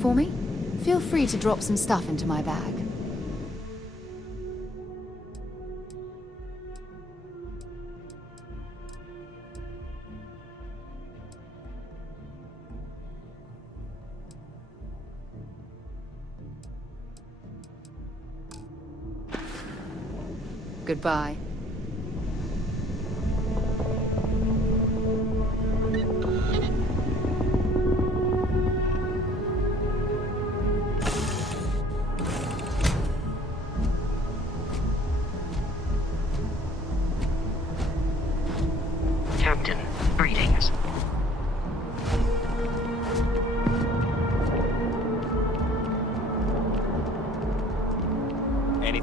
for me? Feel free to drop some stuff into my bag. Goodbye. Captain, greetings. Any...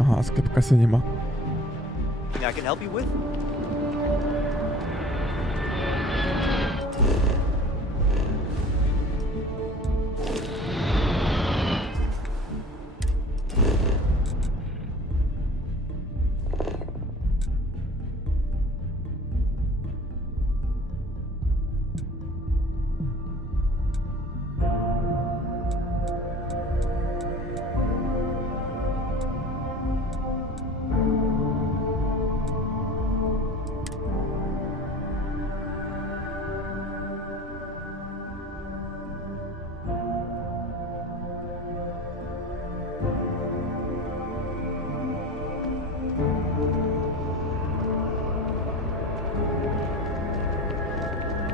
Aha, sklep kasy nie ma. I can help you with?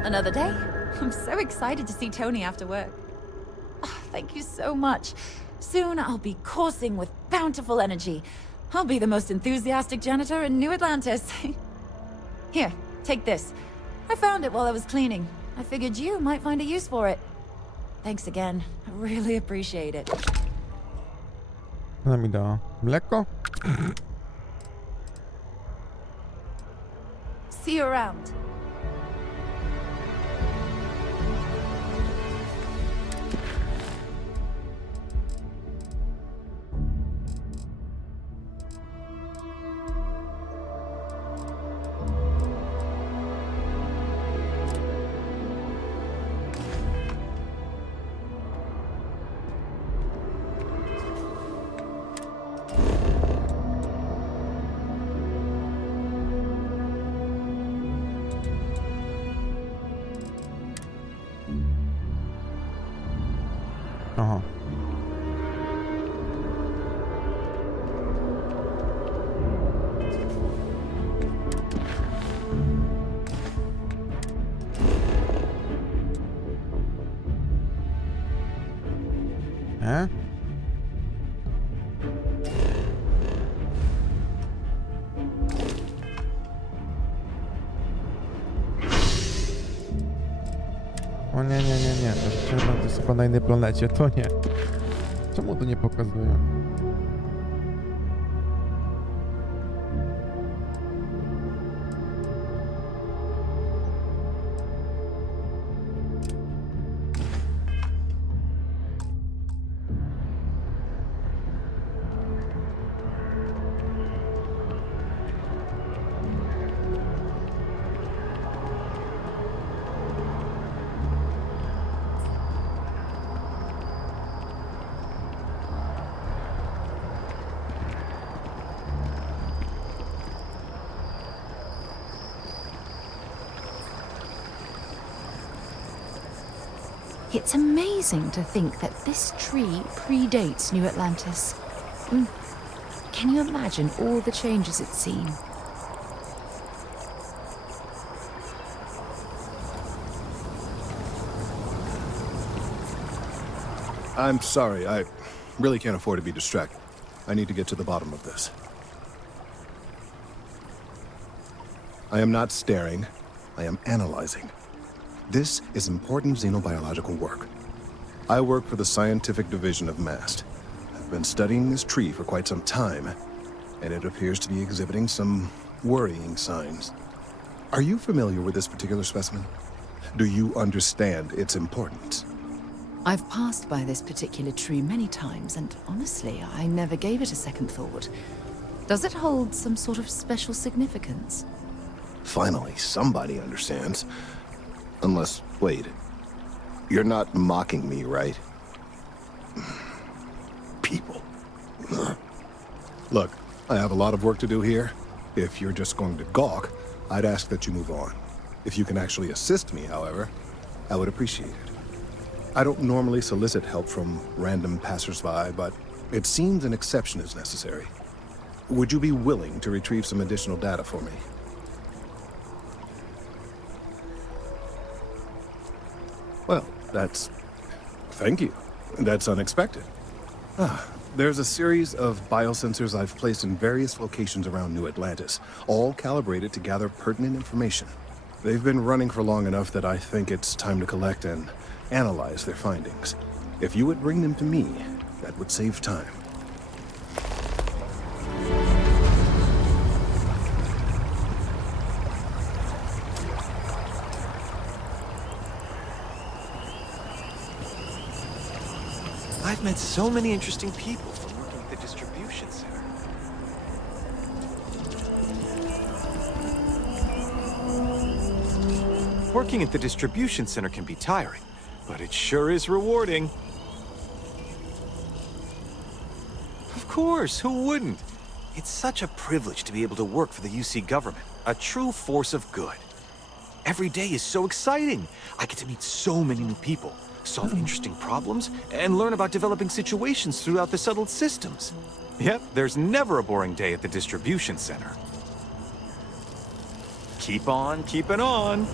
Another day? I'm so excited to see Tony after work. Oh, thank you so much. Soon I'll be coursing with bountiful energy. I'll be the most enthusiastic janitor in New Atlantis. Here, take this. I found it while I was cleaning. I figured you might find a use for it. Thanks again. I really appreciate it. Ona mi dała mleko. See you around. Aha. O nie, to jest chyba na innej planecie, to nie. Czemu to nie pokazuje? It's amazing to think that this tree predates New Atlantis. Can you imagine all the changes it's seen? I'm sorry, I really can't afford to be distracted. I need to get to the bottom of this. I am not staring, I am analyzing. This is important xenobiological work. I work for the scientific division of MAST. I've been studying this tree for quite some time, and it appears to be exhibiting some worrying signs. Are you familiar with this particular specimen? Do you understand its importance? I've passed by this particular tree many times, and honestly, I never gave it a second thought. Does it hold some sort of special significance? Finally, somebody understands. Unless, wait. You're not mocking me, right? People. Look, I have a lot of work to do here. If you're just going to gawk, I'd ask that you move on. If you can actually assist me, however, I would appreciate it. I don't normally solicit help from random passersby, but it seems an exception is necessary. Would you be willing to retrieve some additional data for me? Well, thank you. That's unexpected. There's a series of biosensors I've placed in various locations around New Atlantis, all calibrated to gather pertinent information. They've been running for long enough that I think it's time to collect and analyze their findings. If you would bring them to me, that would save time. I've met so many interesting people from working at the distribution center. Working at the distribution center can be tiring, but it sure is rewarding. Of course, who wouldn't? It's such a privilege to be able to work for the UC government, a true force of good. Every day is so exciting. I get to meet so many new people, solve interesting problems, and learn about developing situations throughout the settled systems. Yep, there's never a boring day at the distribution center. Keep on keeping on.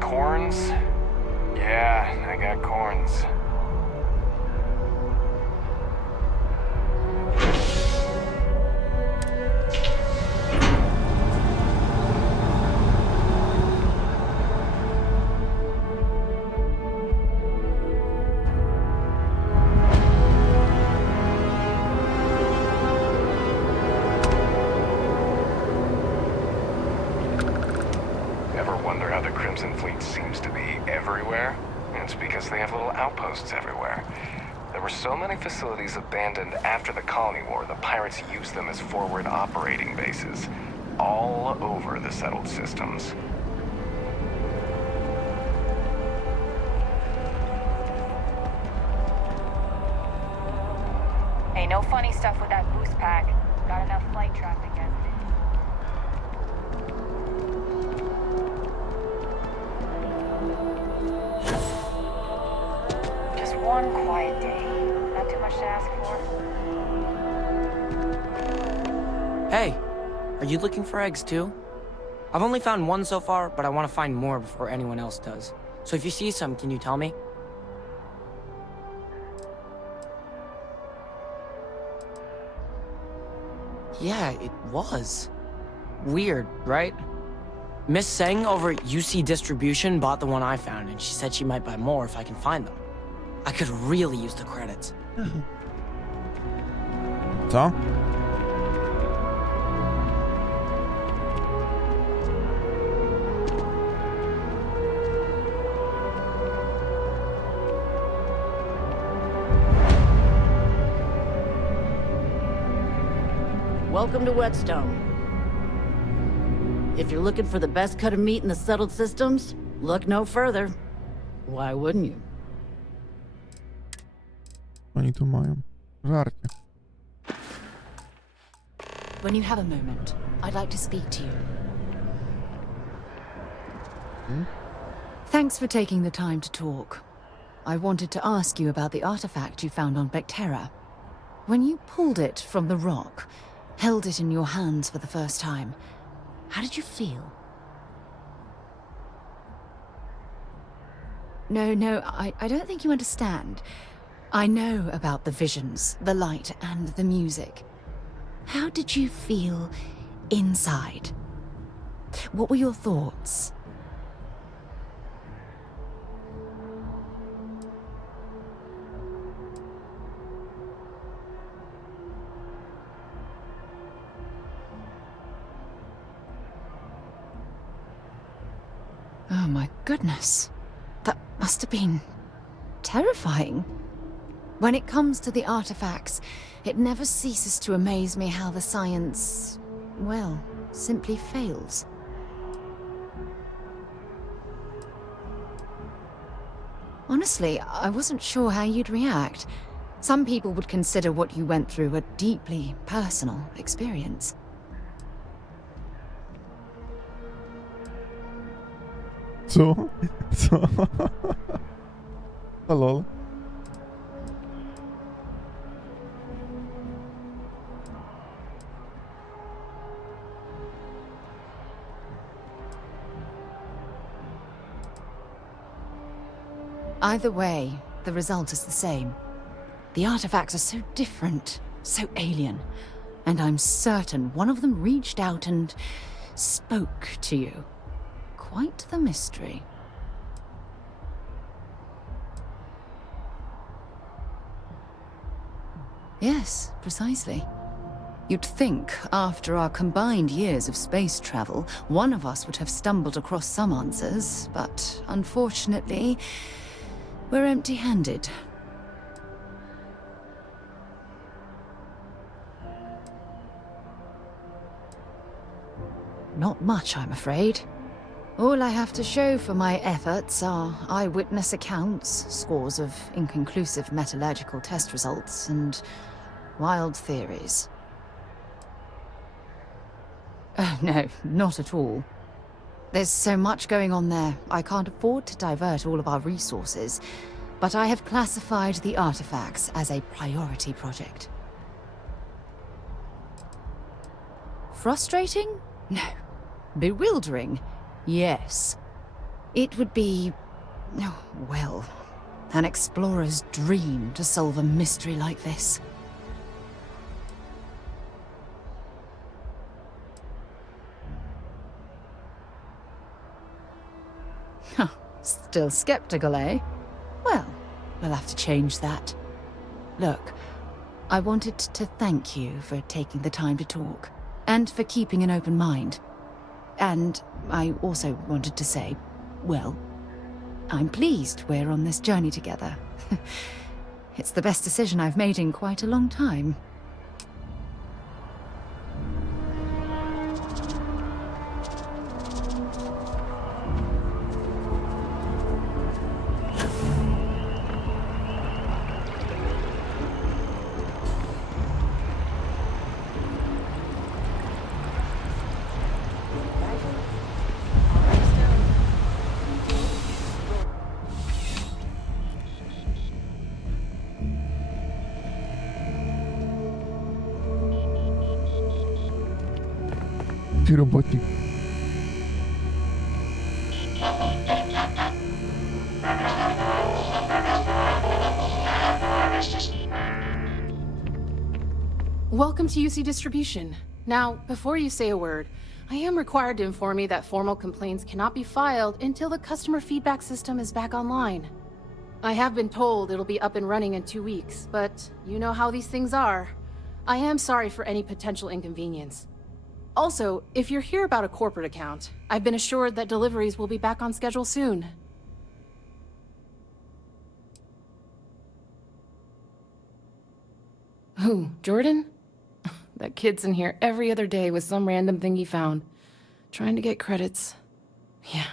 Corns? Yeah, I got corns. seems to be everywhere. It's because they have little outposts everywhere. There were so many facilities abandoned after the colony war, the pirates used them as forward operating bases, all over the settled systems. Hey, no funny stuff with that boost pack. Got enough flight traffic as it is. Just one quiet day. Not too much to ask for. Hey, are you looking for eggs too? I've only found one so far, but I want to find more before anyone else does. So if you see some, can you tell me? Yeah, it was. Weird, right? Miss Seng over at UC Distribution bought the one I found, and she said she might buy more if I can find them. I could really use the credits. Co? Welcome to Whetstone. If you're looking for the best cut of meat in the settled systems, look no further. Why wouldn't you? Oni tu mają żarcie. When you have a moment, I'd like to speak to you. Thanks for taking the time to talk. I wanted to ask you about the artifact you found on Vectera. When you pulled it from the rock, held it in your hands for the first time, how did you feel? No, I don't think you understand. I know about the visions, the light, and the music. How did you feel inside? What were your thoughts? Oh my goodness. That must have been terrifying. When it comes to the artifacts, it never ceases to amaze me how the science, well, simply fails. Honestly, I wasn't sure how you'd react. Some people would consider what you went through a deeply personal experience. Co? Co? O lol. Either way, the result is the same. The artifacts are so different, so alien, and I'm certain one of them reached out and spoke to you. Quite the mystery. Yes, precisely. You'd think, after our combined years of space travel, one of us would have stumbled across some answers, but unfortunately, we're empty-handed. Not much, I'm afraid. All I have to show for my efforts are eyewitness accounts, scores of inconclusive metallurgical test results, and wild theories. Oh, no, not at all. There's so much going on there, I can't afford to divert all of our resources, but I have classified the artifacts as a priority project. Frustrating? No. Bewildering? Yes. It would be, oh, well, an explorer's dream to solve a mystery like this. Huh, still skeptical, eh? Well, we'll have to change that. Look, I wanted to thank you for taking the time to talk, and for keeping an open mind. And I also wanted to say, well, I'm pleased we're on this journey together. It's the best decision I've made in quite a long time. Ci robocik. Welcome to UC Distribution. Now, before you say a word, I am required to inform you that formal complaints cannot be filed until the customer feedback system is back online. I have been told it'll be up and running in 2 weeks, but you know how these things are. I am sorry for any potential inconvenience. Also, if you're here about a corporate account, I've been assured that deliveries will be back on schedule soon. Who, Jordan? That kid's in here every other day with some random thing he found, trying to get credits. Yeah,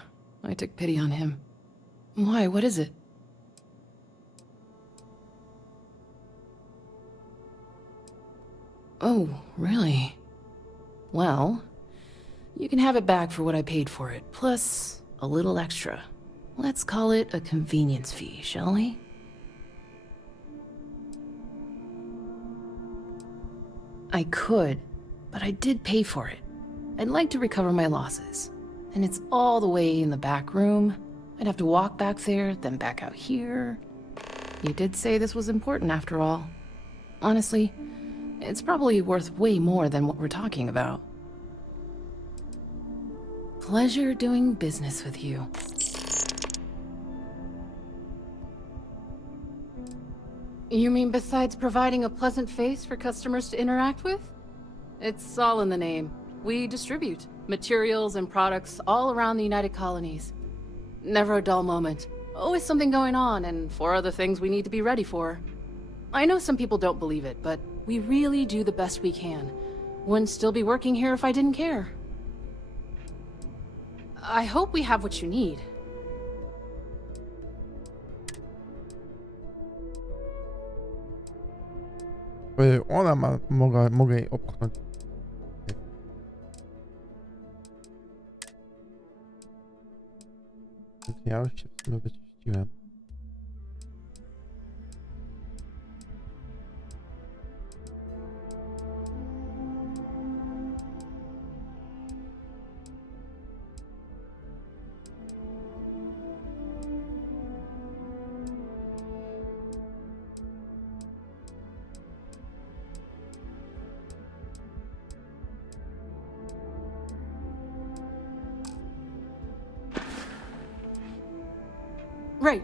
I took pity on him. Why, what is it? Oh, really? Well, you can have it back for what I paid for it, plus a little extra. Let's call it a convenience fee, shall we? I could, but I did pay for it. I'd like to recover my losses. And it's all the way in the back room. I'd have to walk back there, then back out here. You did say this was important after all. Honestly, it's probably worth way more than what we're talking about. Pleasure doing business with you. You mean besides providing a pleasant face for customers to interact with? It's all in the name. We distribute materials and products all around the United Colonies. Never a dull moment. Always something going on and 4 other things we need to be ready for. I know some people don't believe it, but we really do the best we can. Wouldn't still be working here if I didn't care. I hope we have what you need. Ona ma, mogę jej opchnąć. Ja już się w sumie wyczyściłem.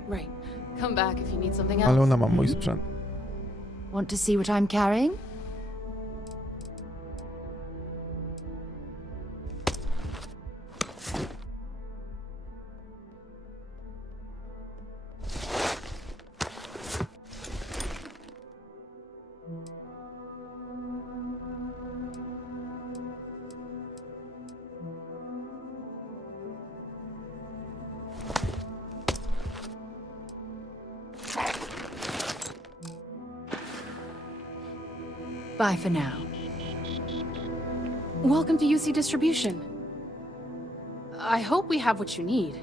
Right. Come back if you need something Ale else. ona ma mój sprzęt. Want to see what I'm carrying? Bye for now. Welcome to UC Distribution. I hope we have what you need.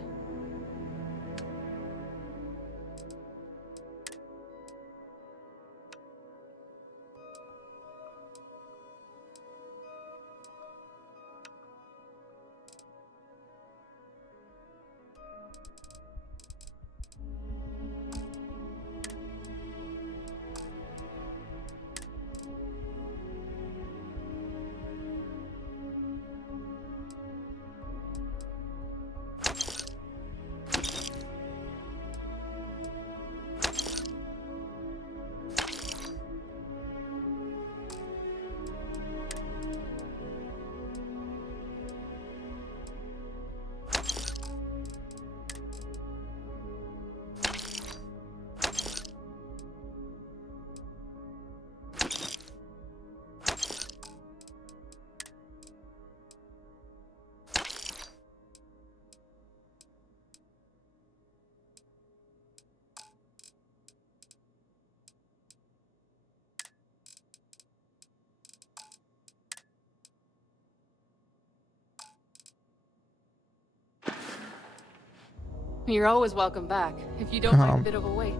You're always welcome back, if you don't mind a bit of a wait.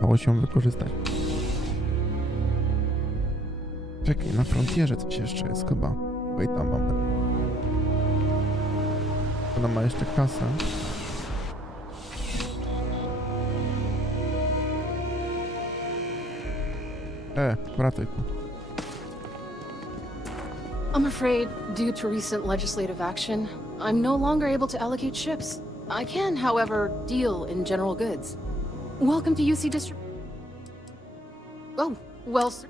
Dało się wykorzystać. Czekaj, na frontierze coś jeszcze jest chyba. Wait a moment. Ona ma jeszcze kasę. Wracaj tu. I'm afraid, due to recent legislative action, I'm no longer able to allocate ships. I can, however, deal in general goods. Welcome to UC District. Oh, well, sir.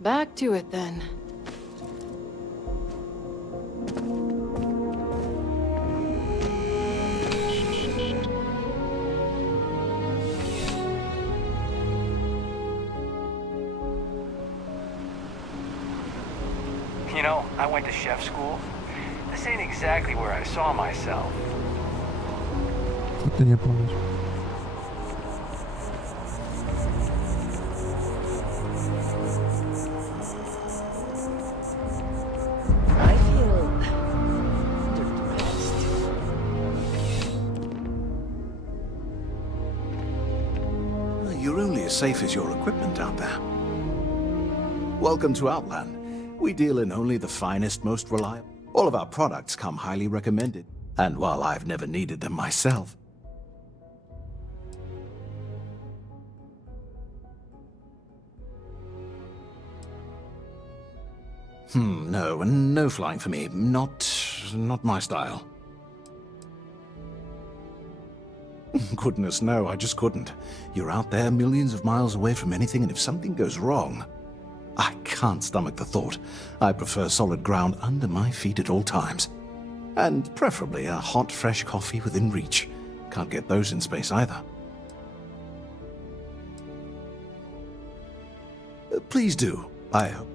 Back to it then. You know, I went to chef school. This ain't exactly where I saw myself. Co ty nie powiesz? I feel depressed. You're only as safe as your equipment out there. Welcome to Outland. We deal in only the finest, most reliable. All of our products come highly recommended. And while I've never needed them myself, no flying for me. Not my style. Goodness, no, I just couldn't. You're out there millions of miles away from anything, and if something goes wrong, I can't stomach the thought. I prefer solid ground under my feet at all times. And preferably a hot, fresh coffee within reach. Can't get those in space either. Please do. I hope.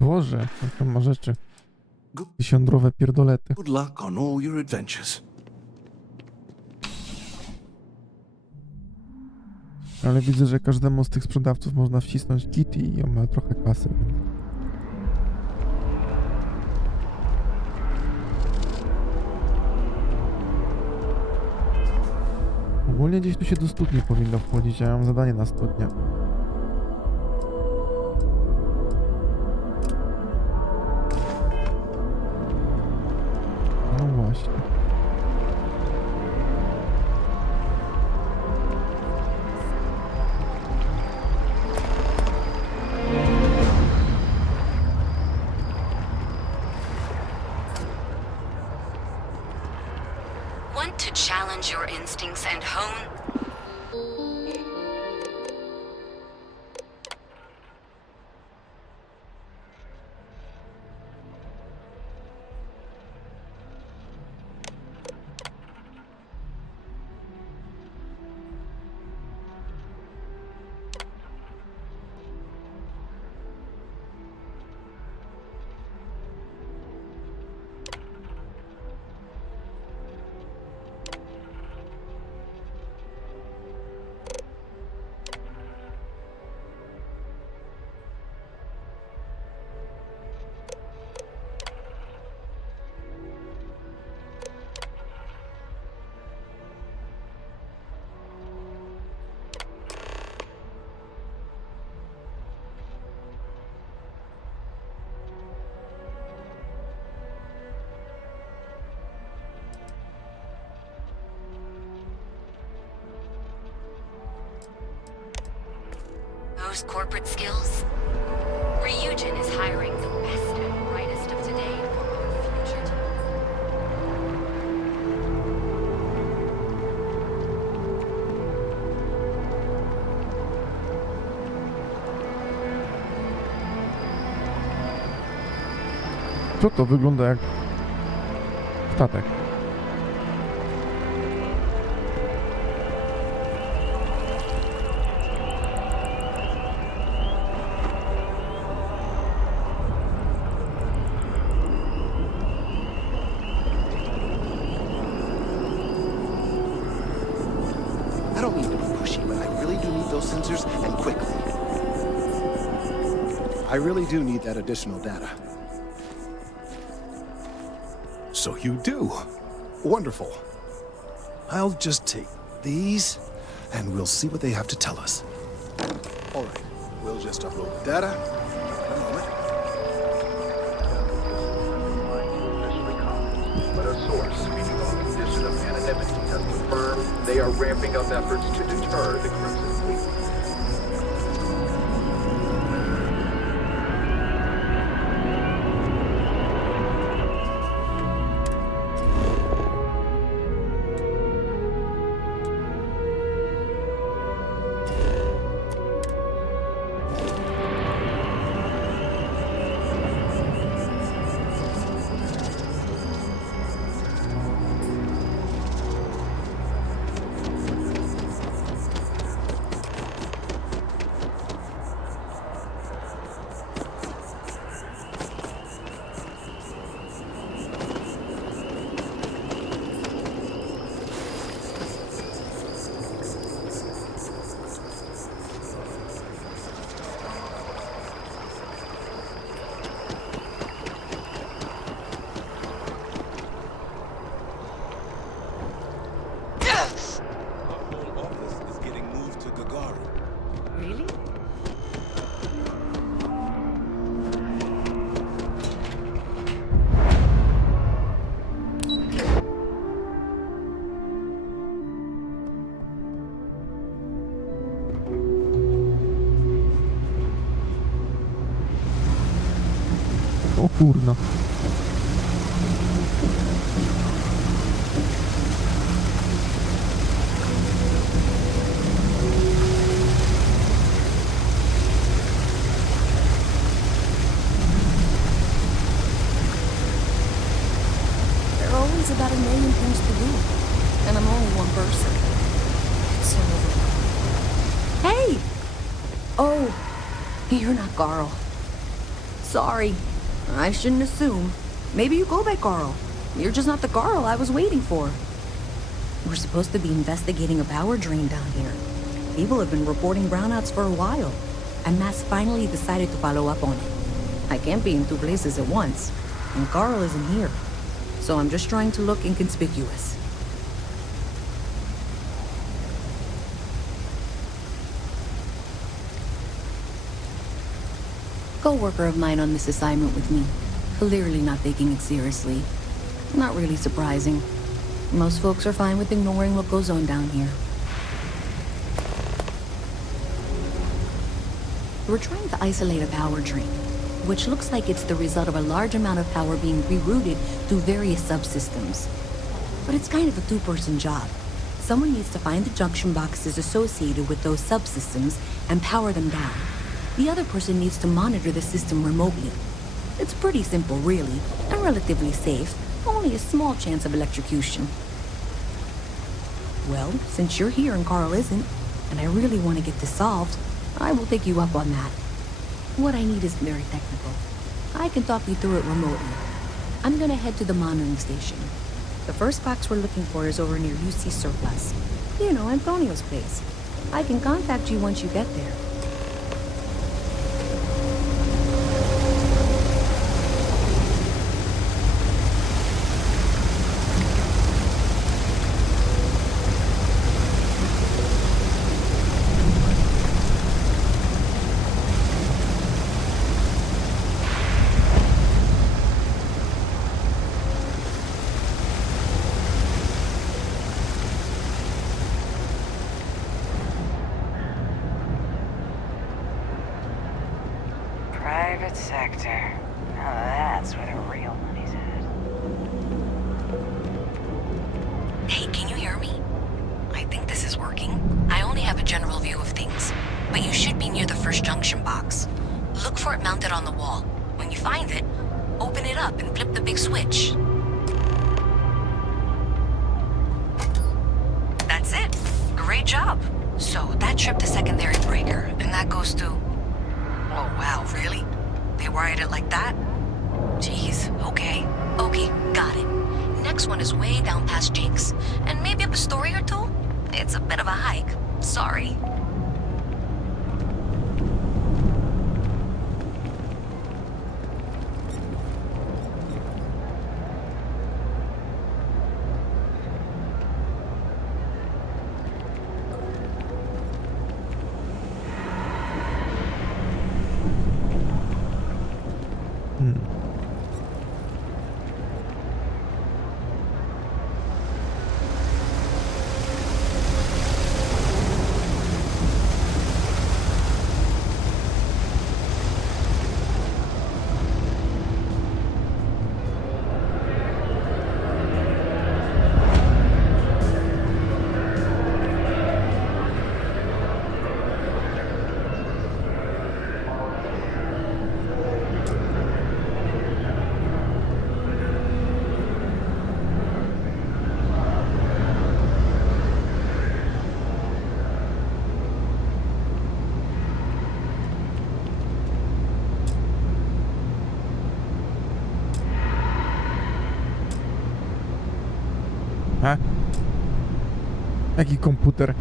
Boże, jak tam ma rzeczy. Jądrowe pierdolety. Good luck on all your adventures. Ale widzę, że każdemu z tych sprzedawców można wcisnąć kit i on ma trochę kasy. Ogólnie gdzieś tu się do studni powinno wchodzić, ja mam zadanie na studnię. No właśnie. Want to challenge your instincts and hone? those corporate skills? Ryujin is hiring the best and brightest of today for our future tomorrow. Co to wygląda jak statek? I don't mean to be pushy, but I really do need those sensors, and quickly. I really do need that additional data. So you do. Wonderful. I'll just take these, and we'll see what they have to tell us. All right, we'll just upload the data. A moment. But a source speaking on condition of anonymity has confirmed they are ramping up efforts to deter the Crimson Fleet. Really? O kurna. There are always about a million things to do, and I'm only one person. It's so overwhelming. Hey! Oh, you're not Carl. Sorry. I shouldn't assume. Maybe you go by Carl. You're just not the Carl I was waiting for. We're supposed to be investigating a power drain down here. People have been reporting brownouts for a while, and Mass finally decided to follow up on it. I can't be in two places at once, and Carl isn't here. So I'm just trying to look inconspicuous. Co-worker of mine on this assignment with me. Clearly not taking it seriously. Not really surprising. Most folks are fine with ignoring what goes on down here. We're trying to isolate a power drain, which looks like it's the result of a large amount of power being rerouted through various subsystems. But it's kind of a two-person job. Someone needs to find the junction boxes associated with those subsystems and power them down. The other person needs to monitor the system remotely. It's pretty simple, really, and relatively safe. Only a small chance of electrocution. Well, since you're here and Carl isn't, and I really want to get this solved, I will take you up on that. What I need is very technical. I can talk you through it remotely. I'm gonna head to the monitoring station. The first box we're looking for is over near UC Surplus. You know, Antonio's place. I can contact you once you get there. general view of things, but you should be near the first junction box. Look for it mounted on the wall. When you find it, open it up and flip the big switch. That's it. Great job. So that tripped the secondary breaker, and that goes to... Oh wow, really? They wired it like that? Jeez, okay. Okay, got it. Next one is way down past Jake's, and maybe up a story or two? It's a bit of a hike. Sorry. Ha? Jaki komputer?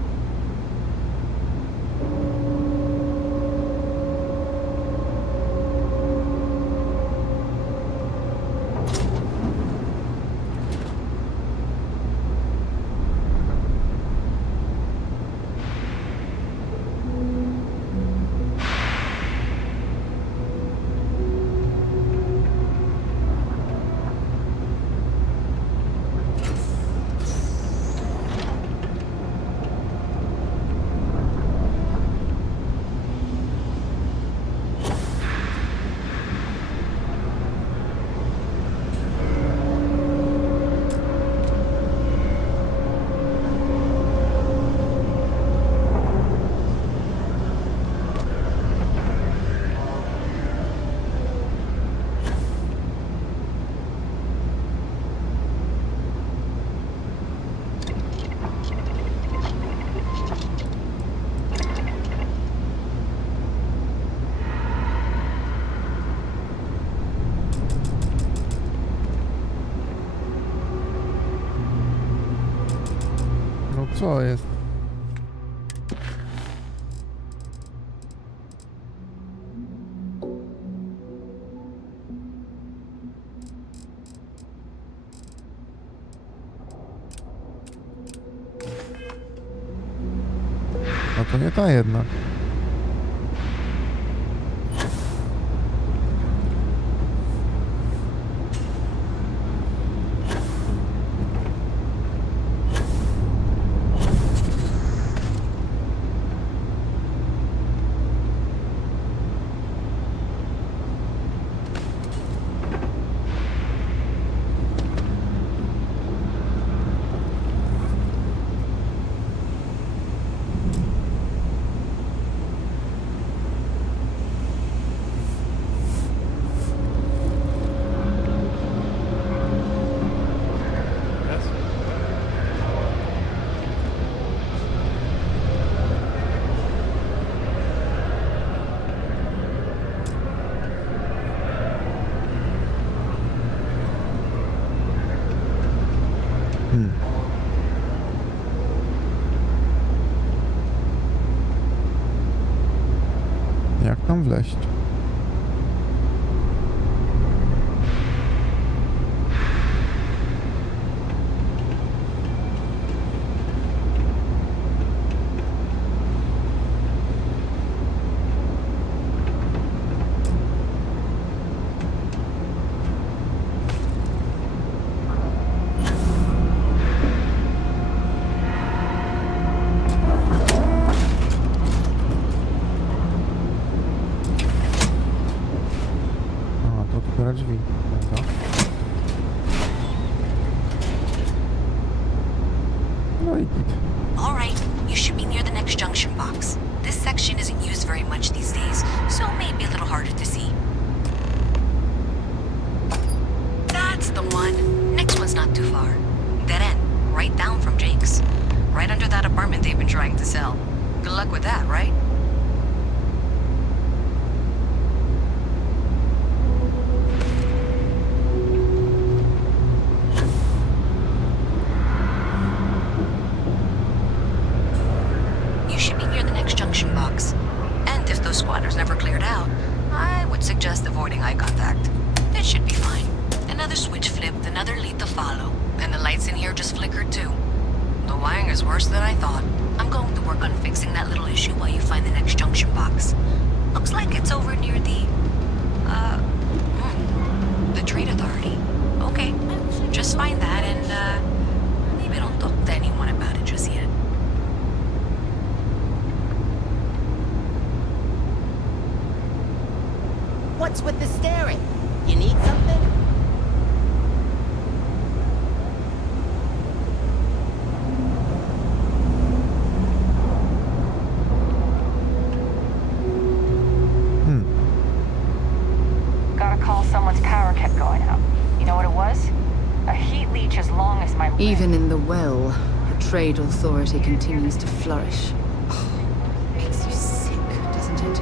No co jest? No to nie ta jedna. Jak tam wleść? All right, you should be near the next junction box. This section isn't used very much these days, so it may be a little harder to see. That's the one. Next one's not too far. Dead end, right down from Jake's. Right under that apartment they've been trying to sell. Good luck with that, right? You should be near the next junction box. And if those squatters never cleared out, I would suggest avoiding eye contact. It should be fine. Another switch flipped, another lead to follow, and the lights in here just flickered too. The wiring is worse than I thought. I'm going to work on fixing that little issue while you find the next junction box. Looks like it's over near the trade authority. Okay, just find that and, maybe don't talk to anyone about it just yet. What's with the staring? You need something? Got a call someone's power kept going out. You know what it was? A heat leech as long as my leg. Even in the well, the trade authority continues to flourish. Oh, makes you sick, doesn't it?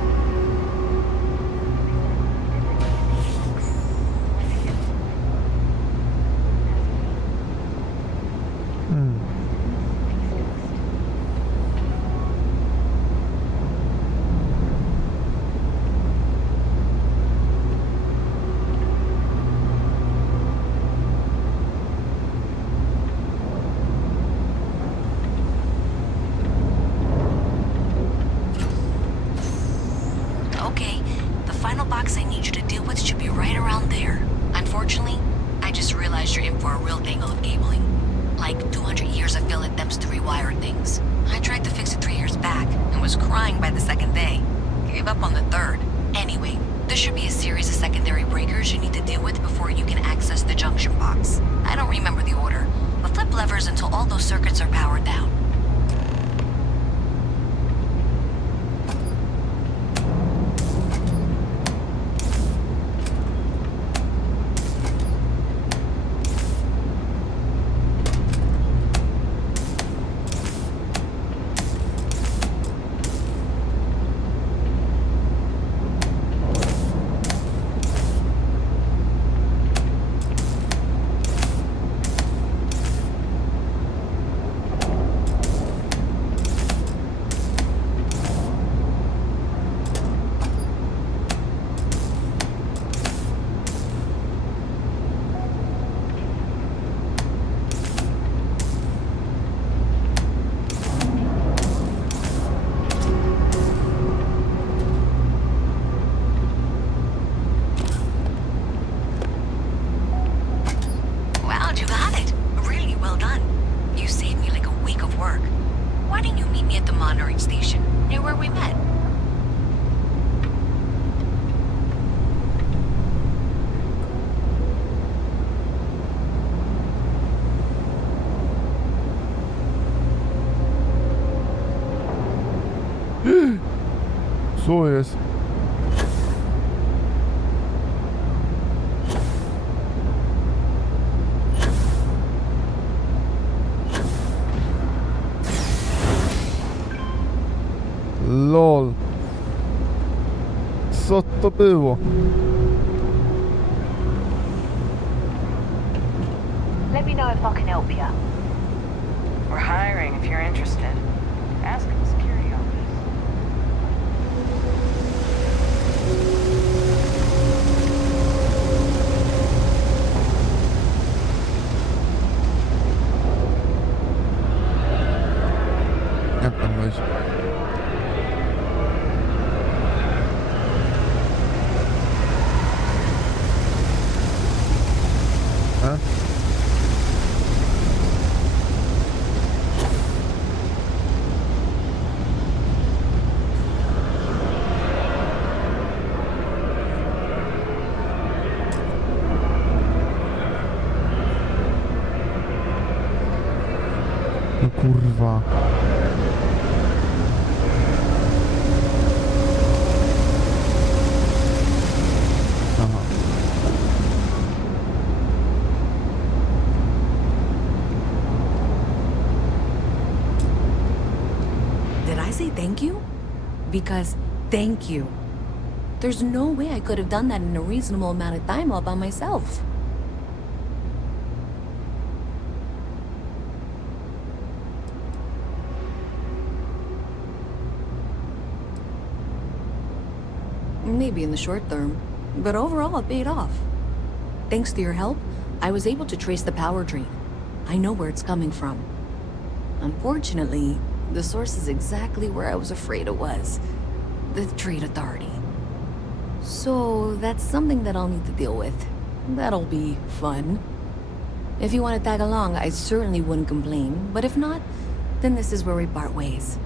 Okay, the final box I need you to deal with should be right around there. Unfortunately, I just realized you're in for a real tangle of cabling. Like 200 years of fill attempts to rewire things. I tried to fix it 3 years back and was crying by the second day. Gave up on the third. Anyway, there should be a series of secondary breakers you need to deal with before you can access the junction box. I don't remember the order, but flip levers until all those circuits are powered down. Wow, you got it. Really well done. You saved me like a week of work. Why didn't you meet me at the monitoring station, near where we met? Co jest? LOL. Co to było? Let me know if I can help you. We're hiring if you're interested. Ask in the security office. Jak tam wejść? A? kurwa. Aha. Did I say thank you? Because thank you. There's no way I could have done that in a reasonable amount of time all by myself. Maybe in the short term, but overall it paid off. Thanks to your help, I was able to trace the power drain. I know where it's coming from. Unfortunately, the source is exactly where I was afraid it was. The Trade Authority. So that's something that I'll need to deal with. That'll be fun. If you want to tag along, I certainly wouldn't complain, but if not, then this is where we part ways.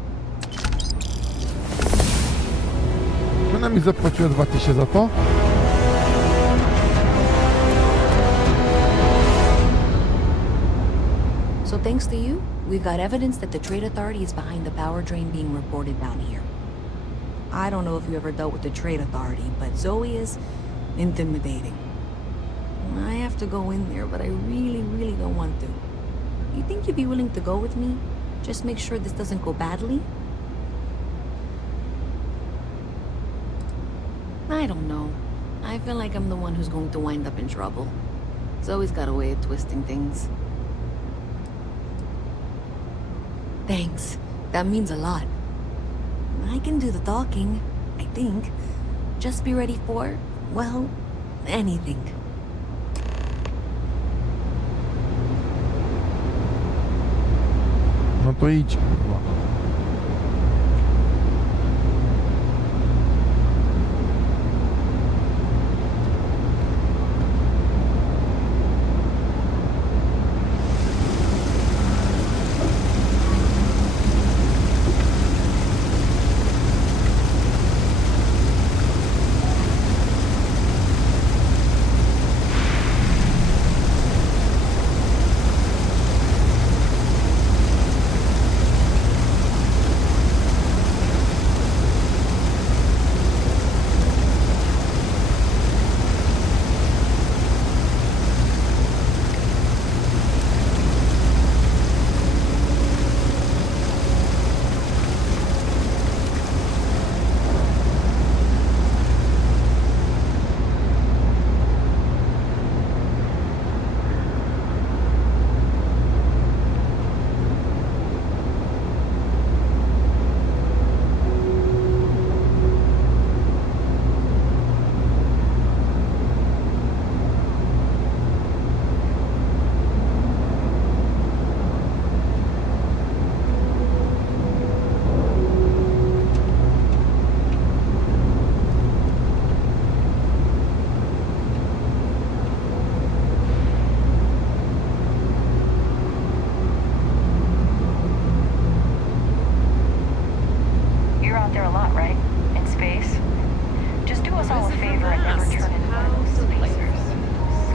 Ona mi zapłaciła 2000 za to? So thanks to you, we've got evidence that the Trade Authority is behind the power drain being reported down here. I don't know if you ever dealt with the Trade Authority, but Zoe is intimidating. I have to go in there, but I really don't want to. You think you'd be willing to go with me? Just make sure this doesn't go badly? I don't know. I feel like I'm the one who's going to wind up in trouble. Zoe's got a way of twisting things. Thanks. That means a lot. I can do the talking, I think. Just be ready for, well, anything. No to idź, kurwa.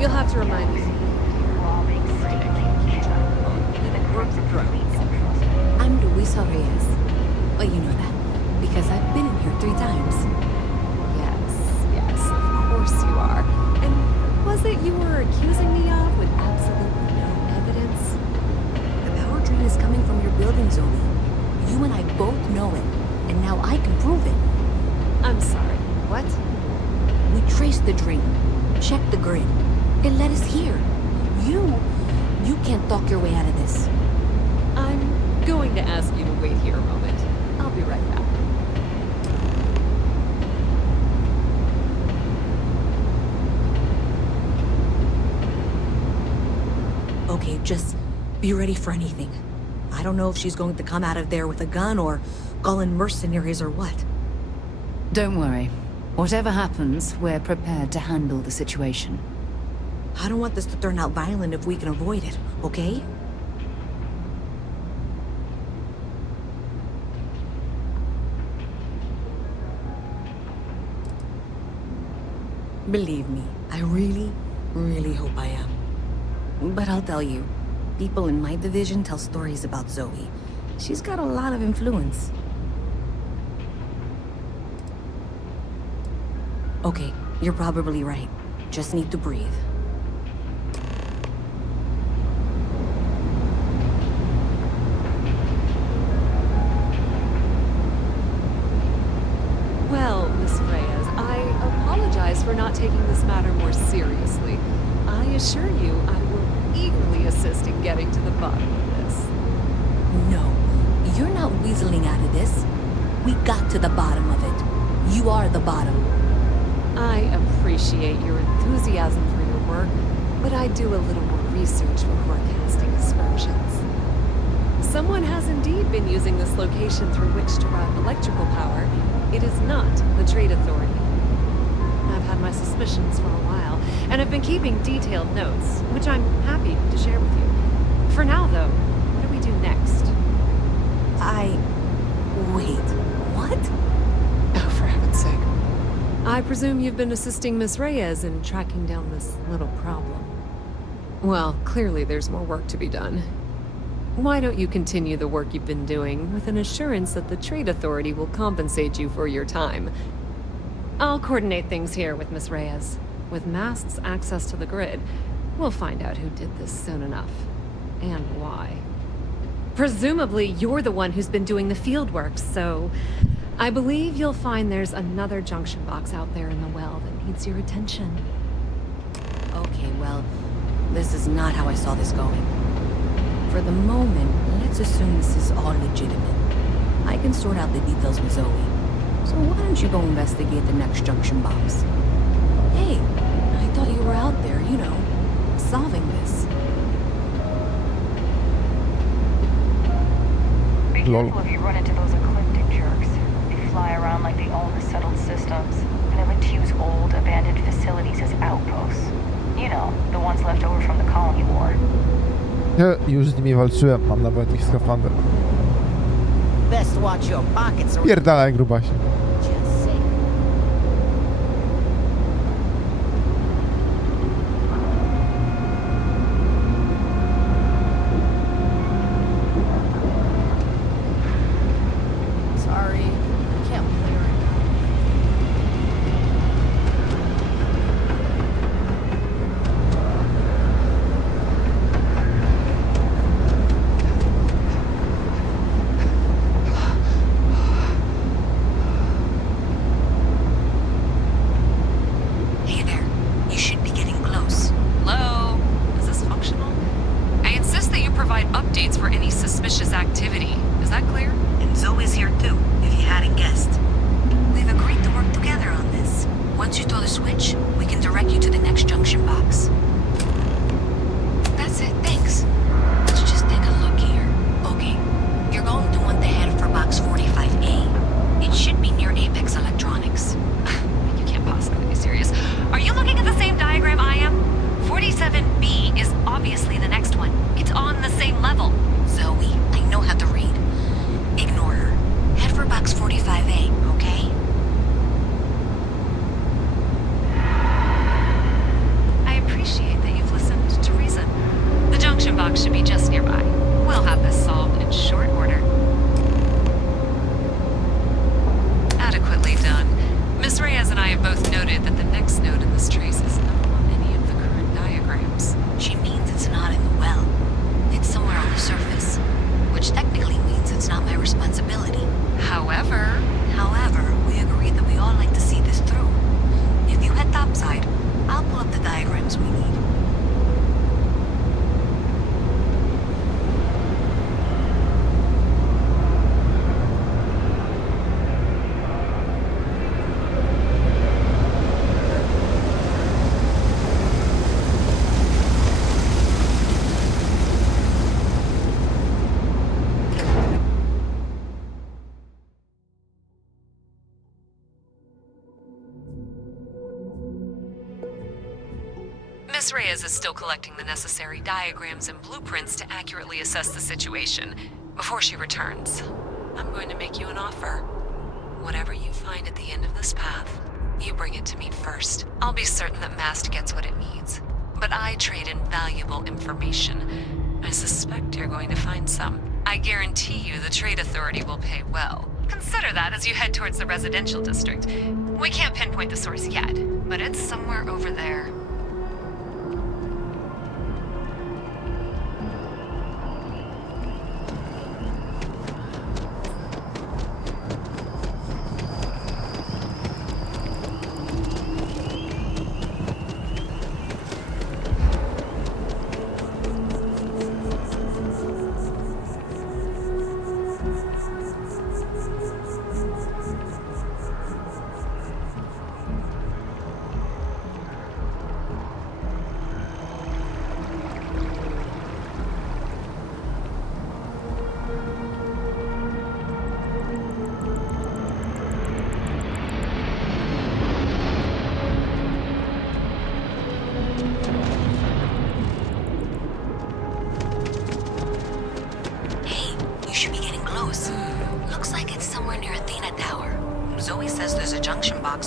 You'll have to remind me. I'm Luisa Reyes. Well, you know that, because I've been in here 3 times. Yes, of course you are. And was it you were accusing me of with absolutely no evidence? The power drain is coming from your building, Zoe. You and I both know it, and now I can prove it. I'm sorry, what? We traced the drain, checked the grid. It led us here. You can't talk your way out of this. I'm going to ask you to wait here a moment. I'll be right back. Okay, just be ready for anything. I don't know if she's going to come out of there with a gun or call in mercenaries or what. Don't worry. Whatever happens, we're prepared to handle the situation. I don't want this to turn out violent if we can avoid it, okay? Believe me, I really hope I am. But I'll tell you, People in my division tell stories about Zoe. She's got a lot of influence. Okay, you're probably right. Just need to breathe. Well, Miss Reyes, I apologize for not taking this matter more seriously. I assure you, I will eagerly assist in getting to the bottom of this. No, you're not weaseling out of this. We got to the bottom of it. You are the bottom. I appreciate your enthusiasm for your work, but I do a little more research before casting aspersions. Someone has indeed been using this location through which to route electrical power. It is not the Trade Authority. I've had my suspicions for a while, and have been keeping detailed notes, which I'm happy to share with you. For now, though, what do we do next? Wait, what? Oh, for heaven's sake. I presume you've been assisting Miss Reyes in tracking down this little problem. Well, clearly there's more work to be done. Why don't you continue the work you've been doing with an assurance that the Trade Authority will compensate you for your time? I'll coordinate things here with Miss Reyes. With Mast's access to the grid, we'll find out who did this soon enough. And why. Presumably, you're the one who's been doing the field work, so I believe you'll find there's another junction box out there in the well that needs your attention. Okay, well, this is not how I saw this going. For the moment, let's assume this is all legitimate. I can sort out the details with Zoe. So why don't you go investigate the next junction box? Hey, I thought you were out there, you know, solving this. Be careful if you run into those ecliptic jerks. They fly around like they own the settled systems, and they like to use old, abandoned facilities as outposts. You know, the ones left over from the Colony War. Już z nimi walczyłem, mam nawet ich skafander. Best watch your pockets. Pierdalaj, grubasie. Sorry, can't play right now. Hey there, you should be getting close. Hello? Is this functional? I insist that you provide updates for any suspicious activity. Is that clear? And Zoe's here too, if you hadn't guessed. We've agreed to work together on this. Once you throw the switch, we can direct you to the next junction box. That's it, thanks. Let's just take a look here. Okay, you're going to want to head for box 45A. It should be near Apex Electronics. You can't possibly be serious. Are you looking at the same diagram I am? 47B is obviously the next one. It's on the same level. Zoe, I know how to read. Ignore her. Head for box 45A, okay? I appreciate that you've listened to reason. The junction box should be just nearby. We'll have this solved in short order. Adequately done. Miss Reyes and I have both noted that the next node in this trace is not on any of the current diagrams. She means it's not in the well. It's somewhere on the surface. Which technically means it's not my responsibility. However, we agreed that we all like to see this through. If you head topside, I'll pull up the diagrams we need. Miss Reyes is still collecting the necessary diagrams and blueprints to accurately assess the situation. Before she returns, I'm going to make you an offer. Whatever you find at the end of this path, you bring it to me first. I'll be certain that Mast gets what it needs. But I trade in valuable information. I suspect you're going to find some. I guarantee you the Trade Authority will pay well. Consider that as you head towards the residential district. We can't pinpoint the source yet, but it's somewhere over there.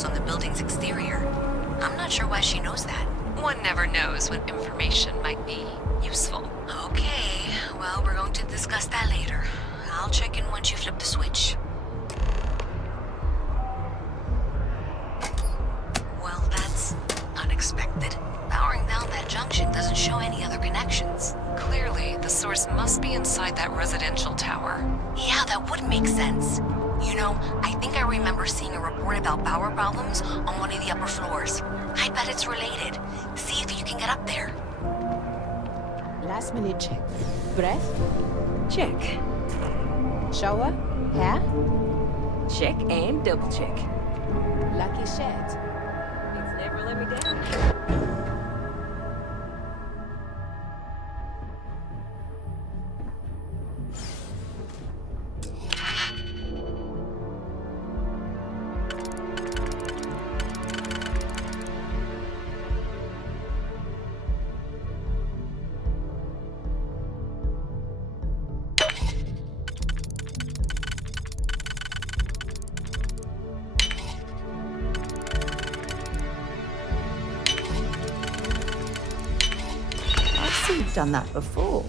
On the building's exterior. I'm not sure why she knows that. One never knows when information might be useful. Okay, well, we're going to discuss that later. I'll check in once you flip the switch. Well, that's unexpected. Powering down that junction doesn't show any other connections. Clearly, the source must be inside that residential tower. Yeah, that would make sense. You know, I think I remember seeing a report about power problems on one of the upper floors. I bet it's related. See if you can get up there. Last minute check. Breath? Check. Shower? Hair? Check and double check. Lucky shed. It's never let me down. You've done that before.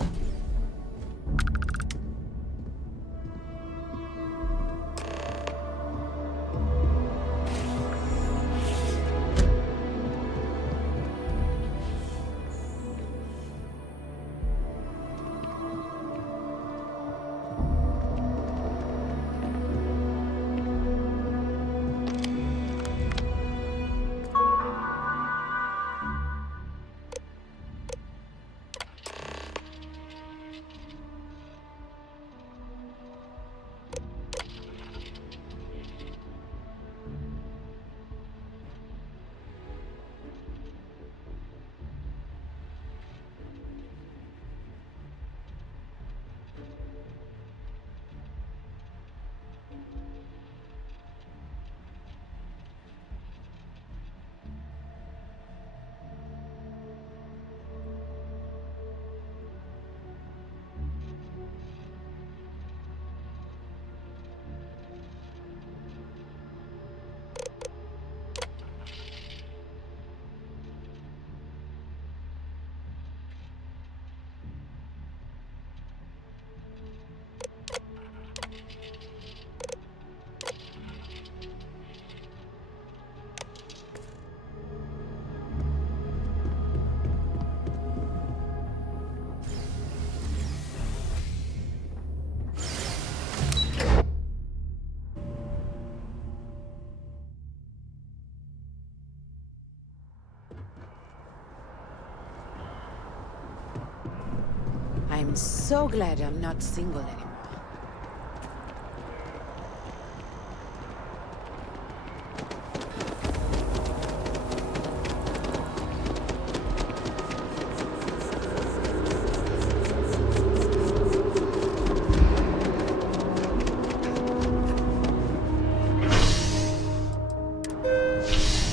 I'm so glad I'm not single anymore.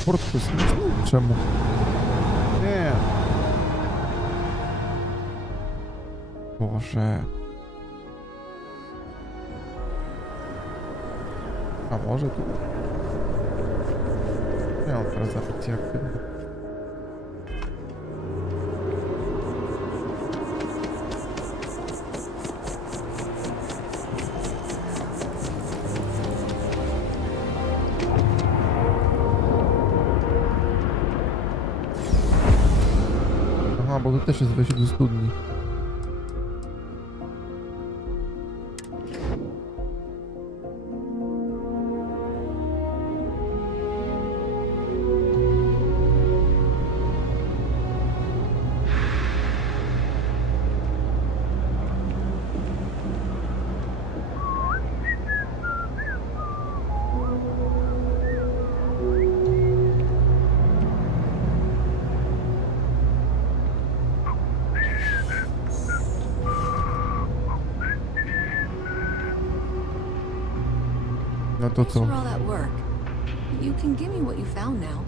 Portkus, czemu? Nie. Boże. A może tu? Nie mam teraz zapytać aktywny. A, bo to też jest wejście do studni. No to co? For all that work, you can give me what you found now.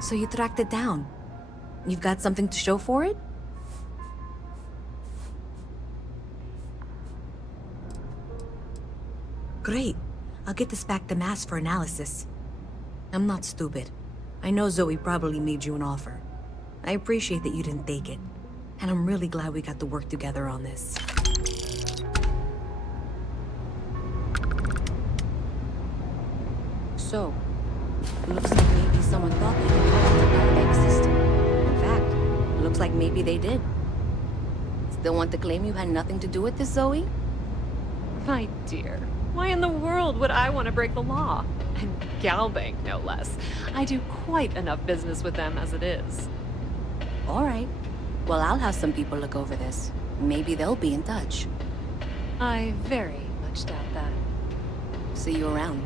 So you tracked it down. You've got something to show for it? Great. I'll get this back to Mass for analysis. I'm not stupid. I know Zoe probably made you an offer. I appreciate that you didn't take it. And I'm really glad we got to work together on this. So, looks like maybe someone thought they could hack the Powerbank system. In fact, looks like maybe they did. Still want to claim you had nothing to do with this, Zoe? My dear, why in the world would I want to break the law? And Galbank, no less. I do quite enough business with them as it is. All right. Well, I'll have some people look over this. Maybe they'll be in touch. I very much doubt that. See you around.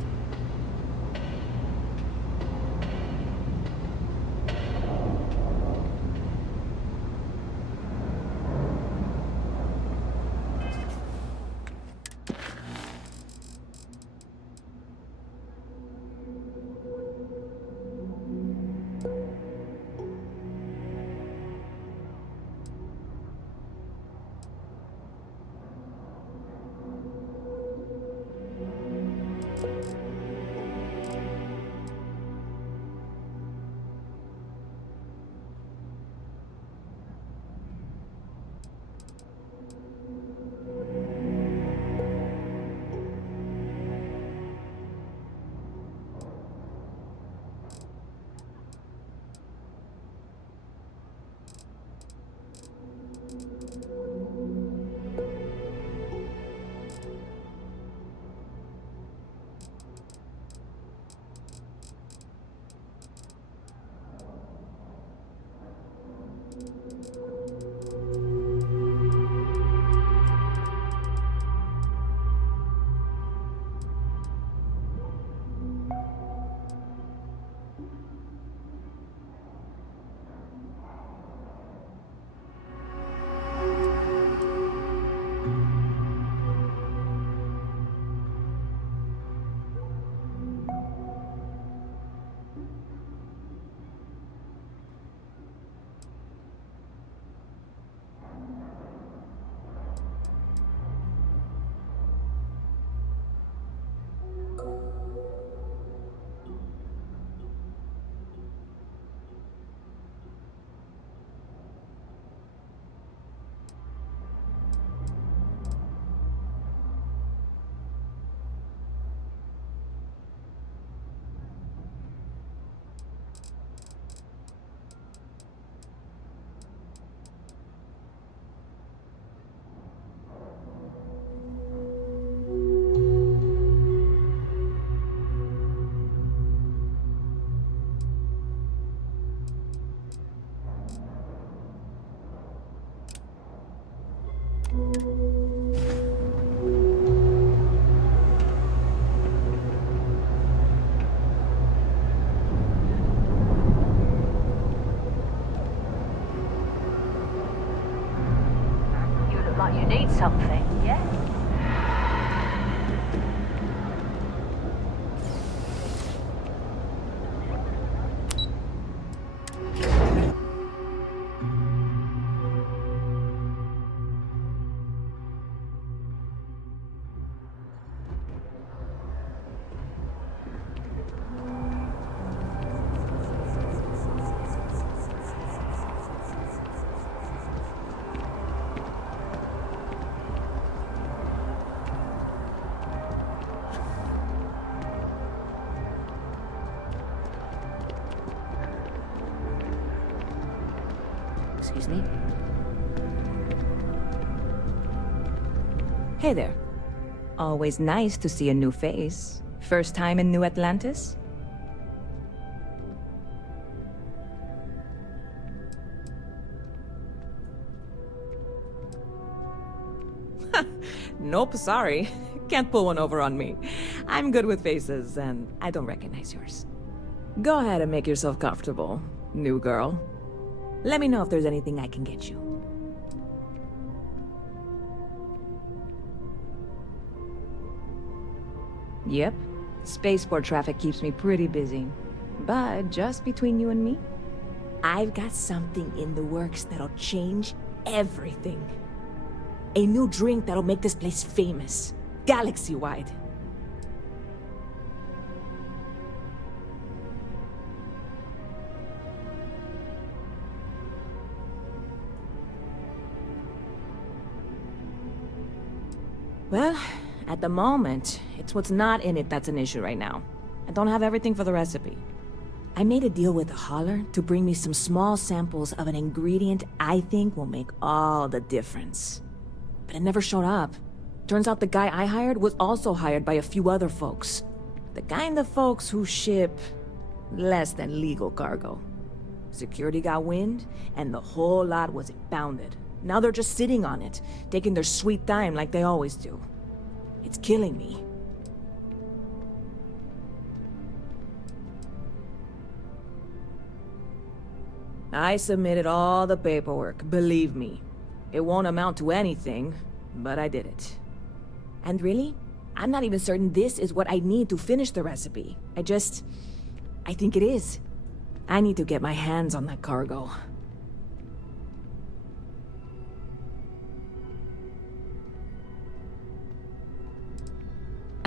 like you need something, yeah? Excuse me. Hey there. Always nice to see a new face. First time in New Atlantis? Nope, sorry. Can't pull one over on me. I'm good with faces, and I don't recognize yours. Go ahead and make yourself comfortable, new girl. Let me know if there's anything I can get you. Yep. Spaceport traffic keeps me pretty busy. But just between you and me, I've got something in the works that'll change everything. A new drink that'll make this place famous, galaxy-wide. Well, at the moment, it's what's not in it that's an issue right now. I don't have everything for the recipe. I made a deal with a hauler to bring me some small samples of an ingredient I think will make all the difference. But it never showed up. Turns out the guy I hired was also hired by a few other folks. The kind of folks who ship less than legal cargo. Security got wind, and the whole lot was impounded. Now they're just sitting on it, taking their sweet time like they always do. It's killing me. I submitted all the paperwork, believe me. It won't amount to anything, but I did it. And really, I'm not even certain this is what I need to finish the recipe. I think it is. I need to get my hands on that cargo.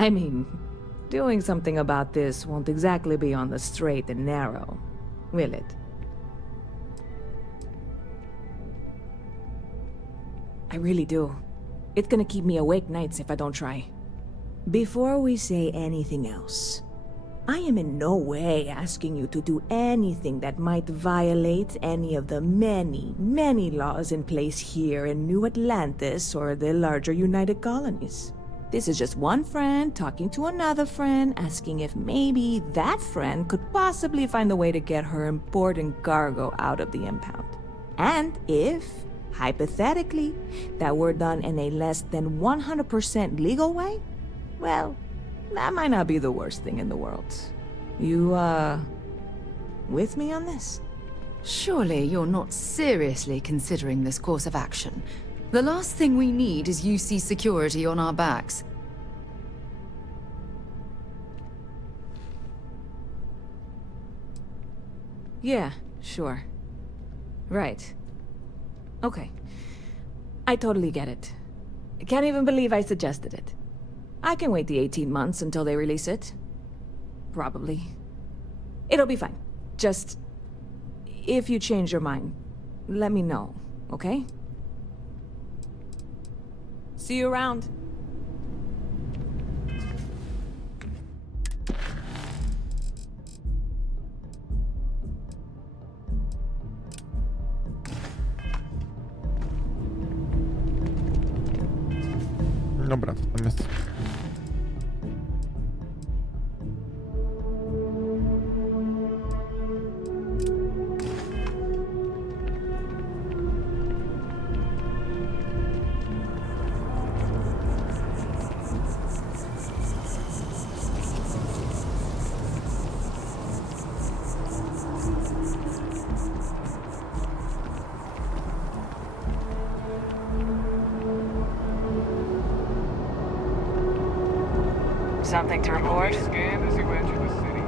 I mean, doing something about this won't exactly be on the straight and narrow, will it? I really do. It's gonna keep me awake nights if I don't try. Before we say anything else, I am in no way asking you to do anything that might violate any of the many, many laws in place here in New Atlantis or the larger United Colonies. This is just one friend talking to another friend, asking if maybe that friend could possibly find a way to get her important cargo out of the impound. And if, hypothetically, that were done in a less than 100% legal way, well, that might not be the worst thing in the world. You, with me on this? Surely you're not seriously considering this course of action. The last thing we need is UC security on our backs. Yeah, sure. Right. Okay. I totally get it. I can't even believe I suggested it. I can wait the 18 months until they release it. Probably. It'll be fine. Just... if you change your mind, let me know, okay? See you around. Dobra, to tam jest... Something to report? Scanned as you enter the city.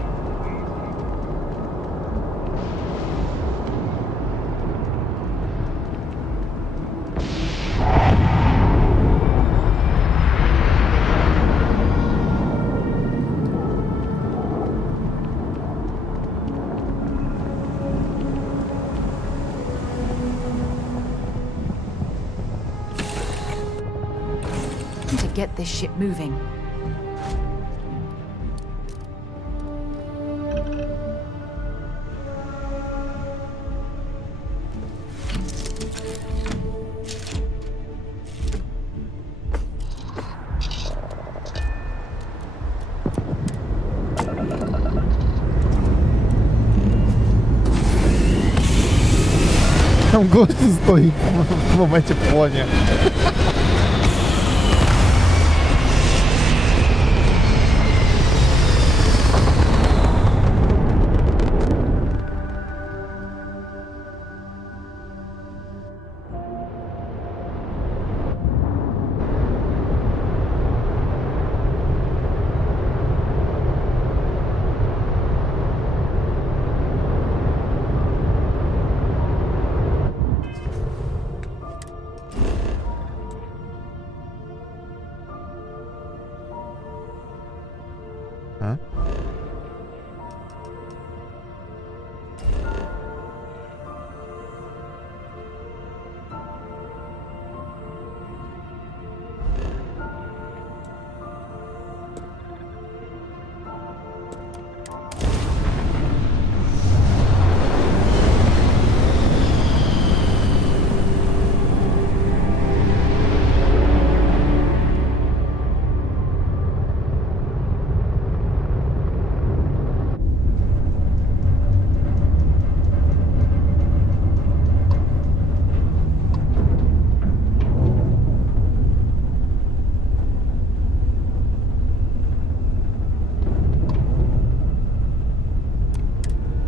To get this ship moving. Там gościu stoi w momencie płonie. Huh?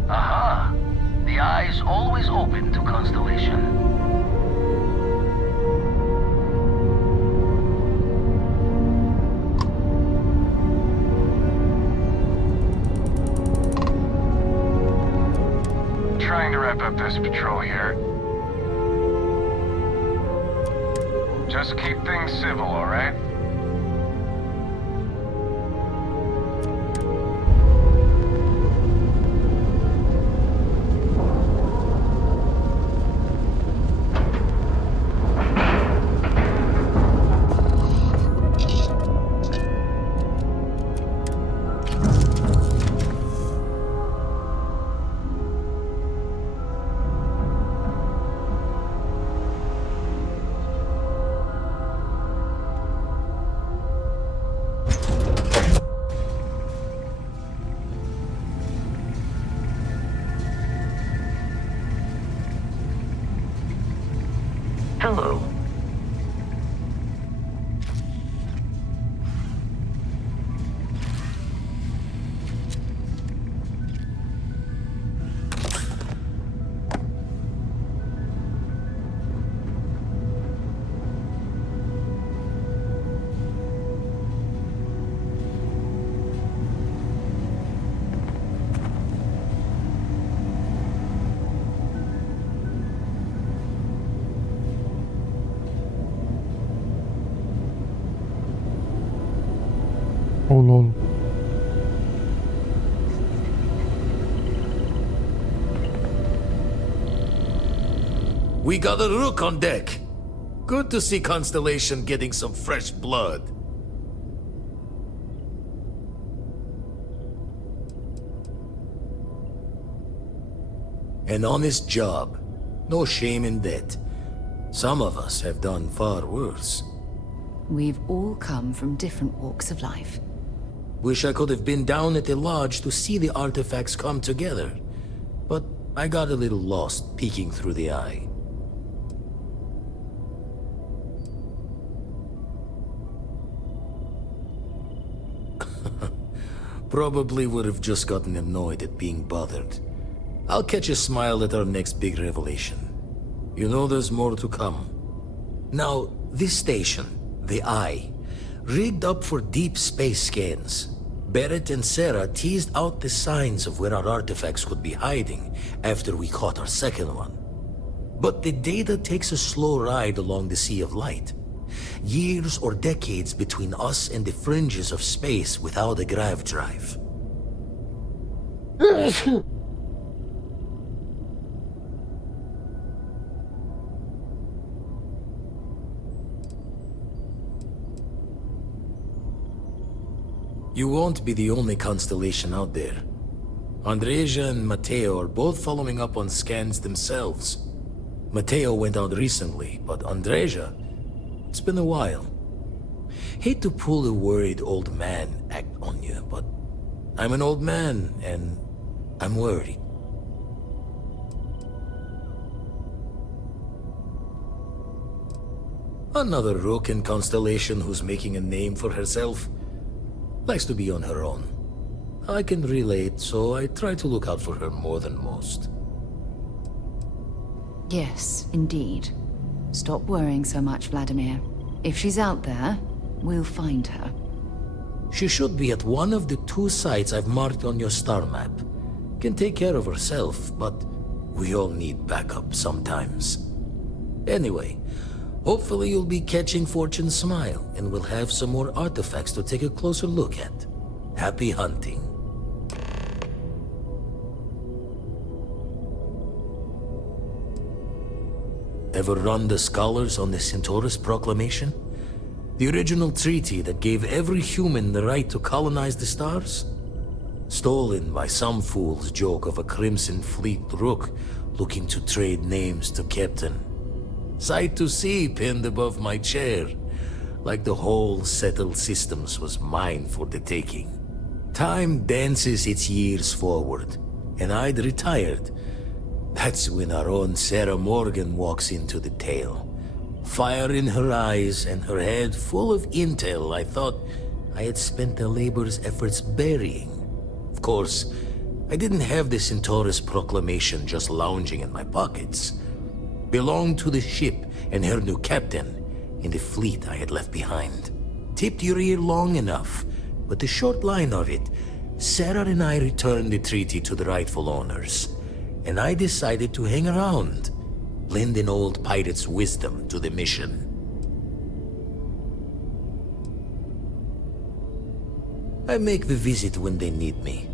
Aha! The eye is always open to Constellation. Trying to wrap up this patrol here. Just keep things civil, alright? Hello. Oh lol. We got a rook on deck. Good to see Constellation getting some fresh blood. An honest job. No shame in that. Some of us have done far worse. We've all come from different walks of life. Wish I could have been down at the lodge to see the artifacts come together. But I got a little lost peeking through the eye. Probably would have just gotten annoyed at being bothered. I'll catch a smile at our next big revelation. You know there's more to come. Now, this station, the Eye, rigged up for deep space scans. Barrett and Sarah teased out the signs of where our artifacts could be hiding after we caught our second one. But the data takes a slow ride along the Sea of Light. Years or decades between us and the fringes of space without a grav drive. You won't be the only constellation out there. Andreja and Mateo are both following up on scans themselves. Mateo went out recently, but Andreja, it's been a while. Hate to pull a worried old man act on you, but I'm an old man and I'm worried. Another rook in Constellation who's making a name for herself. Likes to be on her own. I can relate, so I try to look out for her more than most. Yes, indeed. Stop worrying so much, Vladimir. If she's out there, we'll find her. She should be at one of the 2 sites I've marked on your star map. Can take care of herself, but we all need backup sometimes. Anyway, hopefully you'll be catching Fortune's smile, and we'll have some more artifacts to take a closer look at. Happy hunting. Ever run the scholars on the Centaurus Proclamation? The original treaty that gave every human the right to colonize the stars? Stolen by some fool's joke of a Crimson Fleet rook looking to trade names to Captain. Sight to see pinned above my chair, like the whole settled systems was mine for the taking. Time dances its years forward, and I'd retired. That's when our own Sarah Morgan walks into the tale. Fire in her eyes and her head full of intel I thought I had spent the labor's efforts burying. Of course, I didn't have the Centaurus Proclamation just lounging in my pockets. Belonged to the ship and her new captain in the fleet I had left behind. Tipped your ear long enough, but the short line of it, Sarah and I returned the treaty to the rightful owners, and I decided to hang around, lend an old pirate's wisdom to the mission. I make the visit when they need me.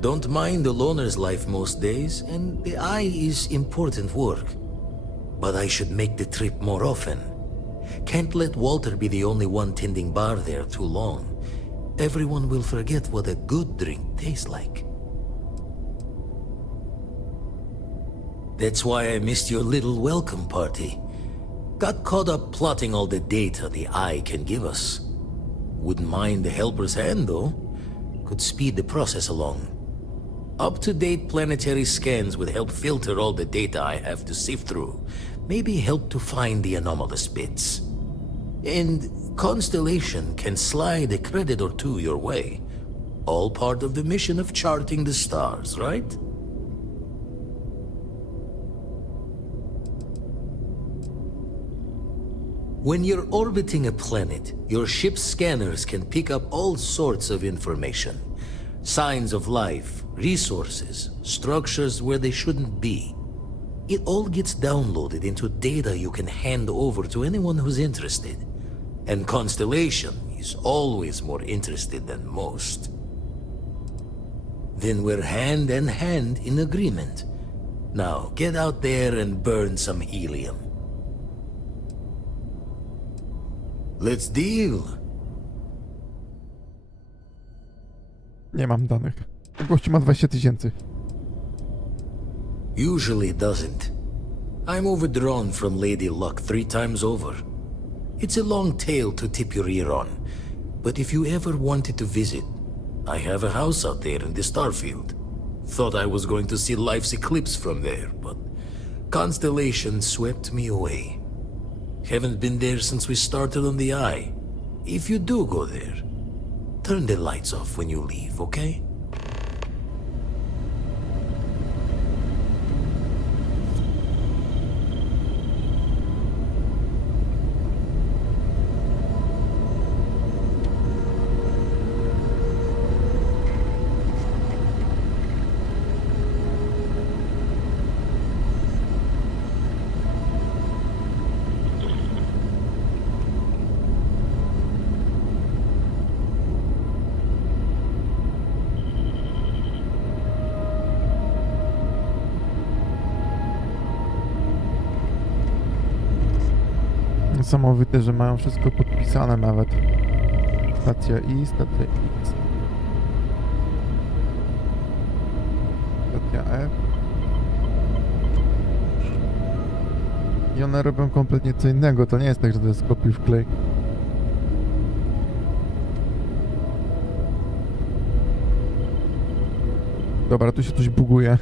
Don't mind the loner's life most days, and the eye is important work. But I should make the trip more often. Can't let Walter be the only one tending bar there too long. Everyone will forget what a good drink tastes like. That's why I missed your little welcome party. Got caught up plotting all the data the eye can give us. Wouldn't mind the helper's hand, though. Could speed the process along. Up-to-date planetary scans would help filter all the data I have to sift through. Maybe help to find the anomalous bits. And Constellation can slide a credit or 2 your way. All part of the mission of charting the stars, right? When you're orbiting a planet, your ship's scanners can pick up all sorts of information. Signs of life, resources, structures where they shouldn't be. It all gets downloaded into data you can hand over to anyone who's interested. And Constellation is always more interested than most. Then we're hand in hand in agreement. Now, get out there and burn some helium. Let's deal. Nie mam danych. Gościu ma 20 000. Usually doesn't. I'm overdrawn from Lady Luck 3 times over. It's a long tale to tip your ear on, but if you ever wanted to visit, I have a house out there in the Starfield. Thought I was going to see life's eclipse from there, but Constellation swept me away. Haven't been there since we started on the Eye. If you do go there, turn the lights off when you leave, okay? Niesamowite, że mają wszystko podpisane nawet. Stacja I, stacja X. Stacja F. I one robią kompletnie co innego, to nie jest tak, że to jest kopiuj wklej. Dobra, tu się coś buguje.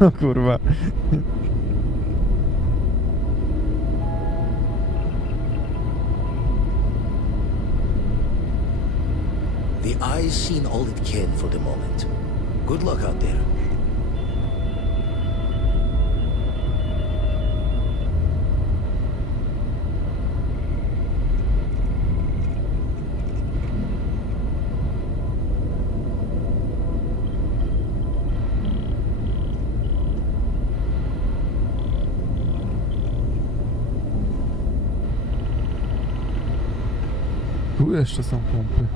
O kurwa. the eye's seen all it can for the moment. Good luck out there. Tu jeszcze są pompy.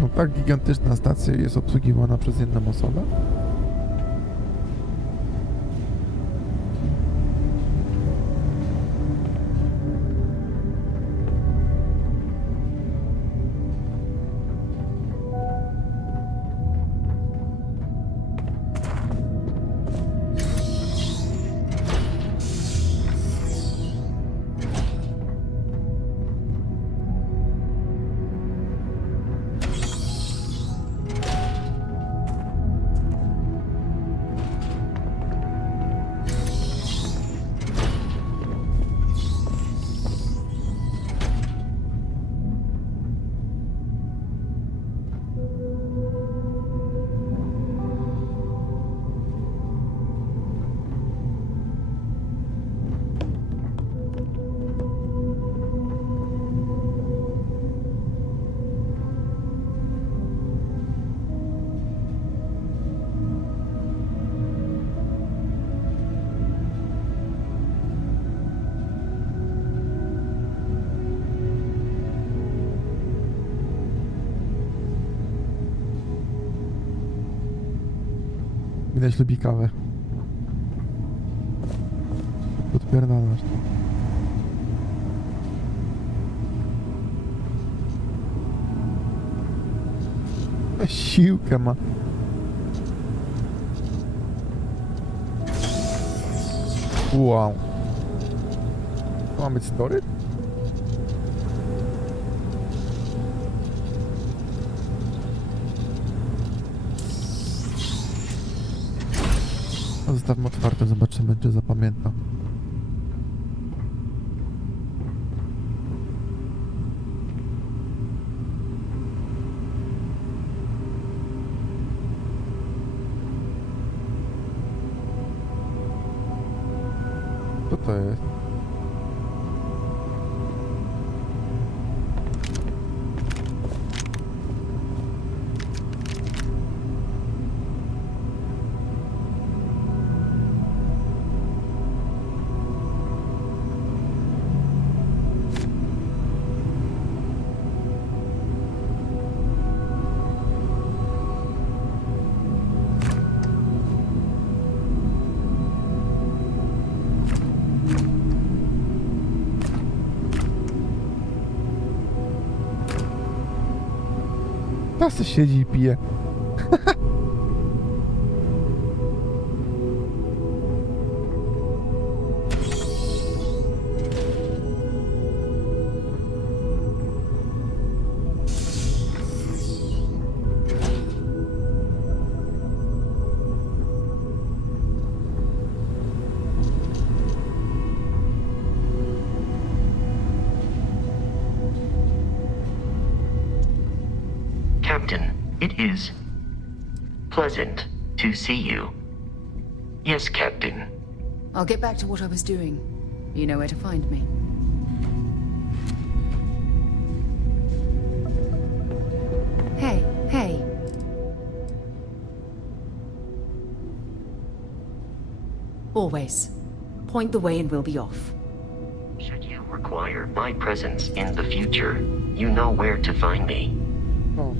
No tak gigantyczna stacja jest obsługiwana przez jedną osobę? Widać lubi kawę. Podpierdalasz. Siłkę ma. Wow. To ma być story? Zostawmy otwarte, zobaczymy, czy zapamięta. Co to jest? Tasy siedzi i pije. Captain, it is pleasant to see you. Yes, Captain. I'll get back to what I was doing. You know where to find me. Hey, hey. Always. Point the way and we'll be off. Should you require my presence in the future, you know where to find me. Oh.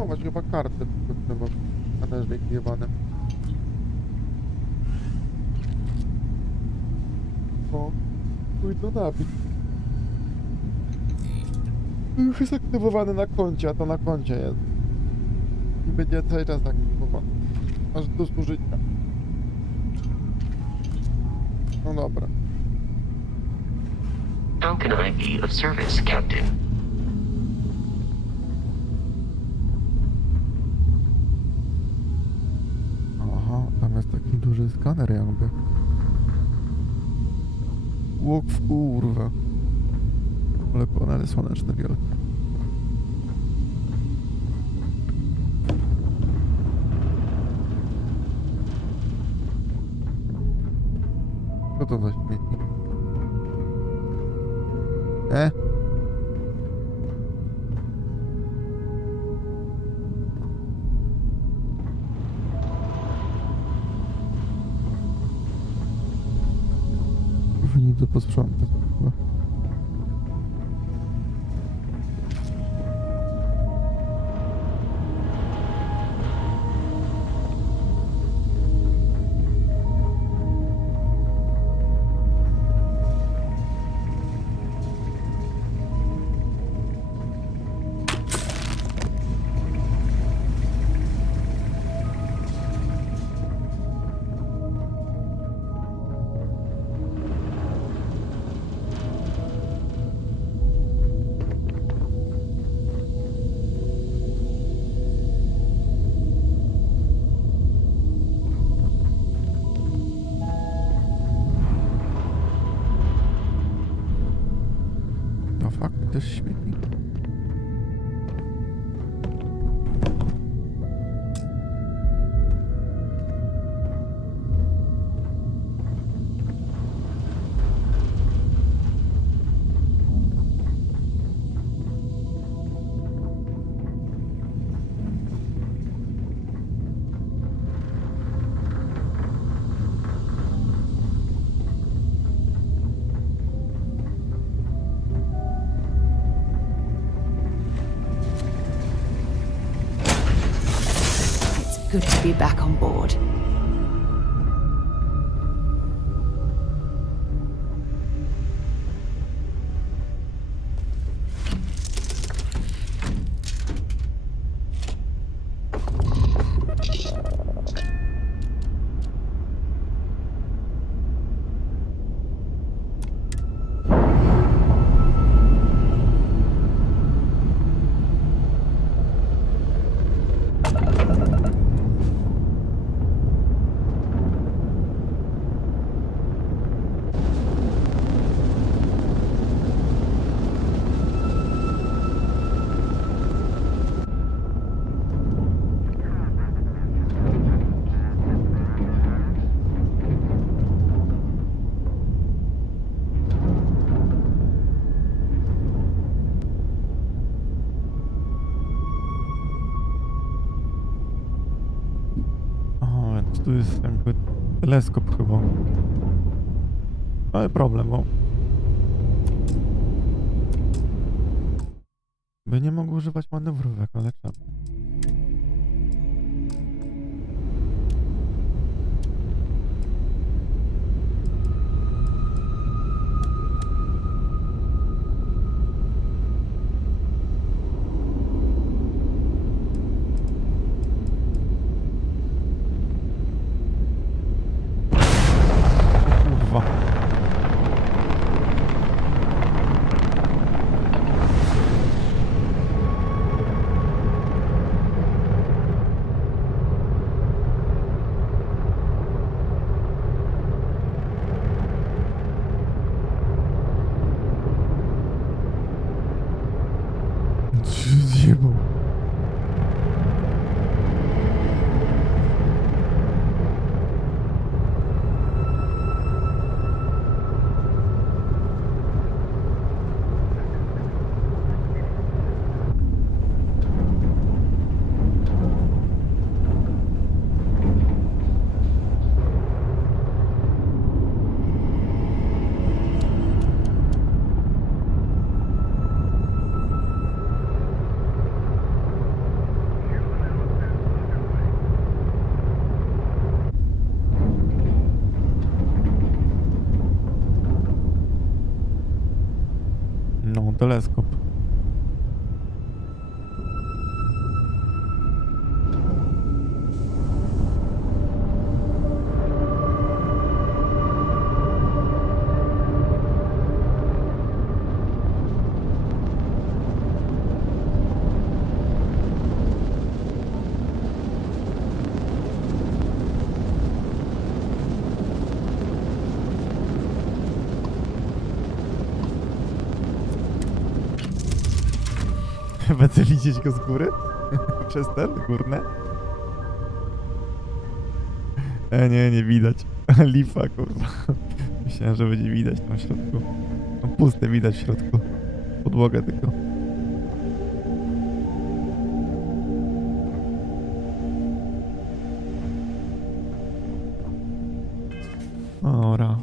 skanować chyba kartę, tylko trzeba w skanerze gniewanym. O, pójdę napić. Już jest aktywowany na koncie, a to na koncie jest. I będzie cały czas aktywowany. Aż do zużycia. No dobra. How can I be of service, Captain? Aha, tam jest taki duży skaner jakby. Łuk w kurwę. Ale panele słoneczne wielkie. Co to za śmieci? Powinni to posprzątać chyba. No fakt, też śmieci. Good to be back on board. Tu jest jakby teleskop chyba. Ale problem, bo by nie mogł używać manewrówek, ale czemu? Zjebał. teleskop. Będę widzieć go z góry? Przez ten górne? Nie widać. Lipa, kurwa. Myślałem, że będzie widać tam w środku. No puste widać w środku. Podłogę tylko. Ora.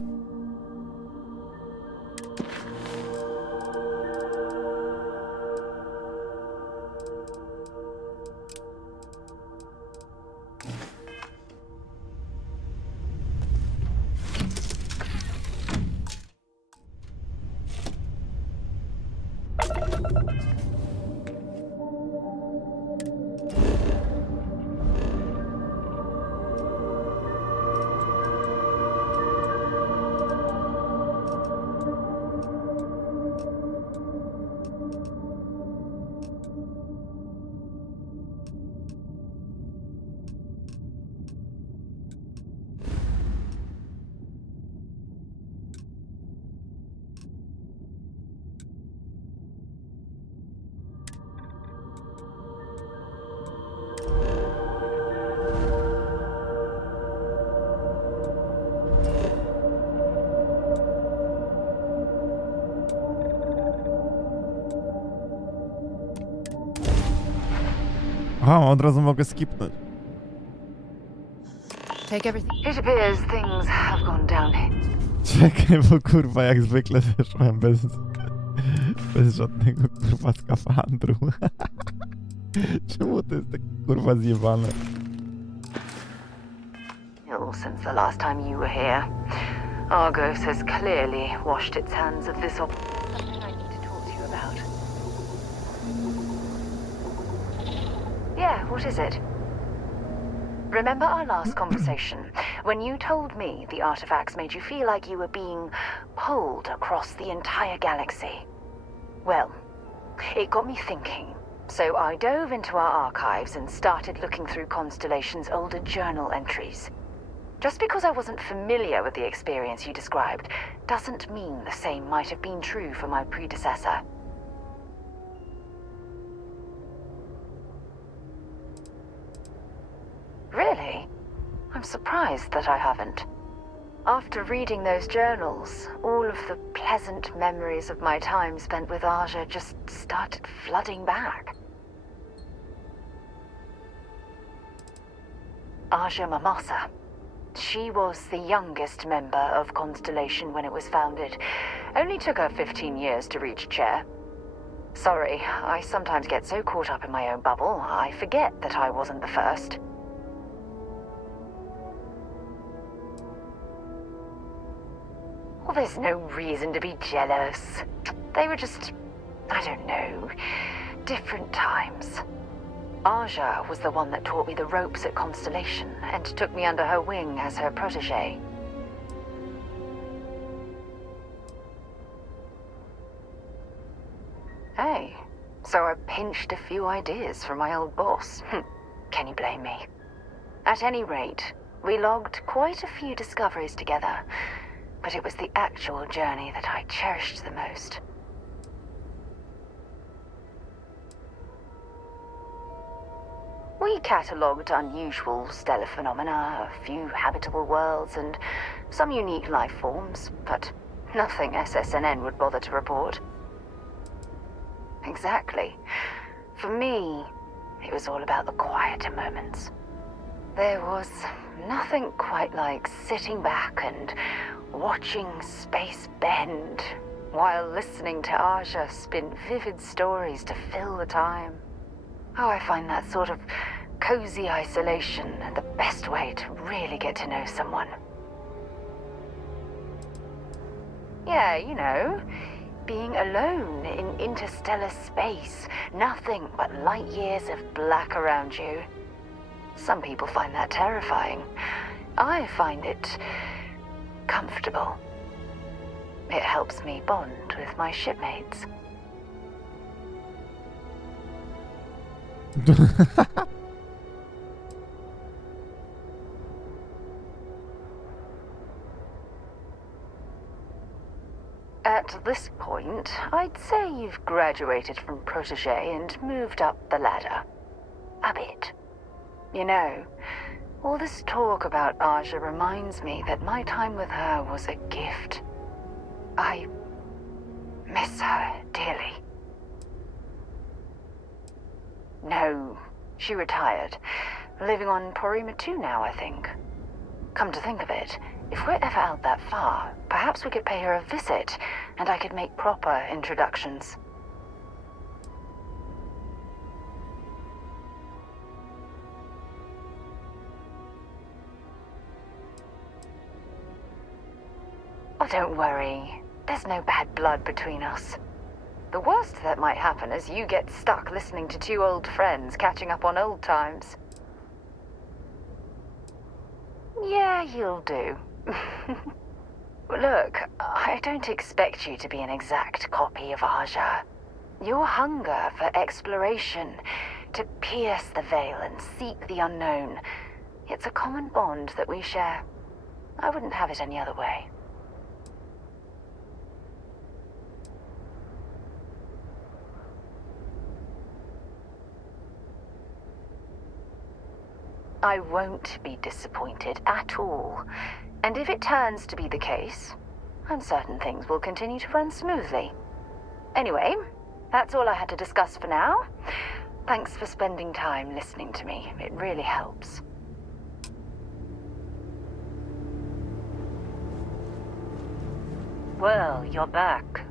Aha, od razu mogę skipnąć. Take everything. It appears things have gone downhill. Czekaj, bo kurwa jak zwykle zeszłem bez żadnego kurwa skafandru. Czemu to jest tak kurwa zjebane? Since the last time you were here, Argos has clearly washed its hands of this something I need to talk to you about. Yeah, what is it? Remember our last conversation, when you told me the artifacts made you feel like you were being pulled across the entire galaxy? Well, it got me thinking, so I dove into our archives and started looking through Constellation's older journal entries. Just because I wasn't familiar with the experience you described, doesn't mean the same might have been true for my predecessor. Really? I'm surprised that I haven't. After reading those journals, all of the pleasant memories of my time spent with Aja just started flooding back. Aja Mamasa. She was the youngest member of Constellation when it was founded. Only took her 15 years to reach chair. Sorry, I sometimes get so caught up in my own bubble, I forget that I wasn't the first. Well, there's no reason to be jealous. They were just, I don't know, different times. Aja was the one that taught me the ropes at Constellation and took me under her wing as her protege. Hey, so I pinched a few ideas from my old boss. Can you blame me? At any rate, we logged quite a few discoveries together, but it was the actual journey that I cherished the most. We catalogued unusual stellar phenomena, a few habitable worlds, and some unique life forms, but nothing SSNN would bother to report. Exactly. For me, it was all about the quieter moments. There was nothing quite like sitting back and watching space bend, while listening to Aja spin vivid stories to fill the time. Oh, I find that sort of cozy isolation the best way to really get to know someone. Yeah, you know, being alone in interstellar space. Nothing but light years of black around you. Some people find that terrifying. I find it comfortable. It helps me bond with my shipmates. At this point, I'd say you've graduated from protege and moved up the ladder. A bit. You know, all this talk about Aja reminds me that my time with her was a gift. I miss her dearly. No, she retired. Living on Porima 2 now, I think. Come to think of it, if we're ever out that far, perhaps we could pay her a visit, and I could make proper introductions. Oh, don't worry. There's no bad blood between us. The worst that might happen is you get stuck listening to two old friends catching up on old times. Yeah, you'll do. Look, I don't expect you to be an exact copy of Aja. Your hunger for exploration, to pierce the veil and seek the unknown, it's a common bond that we share. I wouldn't have it any other way. I won't be disappointed at all. And if it turns to be the case, I'm certain things will continue to run smoothly. Anyway, that's all I had to discuss for now. Thanks for spending time listening to me. It really helps. Well, you're back.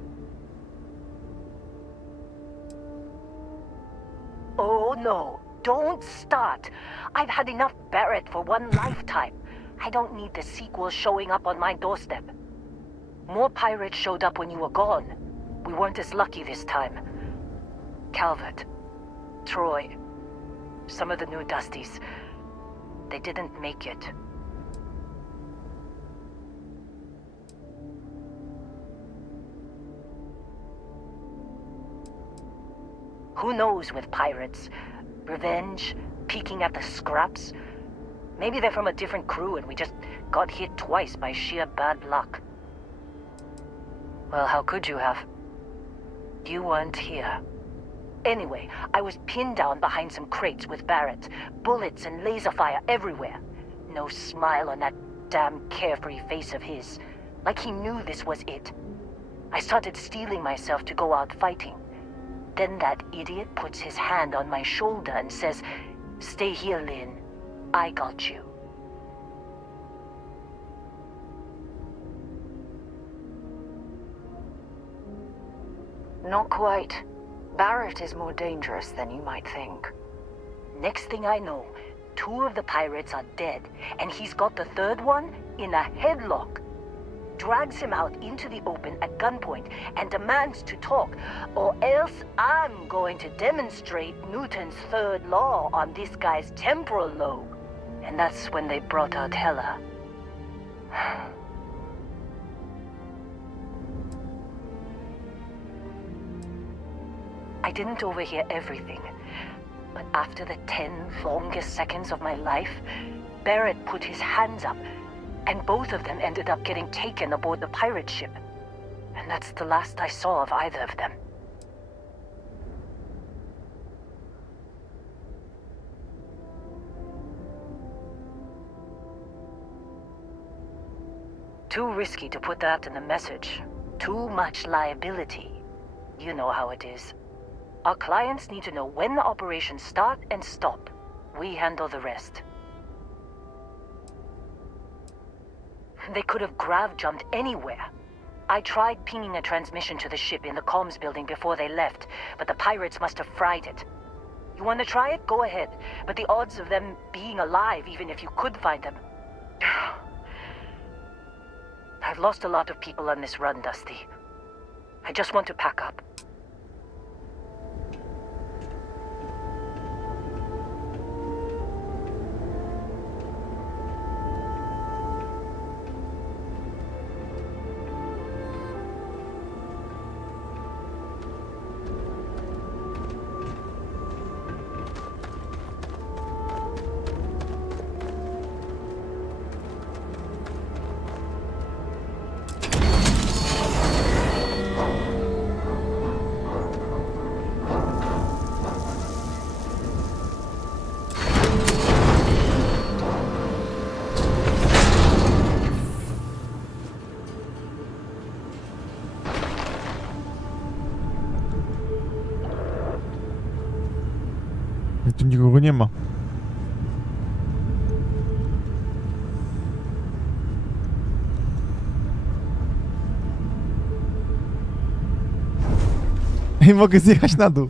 Oh no, don't start. I've had enough Barrett for one lifetime. I don't need the sequel showing up on my doorstep. More pirates showed up when you were gone. We weren't as lucky this time. Calvert, Troy, some of the new Dusties, they didn't make it. Who knows with pirates? Revenge, peeking at the scraps? Maybe they're from a different crew and we just got hit twice by sheer bad luck. Well, how could you have? You weren't here. Anyway, I was pinned down behind some crates with Barrett. Bullets and laser fire everywhere. No smile on that damn carefree face of his. Like he knew this was it. I started steeling myself to go out fighting. Then that idiot puts his hand on my shoulder and says, "Stay here, Lynn. I got you." Not quite. Barrett is more dangerous than you might think. Next thing I know, 2 of the pirates are dead, and he's got the 3rd one in a headlock. Drags him out into the open at gunpoint and demands to talk, or else I'm going to demonstrate Newton's 3rd law on this guy's temporal lobe. And that's when they brought out Hela. I didn't overhear everything, but after the 10 longest seconds of my life, Barrett put his hands up, and both of them ended up getting taken aboard the pirate ship. And that's the last I saw of either of them. Too risky to put that in the message. Too much liability. You know how it is. Our clients need to know when the operations start and stop. We handle the rest. They could have grav-jumped anywhere. I tried pinging a transmission to the ship in the comms building before they left, but the pirates must have fried it. You want to try it? Go ahead. But the odds of them being alive, even if you could find them... I've lost a lot of people on this run, Dusty. I just want to pack up. Tu nikogo nie ma. Ej, mogę zjechać na dół.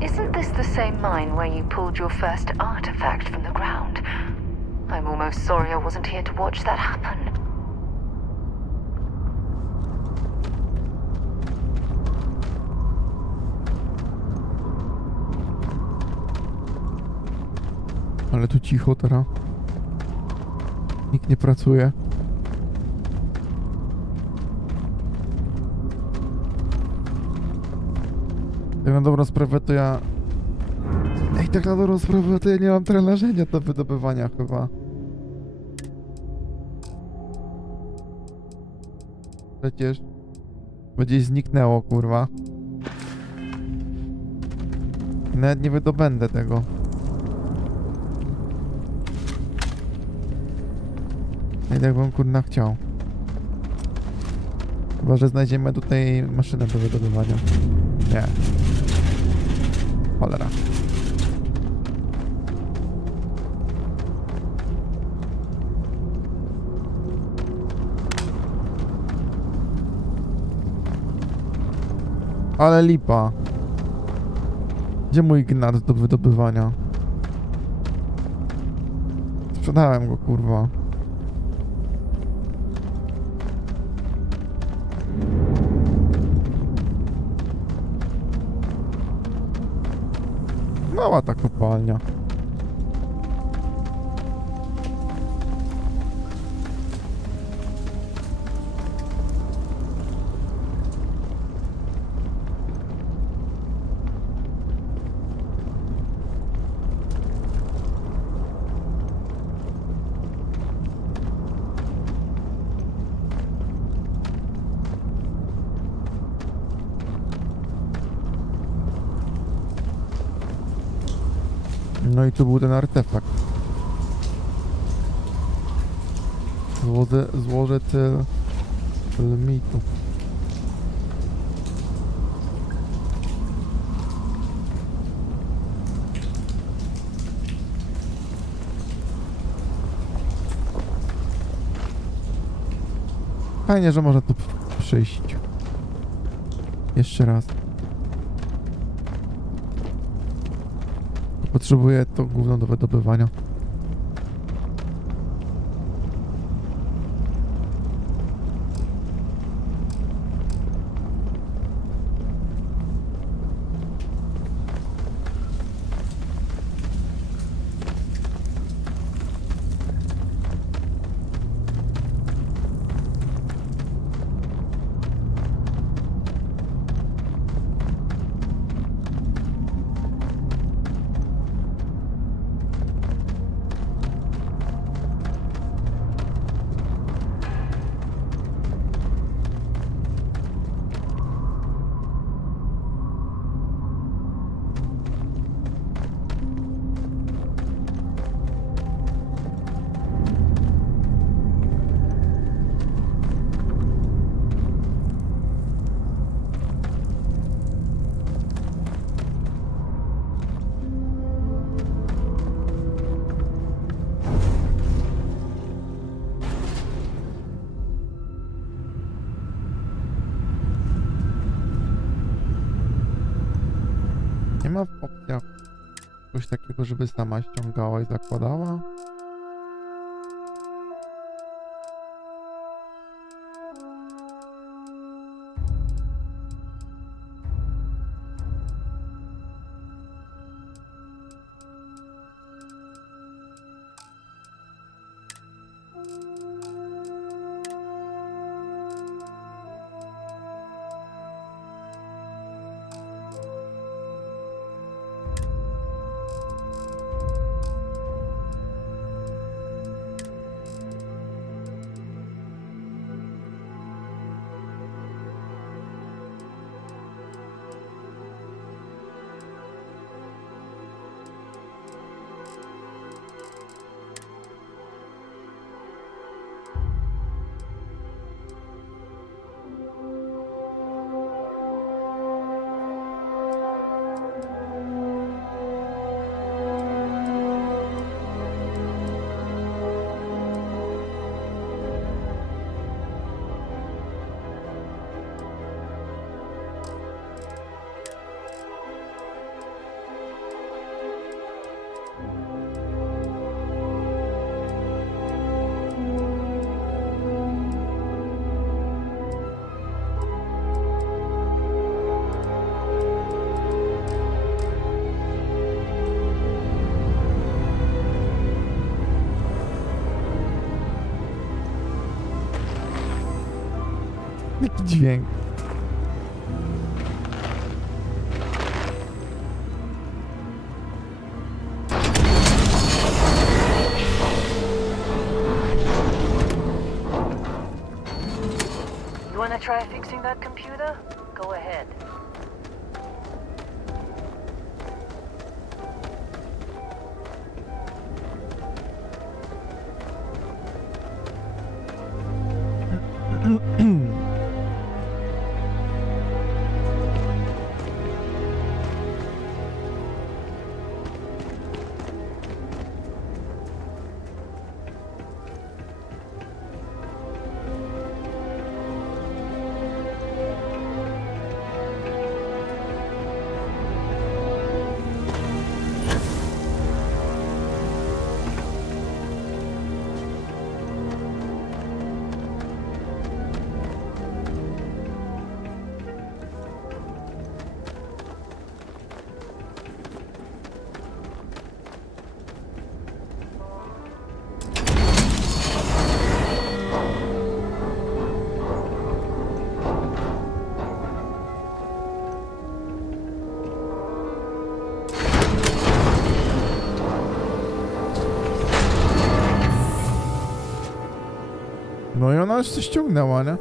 Isn't this the same mine where you pulled your first artifact from the ground? I'm almost sorry I wasn't here to watch that happen. Ale tu cicho teraz. Nikt nie pracuje. Tak na dobrą sprawę to ja... Ej, tak na dobrą sprawę to ja nie mam teraz narzędzia do wydobywania chyba. Przecież... Gdzieś zniknęło, kurwa. Nawet nie wydobędę tego. I tak bym kurna chciał. Chyba, że znajdziemy tutaj maszynę do wydobywania. Nie. Cholera. Ale lipa. Gdzie mój gnat do wydobywania? Sprzedałem go, kurwa. Mała ta kopalnia. No i tu był ten artefakt. Złożę tyle mitu. Fajnie, że można tu przyjść. Jeszcze raz. Potrzebuję to gówno do wydobywania. Nie ma w opcjach coś takiego, żeby sama ściągała i zakładała? Jaki dźwięk? You wanna try fixing that computer? Go ahead. No i ona już coś ściągnęła, nie?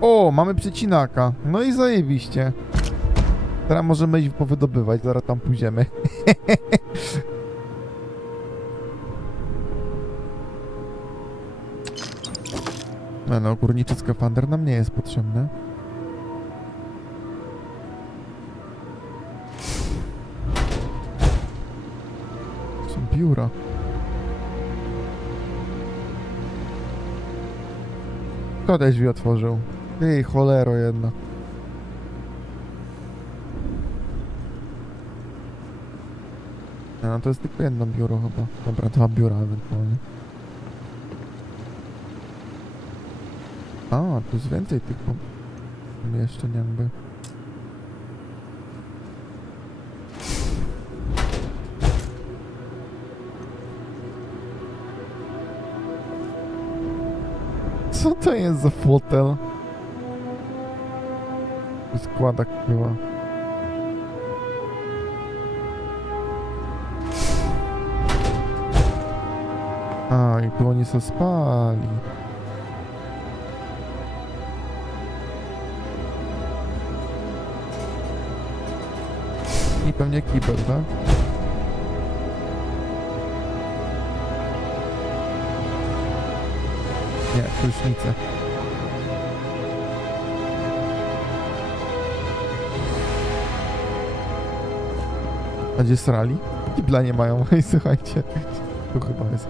O, mamy przecinaka. No i zajebiście. Teraz możemy iść powydobywać, zaraz tam pójdziemy. No, górniczy skafander nam nie jest potrzebny. Są biura. Kto te drzwi otworzył? Ej, cholero jedna. No to jest tylko jedno biuro chyba. Dobra, dwa biura ewentualnie. A, tu jest więcej tych pomieszczeń jakby. Co to jest za fotel? Składak była. A, i tu oni sobie spali. I pewnie kibel, tak? Nie, prysznice. A gdzie srali? Kibla nie mają. Hej, słuchajcie. Tu chyba jest.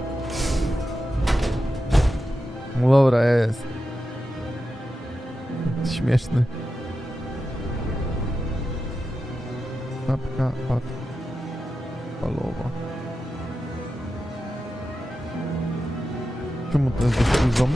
No dobra, jest. Śmieszny. Papka palowa. Czemu to jest dyfuzą?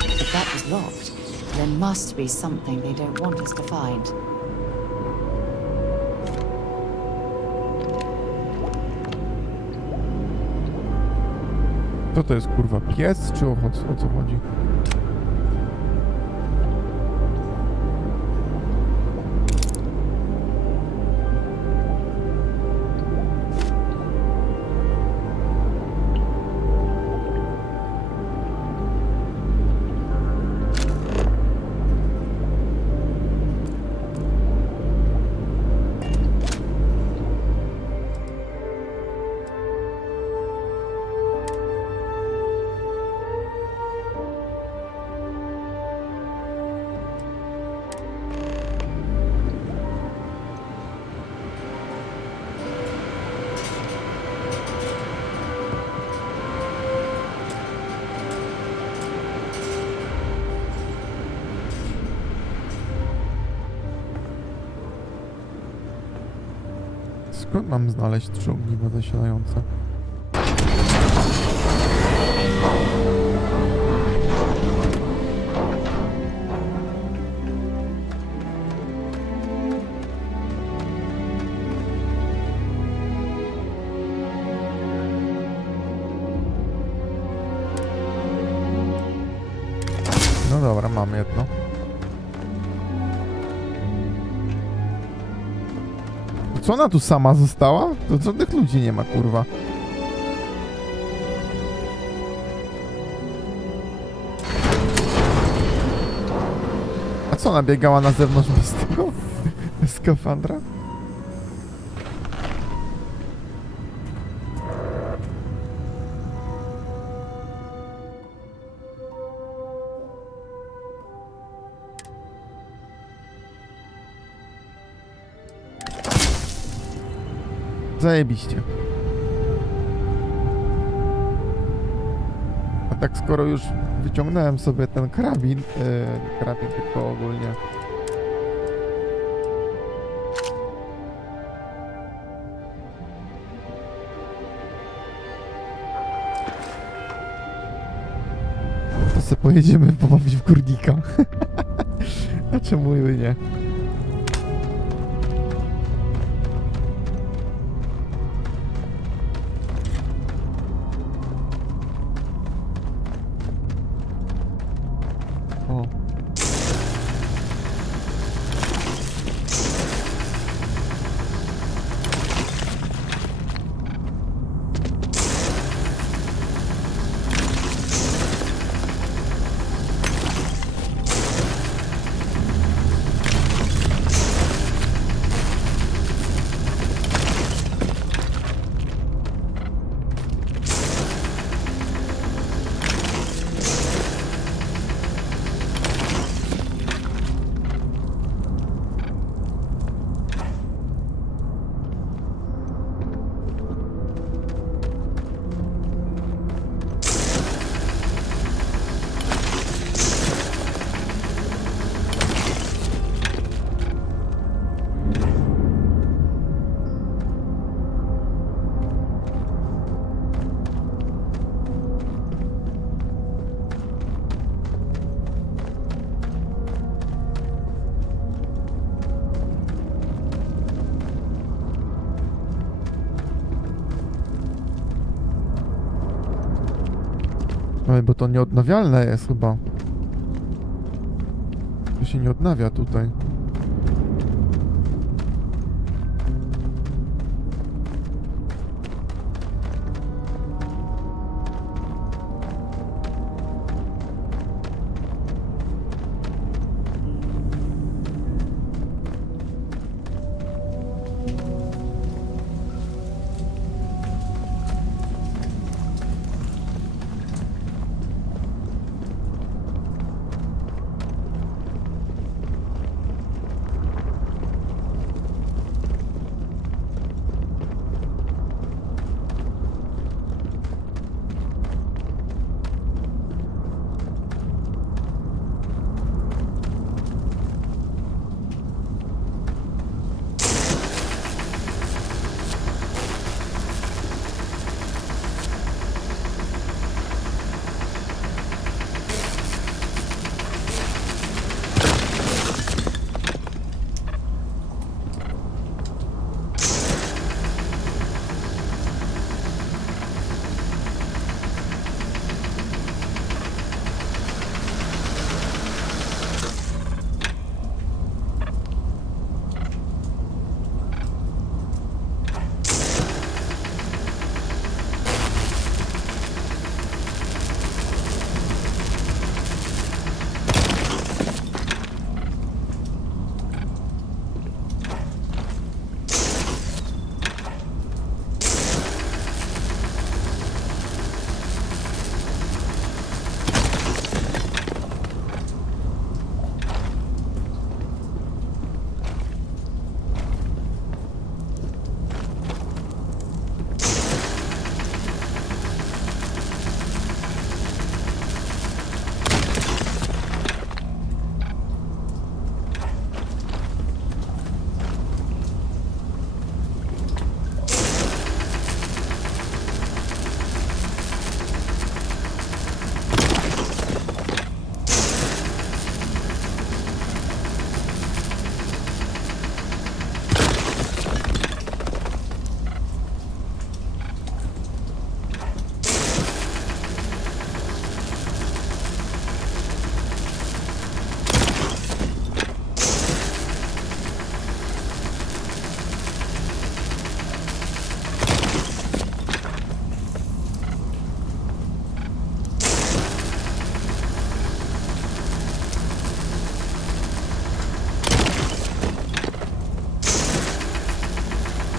If that was locked, there must be something they don't want us to find. Co to jest, kurwa, pies, czy o co chodzi? Skąd mam znaleźć 3 ogniwa zasilające? No dobra, mam jedno. Co ona tu sama została? To żadnych ludzi nie ma, kurwa. A co, ona biegała na zewnątrz bez tego? Bez skafandra? Zajebiście. A tak skoro już wyciągnąłem sobie ten karabin, karabin tylko ogólnie. To sobie pojedziemy pobawić w górnika. A czemu by nie? Oj, bo to nieodnawialne jest chyba. To się nie odnawia tutaj.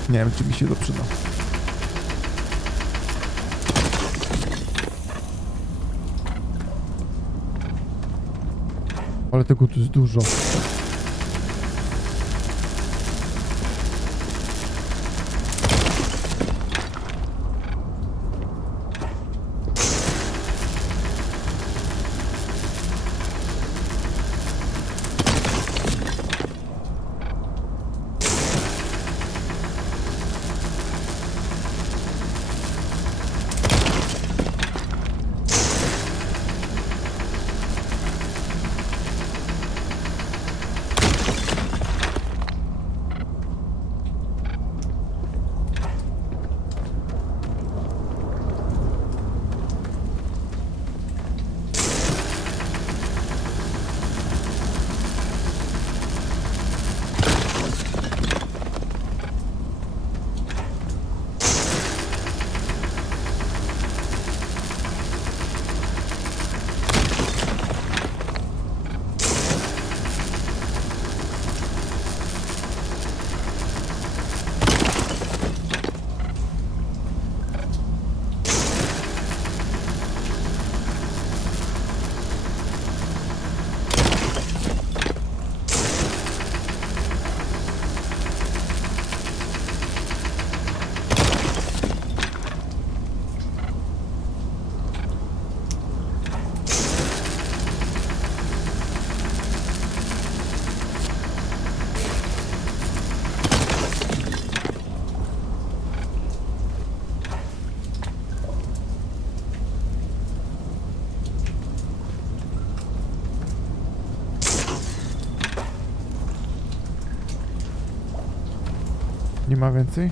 Nie wiem, czy mi się to przyda. Ale tego tu jest dużo. Nie ma więcej?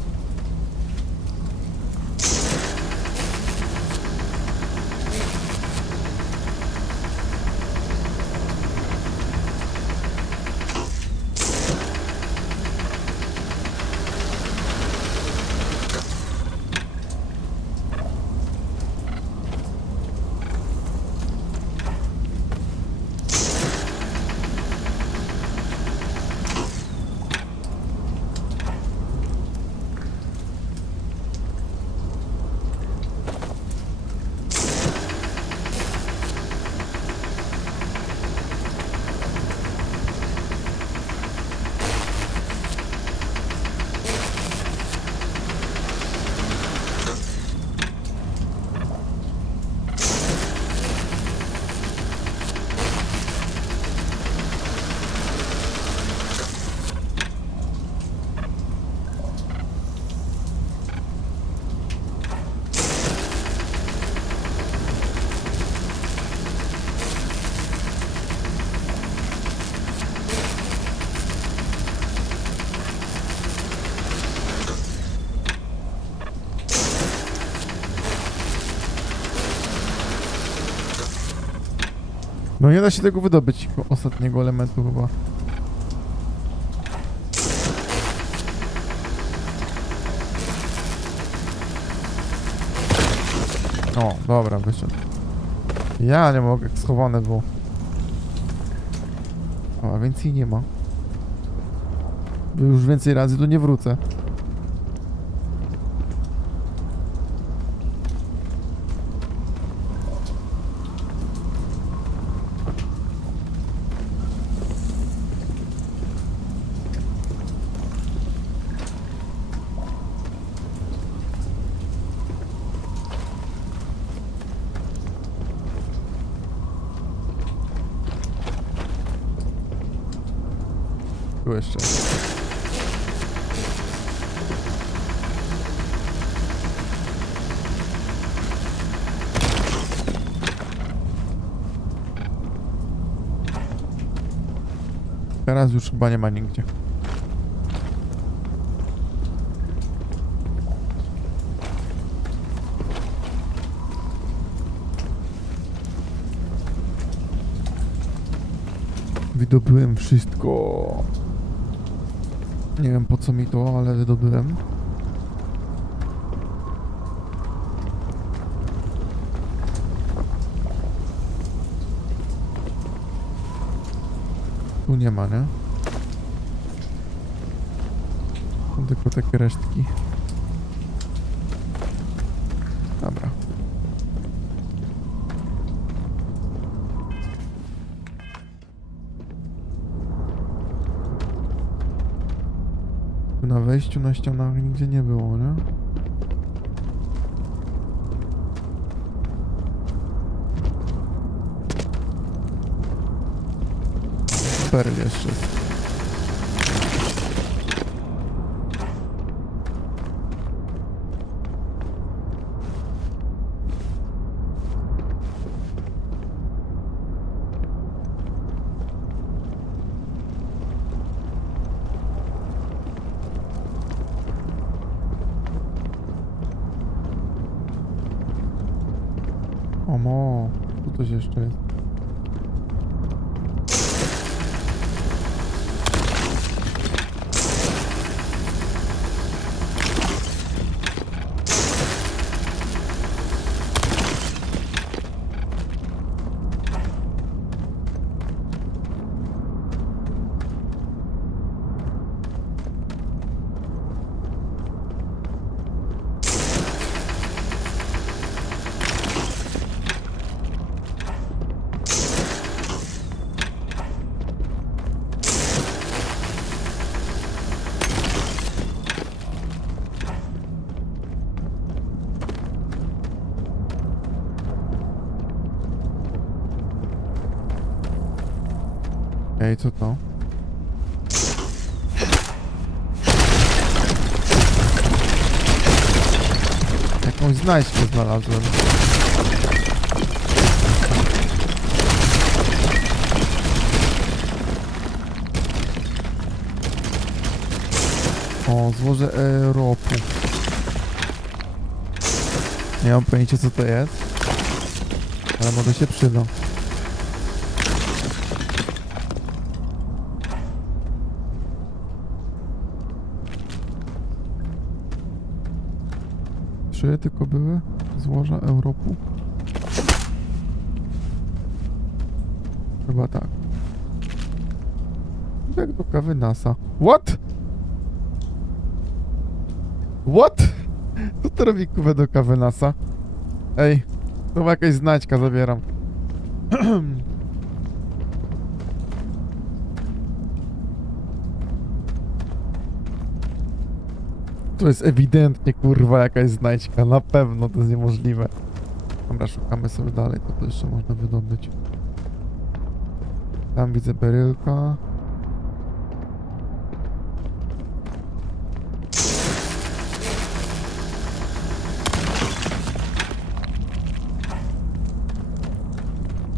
No nie da się tego wydobyć, ostatniego elementu chyba. O, dobra, wyszedł. Ja nie mogę, schowane było. O, a więcej nie ma. Bo już więcej razy tu nie wrócę. Tu jeszcze. Teraz już chyba nie ma nigdzie. Wydobyłem wszystko. Nie wiem po co mi to, ale wydobyłem. Tu nie ma, nie? Są tylko takie resztki. Dobra. Tu na wejściu na ścianach nigdzie nie było, nie? Perl jeszcze jest. O mo, tu coś jeszcze jest. Ej, co to? Jakąś znajdźkę znalazłem. O, złoże ropu. Nie mam pojęcia, co to jest, ale może się przyda. Trzy tylko były złoża Europu. Chyba tak. Jak do kawy NASA. What? What? Co to robi kuwę do kawy NASA? Ej, to ma jakaś znajdźka, zabieram. To jest ewidentnie, kurwa, jakaś znajdźka. Na pewno to jest niemożliwe. Dobra, szukamy sobie dalej, to jeszcze można wydobyć. Tam widzę berylka.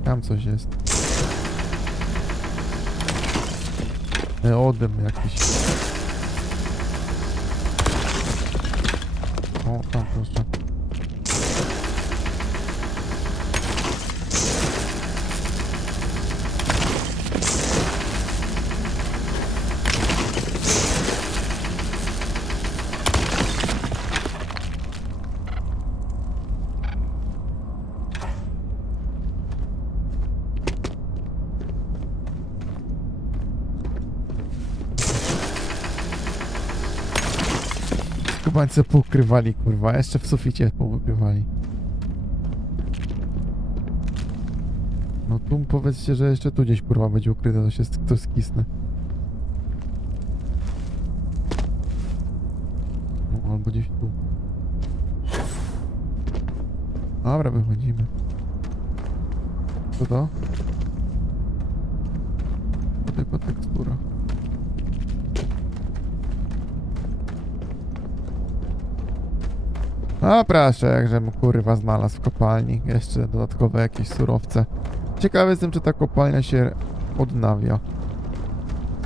Tam coś jest. Odem jakiś. O, tam proszę. Skubańce poukrywali, kurwa. Jeszcze w suficie poukrywali. No tu powiedzcie, że jeszcze tu gdzieś, kurwa, będzie ukryte, to się to skisnę. No, albo gdzieś tu. Dobra, wychodzimy. Co to? To tylko tekstura. A proszę, jakżem kurwa znalazł w kopalni. Jeszcze dodatkowe jakieś surowce. Ciekawy jestem, czy ta kopalnia się odnawia.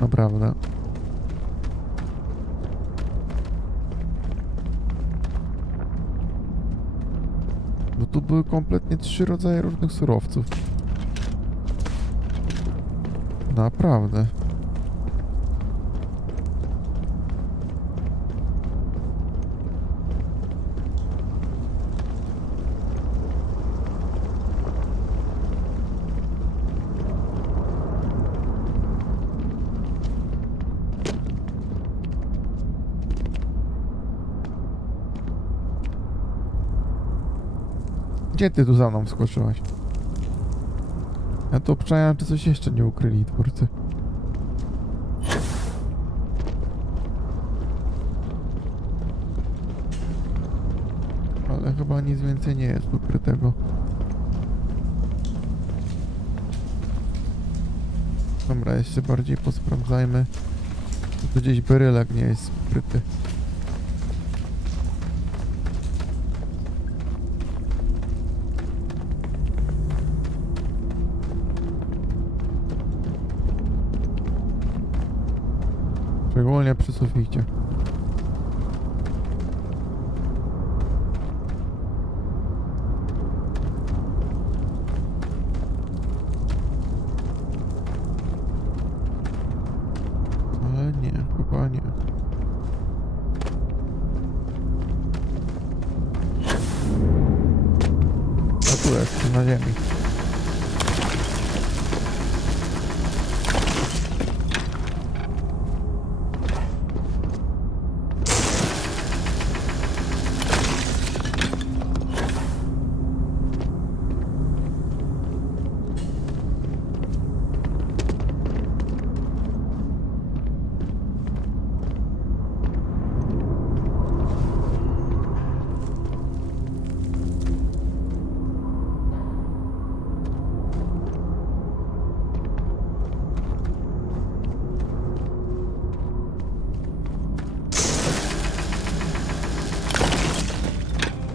Naprawdę. Bo tu były kompletnie 3 rodzaje różnych surowców. Naprawdę. Gdzie ty tu za mną wskoczyłaś? Ja tu obczajam, czy coś jeszcze nie ukryli twórcy. Ale chyba nic więcej nie jest ukrytego. Dobra, jeszcze bardziej posprawdzajmy. Tu gdzieś berylek nie jest skryty. Szczególnie przy suficie. Ale nie, chyba nie. A tu jest, na ziemi.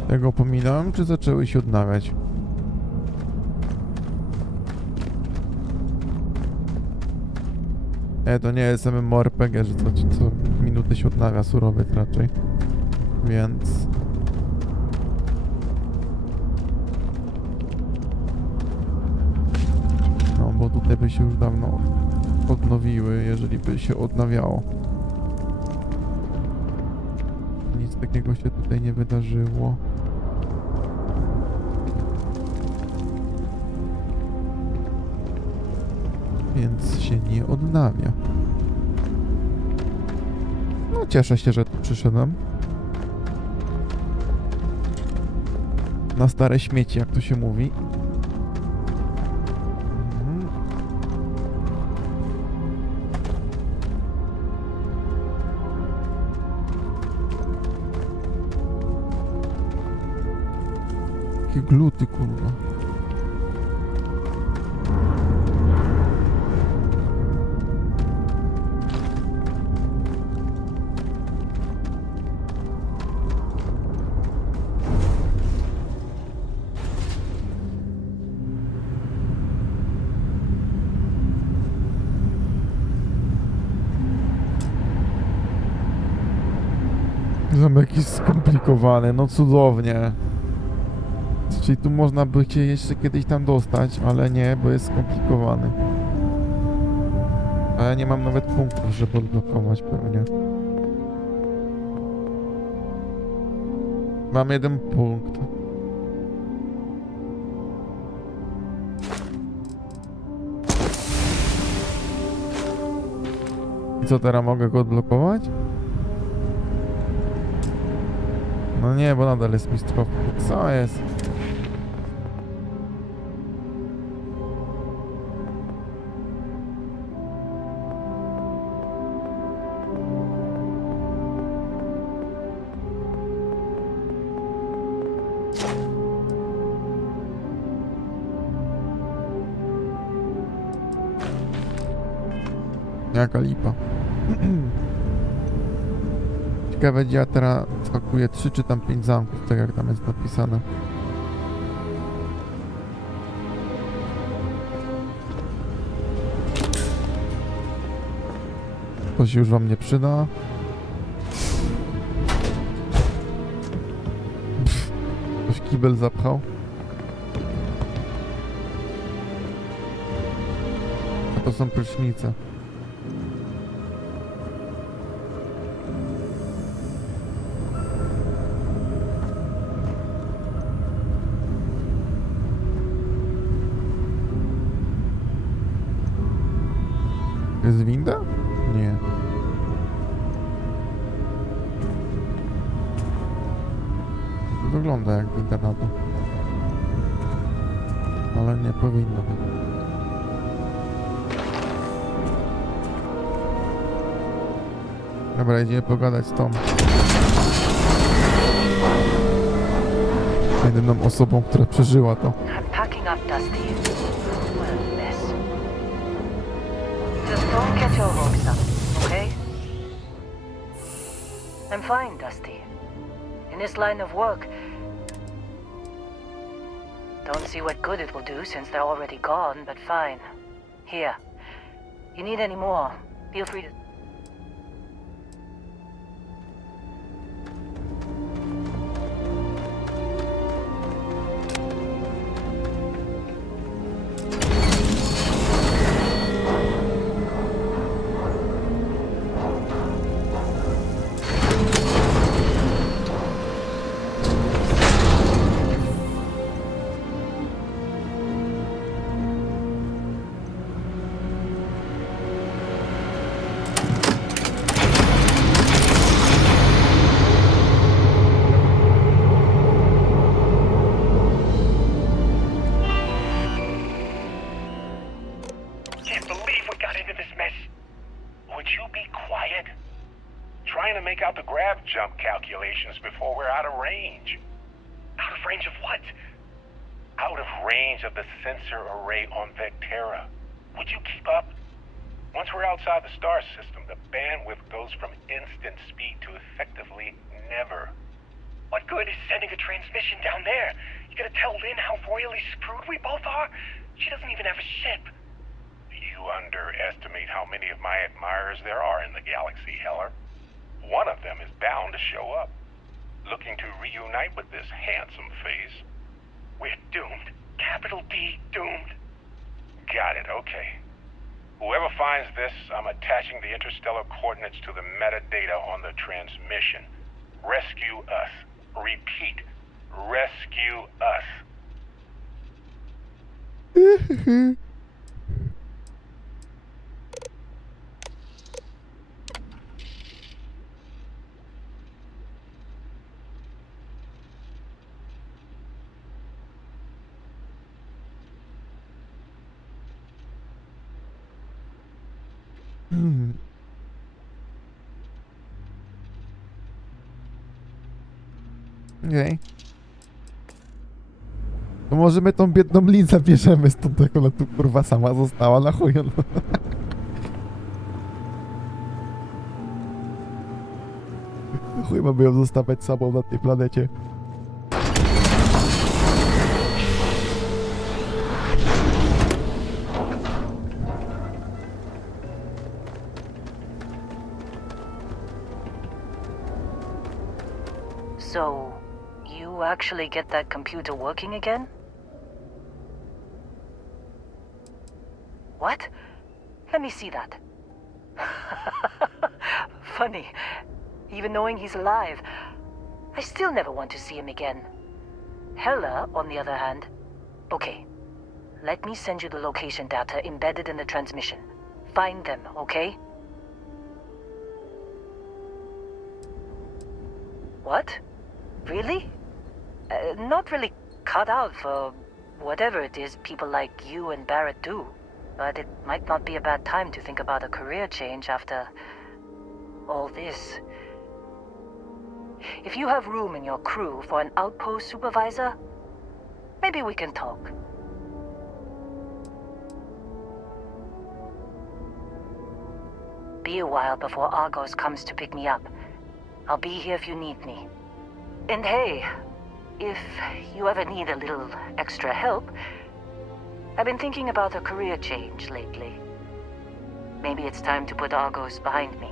Tego pominąłem, czy zaczęły się odnawiać? Nie, to nie jest MMORPG, że co minutę się odnawia surowiec raczej. Więc... No, bo tutaj by się już dawno odnowiły, jeżeli by się odnawiało. Nic takiego się tutaj nie wydarzyło. Więc się nie odnawia. No cieszę się, że tu przyszedłem. Na stare śmieci, jak to się mówi. Jakie gluty, kurwa. Zamek jest skomplikowany, no cudownie. Czyli tu można by się jeszcze kiedyś tam dostać, ale nie, bo jest skomplikowany. A ja nie mam nawet punktów, żeby odblokować pewnie. Mam jeden punkt. I co teraz, mogę go odblokować? No nie, bo nadal jest mistrzowski. Co jest? Jaka lipa. Ciekawe, gdzie ja teraz skakuję 3 czy tam 5 zamków, tak jak tam jest napisane. To się już wam nie przyda. Pff, ktoś kibel zapchał. A to są prysznice. Jest winda? Nie. Wygląda jak winda na to. ale nie powinno. Dobra, idziemy pogadać z tą jedyną osobą, która przeżyła to. I'm packing up, Dusty. What a mess. Just don't get your hopes up, okay? I'm fine, Dusty. In this line of work, don't see what good it will do since they're already gone, but fine. Here. You need any more? Feel free to... Make out the grav jump calculations before we're out of range. Out of range of what? Out of range of the sensor array on Vectera. Would you keep up? Once we're outside the star system, the bandwidth goes from instant speed to effectively never. What good is sending a transmission down there? You gonna tell Lynn how royally screwed we both are? She doesn't even have a ship. You underestimate how many of my admirers there are in the galaxy, Heller. One of them is bound to show up, looking to reunite with this handsome face. We're doomed. Capital D, doomed. Got it, okay. Whoever finds this, I'm attaching the interstellar coordinates to the metadata on the transmission. Rescue us. Repeat, rescue us. Okej. To może my tą biedną Lin zabierzemy stąd, jak ona tu kurwa sama została, na chuj on. Chuj mamy ją zostawiać samą na tej planecie. So, you actually get that computer working again? What? Let me see that. Funny. Even knowing he's alive, I still never want to see him again. Hella, on the other hand... Okay. Let me send you the location data embedded in the transmission. Find them, okay? What? Really? Not really cut out for whatever it is people like you and Barrett do. But it might not be a bad time to think about a career change after all this. If you have room in your crew for an outpost supervisor, maybe we can talk. Be a while before Argos comes to pick me up. I'll be here if you need me. And hey, if you ever need a little extra help, I've been thinking about a career change lately. Maybe it's time to put Argos behind me.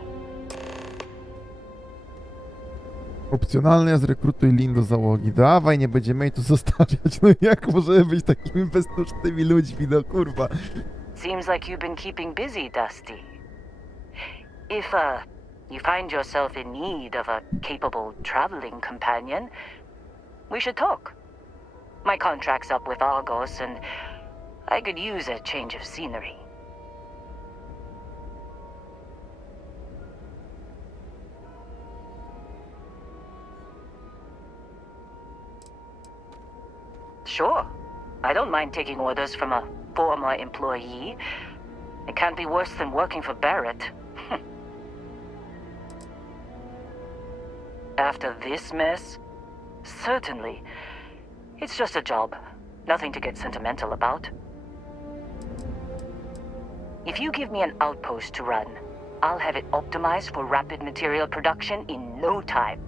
Opcjonalnie zrekrutuj Lin do załogi. Dawaj, nie będziemy jej tu zostawiać. No jak możemy być takimi bezdusznymi ludźmi, no kurwa. Seems like you've been keeping busy, Dusty. If, you find yourself in need of a capable traveling companion, we should talk. My contract's up with Argos, and I could use a change of scenery. Sure. I don't mind taking orders from a former employee. It can't be worse than working for Barrett. After this mess? Certainly. It's just a job. Nothing to get sentimental about. If you give me an outpost to run, I'll have it optimized for rapid material production in no time.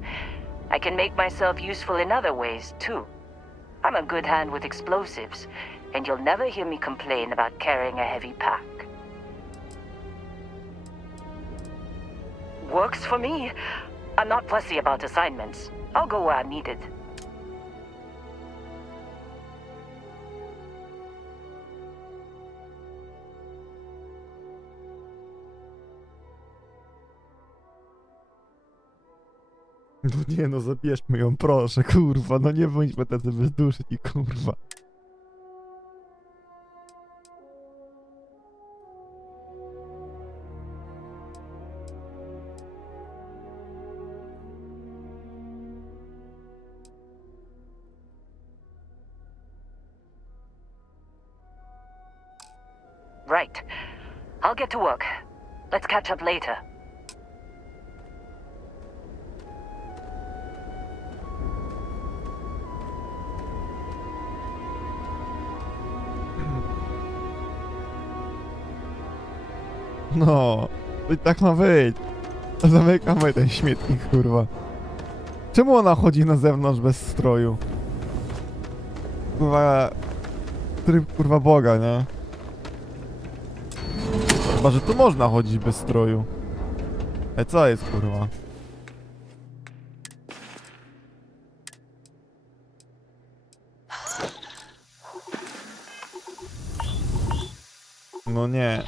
I can make myself useful in other ways, too. I'm a good hand with explosives, and you'll never hear me complain about carrying a heavy pack. Works for me. I'm not fussy about assignments. I'll go where I'm needed. No nie no, zabierzmy ją, proszę, kurwa, no nie bądźmy tacy bezduszni, kurwa. Right. I'll get to work. Let's catch up later. No, i tak ma być. Zamykamy ten śmietnik, kurwa. Czemu ona chodzi na zewnątrz bez stroju? Kurwa... Tryb, kurwa, Boga, nie? Chyba, że tu można chodzić bez stroju. Co jest, kurwa? No nie.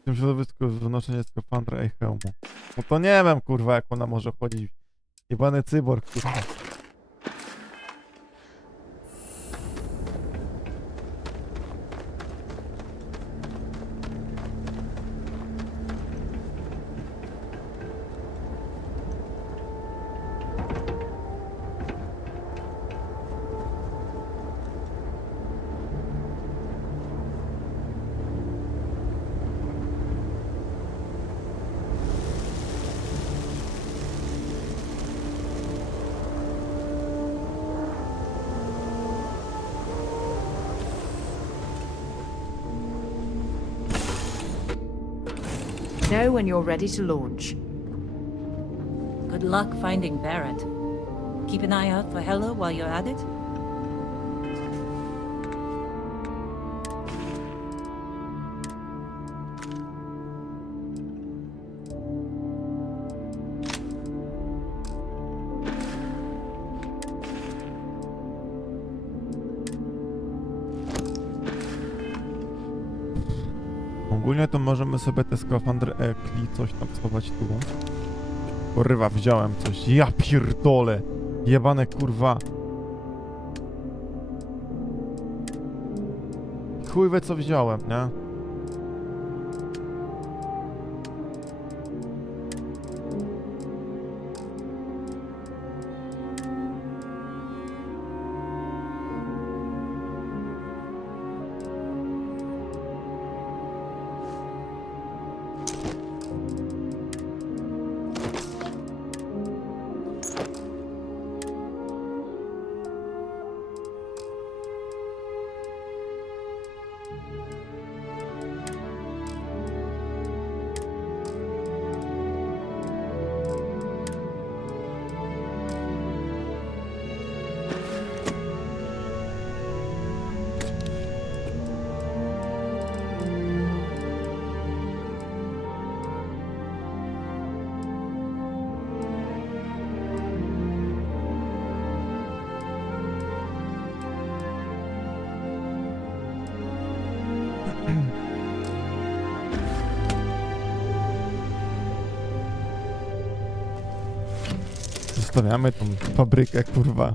W tym środowisku wynoszenie skafandra i hełmu. No to nie wiem, kurwa, jak ona może chodzić. Jebany cyborg, kurwa. Know when you're ready to launch. Good luck finding Barrett. Keep an eye out for Hella while you're at it. Ogólnie to możemy sobie te skafandry Ekli coś tam schować tu. Kurwa, wziąłem coś. Ja pierdolę. Jebane, kurwa. Chuj wie co wziąłem, nie? Zostawiamy tą fabrykę, kurwa.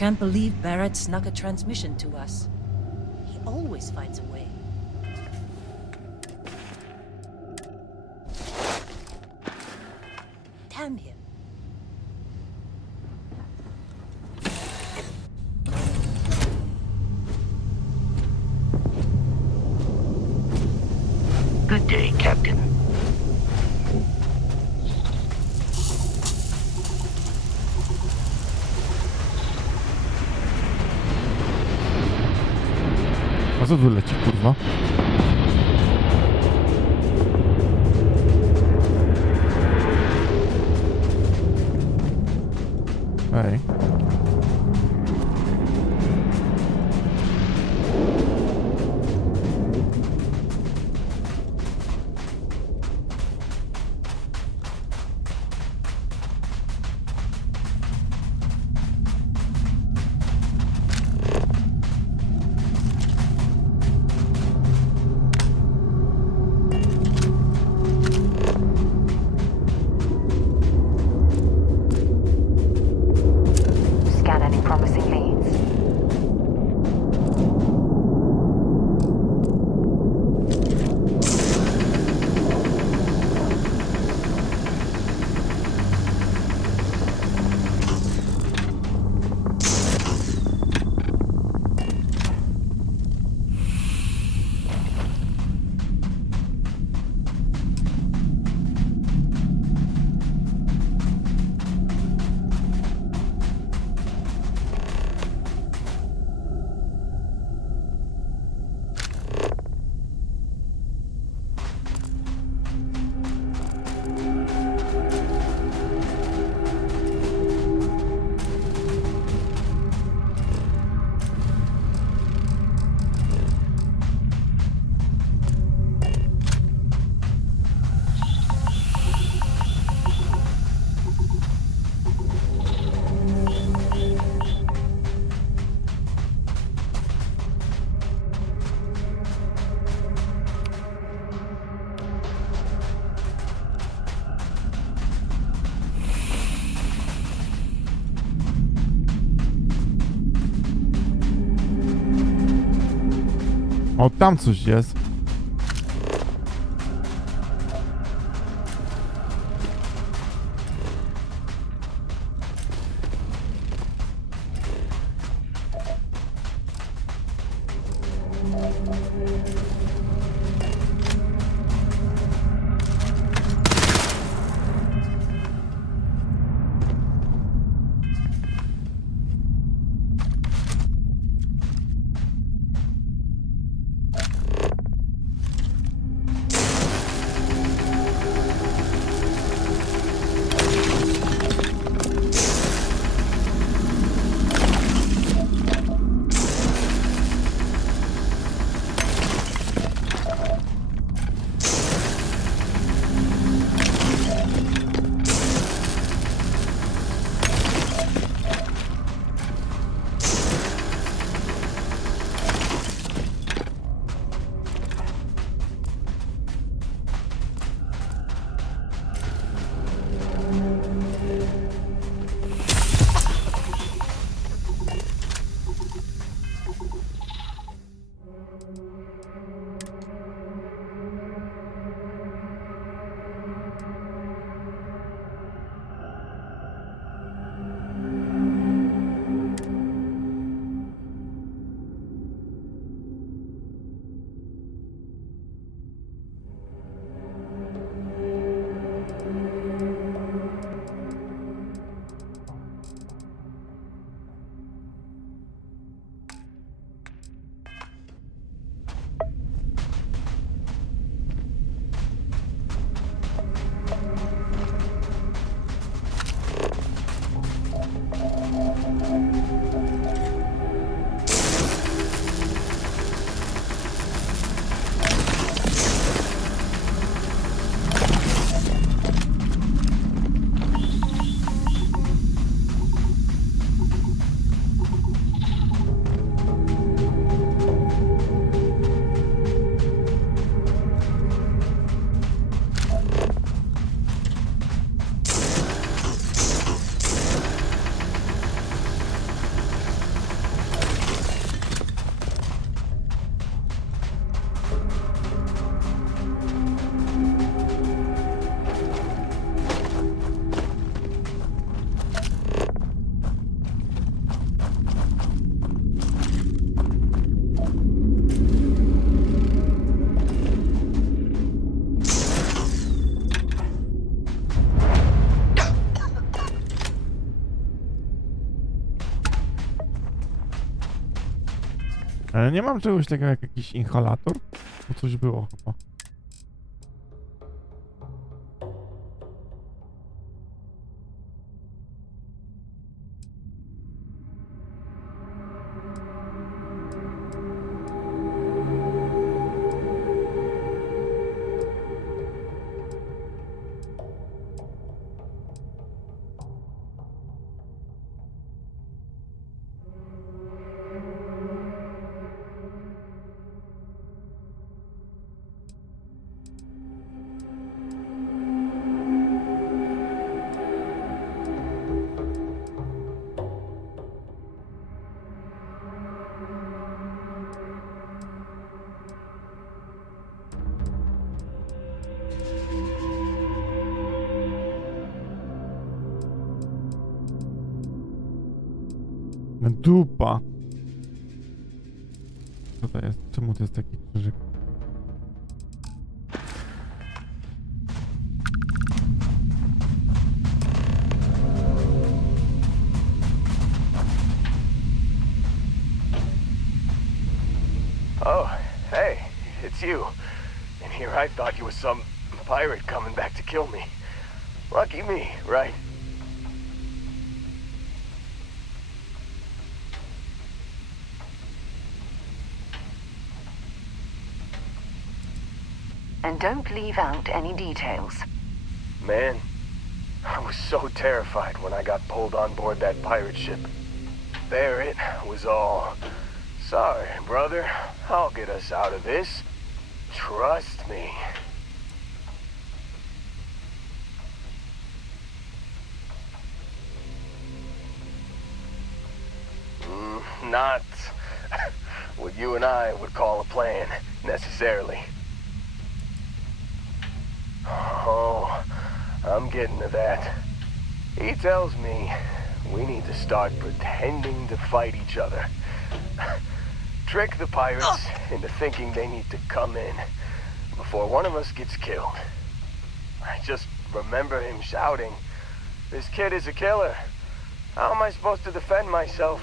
Can't believe Barrett snuck a transmission to us. He always finds a way. Damn him. Good day, Captain. A co tu leci, kurwa? Ej. Scan any promising leads. O, tam coś jest. Ale nie mam czegoś takiego jak jakiś inhalator? Bo coś było chyba. Dupa. Co to jest? Czemu to jest taki krzyżyk? Oh, hey, it's you. And here I thought you was some pirate coming back to kill me. Lucky me, right? And don't leave out any details. Man, I was so terrified when I got pulled on board that pirate ship. There it was all. Sorry, brother. I'll get us out of this. Trust me. Not what you and I would call a plan, necessarily. Oh, I'm getting to that. He tells me we need to start pretending to fight each other. Trick the pirates into thinking they need to come in before one of us gets killed. I just remember him shouting, "This kid is a killer. How am I supposed to defend myself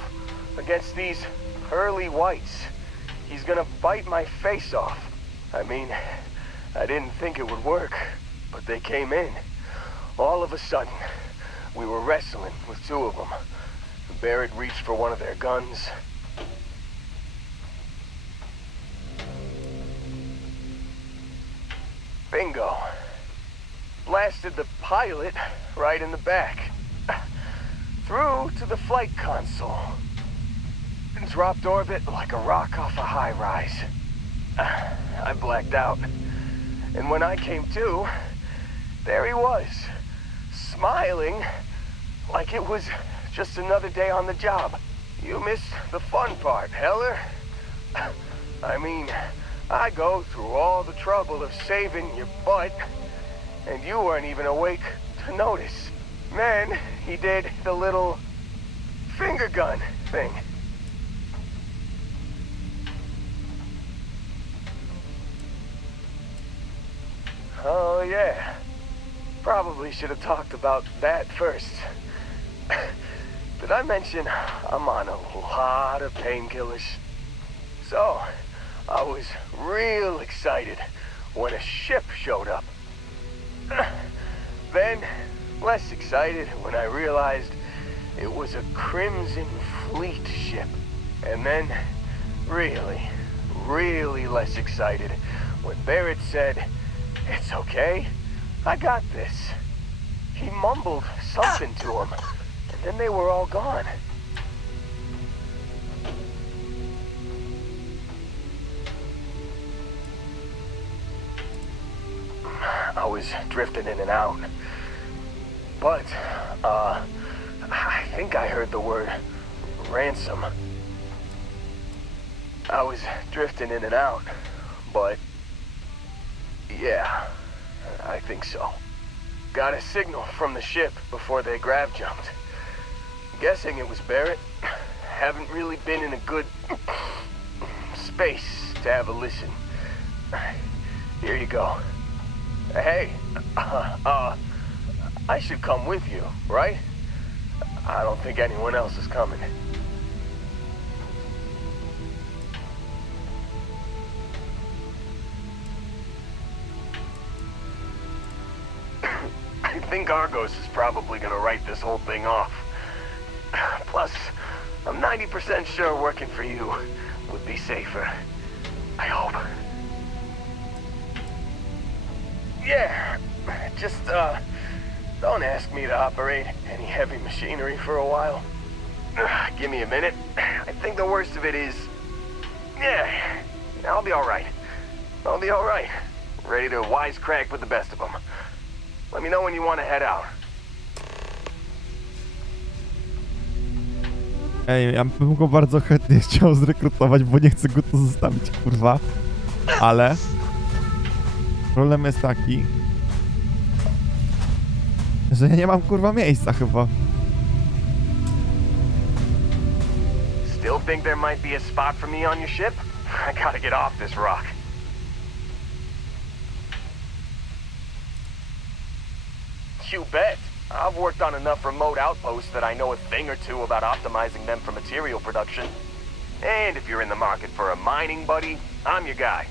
against these pearly whites? He's gonna bite my face off." I mean, I didn't think it would work, but they came in. All of a sudden, we were wrestling with two of them. Barrett reached for one of their guns. Bingo. Blasted the pilot right in the back. Through to the flight console. And dropped orbit like a rock off a high-rise. I blacked out. And when I came to, there he was, smiling like it was just another day on the job. You missed the fun part, Heller. I mean, I go through all the trouble of saving your butt, and you weren't even awake to notice. Then he did the little finger gun thing. Oh, yeah. Probably should have talked about that first. Did I mention I'm on a lot of painkillers? So, I was real excited when a ship showed up. Then, less excited when I realized it was a Crimson Fleet ship. And then, really less excited when Barrett said, "It's okay, I got this." He mumbled something to him, and then they were all gone. I was drifting in and out. But, I think I heard the word ransom. I was drifting in and out, but yeah, I think so. Got a signal from the ship before they grav jumped. Guessing it was Barrett. Haven't really been in a good space to have a listen. Here you go. Hey, I should come with you, right? I don't think anyone else is coming. think Argos is probably gonna write this whole thing off. Plus, I'm 90% sure working for you would be safer. I hope. Yeah, just, don't ask me to operate any heavy machinery for a while. Give me a minute. I think the worst of it is... Yeah, I'll be alright. I'll be alright. Ready to wisecrack with the best of them. Let me know when you want to head out. Ej, ja bym go bardzo chętnie chciał zrekrutować, bo nie chcę go tu zostawić, kurwa. Ale... problem jest taki... że ja nie mam, kurwa, miejsca chyba. Still think there might be a spot for me on your ship? I gotta get off this rock. You bet. I've worked on enough remote outposts that I know a thing or two about optimizing them for material production. And if you're in the market for a mining buddy, I'm your guy.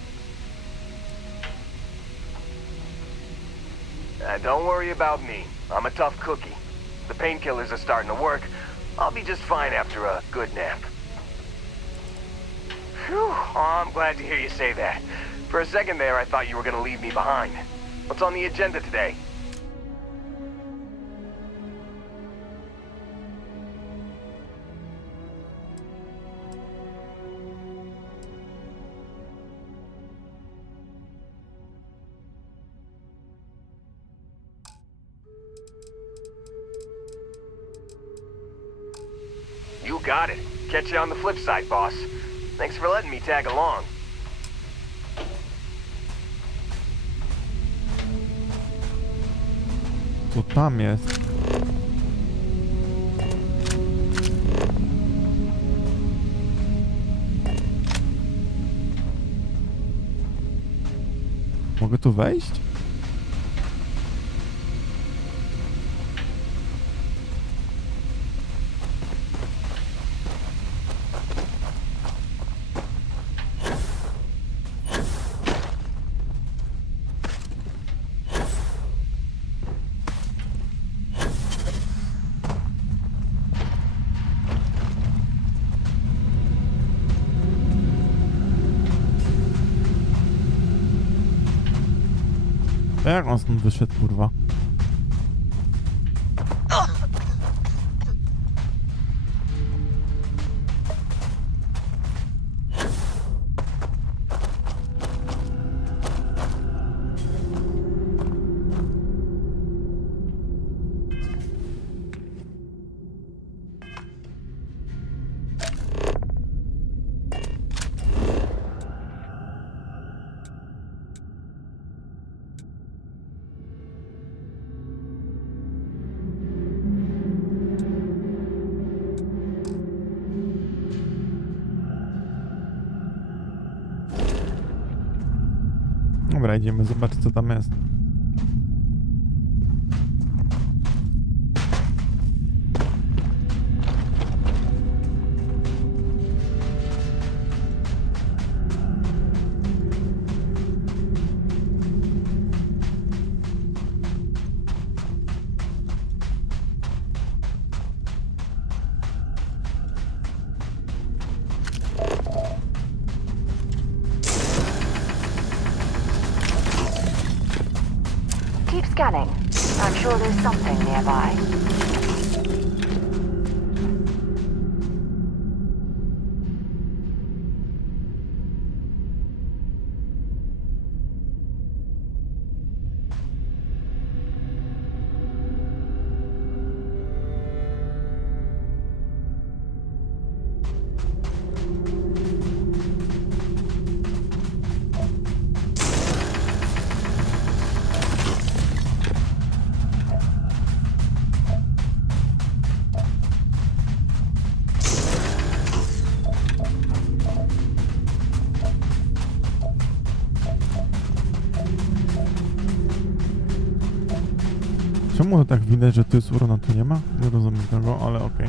Don't worry about me. I'm a tough cookie. The painkillers are starting to work. I'll be just fine after a good nap. Phew, oh, I'm glad to hear you say that. For a second there, I thought you were gonna leave me behind. What's on the agenda today? You got it. Catch you on the flip side, boss. Thanks for letting me tag along. Co tam jest? Mogę tu wejść? Jak on stąd wyszedł, kurwa? Dobra, idziemy zobaczyć, co tam jest. Keep scanning. I'm sure there's something nearby. Czemu tak widać, że tu jest urna, tu nie ma? Nie rozumiem tego, ale okej.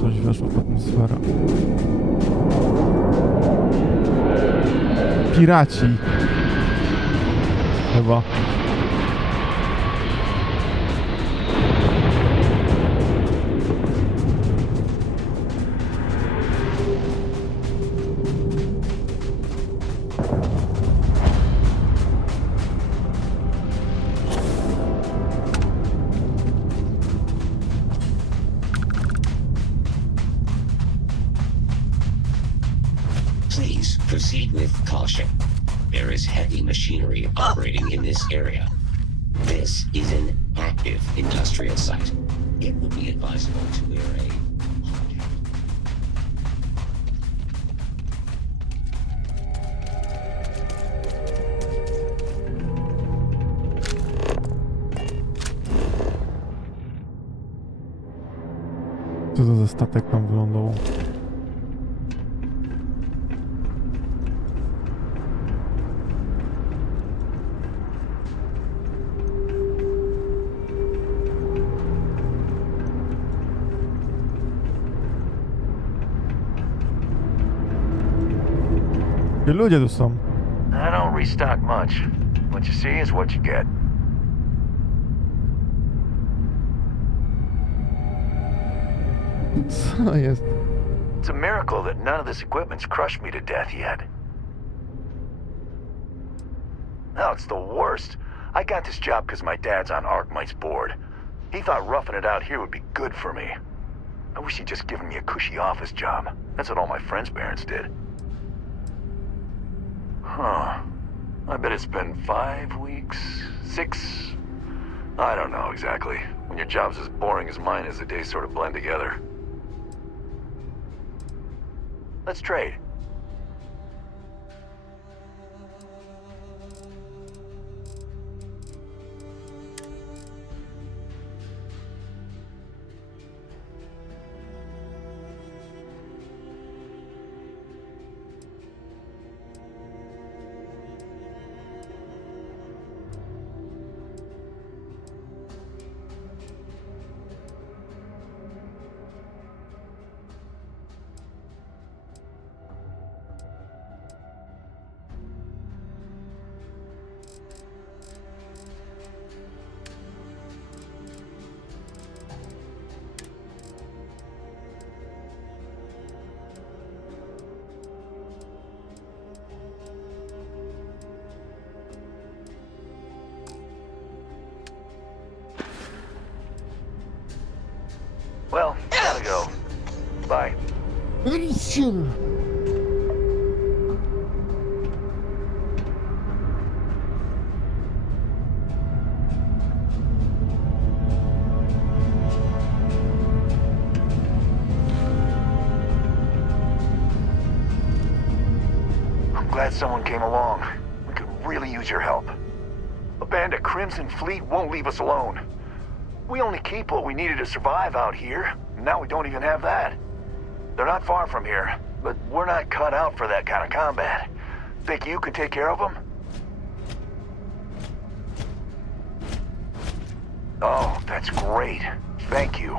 Coś weszło w atmosferę. Piraci. Chyba. Please proceed with caution. There is heavy machinery operating in this area. This is an active industrial site. It would be advisable to wear a hard hat. Co to za statek tam wylądował? I ludzie tu są. I don't restock much. What you see is what you get. Co jest? It's a miracle that none of this equipment's crushed me to death yet. No, it's the worst. I got this job because my dad's on Arkmite's board. He thought roughing it out here would be good for me. I wish he'd just given me a cushy office job. That's what all my friends' parents did. Huh. I bet it's been 5 weeks, 6... I don't know exactly. When your job's as boring as mine is, the days sort of blend together. Let's trade. Well, gotta go. Bye. I'm glad someone came along. We could really use your help. A band of Crimson Fleet won't leave us alone. We only keep what we needed to survive out here. Now we don't even have that. They're not far from here, but we're not cut out for that kind of combat. Think you can take care of them? Oh, that's great. Thank you.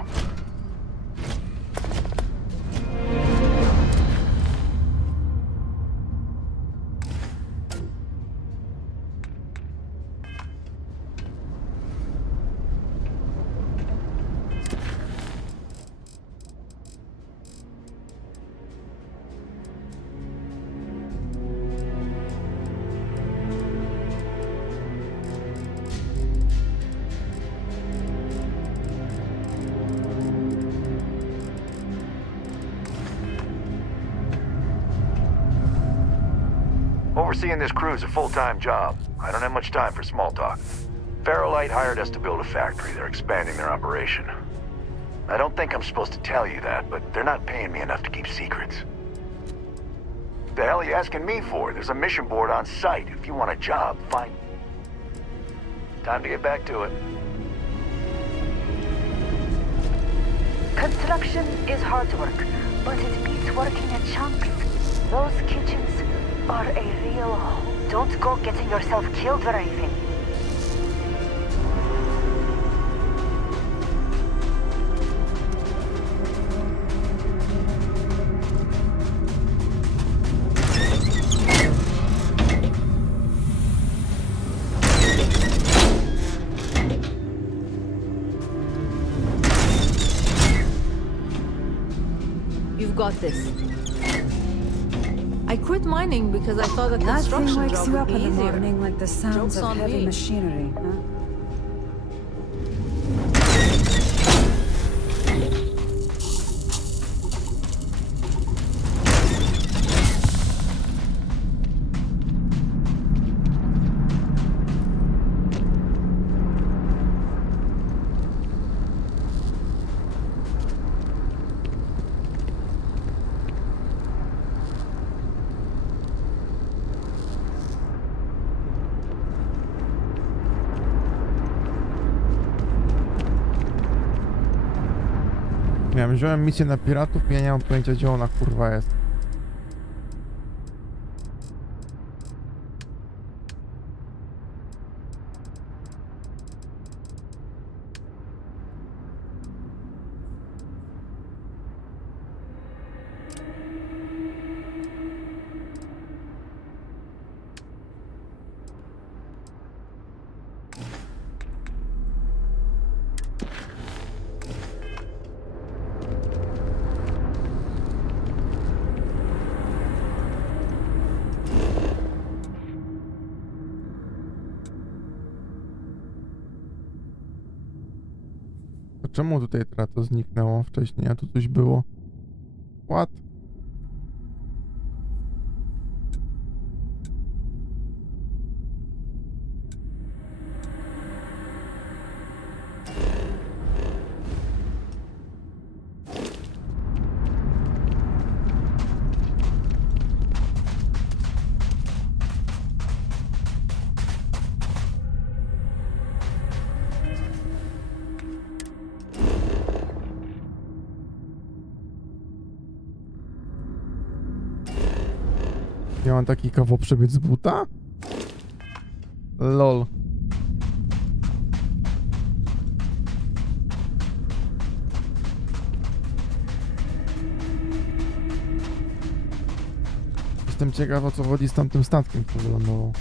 Overseeing this crew is a full-time job. I don't have much time for small talk. Ferrolite hired us to build a factory. They're expanding their operation. I don't think I'm supposed to tell you that, but they're not paying me enough to keep secrets. The hell are you asking me for? There's a mission board on site. If you want a job, fine. Time to get back to it. Construction is hard work, but it beats working in chunks. Those kitchens are a real home. Don't go getting yourself killed or anything. You've got this. I quit mining because I thought a Nothing construction wakes job you would up be in the easier. morning like the sounds Joke's of on heavy me. machinery, huh? Ja wziąłem misję na piratów i ja nie mam pojęcia, gdzie ona kurwa jest. To czemu tutaj teraz to zniknęło wcześniej, a tu coś było? What? Ja mam taki kawał przebiec z buta? LOL. Jestem ciekaw, o co chodzi z tamtym statkiem, który wylądował.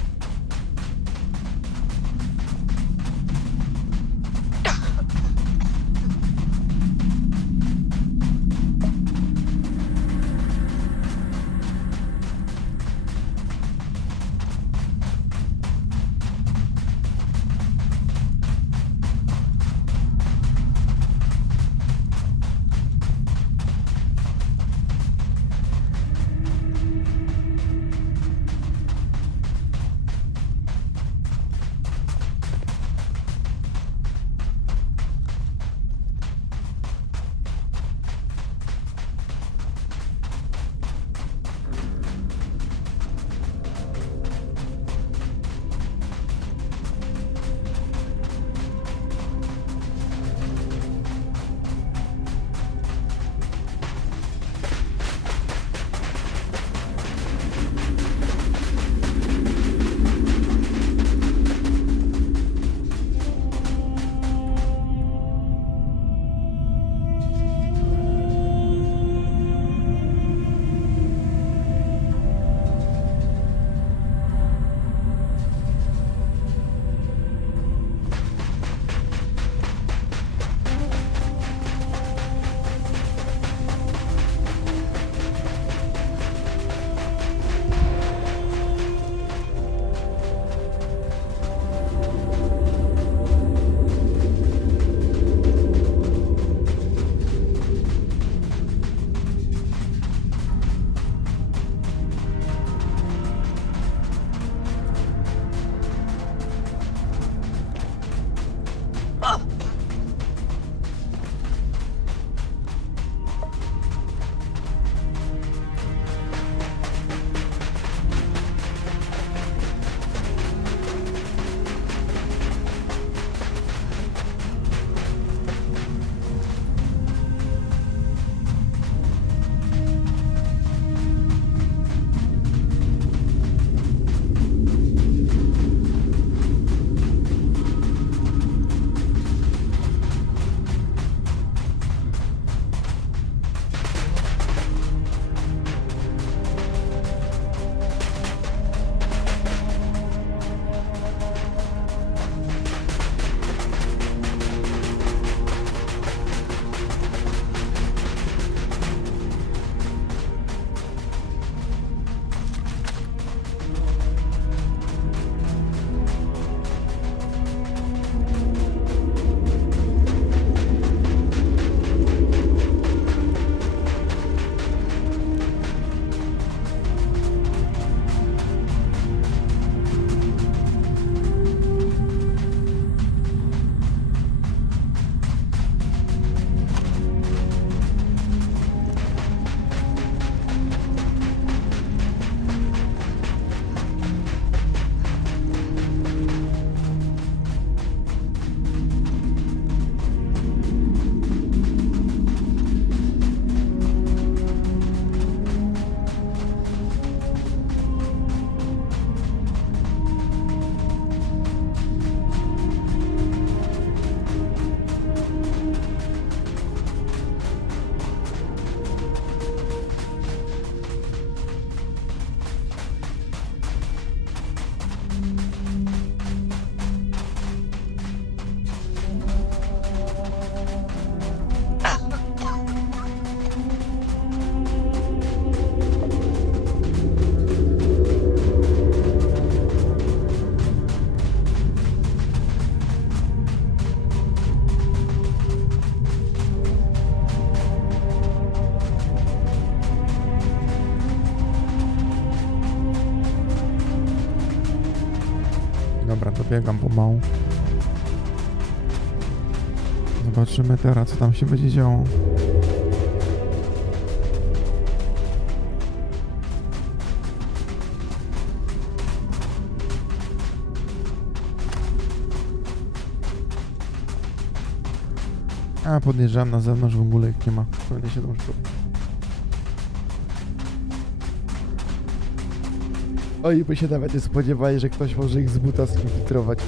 dobiegam pomału. Zobaczymy teraz, co tam się będzie działo. A, podjeżdżałem na zewnątrz, w ogóle ich nie ma. Pewnie się tam szukał. Oni by się nawet nie spodziewali, że ktoś może ich z buta zinfiltrować.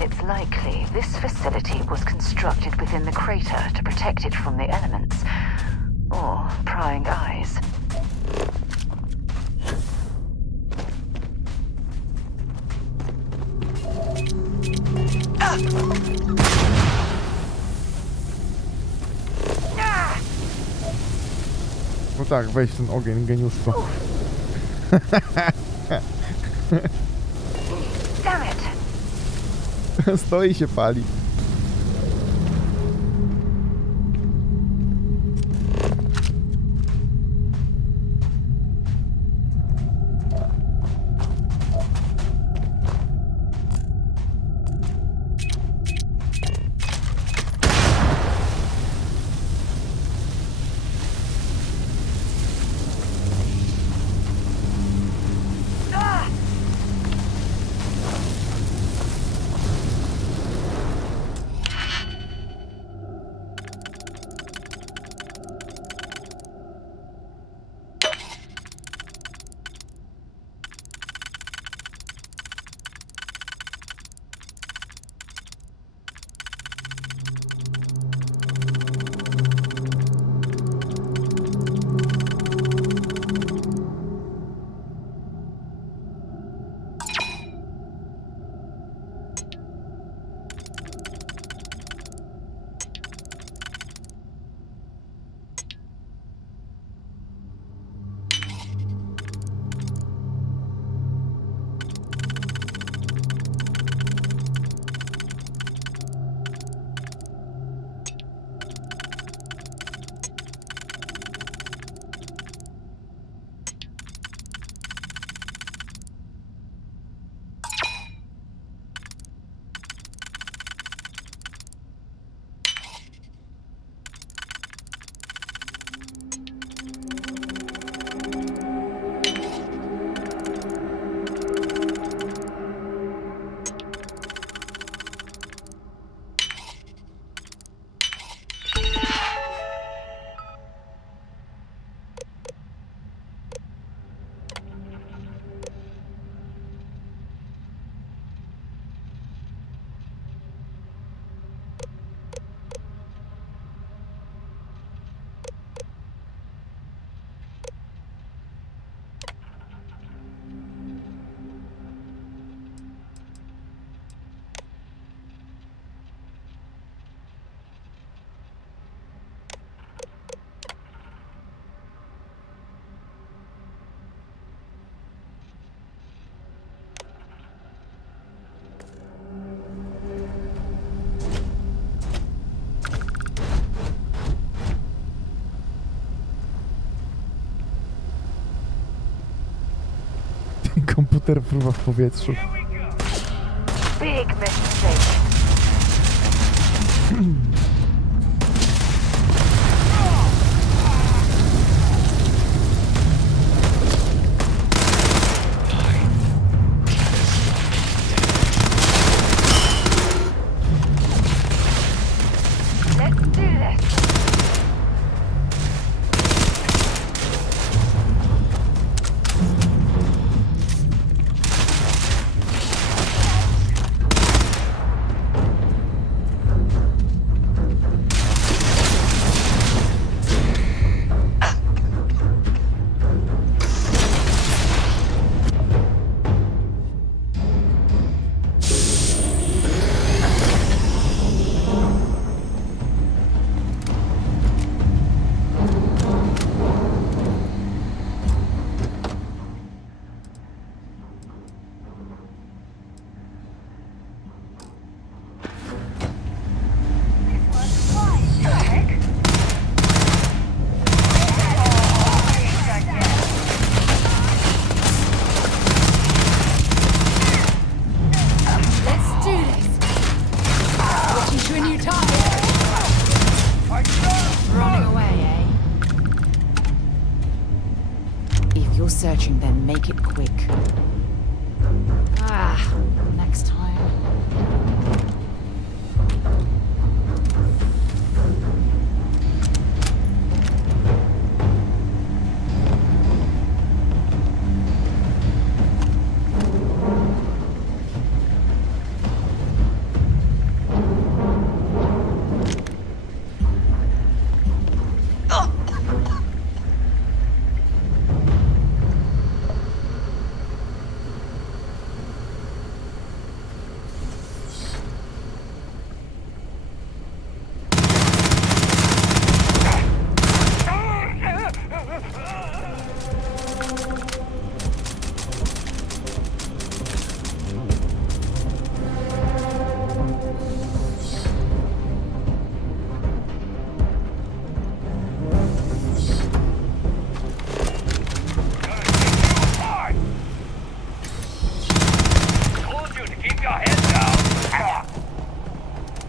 It's likely this facility was constructed within the crater to protect it from the elements or prying eyes. No tak, weź ten ogień, geniuszko. Damn it! Stoi i się pali. Komputer fruwa w powietrzu. Big mistake. Let's do this. searching, then make it quick. Ah, next time.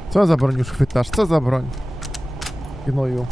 Co za broń już chwytasz? Co za broń? Gnoju.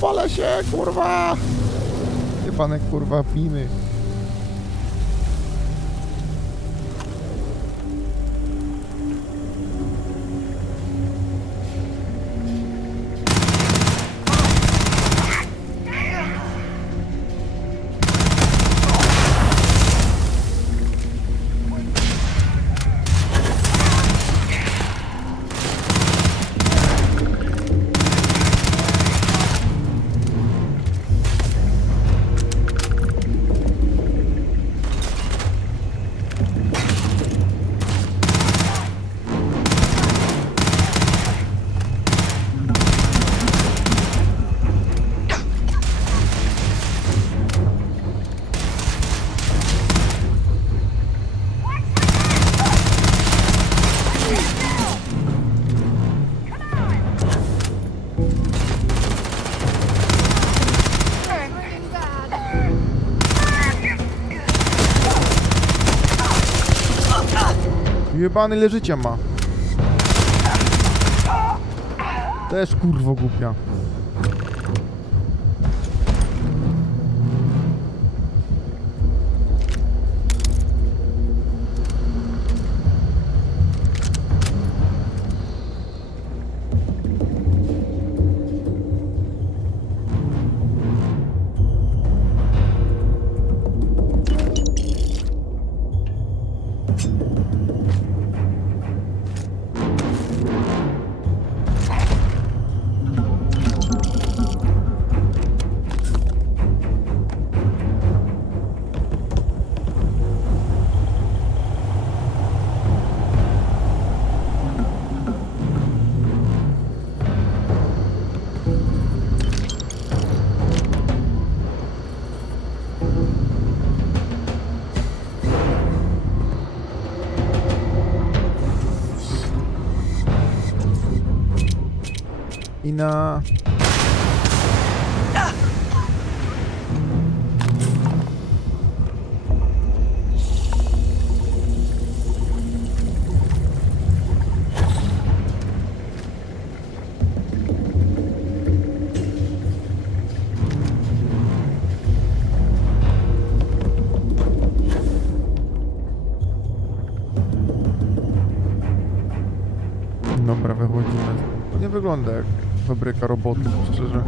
Palę się, kurwa! Jebane, kurwa, piny. Jebany ile życia ma. Też kurwo głupia. I na... Dobra, wychodzimy. To nie wygląda jak fabryka robotów, szczerze.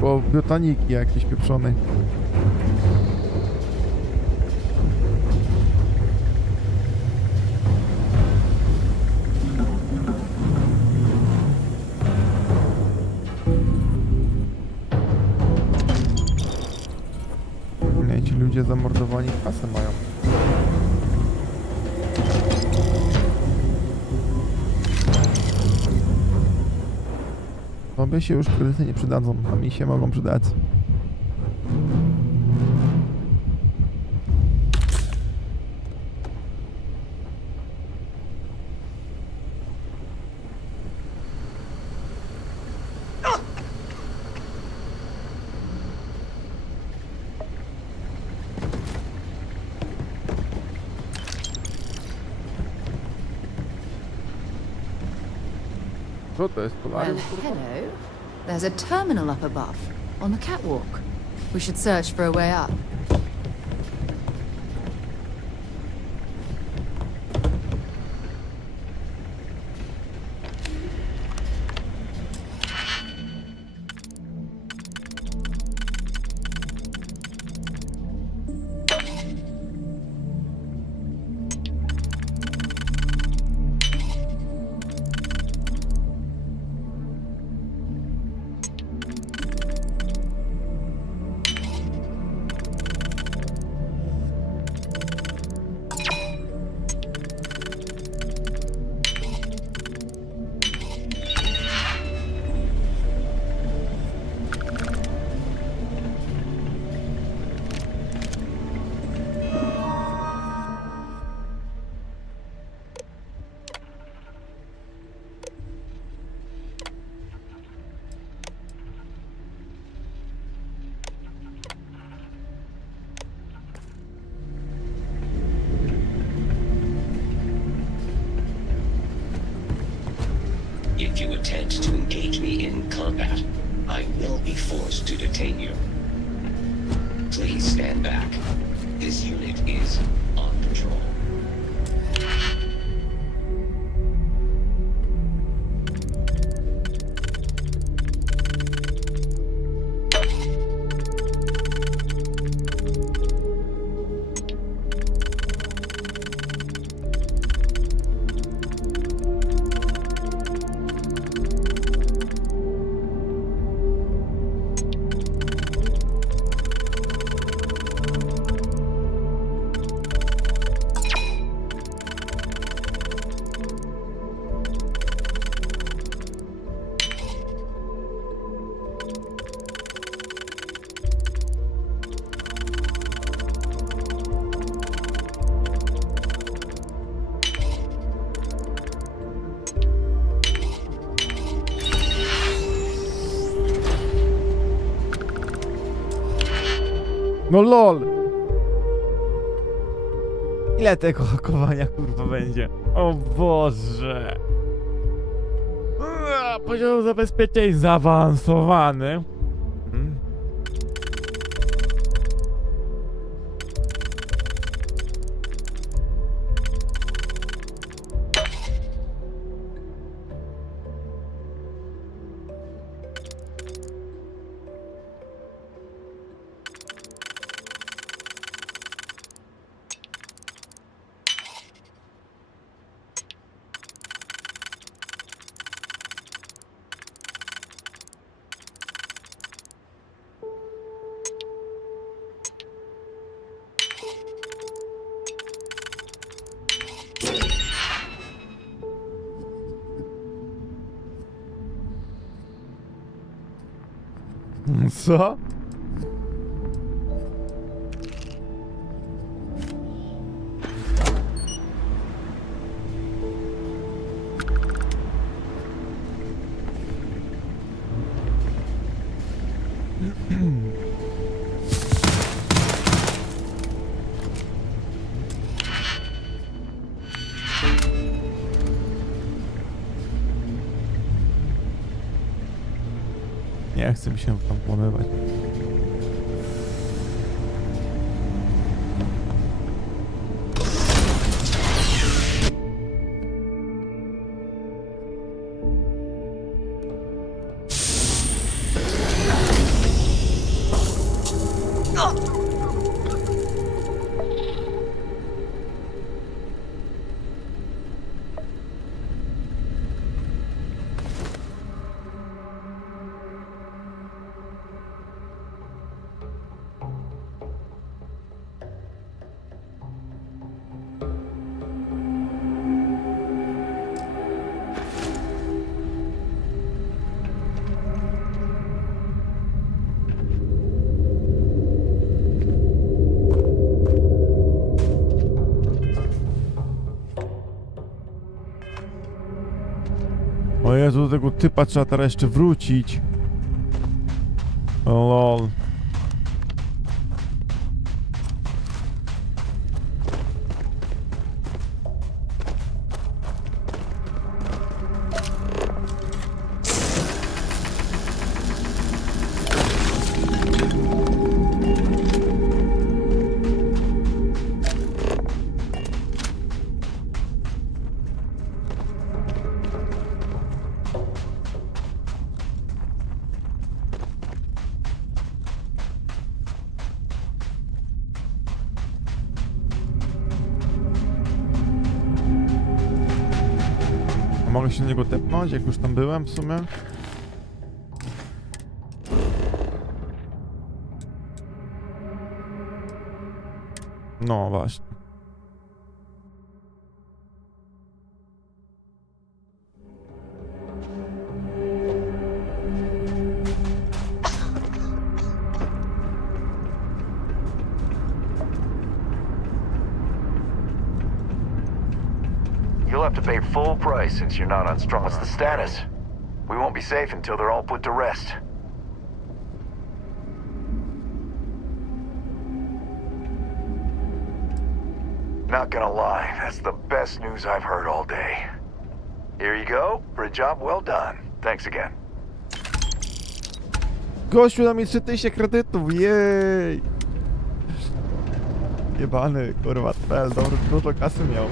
Bo botaniki jakieś pieprzonej. ludzie zamordowani kasę mają. Tobie się już kredyty nie przydadzą, a mi się mogą przydać. Co to jest? Polarium, Well, kurwa? hello. There's a terminal up above, on the catwalk. We should search for a way up. If you attempt to engage me in combat, I will be forced to detain you. Please stand back. This unit is on patrol. No lol! Ile tego hakowania kurwa będzie? O Boże! Poziom zabezpieczeń zaawansowany. Co? Nie chcę mi się tam włamywać. Jezu, do tego typa trzeba teraz jeszcze wrócić. O lol. A mogę się do niego tepnąć, jak już tam byłem w sumie? No właśnie. You'll have to pay full price since you're not on strong. What's the status? We won't be safe until they're all put to rest. Not gonna lie, that's the best news I've heard all day. Here you go, for a job well done. Thanks again. Gościu da mi 3000 kredytów, jej! Jebany, kurwa, spell, dużo kasy miał.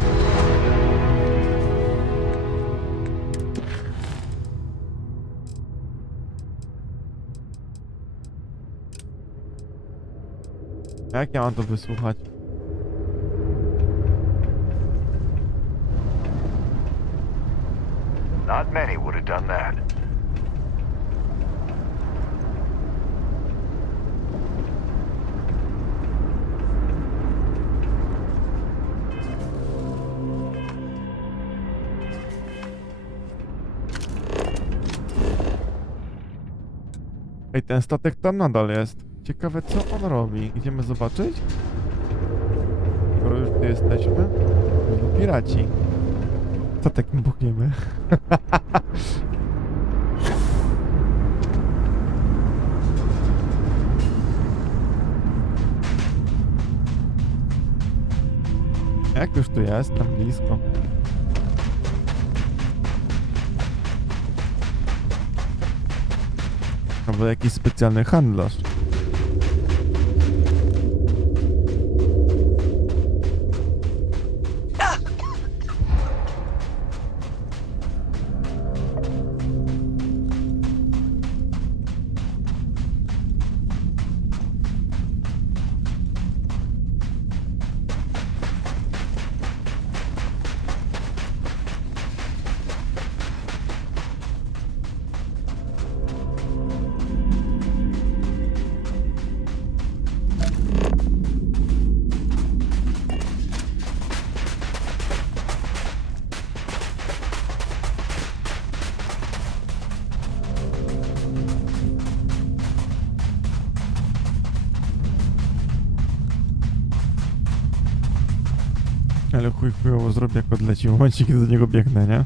Jak ja mam to wysłuchać? Not many would have done that. Ej, ten statek tam nadal jest. Ciekawe, co on robi. Idziemy zobaczyć? Skoro już tu jesteśmy. To piraci. Statek buchniemy. Jak już tu jest, tam blisko. Albo jakiś specjalny handlarz. Ale chujowo zrobię, jak odleci w momencie, kiedy do niego biegnę, nie?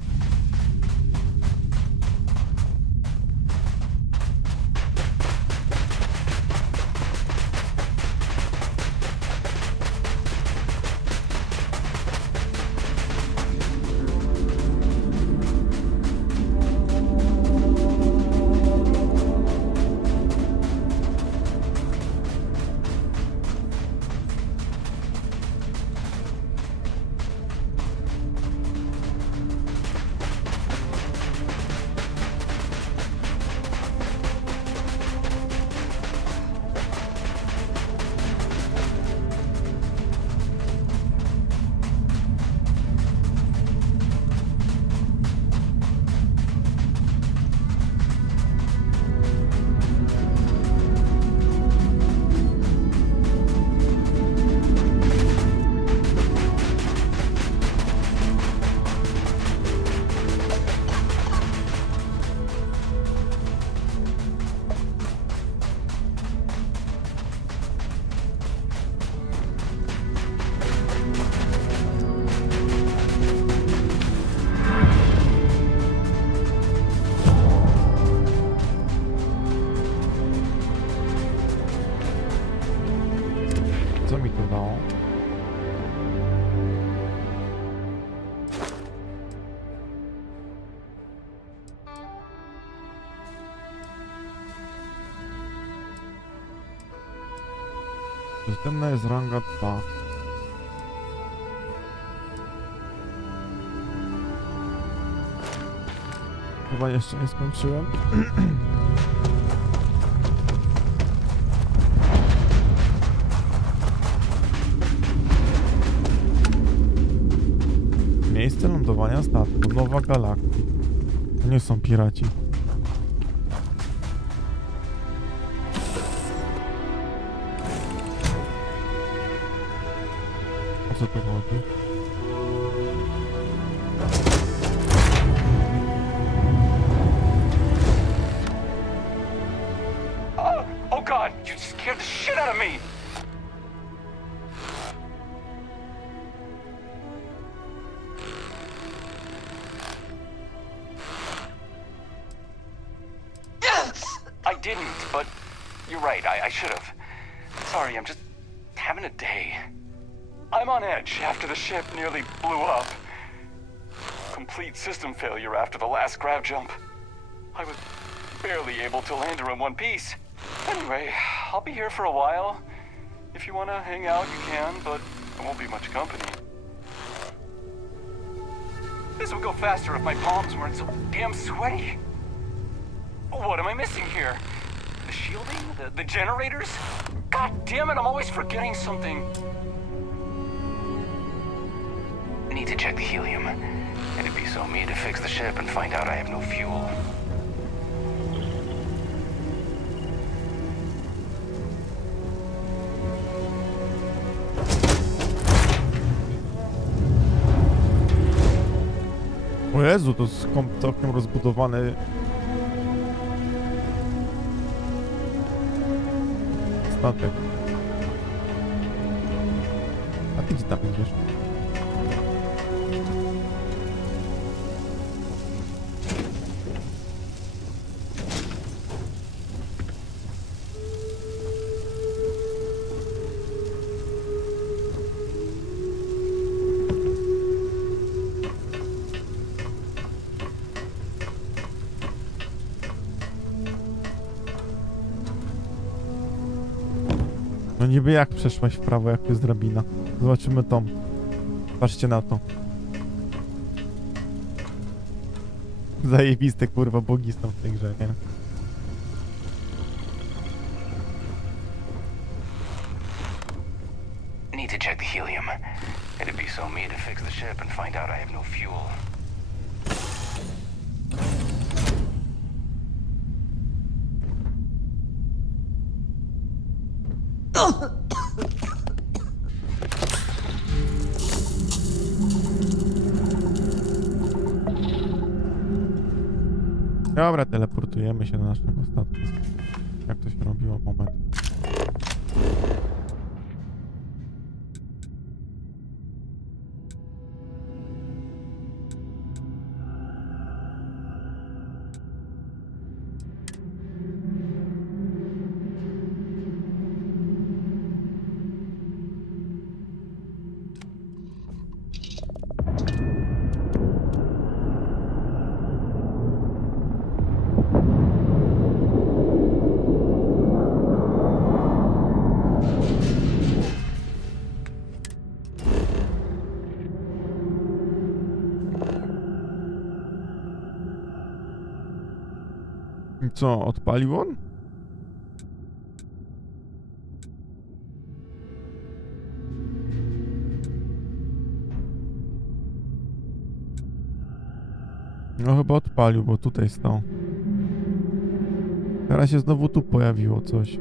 Dostępna jest ranga 2. Chyba jeszcze nie skończyłem. Miejsce lądowania statku. Nowa galaktyka. To nie są piraci. O co tu chodzi? Oh god, you scared the shit out of me! I didn't, but you're right, I should have. Sorry, I'm just having a day. I'm on edge after the ship nearly blew up. Complete system failure after the last grav jump. I was barely able to land her in one piece. Anyway, I'll be here for a while. If you want to hang out, you can, but it won't be much company. This would go faster if my palms weren't so damn sweaty. What am I missing here? The shielding? The generators? God damn it, I'm always forgetting something. Need to check the helium. It'd be so mean to fix the ship and find out I have no fuel. O Jezu, to jest całkiem rozbudowany statek. A ty gdzie tam idziesz? No niby jak przeszłaś w prawo, jak jest drabina? Zobaczymy tą. Patrzcie na to. Zajebiste kurwa bogi są w tej grze, nie? Need to check the helium. It'd be so mean to fix the ship and find out I have no fuel. Dobra, teleportujemy się do naszego statku. Jak to się robiło? Moment. I co, odpalił on? No chyba odpalił, bo tutaj stał. Teraz się znowu tu pojawiło coś.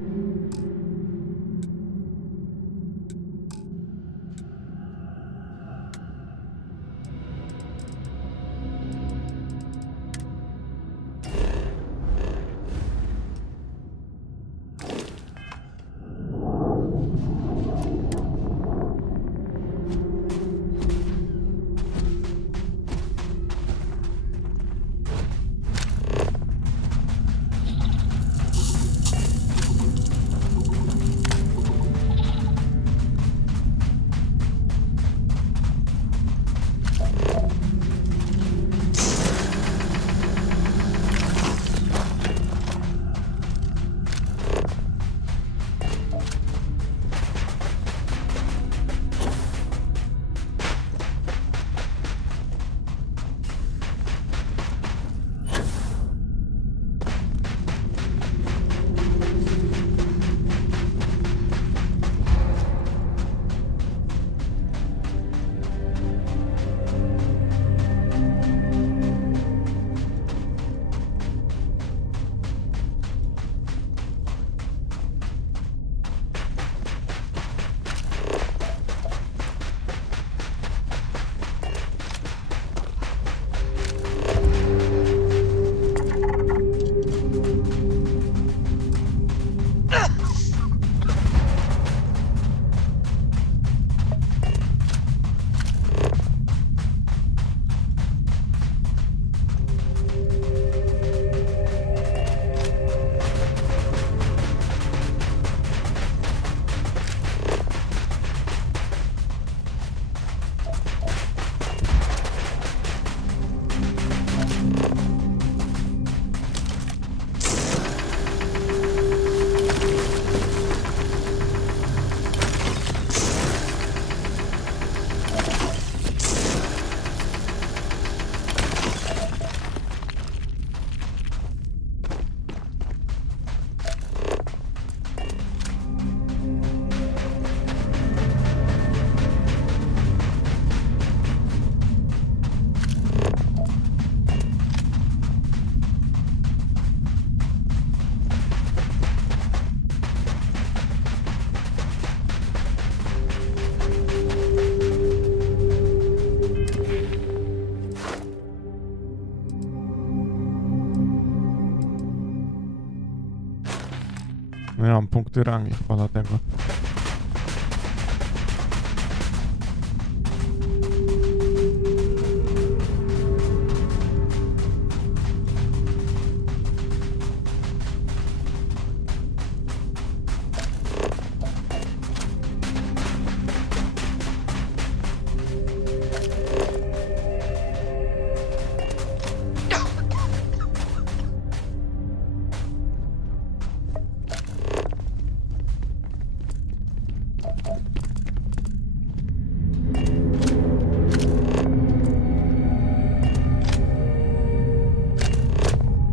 No ja mam punkty rangi chyba dlatego.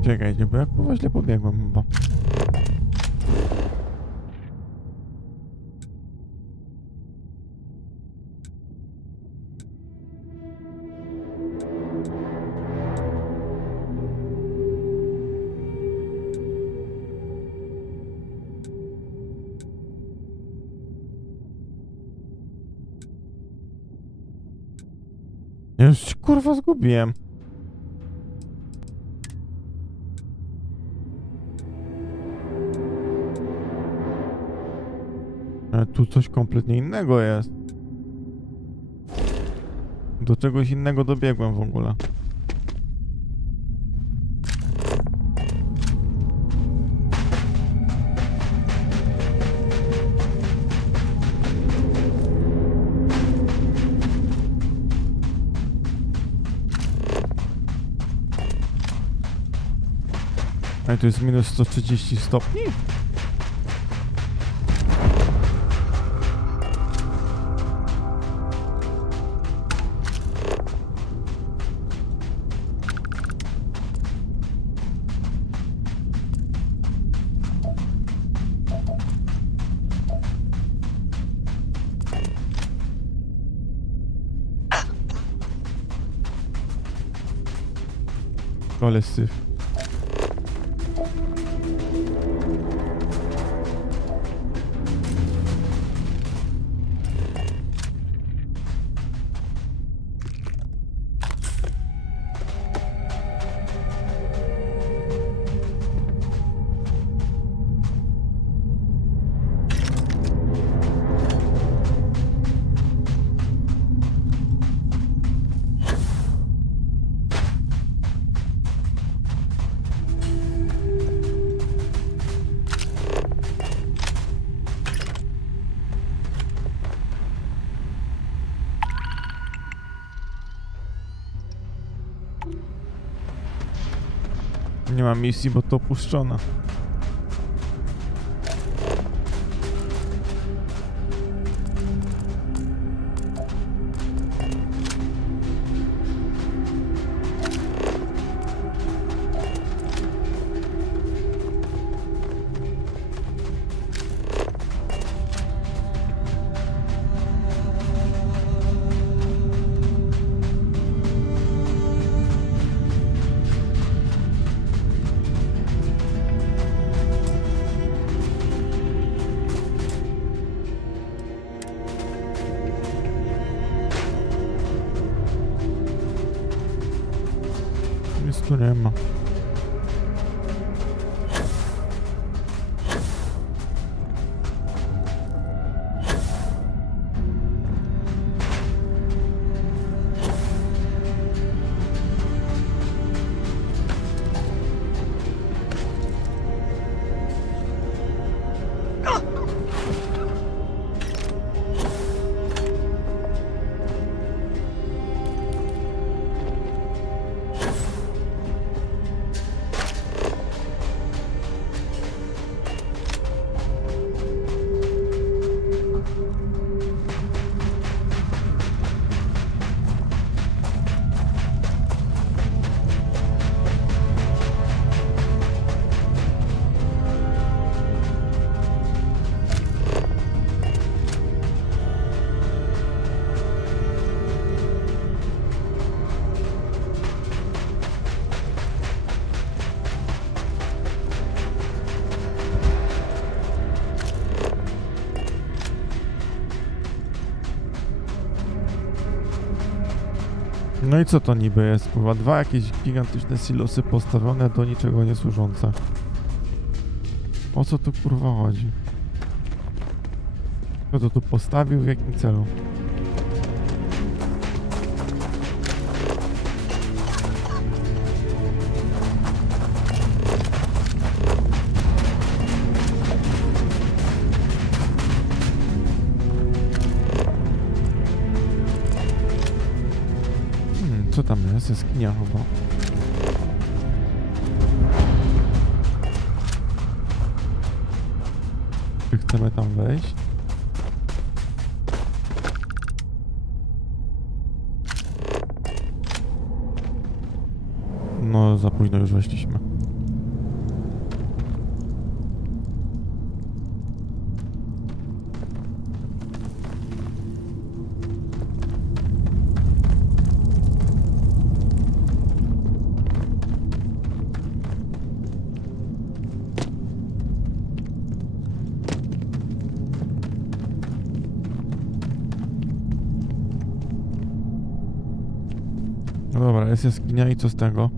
Czekajcie, bo ja kurwa źle pobiegłem chyba. Ja już się, kurwa zgubiłem. Ale tu coś kompletnie innego jest. Do czegoś innego dobiegłem w ogóle. Ale to jest minus 130 stopni? Ale syf. Nie ma misji, bo to opuszczona. Nic tu nie ma. No i co to niby jest? Chyba dwa jakieś gigantyczne silosy postawione do niczego nie służące. O co tu kurwa chodzi? Kto to tu postawił? W jakim celu? Co tam jest? Jaskinia chyba. Czy chcemy tam wejść? No, za późno już weszliśmy. No dobra, jest jaskinia i co z tego?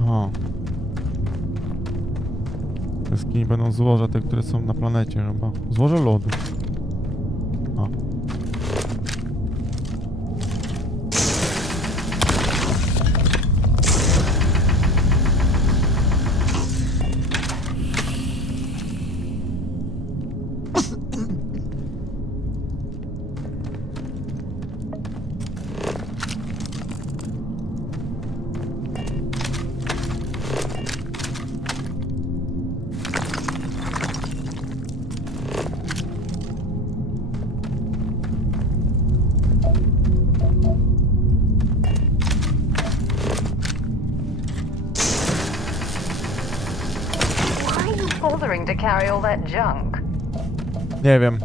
Aha. W jaskini będą złoża, te, które są na planecie chyba. Złoże lodu. A. Bothering to carry all that junk. Nie wiem.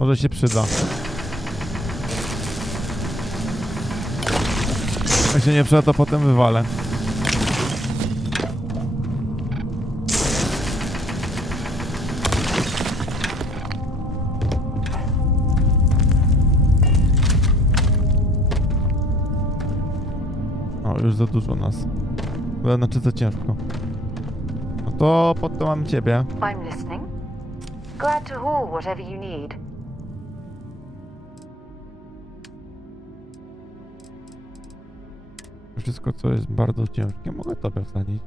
Może się przyda. Jak się nie przyda, to potem wywalę. O, już za dużo nas. Znaczy za ciężko. No to potem mam ciebie. I'm listening. Glad to haul whatever you need. Wszystko, co jest bardzo ciężkie, mogę tobie wsadzić.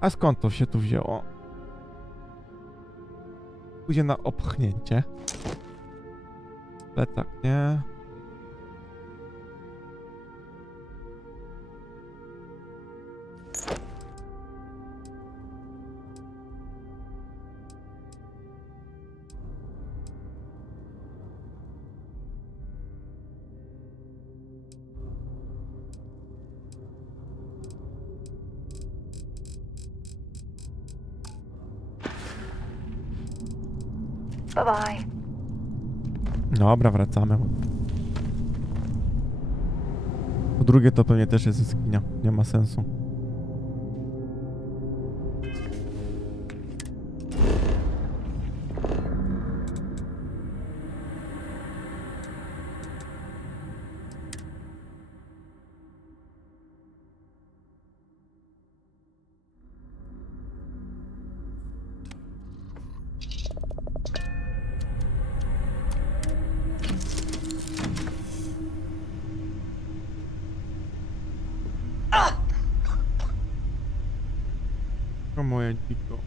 A skąd to się tu wzięło? Pójdzie na opchnięcie. Plecak, nie? Bye bye. Dobra, wracamy. Po drugie to pewnie też jest jaskinia. Nie ma sensu. O moje dziko.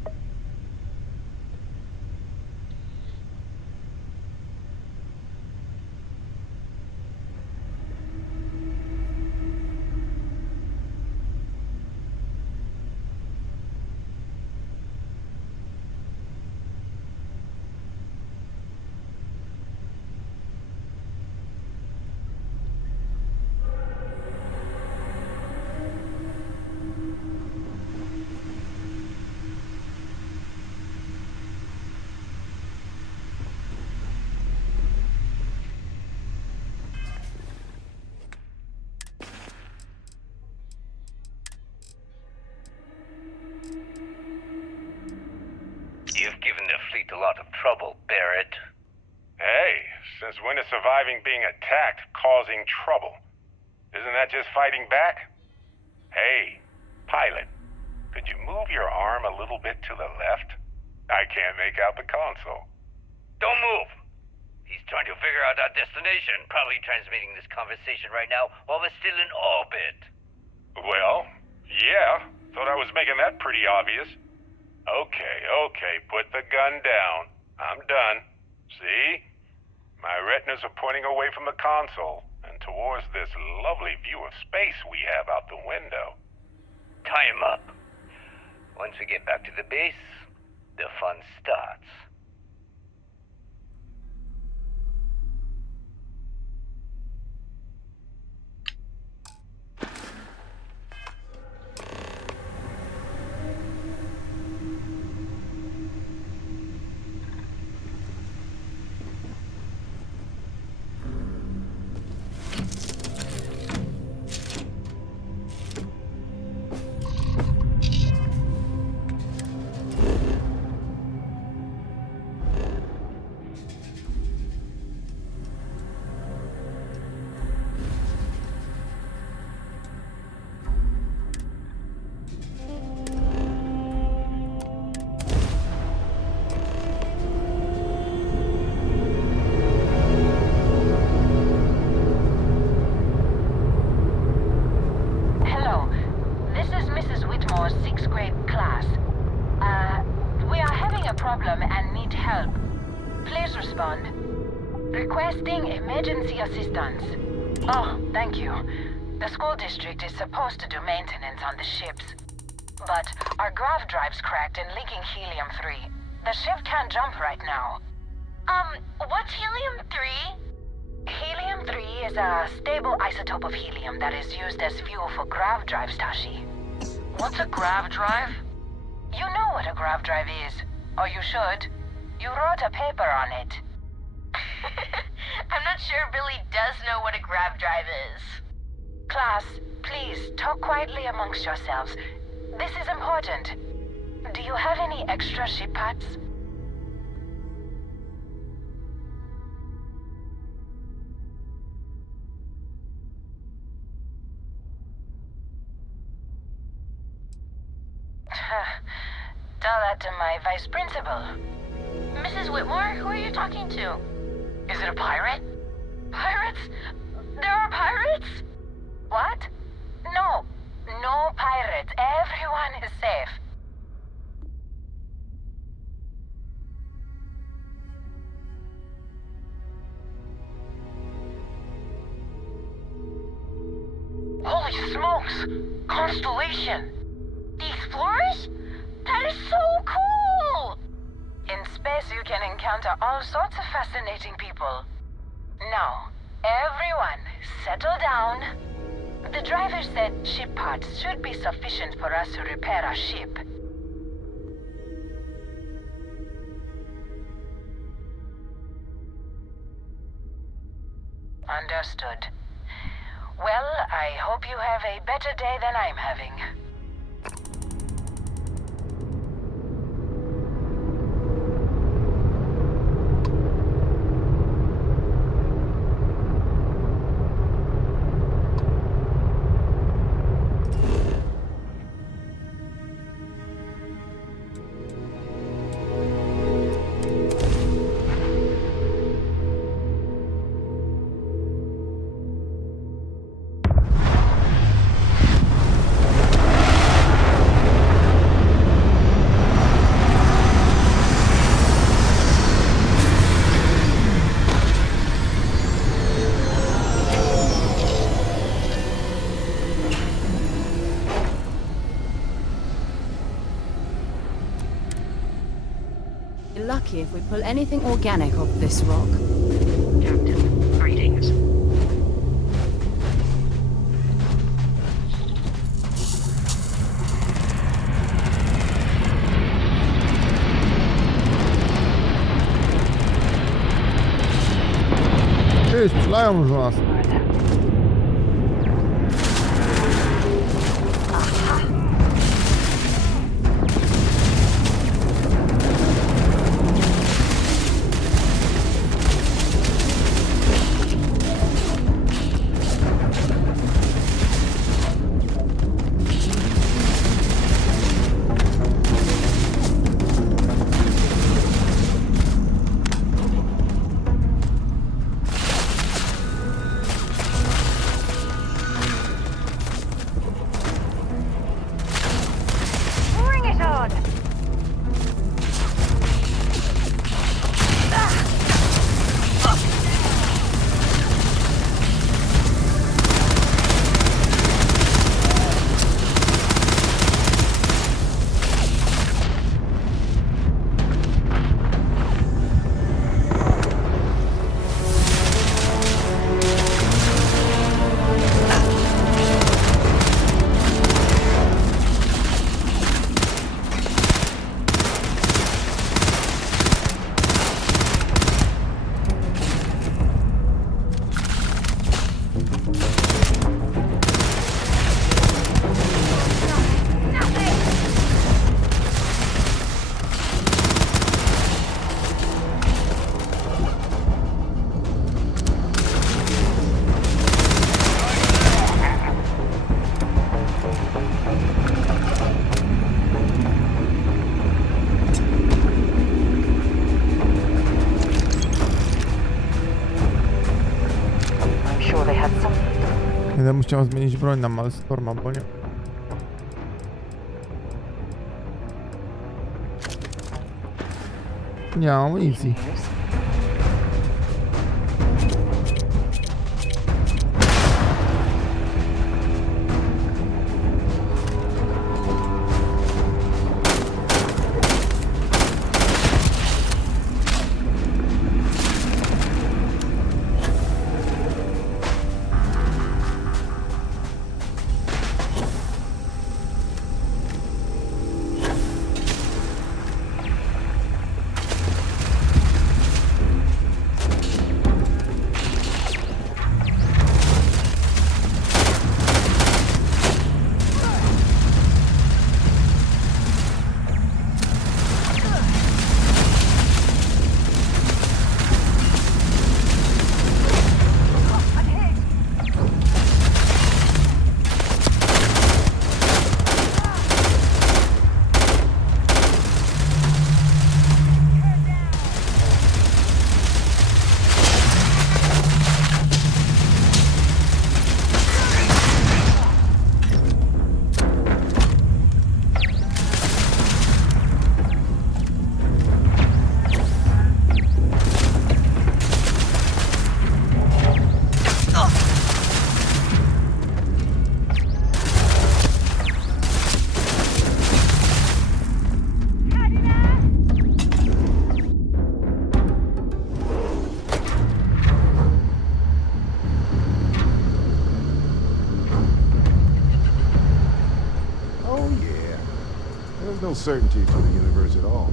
You've given the fleet a lot of trouble, Barrett. Hey, since when is surviving being attacked causing trouble? Isn't that just fighting back? Hey, pilot, could you move your arm a little bit to the left? I can't make out the console. Don't move. He's trying to figure out our destination. Probably transmitting this conversation right now while we're still in orbit. Well, yeah. Thought I was making that pretty obvious. Okay, put the gun down. I'm done. See? My retinas are pointing away from the console and towards this lovely view of space we have out the window. Tie him up. Once we get back to the base, the fun starts. Emergency assistance. Oh, thank you. The school district is supposed to do maintenance on the ships. But our grav drive's cracked and leaking helium-3. The ship can't jump right now. What's helium-3? Helium-3 is a stable isotope of helium that is used as fuel for grav drives, Tashi. What's a grav drive? You know what a grav drive is. Or you should. You wrote a paper on it. I'm not sure Billy does know what a grav drive is. Class, please, talk quietly amongst yourselves. This is important. Do you have any extra ship parts? Tell that to my vice principal. Mrs. Whitmore, who are you talking to? Is it a pirate? Pirates? There are pirates? What? No. No pirates. Everyone is safe. Holy smokes! Constellation! The Explorers? That is so cool! In space, you can encounter all sorts of fascinating people. Now, everyone, settle down. The driver said ship parts should be sufficient for us to repair our ship. Understood. Well, I hope you have a better day than I'm having. Lucky if we pull anything organic off this rock. Captain, greetings. Ej, strzelają już do nas. Będę musiał zmienić broń na Malstorma, bo nie... Nie mam amunicji. No certainty to the universe at all.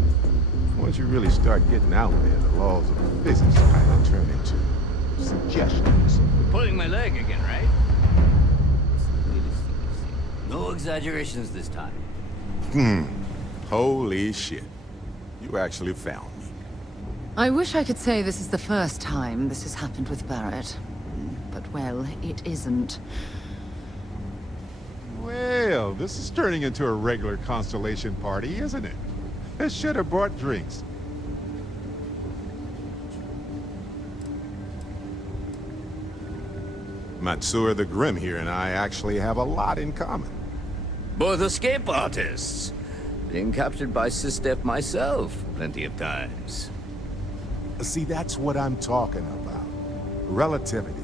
Once you really start getting out there, the laws of physics kind of turn into suggestions. Pulling my leg again, right? No exaggerations this time. Holy shit. You actually found me. I wish I could say this is the first time this has happened with Barrett. But, well, it isn't. Well, this is turning into a regular Constellation party, isn't it? I should have brought drinks. Matsura the Grim here and I actually have a lot in common. Both escape artists. Being captured by Sistef myself plenty of times. See, that's what I'm talking about. Relativity.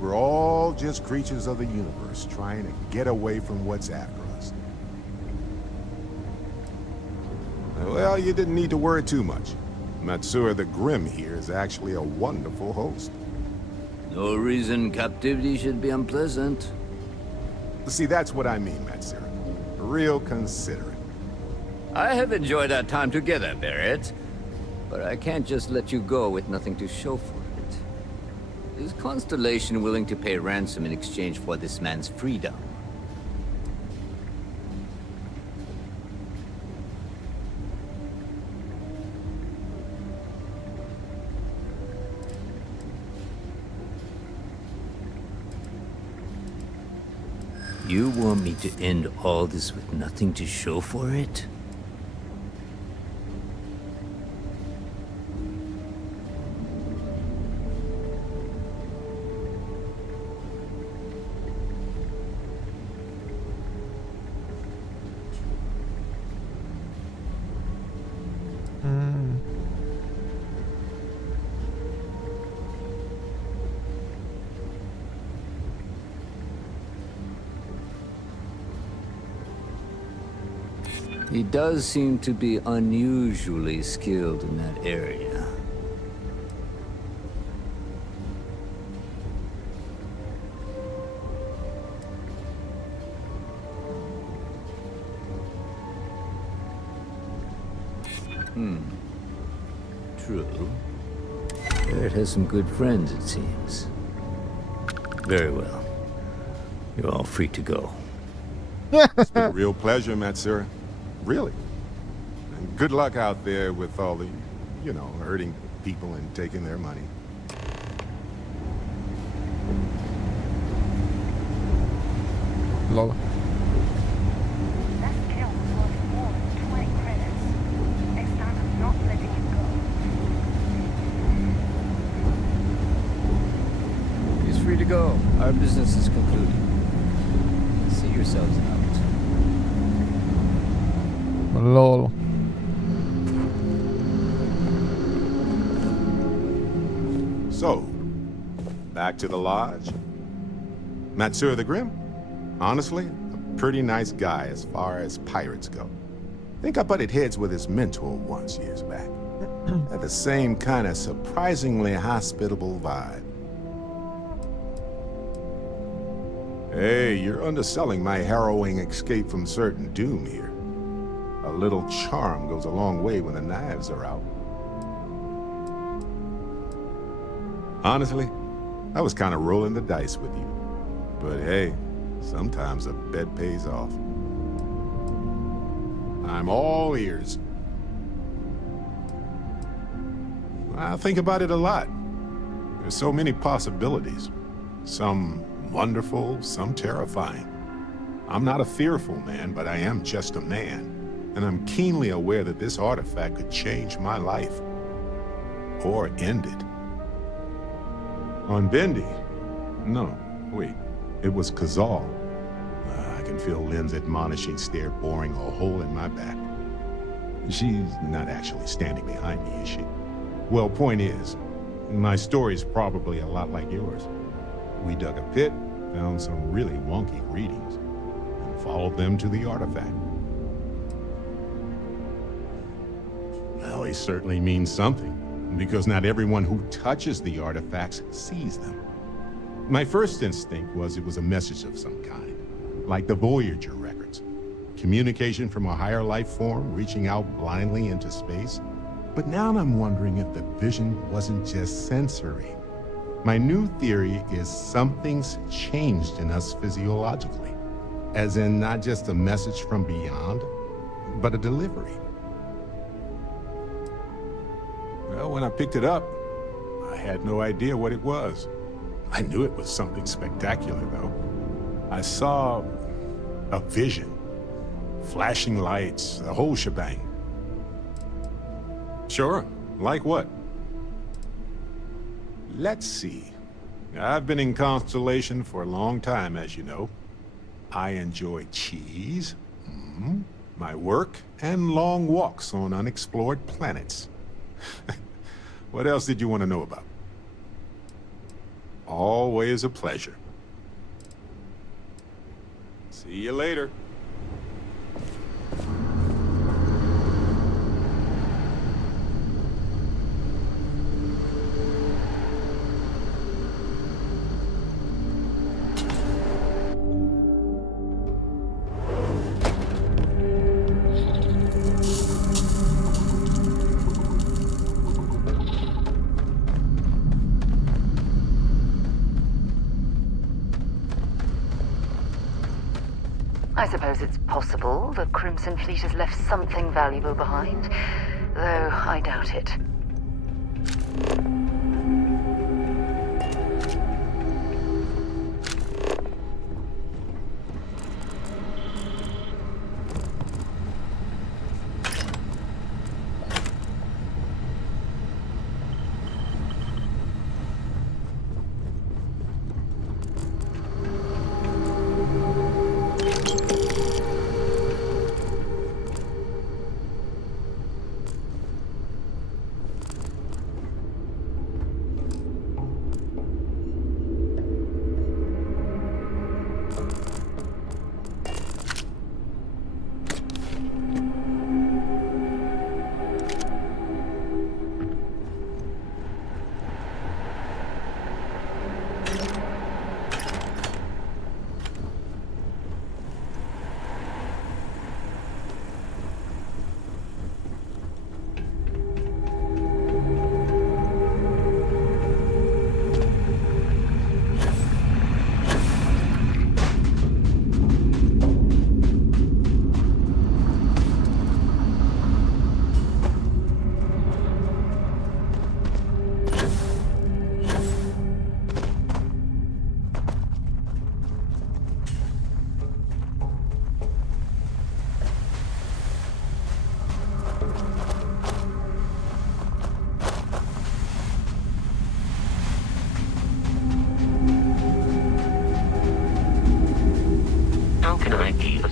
We're all just creatures of the universe trying to get away from what's after us. Well, you didn't need to worry too much. Matsura the Grim here is actually a wonderful host. No reason captivity should be unpleasant. See, that's what I mean, Matsura. Real considerate. I have enjoyed our time together, Barrett. But I can't just let you go with nothing to show for it. Is Constellation willing to pay ransom in exchange for this man's freedom? You want me to end all this with nothing to show for it? He does seem to be unusually skilled in that area. True. Barrett has some good friends, it seems. Very well. You're all free to go. It's been a real pleasure, Matsura. Really. And good luck out there with all the, you know, hurting people and taking their money. Lol. He's free to go. Our business is concluded. See yourselves out. Lol. So, back to the lodge. Matsur the Grim? Honestly, a pretty nice guy as far as pirates go. Think I butted heads with his mentor once years back. Had the same kind of surprisingly hospitable vibe. Hey, you're underselling my harrowing escape from certain doom here. A little charm goes a long way when the knives are out. Honestly, I was kind of rolling the dice with you. But hey, sometimes a bet pays off. I'm all ears. I think about it a lot. There's so many possibilities. Some wonderful, some terrifying. I'm not a fearful man, but I am just a man. And I'm keenly aware that this artifact could change my life. Or end it. On Bendy? No, wait. It was Kazal. I can feel Lynn's admonishing stare boring a hole in my back. She's not actually standing behind me, is she? Well, point is, my story's probably a lot like yours. We dug a pit, found some really wonky readings, and followed them to the artifact. Well, they certainly mean something, because not everyone who touches the artifacts sees them. My first instinct was it was a message of some kind, like the Voyager records. Communication from a higher life form reaching out blindly into space. But now I'm wondering if the vision wasn't just sensory. My new theory is something's changed in us physiologically. As in not just a message from beyond, but a delivery. Well, when I picked it up, I had no idea what it was. I knew it was something spectacular, though. I saw a vision. Flashing lights, the whole shebang. Sure, like what? Let's see. I've been in Constellation for a long time, as you know. I enjoy cheese, my work, and long walks on unexplored planets. What else did you want to know about? Always a pleasure. See you later. I suppose it's possible the Crimson Fleet has left something valuable behind, though I doubt it.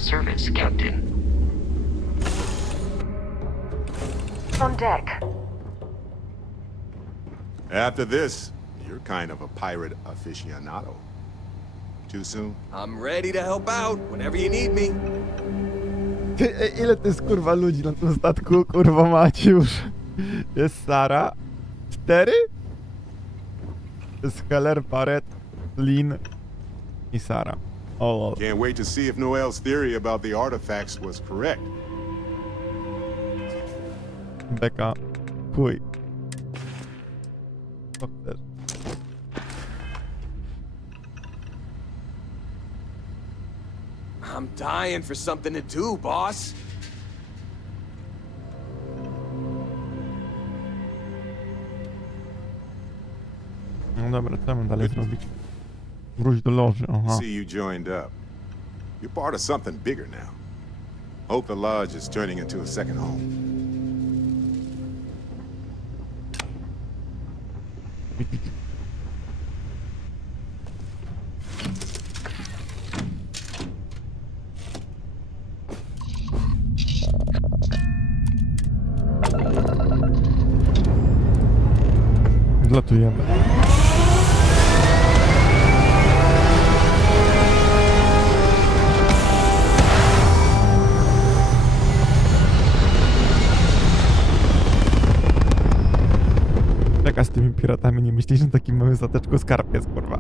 service, Captain. On deck. After this, you're kind of a pirate aficionado. Too soon? I'm ready to help out whenever you need me. Ile to jest kurwa ludzi na tym statku? Kurwa macie już. Jest Sara. 4? Jest Heller, Barret, Lin i Sara. O, Can't wait to see if Noel's theory about the artifacts was correct. Beka. Chuj. Co chcesz? I'm dying for something to do, boss. No dobra, co mam dalej zrobić? Wróć do loży, aha. See you joined up. You're part of something bigger now. Hope the lodge is turning into a second home. Zlatujemy. Czeka z tymi piratami, nie myślisz, że taki mały stateczku skarb jest, kurwa.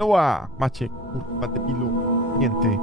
Ła, Maciek, kurwa debilu, nięty.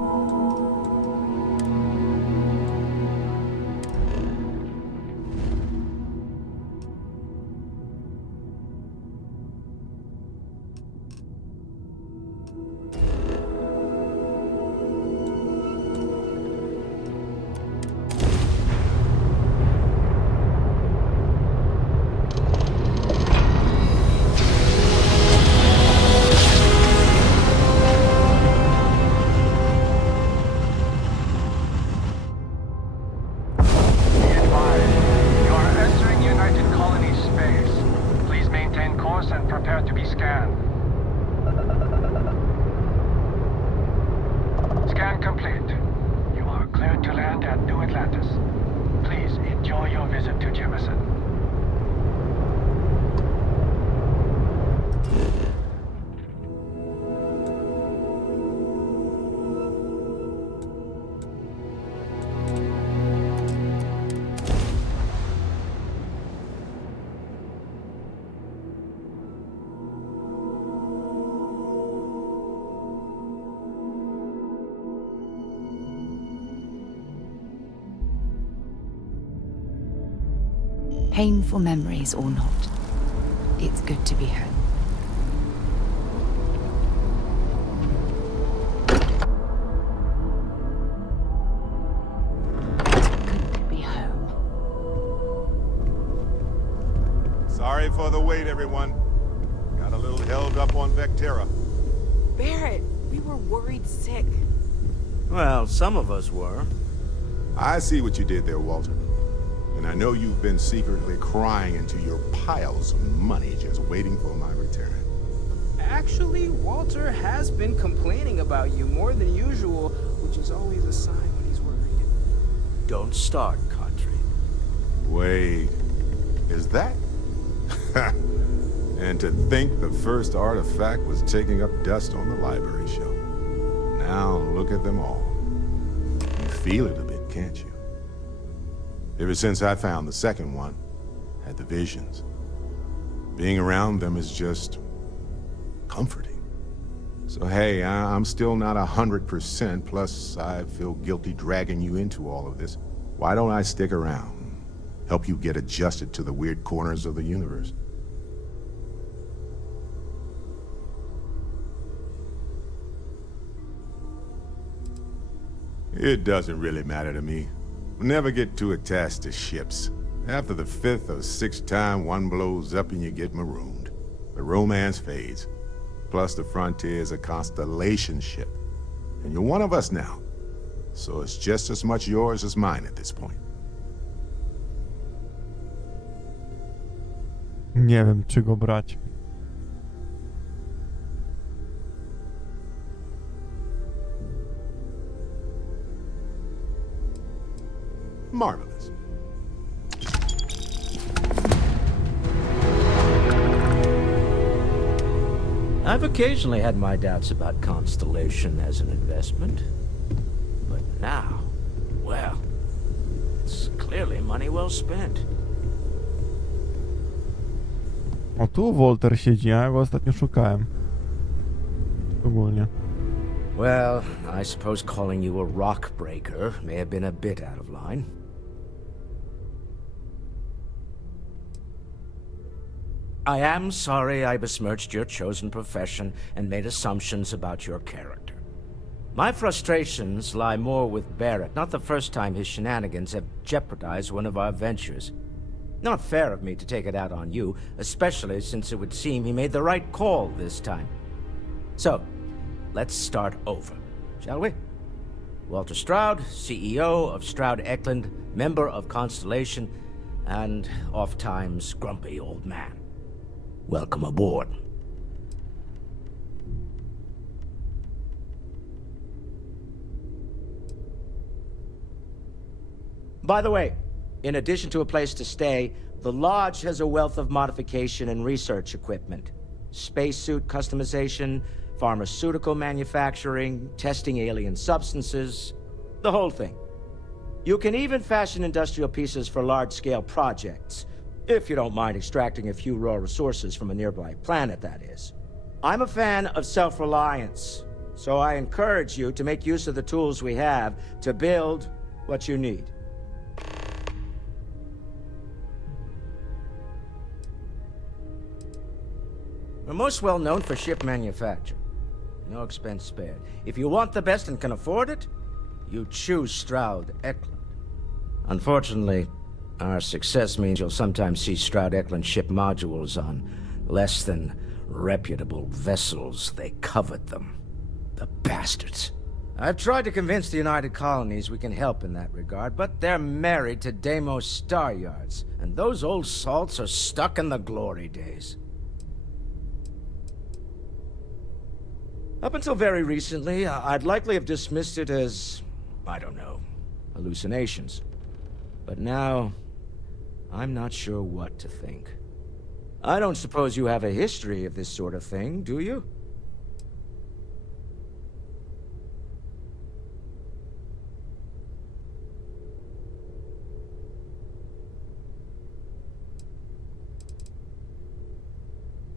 Painful memories or not, it's good to be home. Good to be home. Sorry for the wait, everyone. Got a little held up on Vectera. Barret, we were worried sick. Well, some of us were. I see what you did there, Walter. And I know you've been secretly crying into your piles of money just waiting for my return. Actually, Walter has been complaining about you more than usual, which is always a sign when he's worried. Don't start, Country. Wait, is that? And to think the first artifact was taking up dust on the library shelf. Now look at them all. You feel it a bit, can't you? Ever since I found the second one, had the visions. Being around them is just comforting. So hey, I'm still not 100%, plus I feel guilty dragging you into all of this. Why don't I stick around? Help you get adjusted to the weird corners of the universe. It doesn't really matter to me. Never get too attached to ships. After the 5th or 6th time one blows up and you get marooned, the romance fades. Plus the Frontier is a constellation ship. And you're one of us now. So it's just as much yours as mine at this point. Nie wiem, czy go brać. Marvelous. I've occasionally had my doubts about Constellation as an investment. But now, well, it's clearly money well spent. O, tu Walter siedzi, ja go ostatnio szukałem. Ogólnie. Well, I suppose calling you a rock breaker may have been a bit out of line. I am sorry I besmirched your chosen profession and made assumptions about your character. My frustrations lie more with Barrett, not the first time his shenanigans have jeopardized one of our ventures. Not fair of me to take it out on you, especially since it would seem he made the right call this time. So, let's start over, shall we? Walter Stroud, CEO of Stroud Eklund, member of Constellation, and oft-times grumpy old man. Welcome aboard. By the way, in addition to a place to stay, the Lodge has a wealth of modification and research equipment. Spacesuit customization, pharmaceutical manufacturing, testing alien substances, the whole thing. You can even fashion industrial pieces for large-scale projects, if you don't mind extracting a few raw resources from a nearby planet, that is. I'm a fan of self-reliance, so I encourage you to make use of the tools we have to build what you need. We're most well known for ship manufacture. No expense spared. If you want the best and can afford it, you choose Stroud Eklund. Unfortunately, our success means you'll sometimes see Stroud Eklund ship modules on less than reputable vessels. They covet them. The bastards. I've tried to convince the United Colonies we can help in that regard, but they're married to Deimos Star Yards, and those old salts are stuck in the glory days. Up until very recently, I'd likely have dismissed it as, I don't know, hallucinations. But now, I'm not sure what to think. I don't suppose you have a history of this sort of thing, do you?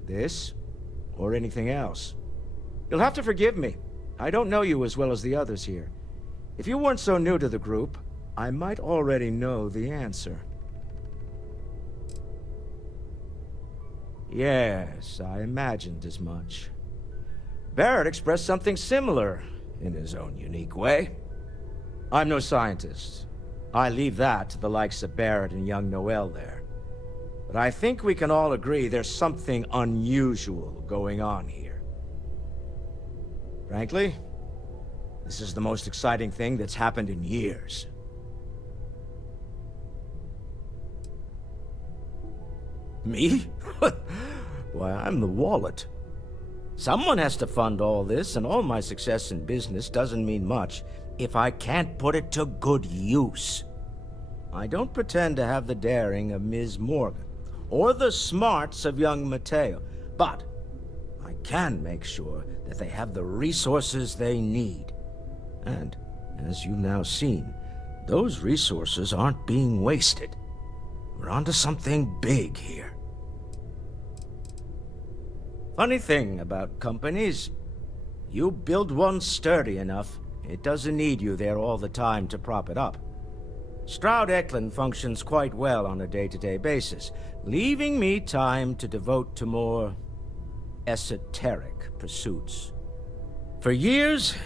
This, or anything else? You'll have to forgive me. I don't know you as well as the others here. If you weren't so new to the group, I might already know the answer. Yes, I imagined as much. Barrett expressed something similar, in his own unique way. I'm no scientist. I leave that to the likes of Barrett and young Noel there. But I think we can all agree there's something unusual going on here. Frankly, this is the most exciting thing that's happened in years. Me? Why, I'm the wallet. Someone has to fund all this, and all my success in business doesn't mean much if I can't put it to good use. I don't pretend to have the daring of Ms. Morgan, or the smarts of young Mateo, but I can make sure that they have the resources they need. And, as you've now seen, those resources aren't being wasted. We're onto something big here. Funny thing about companies, you build one sturdy enough, it doesn't need you there all the time to prop it up. Stroud Eklund functions quite well on a day-to-day basis, leaving me time to devote to more esoteric pursuits. For years,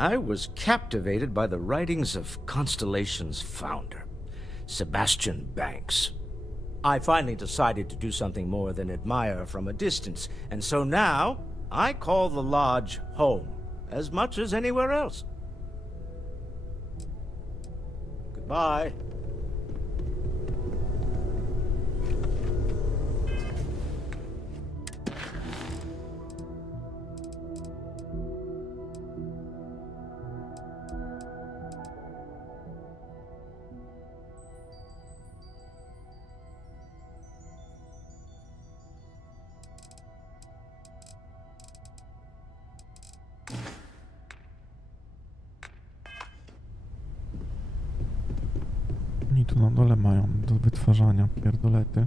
I was captivated by the writings of Constellation's founder, Sebastian Banks. I finally decided to do something more than admire from a distance, and so now I call the Lodge home as much as anywhere else. Goodbye. Oni tu na dole mają do wytwarzania pierdolety.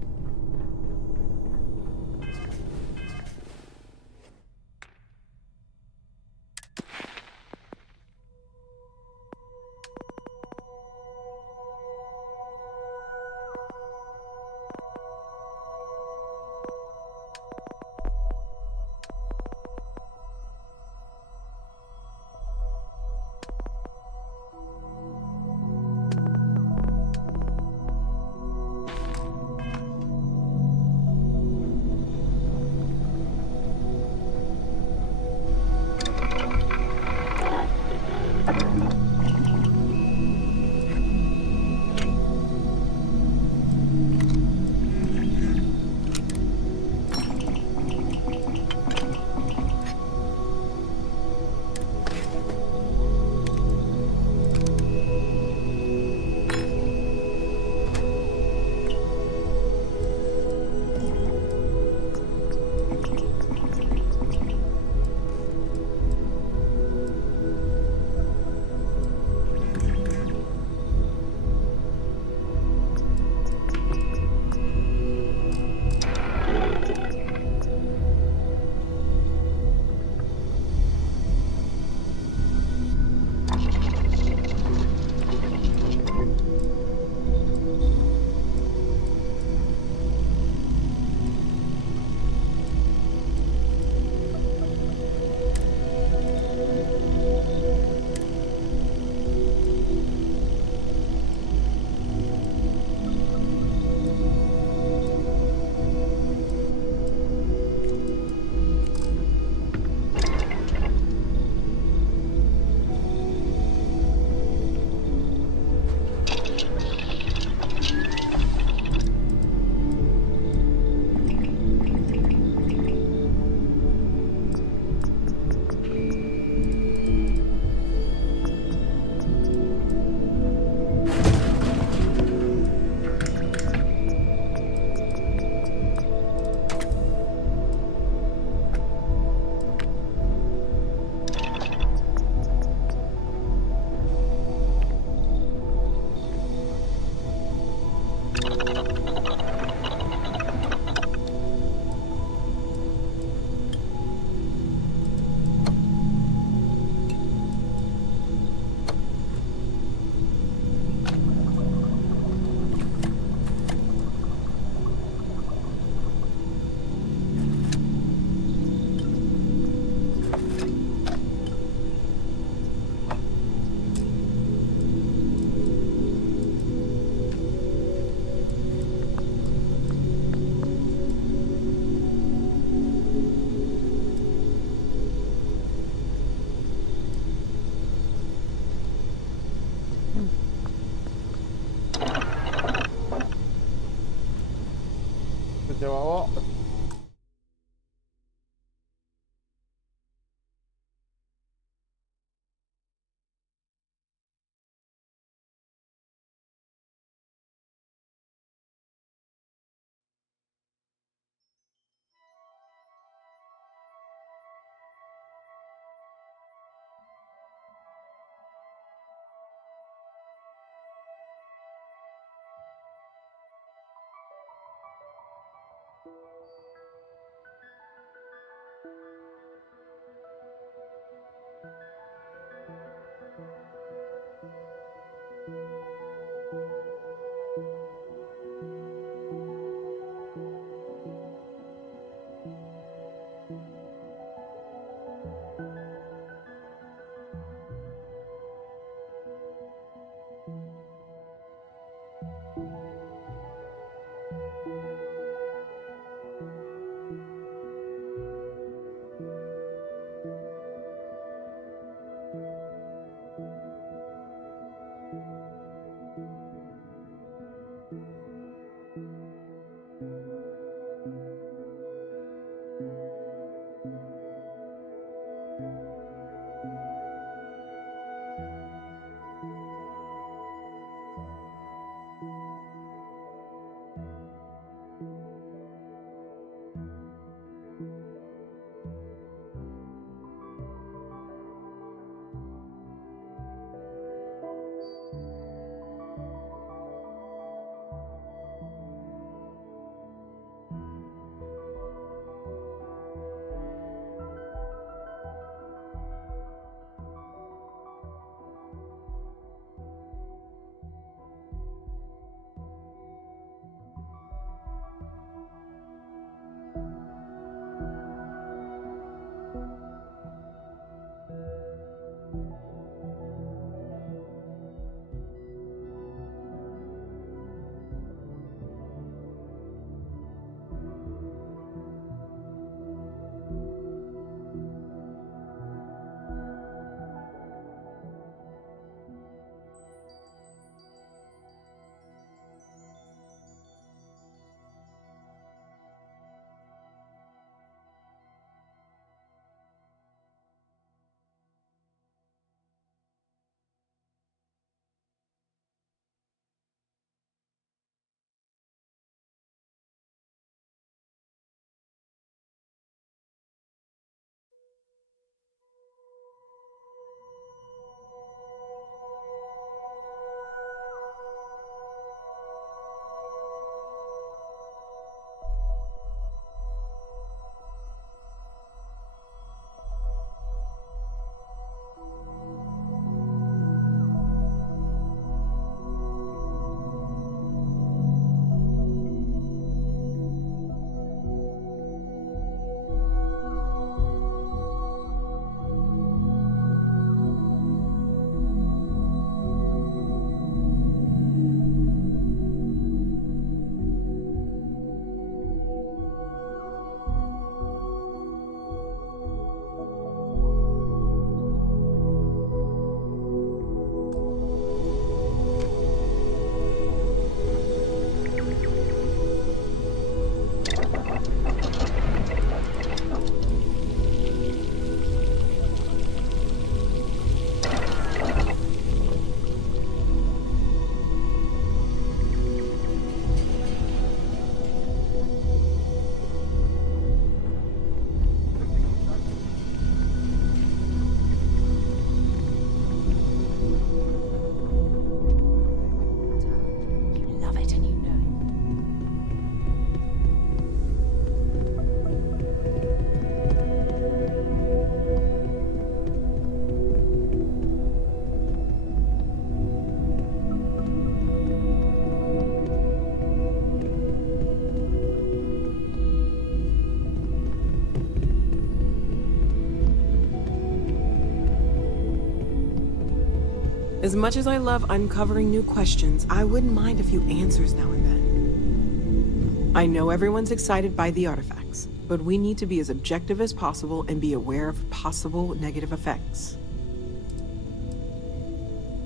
As much as I love uncovering new questions, I wouldn't mind a few answers now and then. I know everyone's excited by the artifacts, but we need to be as objective as possible and be aware of possible negative effects.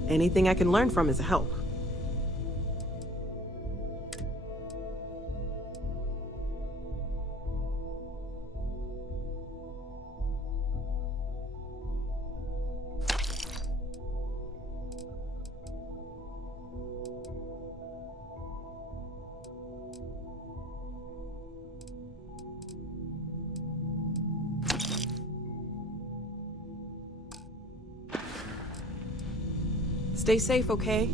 Anything I can learn from is a help. Stay safe, okay?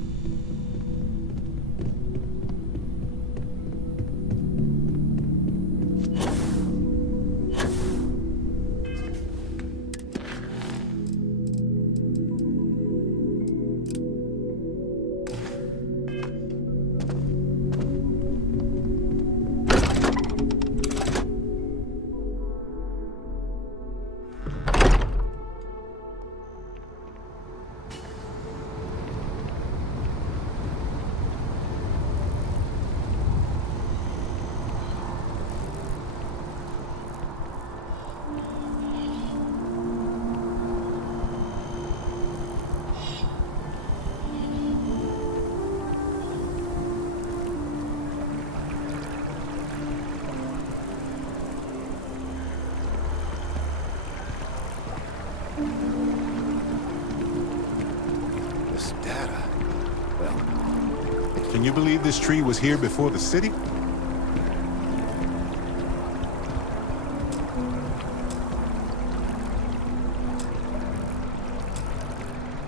This data. Well, can you believe this tree was here before the city?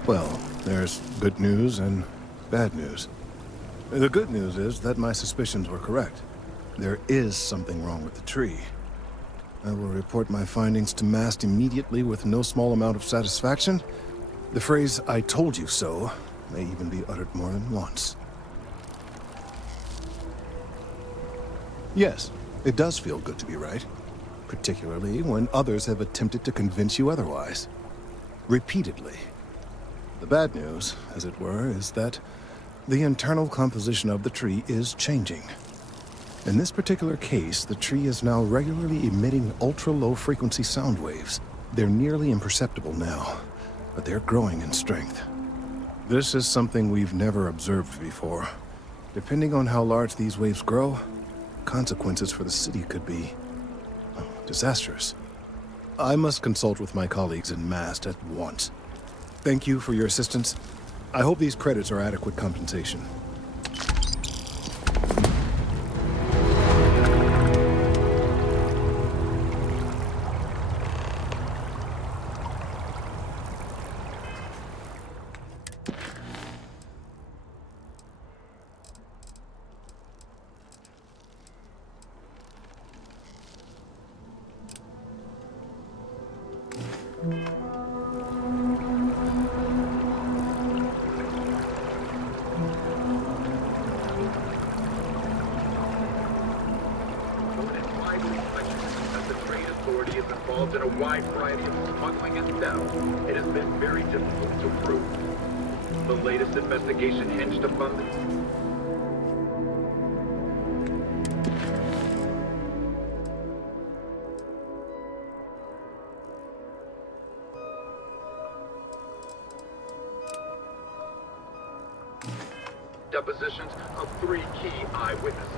Well, there's good news and bad news. The good news is that my suspicions were correct. There is something wrong with the tree. I will report my findings to Mast immediately with no small amount of satisfaction. The phrase, "I told you so," may even be uttered more than once. Yes, it does feel good to be right. Particularly when others have attempted to convince you otherwise. Repeatedly. The bad news, as it were, is that the internal composition of the tree is changing. In this particular case, the tree is now regularly emitting ultra-low frequency sound waves. They're nearly imperceptible now, but they're growing in strength. This is something we've never observed before. Depending on how large these waves grow, consequences for the city could be disastrous. I must consult with my colleagues in Mast at once. Thank you for your assistance. I hope these credits are adequate compensation. Involved in a wide variety of smuggling and theft. It has been very difficult to prove. The latest investigation hinged upon this. Depositions of 3 key eyewitnesses.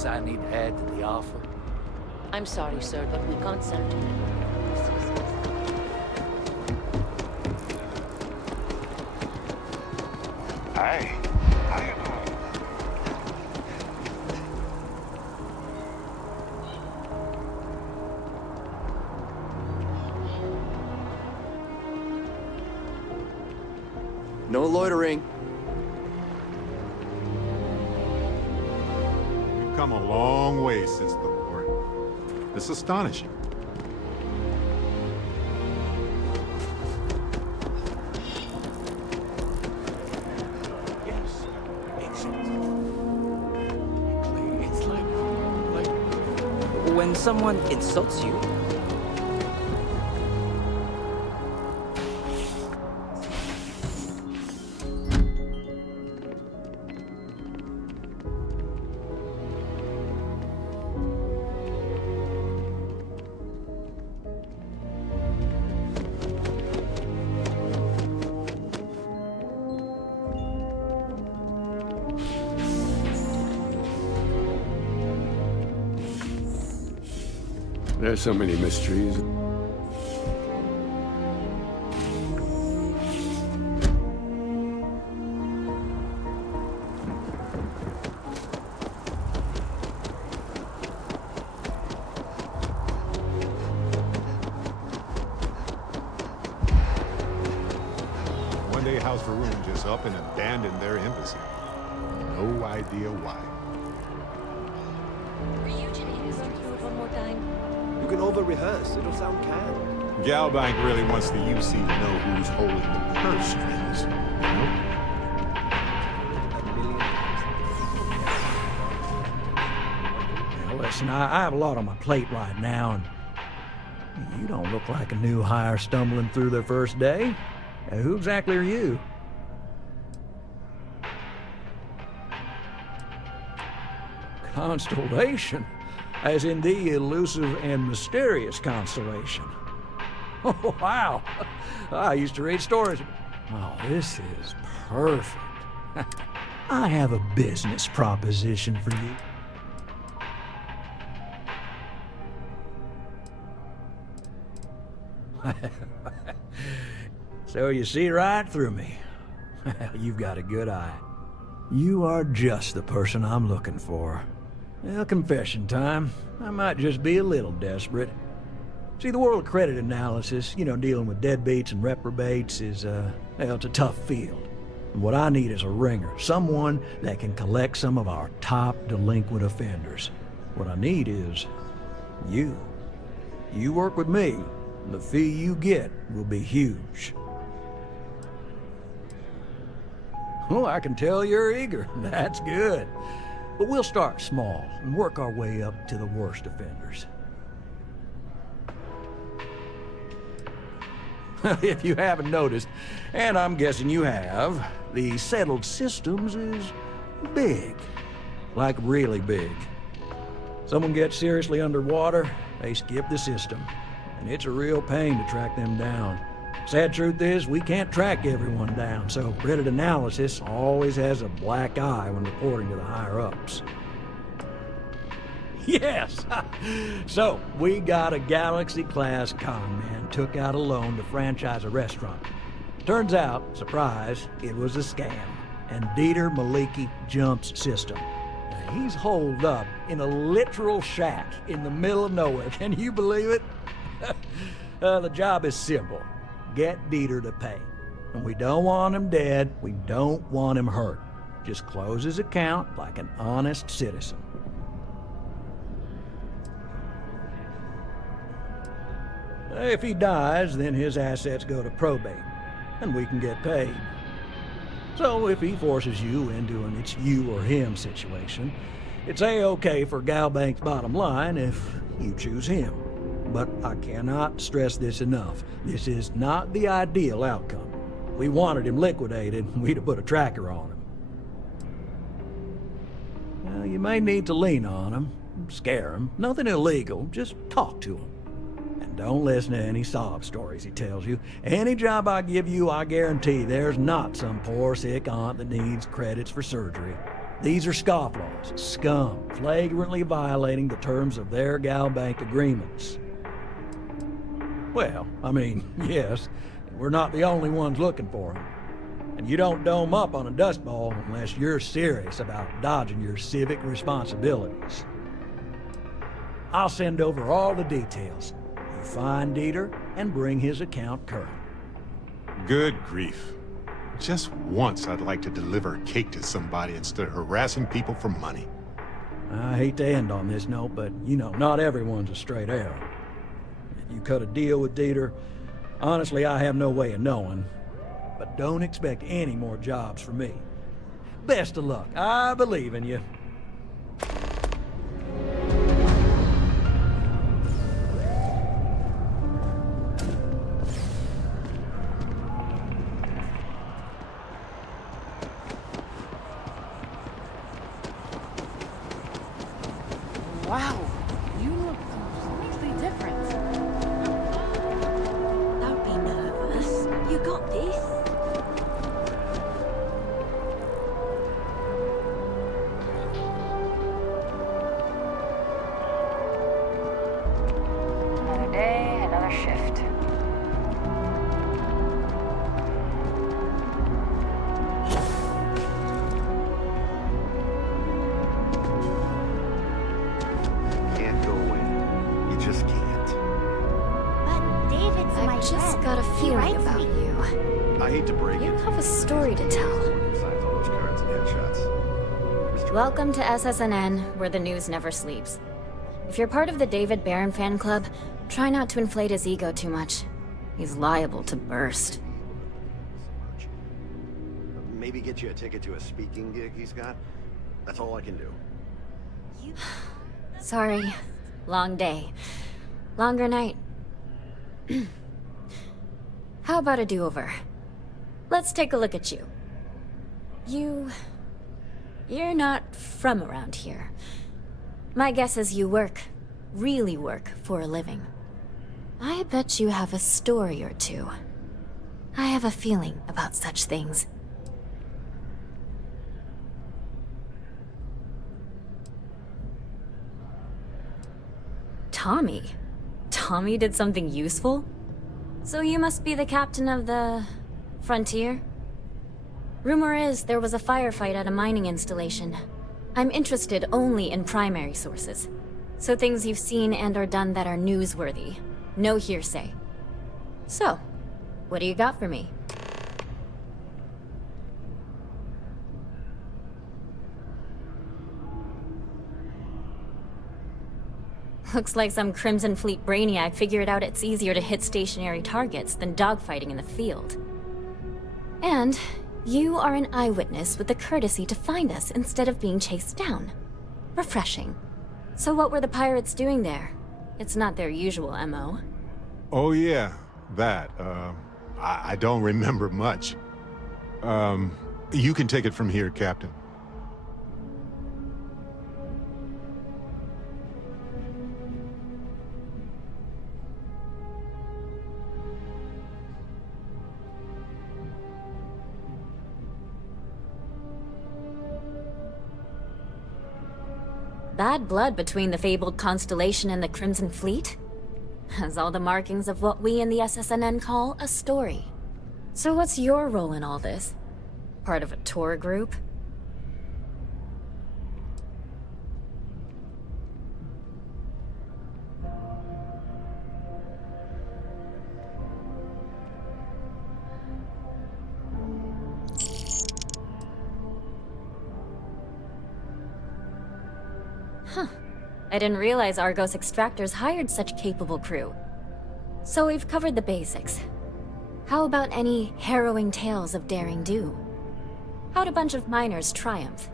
else I need to add to the offer? I'm sorry, sir, but we can't sell to you. Hey, how you doing? No loitering. We've come a long way since the war. It's astonishing. It's like when someone insults you. There's so many mysteries. One day House Varun just up and abandoned their embassy. No idea why. One more time. You can over-rehearse. It'll sound canned. Galbank really wants the UC to know who's holding the purse strings. You know? Now, listen, I have a lot on my plate right now, and you don't look like a new hire stumbling through their first day. Now, who exactly are you? Constellation? As in the elusive and mysterious constellation. Oh, wow. I used to read stories. Oh, this is perfect. I have a business proposition for you. So you see right through me. You've got a good eye. You are just the person I'm looking for. Well, confession time. I might just be a little desperate. See, the world of credit analysis, dealing with deadbeats and reprobates is, it's a tough field. And what I need is a ringer, someone that can collect some of our top delinquent offenders. What I need is you. You work with me, and the fee you get will be huge. Oh, I can tell you're eager. That's good. But we'll start small and work our way up to the worst offenders. If you haven't noticed, and I'm guessing you have, the settled systems is big. Like really big. Someone gets seriously underwater, they skip the system. And it's a real pain to track them down. Sad truth is, we can't track everyone down, so credit analysis always has a black eye when reporting to the higher-ups. Yes! So, we got a Galaxy-class con man took out a loan to franchise a restaurant. Turns out, surprise, it was a scam, and Dieter Maliki jumps system. Now, he's holed up in a literal shack in the middle of nowhere. Can you believe it? The job is simple. Get Dieter to pay. And we don't want him dead, we don't want him hurt. Just close his account like an honest citizen. If he dies, then his assets go to probate, and we can get paid. So if he forces you into an it's you or him situation, it's A-okay for Galbank's bottom line if you choose him. But I cannot stress this enough. This is not the ideal outcome. If we wanted him liquidated, we'd have put a tracker on him. Now, you may need to lean on him, scare him. Nothing illegal, just talk to him. And don't listen to any sob stories he tells you. Any job I give you, I guarantee there's not some poor sick aunt that needs credits for surgery. These are scofflaws, scum, flagrantly violating the terms of their Galbank agreements. Well, I mean, yes, we're not the only ones looking for them. And you don't dome up on a dust ball unless you're serious about dodging your civic responsibilities. I'll send over all the details. You find Dieter and bring his account current. Good grief. Just once I'd like to deliver a cake to somebody instead of harassing people for money. I hate to end on this note, but you know, not everyone's a straight arrow. If you cut a deal with Dieter, honestly, I have no way of knowing. But don't expect any more jobs from me. Best of luck. I believe in you. Wow, you look completely different. Don't be nervous. You got this. Another day, another shift. Can't go in. You just can't. But David's my I've just friend. got a He feeling writes about me. you. I hate to break You it. have a story to tell. Besides all those cards and headshots. Welcome to SSNN, where the news never sleeps. If you're part of the David Barron fan club, try not to inflate his ego too much. He's liable to burst. Maybe get you a ticket to a speaking gig he's got. That's all I can do. Sorry. Long day. Longer night. How about a do-over? Let's take a look at you. You're not from around here. My guess is you work, really work, for a living. I bet you have a story or two. I have a feeling about such things. Tommy? Tommy did something useful? So you must be the captain of the... Frontier? Rumor is there was a firefight at a mining installation. I'm interested only in primary sources. So things you've seen and or done that are newsworthy. No hearsay. So, what do you got for me? Looks like some Crimson Fleet brainiac figured out it's easier to hit stationary targets than dogfighting in the field. And you are an eyewitness with the courtesy to find us instead of being chased down. Refreshing. So what were the pirates doing there? It's not their usual MO. Oh yeah, that. I don't remember much. You can take it from here, Captain. Bad blood between the fabled Constellation and the Crimson Fleet? Has all the markings of what we in the SSNN call a story. So what's your role in all this? Part of a tour group? Huh. I didn't realize Argos Extractors hired such capable crew. So we've covered the basics. How about any harrowing tales of daring do? How'd a bunch of miners triumph?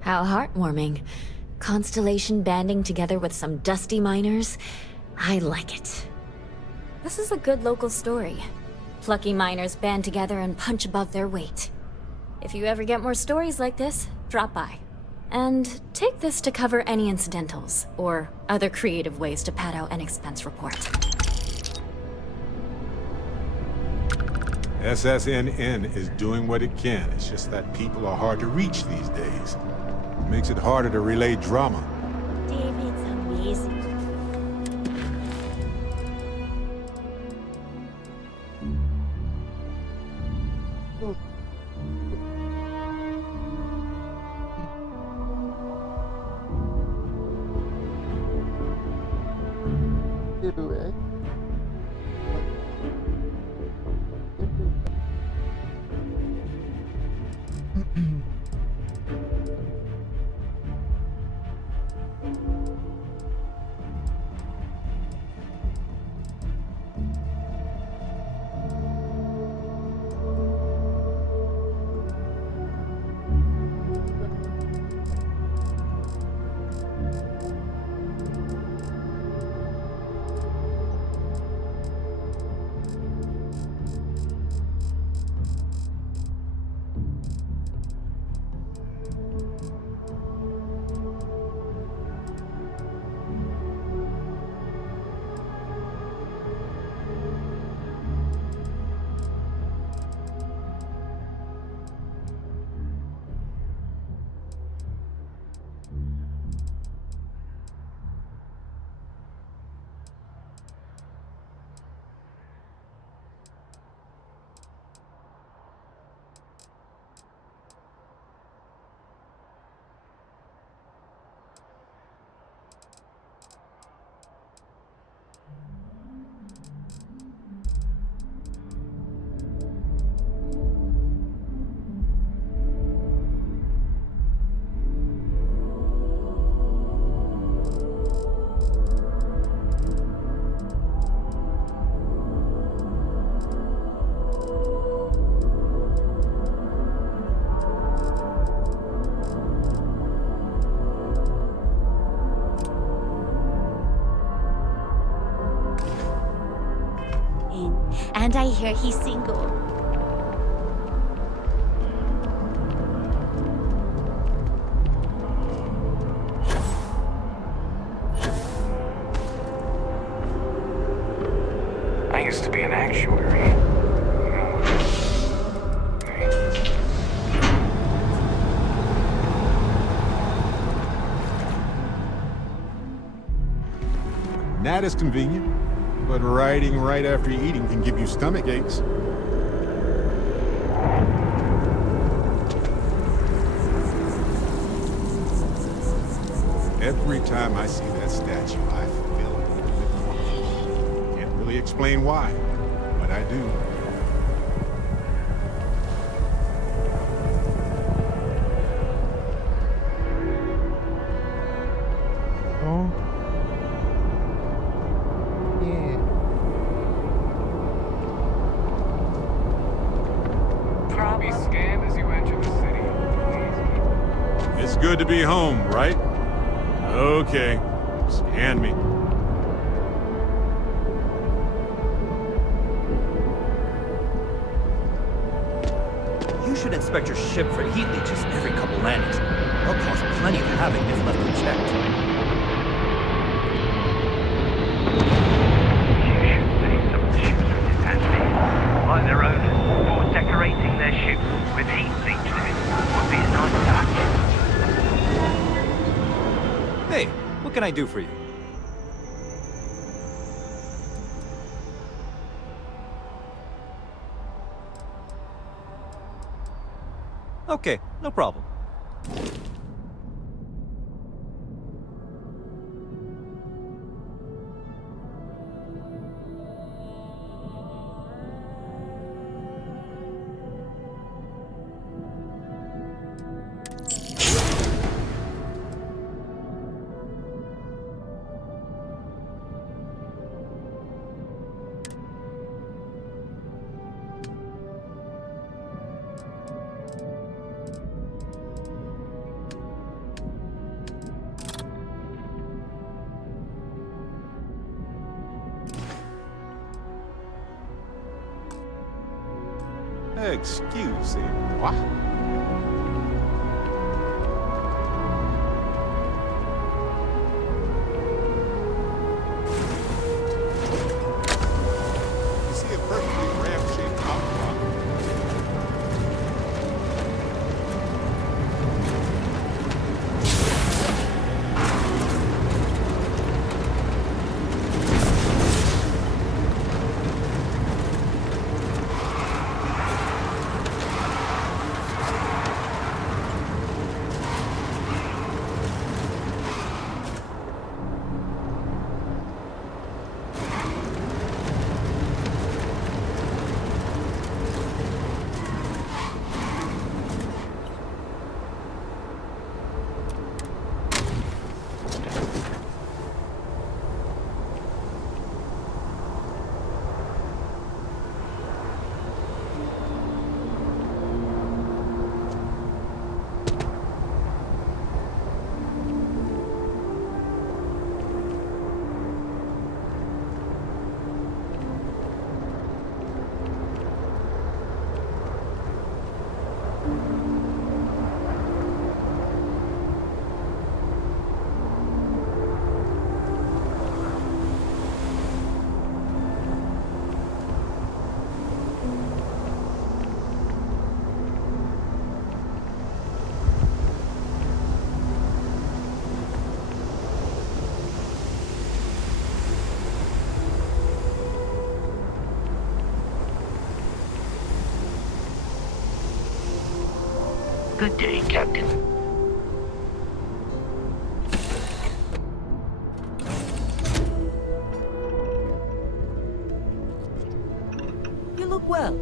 How heartwarming. Constellation banding together with some dusty miners. I like it. This is a good local story. Plucky miners band together and punch above their weight. If you ever get more stories like this, drop by. And take this to cover any incidentals, or other creative ways to pad out an expense report. SSNN is doing what it can. It's just that people are hard to reach these days. It makes it harder to relay drama. David's amazing. And I hear he's single. I used to be an actuary. That is convenient, but riding right after eating can give you stomach aches. Every time I see that statue, I feel with more. Can't really explain why, but I do. Oh. Yeah. Be scanned as you enter the city. It's good to be home, right? Okay, scan me. You should inspect your ship for heat leeches every couple landings. They'll cause plenty of havoc if left unchecked. Like their owners, or decorating their ships with heat leeches would be a nice touch. Hey, what can I do for you? Okay, no problem. Excusez-moi. You see a perfectly ramp-shaped outcrop. Good day, Captain. You look well.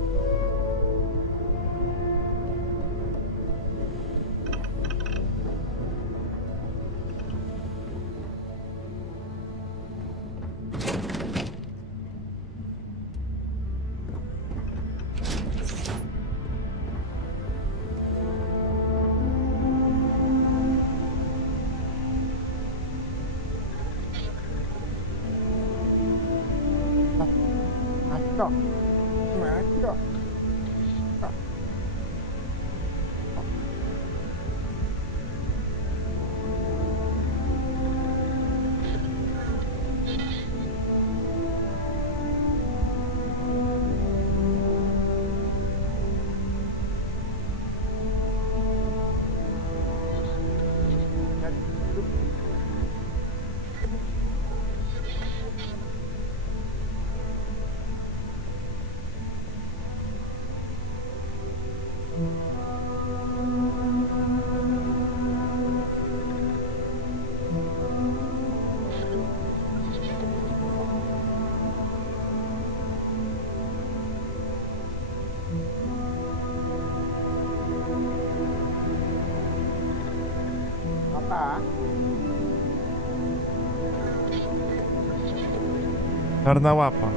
Czarna łapa.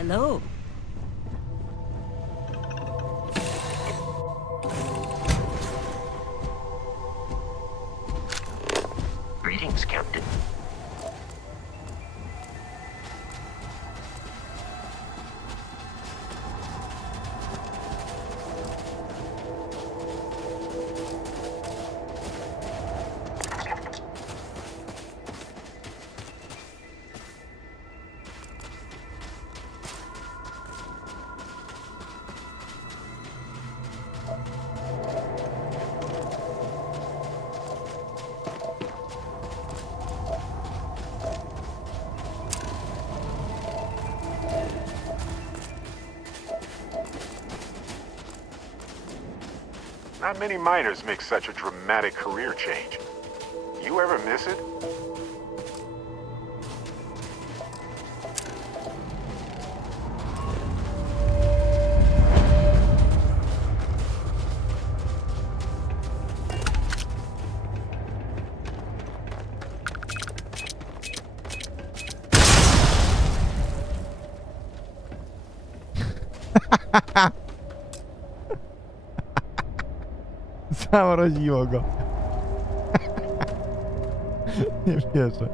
Hello. Greetings, Captain. Not many miners make such a dramatic career change. You ever miss it? Zamroziło go. Nie wierzę.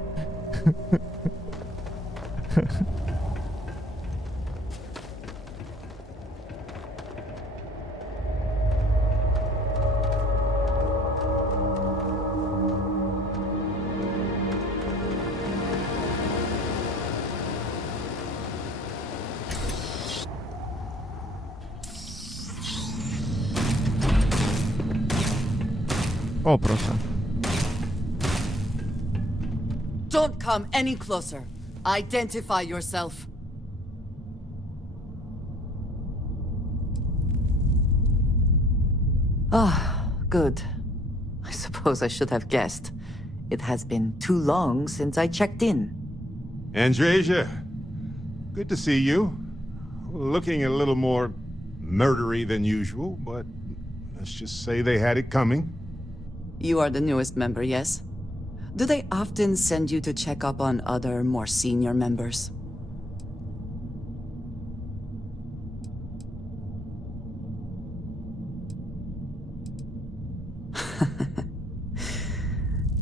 O, proszę. Don't come any closer. Identify yourself. Ah, good. I suppose I should have guessed. It has been too long since I checked in. Andresia, good to see you. Looking a little more murdery than usual, but let's just say they had it coming. You are the newest member, yes? Do they often send you to check up on other, more senior members?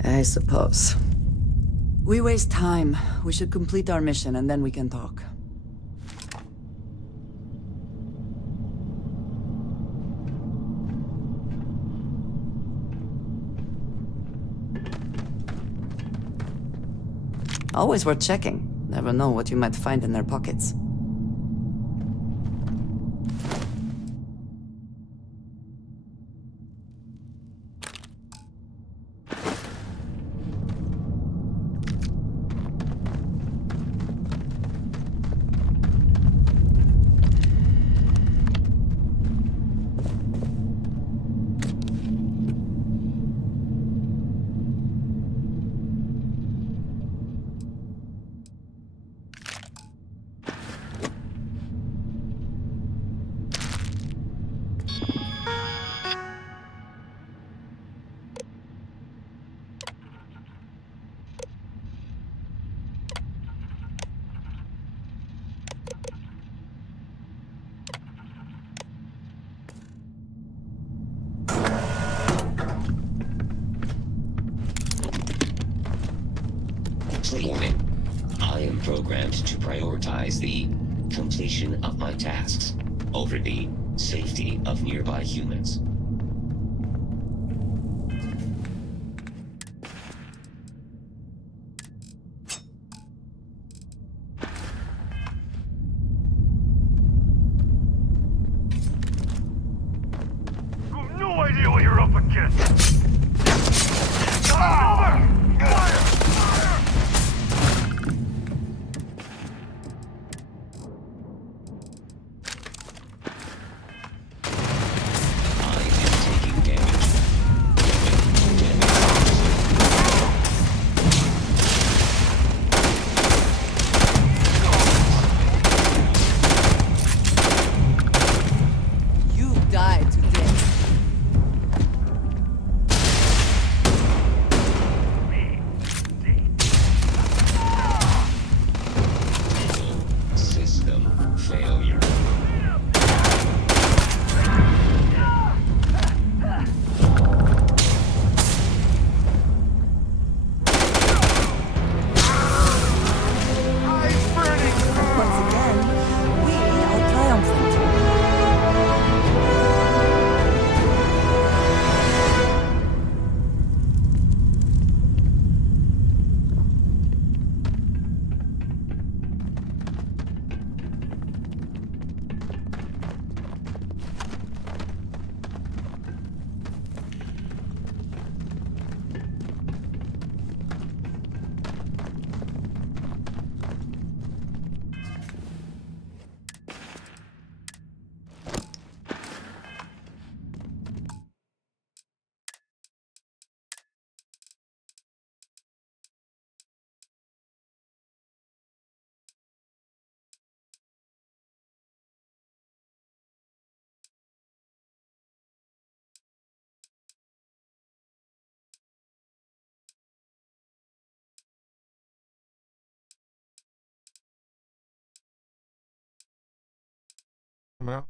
I suppose. We waste time. We should complete our mission and then we can talk. Always worth checking. Never know what you might find in their pockets. Warning. I am programmed to prioritize the completion of my tasks over the safety of nearby humans. You have no idea what you're up against! Fire! You died today. Dobra.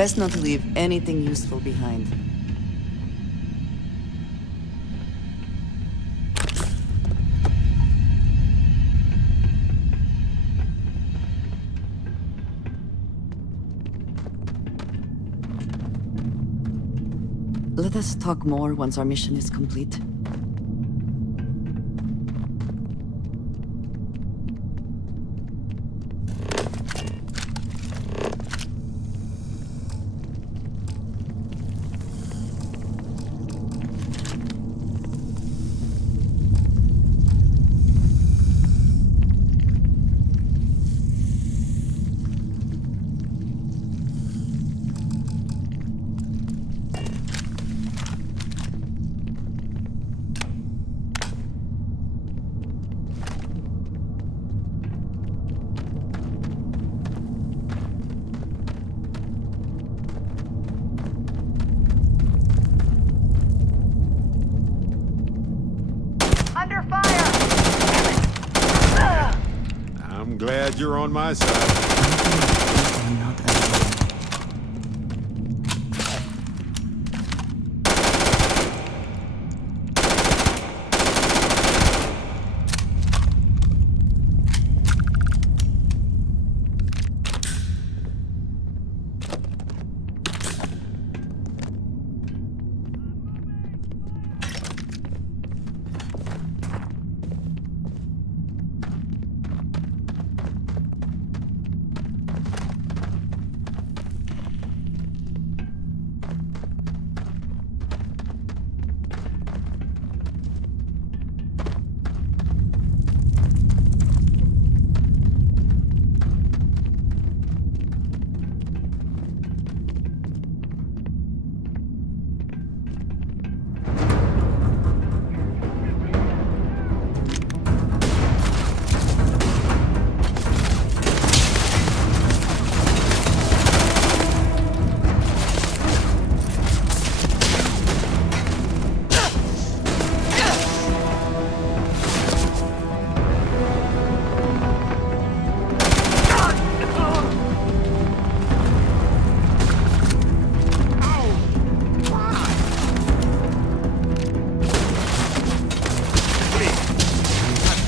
Best not to leave anything useful behind. Let us talk more once our mission is complete. I'm glad you're on my side.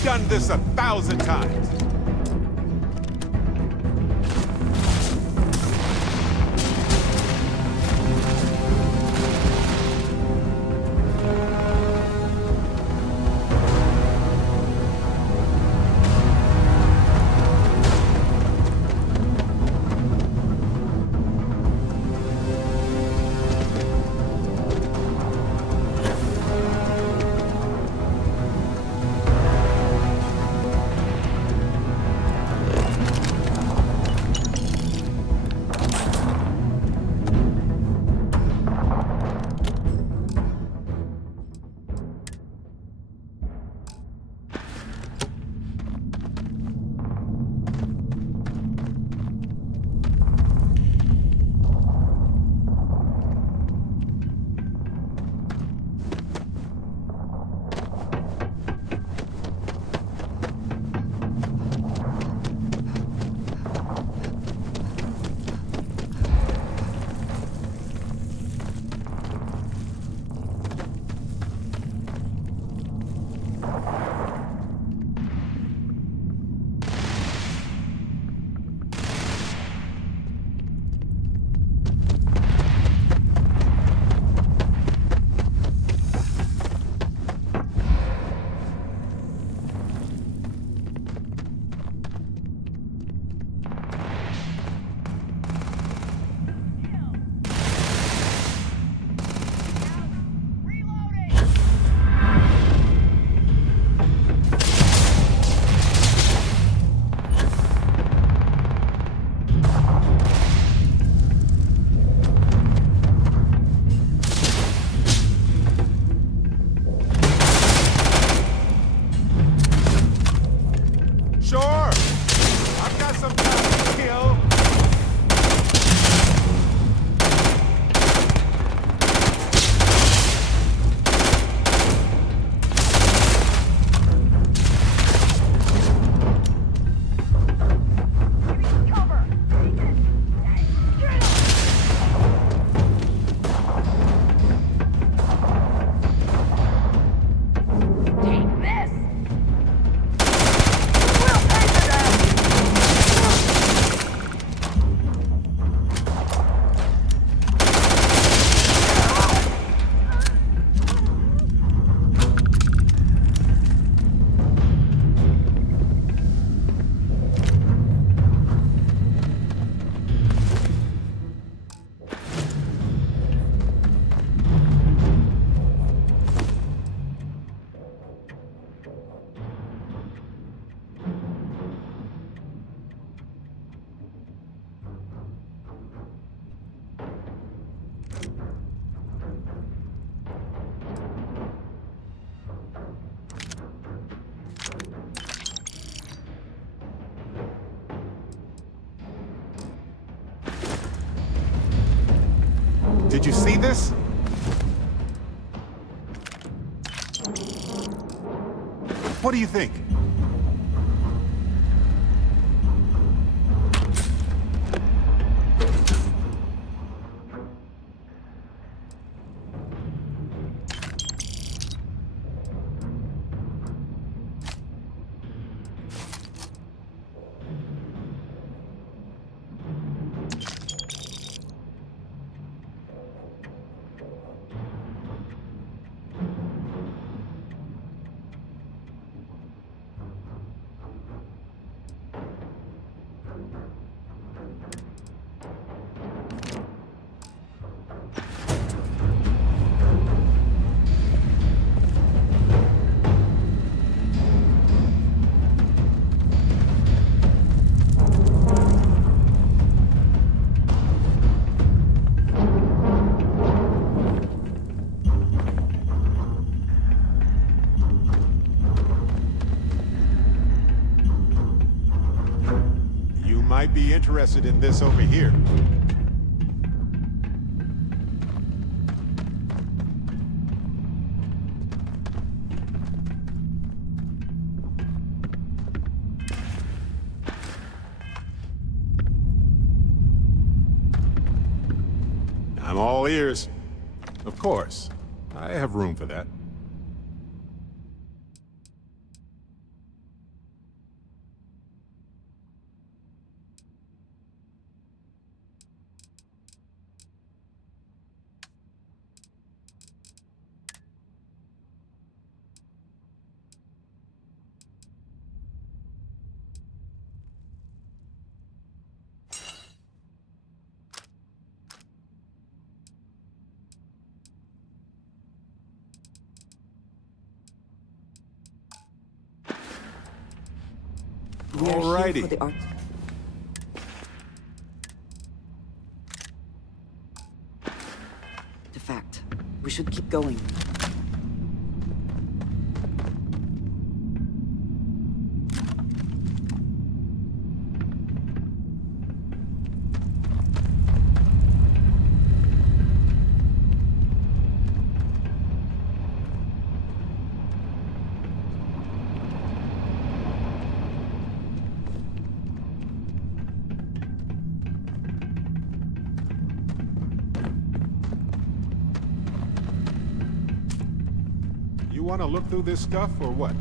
Done this 1,000 times. Did you see this? What do you think? Might be interested in this over here. I'm all ears. Of course. I have room for that. We are Alrighty. here for the art. The fact. We should keep going. You want to look through this stuff, or what?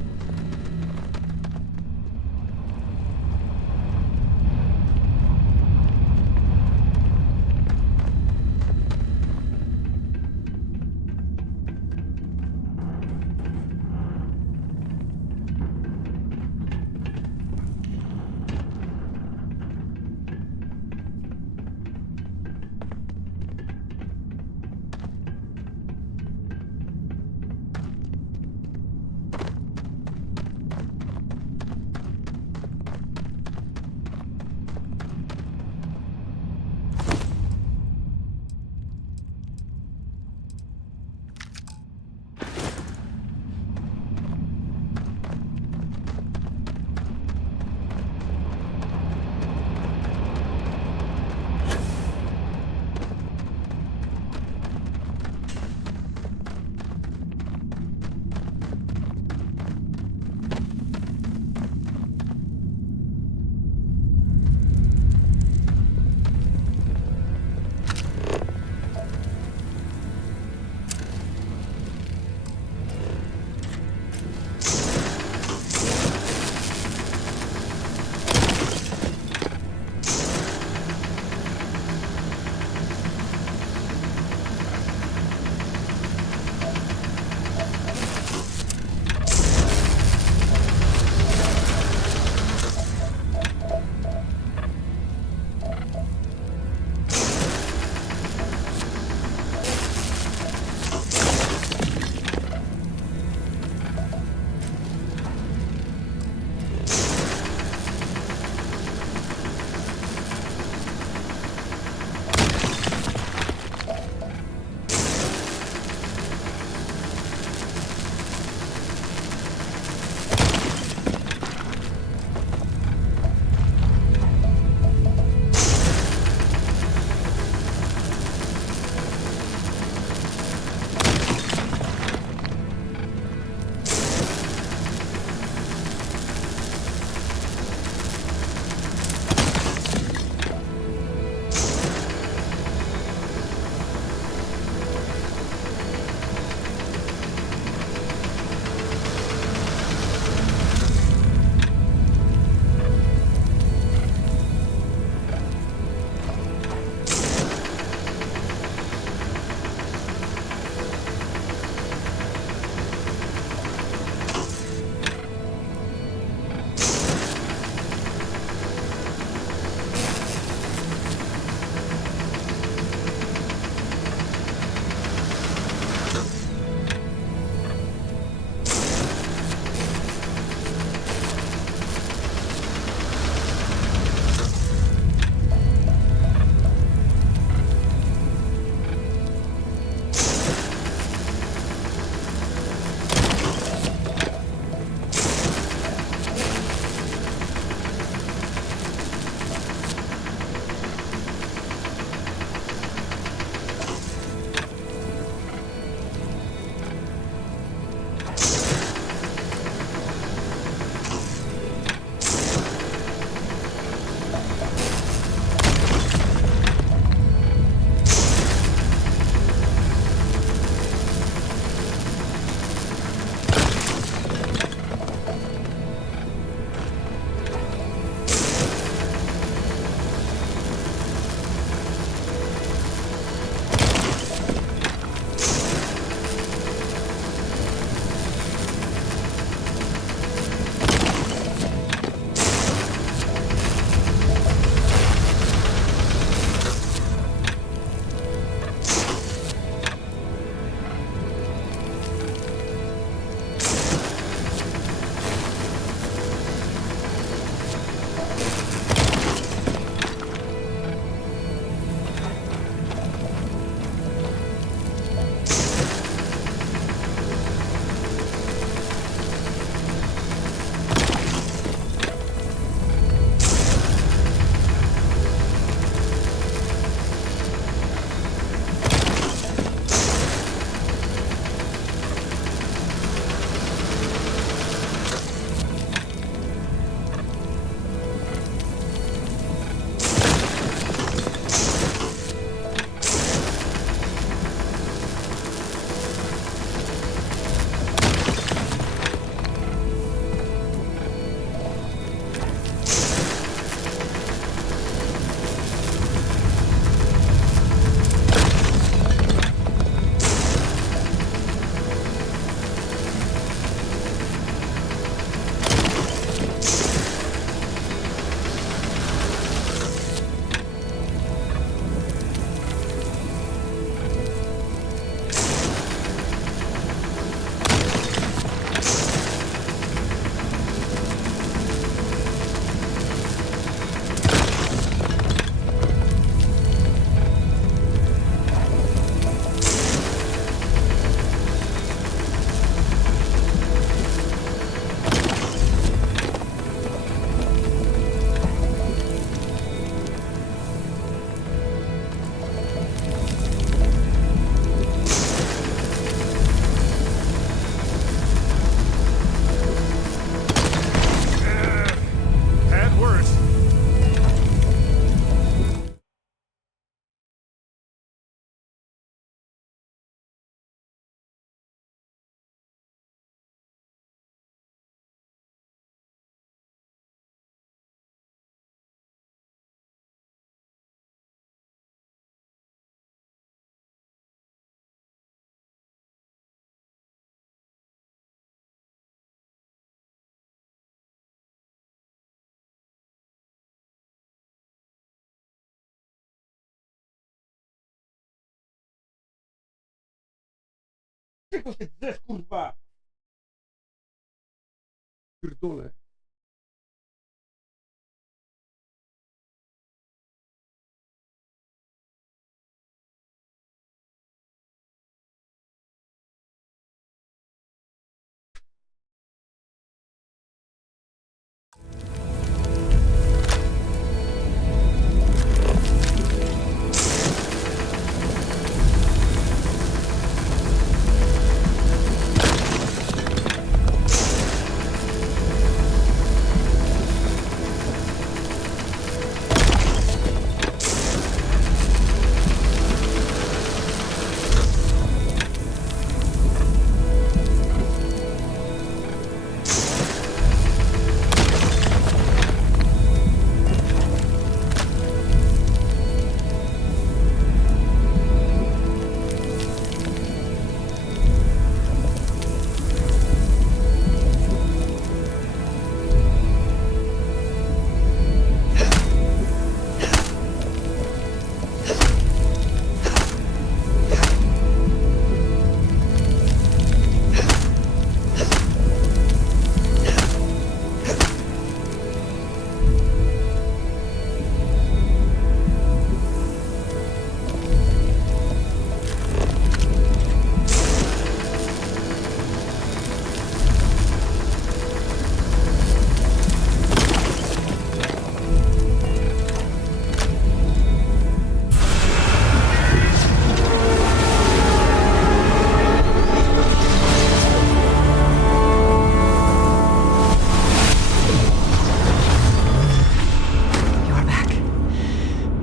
Czego się drzesz, kurwa? Pierdolę.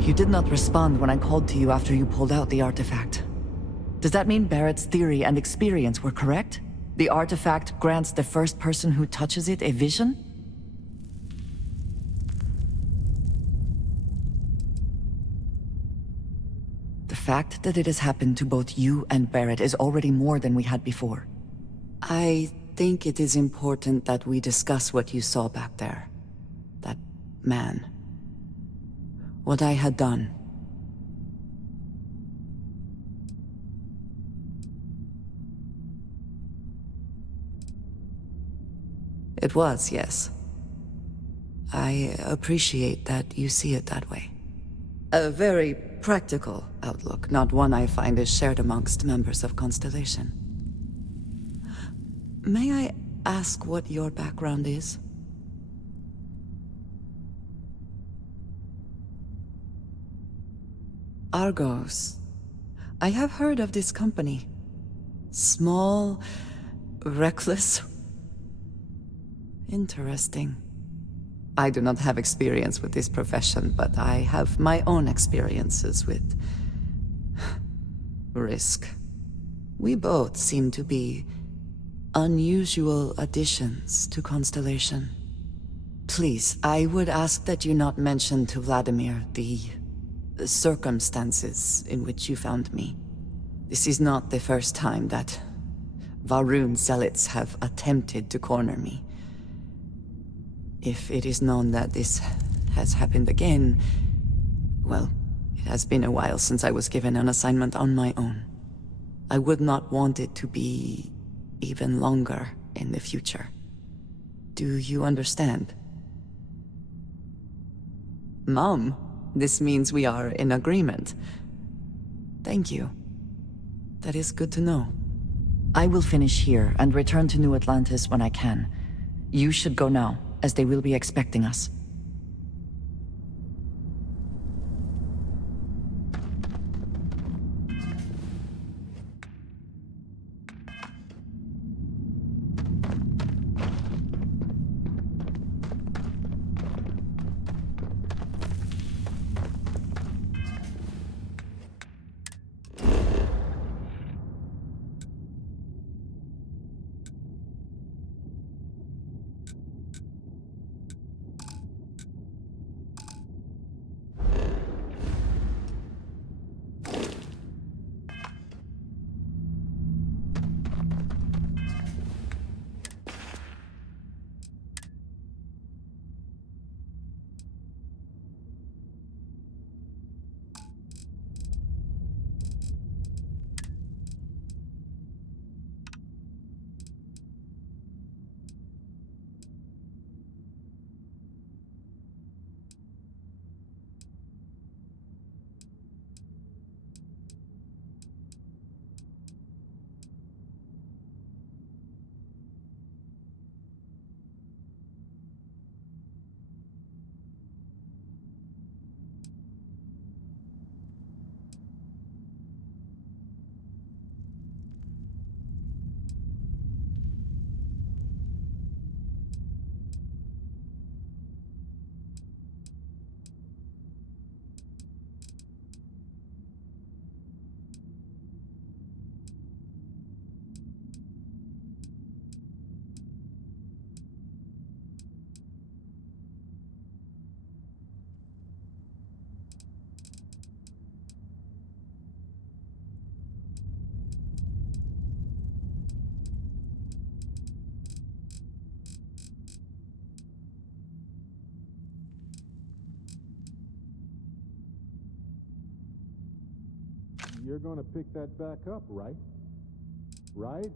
You did not respond when I called to you after you pulled out the artifact. Does that mean Barrett's theory and experience were correct? The artifact grants the first person who touches it a vision? The fact that it has happened to both you and Barrett is already more than we had before. I think it is important that we discuss what you saw back there. That man. What I had done. It was, yes. I appreciate that you see it that way. A very practical outlook, not one I find is shared amongst members of Constellation. May I ask what your background is? Argos. I have heard of this company. Small, reckless. Interesting. I do not have experience with this profession, but I have my own experiences with risk. We both seem to be unusual additions to Constellation. Please, I would ask that you not mention to Vladimir the circumstances in which you found me. This is not the first time that Varun zealots have attempted to corner me. If it is known that this has happened again, well, it has been a while since I was given an assignment on my own. I would not want it to be even longer in the future. Do you understand? Mom, this means we are in agreement. Thank you. That is good to know. I will finish here and return to New Atlantis when I can. You should go now, as they will be expecting us. you're gonna pick that back up, right? Right?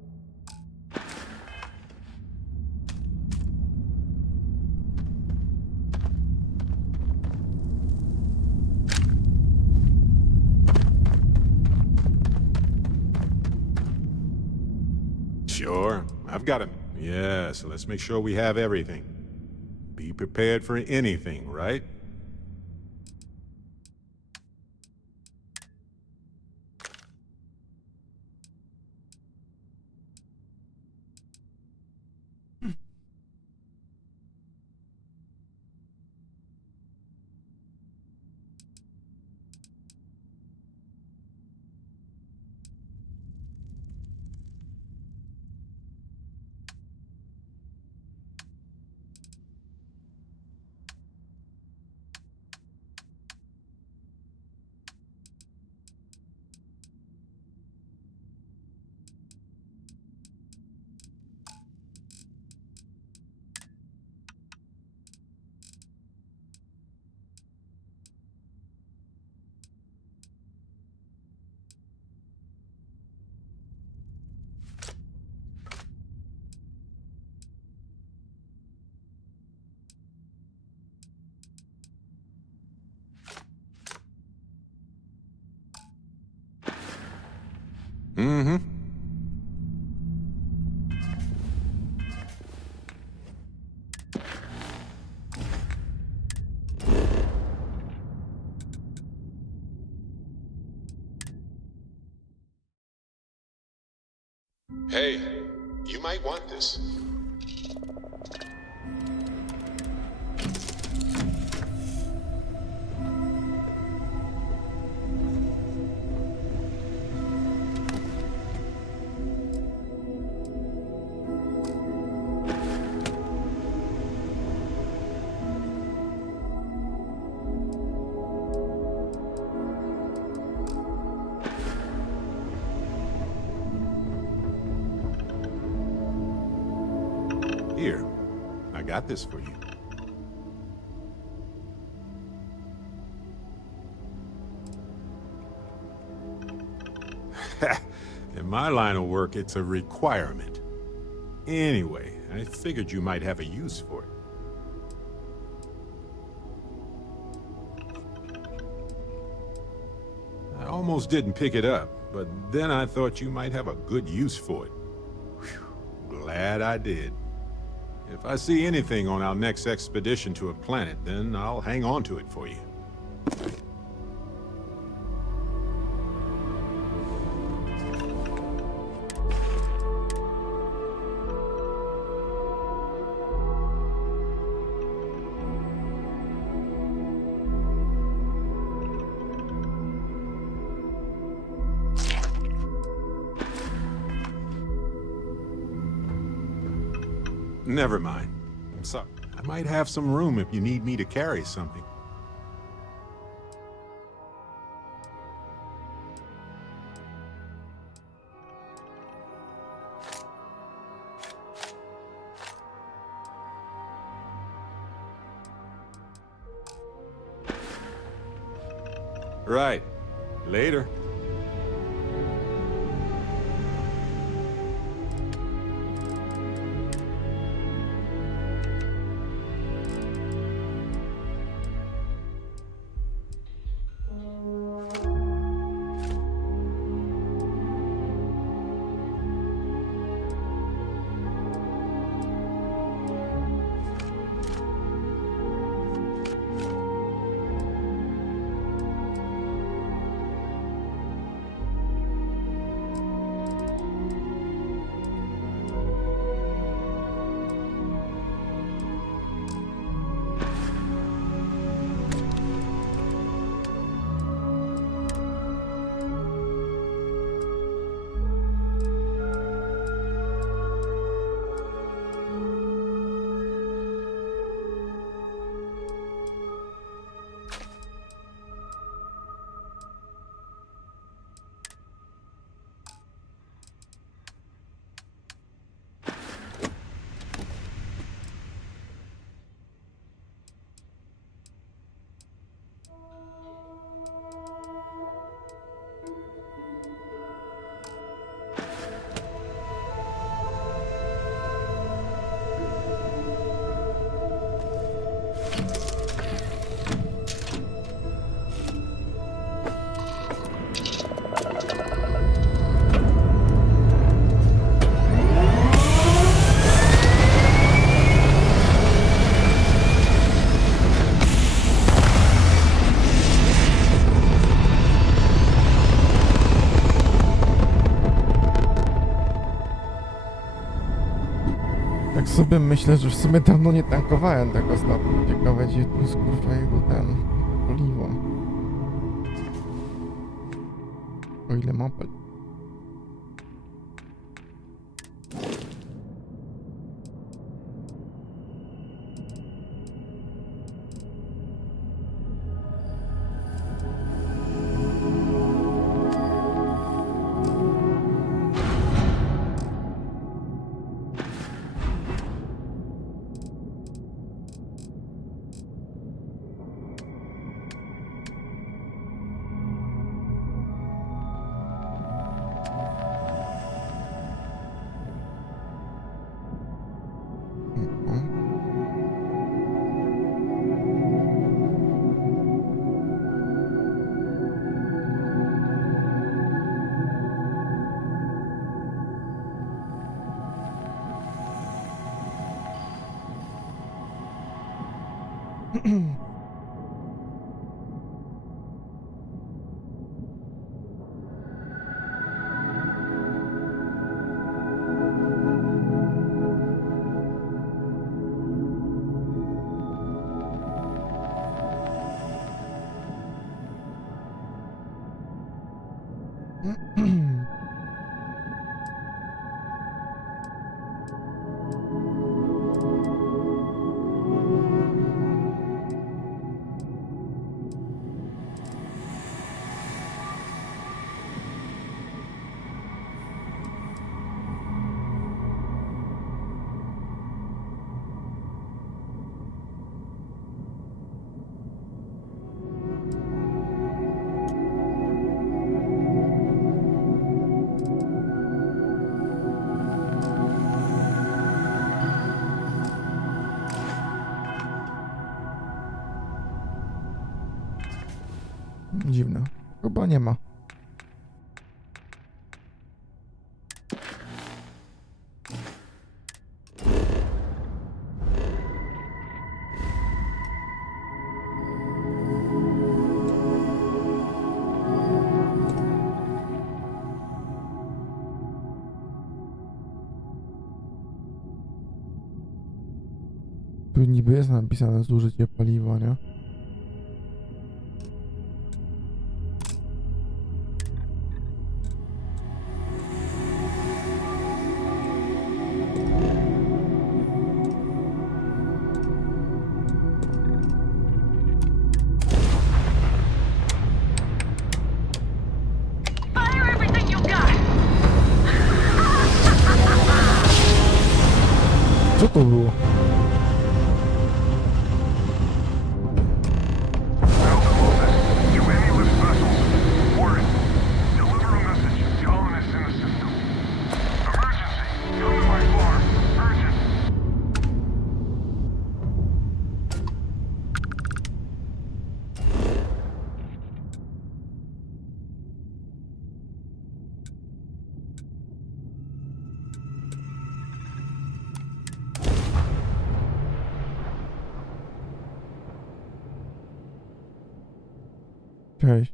Sure. I've got him. Yes, let's make sure we have everything. Be prepared for anything, right? Mm-hmm. Hey, you might want this. Here, I got this for you. In my line of work, it's a requirement. Anyway, I figured you might have a use for it. I almost didn't pick it up, but then I thought you might have a good use for it. Whew, glad I did. If I see anything on our next expedition to a planet, then I'll hang on to it for you. Never mind. I'm sorry. I might have some room if you need me to carry something. Right. Later. Tak sobie myślę, że w sumie dawno nie tankowałem tego statku. Ciekawe, gdzie tu jest kurwa jego ten paliwo. O ile ma paliwo. Dziwne. Chyba nie ma. Tu niby jest napisane zużycie paliwa, nie? Co to było? Cześć.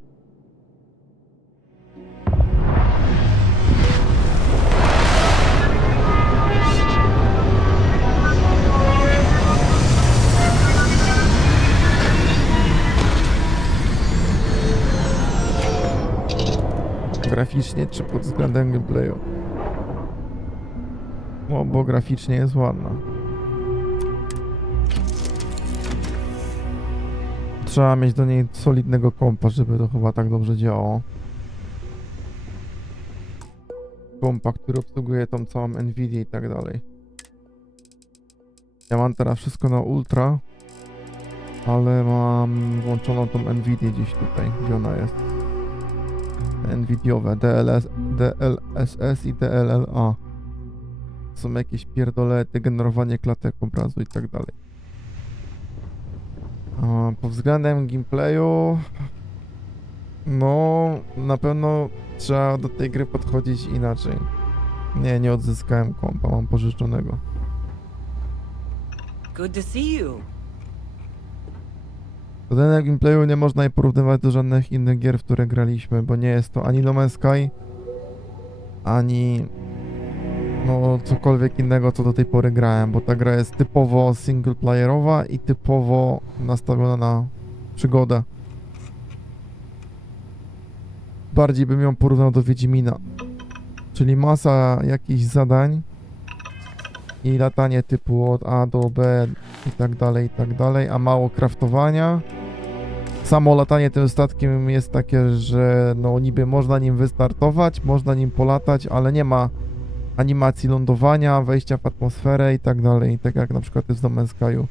Graficznie czy pod względem gameplayu? No, bo graficznie jest ładna. Trzeba mieć do niej solidnego kompa, żeby to chyba tak dobrze działało. Kompa, który obsługuje tą całą Nvidię i tak dalej. Ja mam teraz wszystko na ultra, ale mam włączoną tą Nvidię gdzieś tutaj, gdzie ona jest. Nvidiowe, DLSS i DLLA. Są jakieś pierdolety, generowanie klatek obrazu i tak dalej. Pod względem gameplayu, no na pewno trzeba do tej gry podchodzić inaczej. Nie odzyskałem kompa, mam pożyczonego. Good to see you. Pod względem gameplayu nie można jej porównywać do żadnych innych gier, w które graliśmy, bo nie jest to ani No Man's Sky, ani no cokolwiek innego, co do tej pory grałem, bo ta gra jest typowo singleplayerowa i typowo nastawiona na przygodę. Bardziej bym ją porównał do Wiedźmina. Czyli masa jakichś zadań i latanie typu od A do B i tak dalej, a mało craftowania. Samo latanie tym statkiem jest takie, że no niby można nim wystartować, można nim polatać, ale nie ma animacji lądowania, wejścia w atmosferę i tak dalej, tak jak na przykład jest w No Man's Sky'u.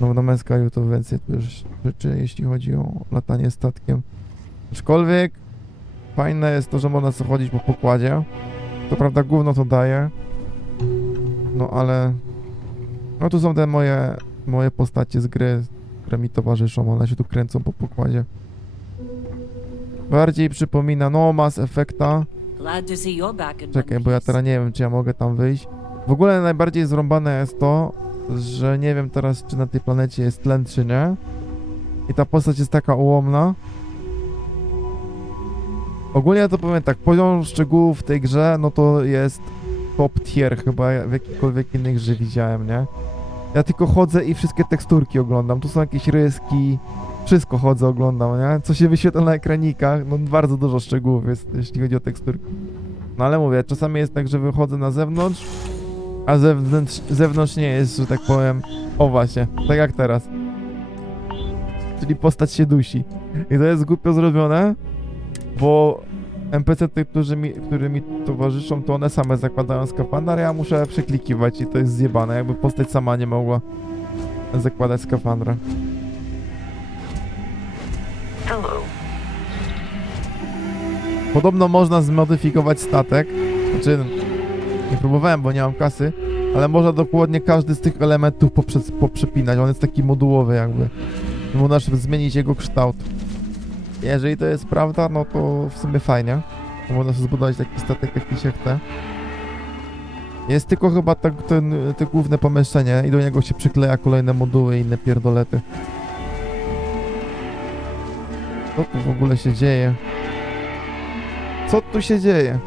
No w No Man's Sky'u to więcej już rzeczy, jeśli chodzi o latanie statkiem. Aczkolwiek fajne jest to, że można sobie chodzić po pokładzie. To prawda gówno to daje. No ale... No tu są te moje postacie z gry, które mi towarzyszą. One się tu kręcą po pokładzie. Bardziej przypomina, no, Mass Effecta. Czekaj, bo ja teraz nie wiem, czy ja mogę tam wyjść. W ogóle najbardziej zrąbane jest to, że nie wiem teraz, czy na tej planecie jest tlen, czy nie. I ta postać jest taka ułomna. Ogólnie to powiem tak, poziom szczegółów w tej grze, no to jest top tier chyba w jakichkolwiek innych grze widziałem, nie? Ja tylko chodzę i wszystkie teksturki oglądam, tu są jakieś ryski, wszystko chodzę, oglądam, nie? Co się wyświetla na ekranikach, no bardzo dużo szczegółów jest, jeśli chodzi o teksturki. No ale mówię, czasami jest tak, że wychodzę na zewnątrz, a zewnątrz nie jest, że tak powiem, o właśnie, tak jak teraz. Czyli postać się dusi. I to jest głupio zrobione, bo NPC-ty, które mi towarzyszą, to one same zakładają skafander, ja muszę przeklikiwać i to jest zjebane, jakby postać sama nie mogła zakładać skafandra. Podobno można zmodyfikować statek, znaczy nie próbowałem, bo nie mam kasy, ale można dokładnie każdy z tych elementów poprzepinać, on jest taki modułowy jakby. Możesz zmienić jego kształt. Jeżeli to jest prawda, no to w sumie fajnie. To można sobie zbudować taki statek jakiś jak te. Jest tylko chyba te główne pomieszczenie i do niego się przykleja kolejne moduły i inne pierdolety. Co tu w ogóle się dzieje? Co tu się dzieje?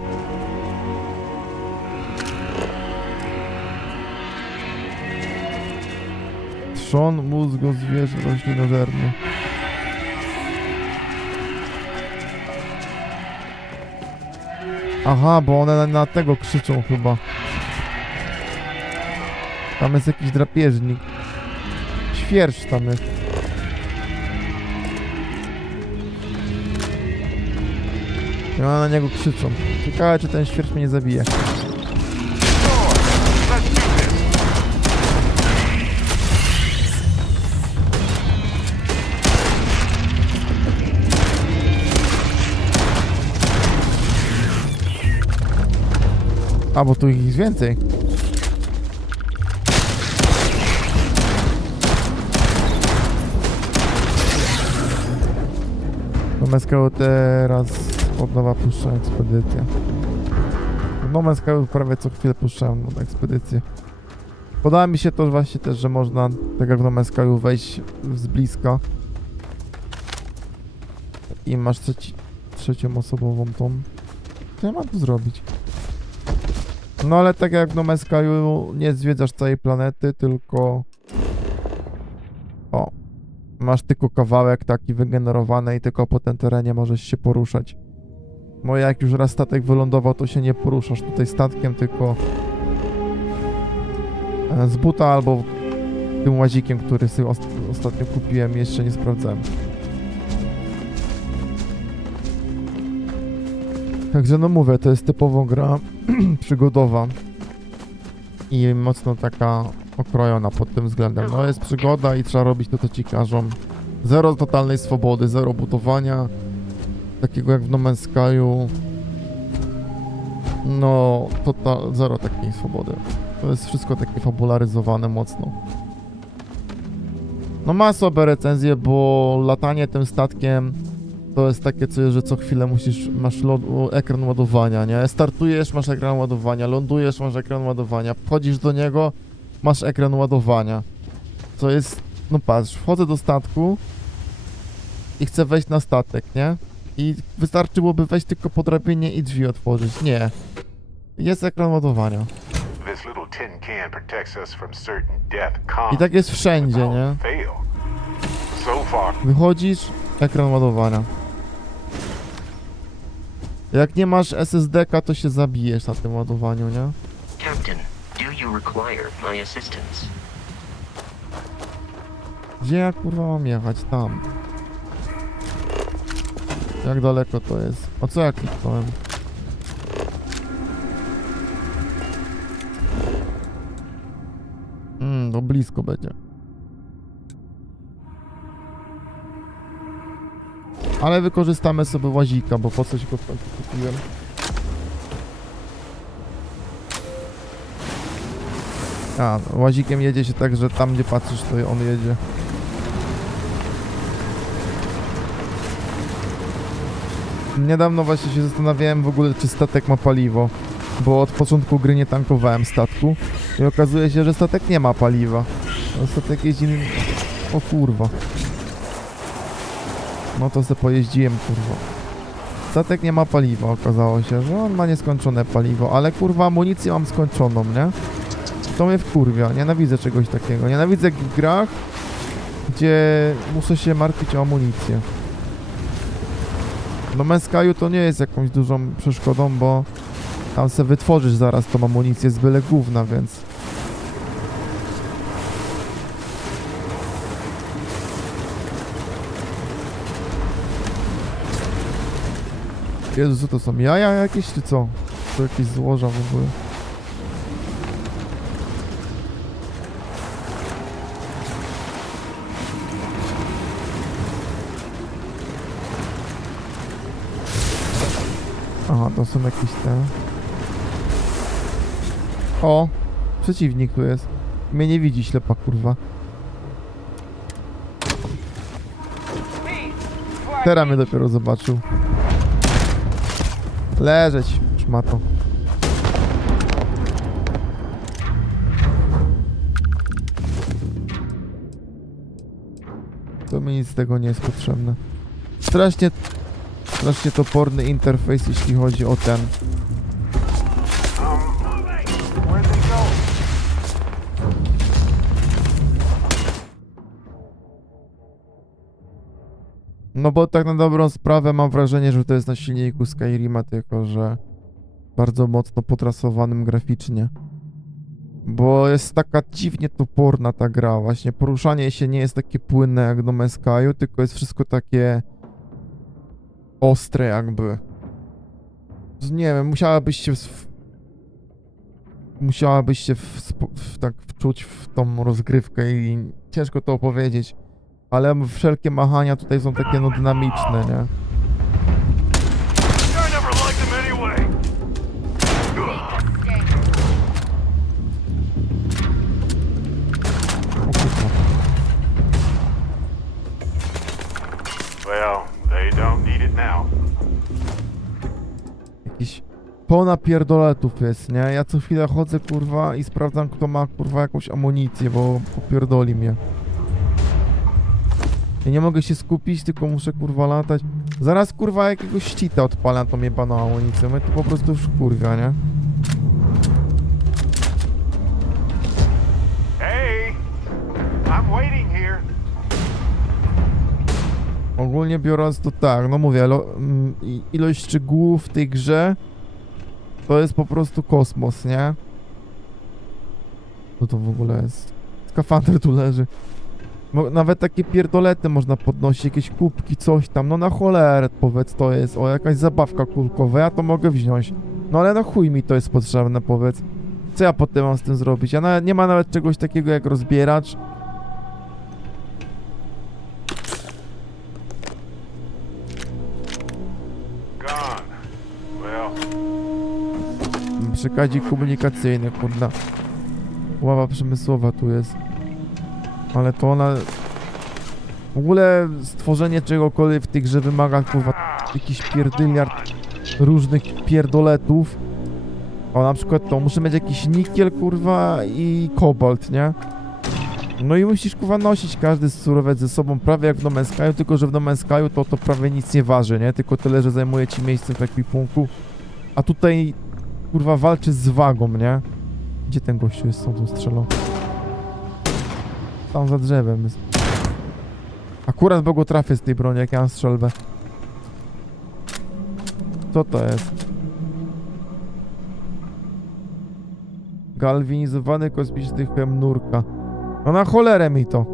Trzon mózgozwierzę roślinożerny. Aha, bo one na tego krzyczą chyba. Tam jest jakiś drapieżnik. Świerszcz tam jest. I one na niego krzyczą. Ciekawe, czy ten świerszcz mnie nie zabije. A, bo tu ich jest więcej. No Man's Sky teraz od nowa puszcza ekspedycję. No Man's Sky prawie co chwilę puszczałem nową ekspedycję. Podoba mi się to właśnie też, że można, tak jak w No Man's Sky, wejść z bliska. I masz trzecią osobową tą. Co ja mam tu zrobić? No ale tak jak w No Man's Sky'u nie zwiedzasz całej planety, tylko... O. Masz tylko kawałek taki wygenerowany i tylko po tym terenie możesz się poruszać. No jak już raz statek wylądował, to się nie poruszasz tutaj statkiem, tylko... z buta albo tym łazikiem, który sobie ostatnio kupiłem, jeszcze nie sprawdzałem. Także no mówię, to jest typowo gra przygodowa i mocno taka okrojona pod tym względem. No jest przygoda i trzeba robić to, co ci każą. Zero totalnej swobody, zero budowania, takiego jak w No Man's Sky'u. No, zero takiej swobody. To jest wszystko takie fabularyzowane mocno. No ma sobie recenzję, bo latanie tym statkiem to jest takie coś, że co chwilę masz ekran ładowania, nie? Startujesz, masz ekran ładowania, lądujesz, masz ekran ładowania, wchodzisz do niego, masz ekran ładowania. Co jest, no patrz, wchodzę do statku i chcę wejść na statek, nie? I wystarczyłoby wejść tylko po drabinie i drzwi otworzyć. Nie. Jest ekran ładowania. This little tin can protects us from certain death I tak jest wszędzie, nie? fail. So far, Wychodzisz, ekran ładowania. Jak nie masz SSD-ka, to się zabijesz na tym ładowaniu, nie? Captain, do you require my assistance? Gdzie ja kurwa mam jechać? Tam. Jak daleko to jest? A co ja kliknąłem? No blisko będzie. Ale wykorzystamy sobie łazika, bo po coś go w końcu kupiłem. A, łazikiem jedzie się tak, że tam gdzie patrzysz, to on jedzie. Niedawno właśnie się zastanawiałem w ogóle, czy statek ma paliwo, bo od początku gry nie tankowałem statku i okazuje się, że statek nie ma paliwa. Statek jeździ... O kurwa. No to se pojeździłem, kurwa. Statek nie ma paliwa, okazało się, że on ma nieskończone paliwo, ale kurwa amunicję mam skończoną, nie? To mnie wkurwia, nienawidzę czegoś takiego. Nienawidzę w grach, gdzie muszę się martwić o amunicję. No Meskaju to nie jest jakąś dużą przeszkodą, bo tam se wytworzysz zaraz tą amunicję z byle gówna, więc... Jezu, co to są? Jaja jakieś czy co? To jakieś złoża w ogóle. Aha, to są jakieś te... O! Przeciwnik tu jest. Mnie nie widzi, ślepa kurwa. Teraz mnie dopiero zobaczył. Leżeć, szmato. To mi nic z tego nie jest potrzebne. Strasznie toporny interfejs, jeśli chodzi o ten. No bo tak na dobrą sprawę mam wrażenie, że to jest na silniku Skyrima, tylko że bardzo mocno potrasowanym graficznie. Bo jest taka dziwnie toporna ta gra, właśnie poruszanie się nie jest takie płynne jak do Meskaju, tylko jest wszystko takie ostre jakby. Nie wiem, musiałabyś się tak wczuć w tą rozgrywkę i ciężko to opowiedzieć. Ale wszelkie machania tutaj są takie no dynamiczne, nie? well, they don't need it now. Jakiś ponapierdoletów jest, nie? Ja co chwilę chodzę, kurwa, i sprawdzam, kto ma, kurwa, jakąś amunicję, bo popierdoli mnie. Ja nie mogę się skupić, tylko muszę, kurwa, latać. Zaraz, kurwa, jakiegoś ścita odpalam tą jebaną amunicję. My tu po prostu już kurwa, nie? Hey, I'm waiting here. Ogólnie biorąc to tak, no mówię, ilość szczegółów w tej grze to jest po prostu kosmos, nie? Co to w ogóle jest? Skafander tu leży. Nawet takie pierdolety można podnosić, jakieś kubki, coś tam, no na cholerę powiedz to jest, o jakaś zabawka kulkowa, ja to mogę wziąć. No ale na chuj mi to jest potrzebne, powiedz. Co ja potem mam z tym zrobić? Nie ma nawet czegoś takiego jak rozbieracz. Przekazik komunikacyjny, kurna. Ława przemysłowa tu jest. Ale to ona... W ogóle stworzenie czegokolwiek w tej grze wymaga, kurwa, jakiś pierdyliard różnych pierdoletów. O, na przykład to, muszę mieć jakiś nikiel, kurwa, i kobalt, nie? No i musisz, kurwa, nosić każdy surowiec ze sobą, prawie jak w No Man's Sky'u, tylko że w No Man's Sky'u to prawie nic nie waży, nie? Tylko tyle, że zajmuje ci miejsce w ekwipunku. A tutaj kurwa walczy z wagą, nie? Gdzie ten gościu jest, co tu strzelał? Tam za drzewem jest. Akurat bo go trafię z tej broni, jak ja mam strzelbę. Co to jest? Galwanizowany kosmiczny chem nurka. No na cholerę mi to.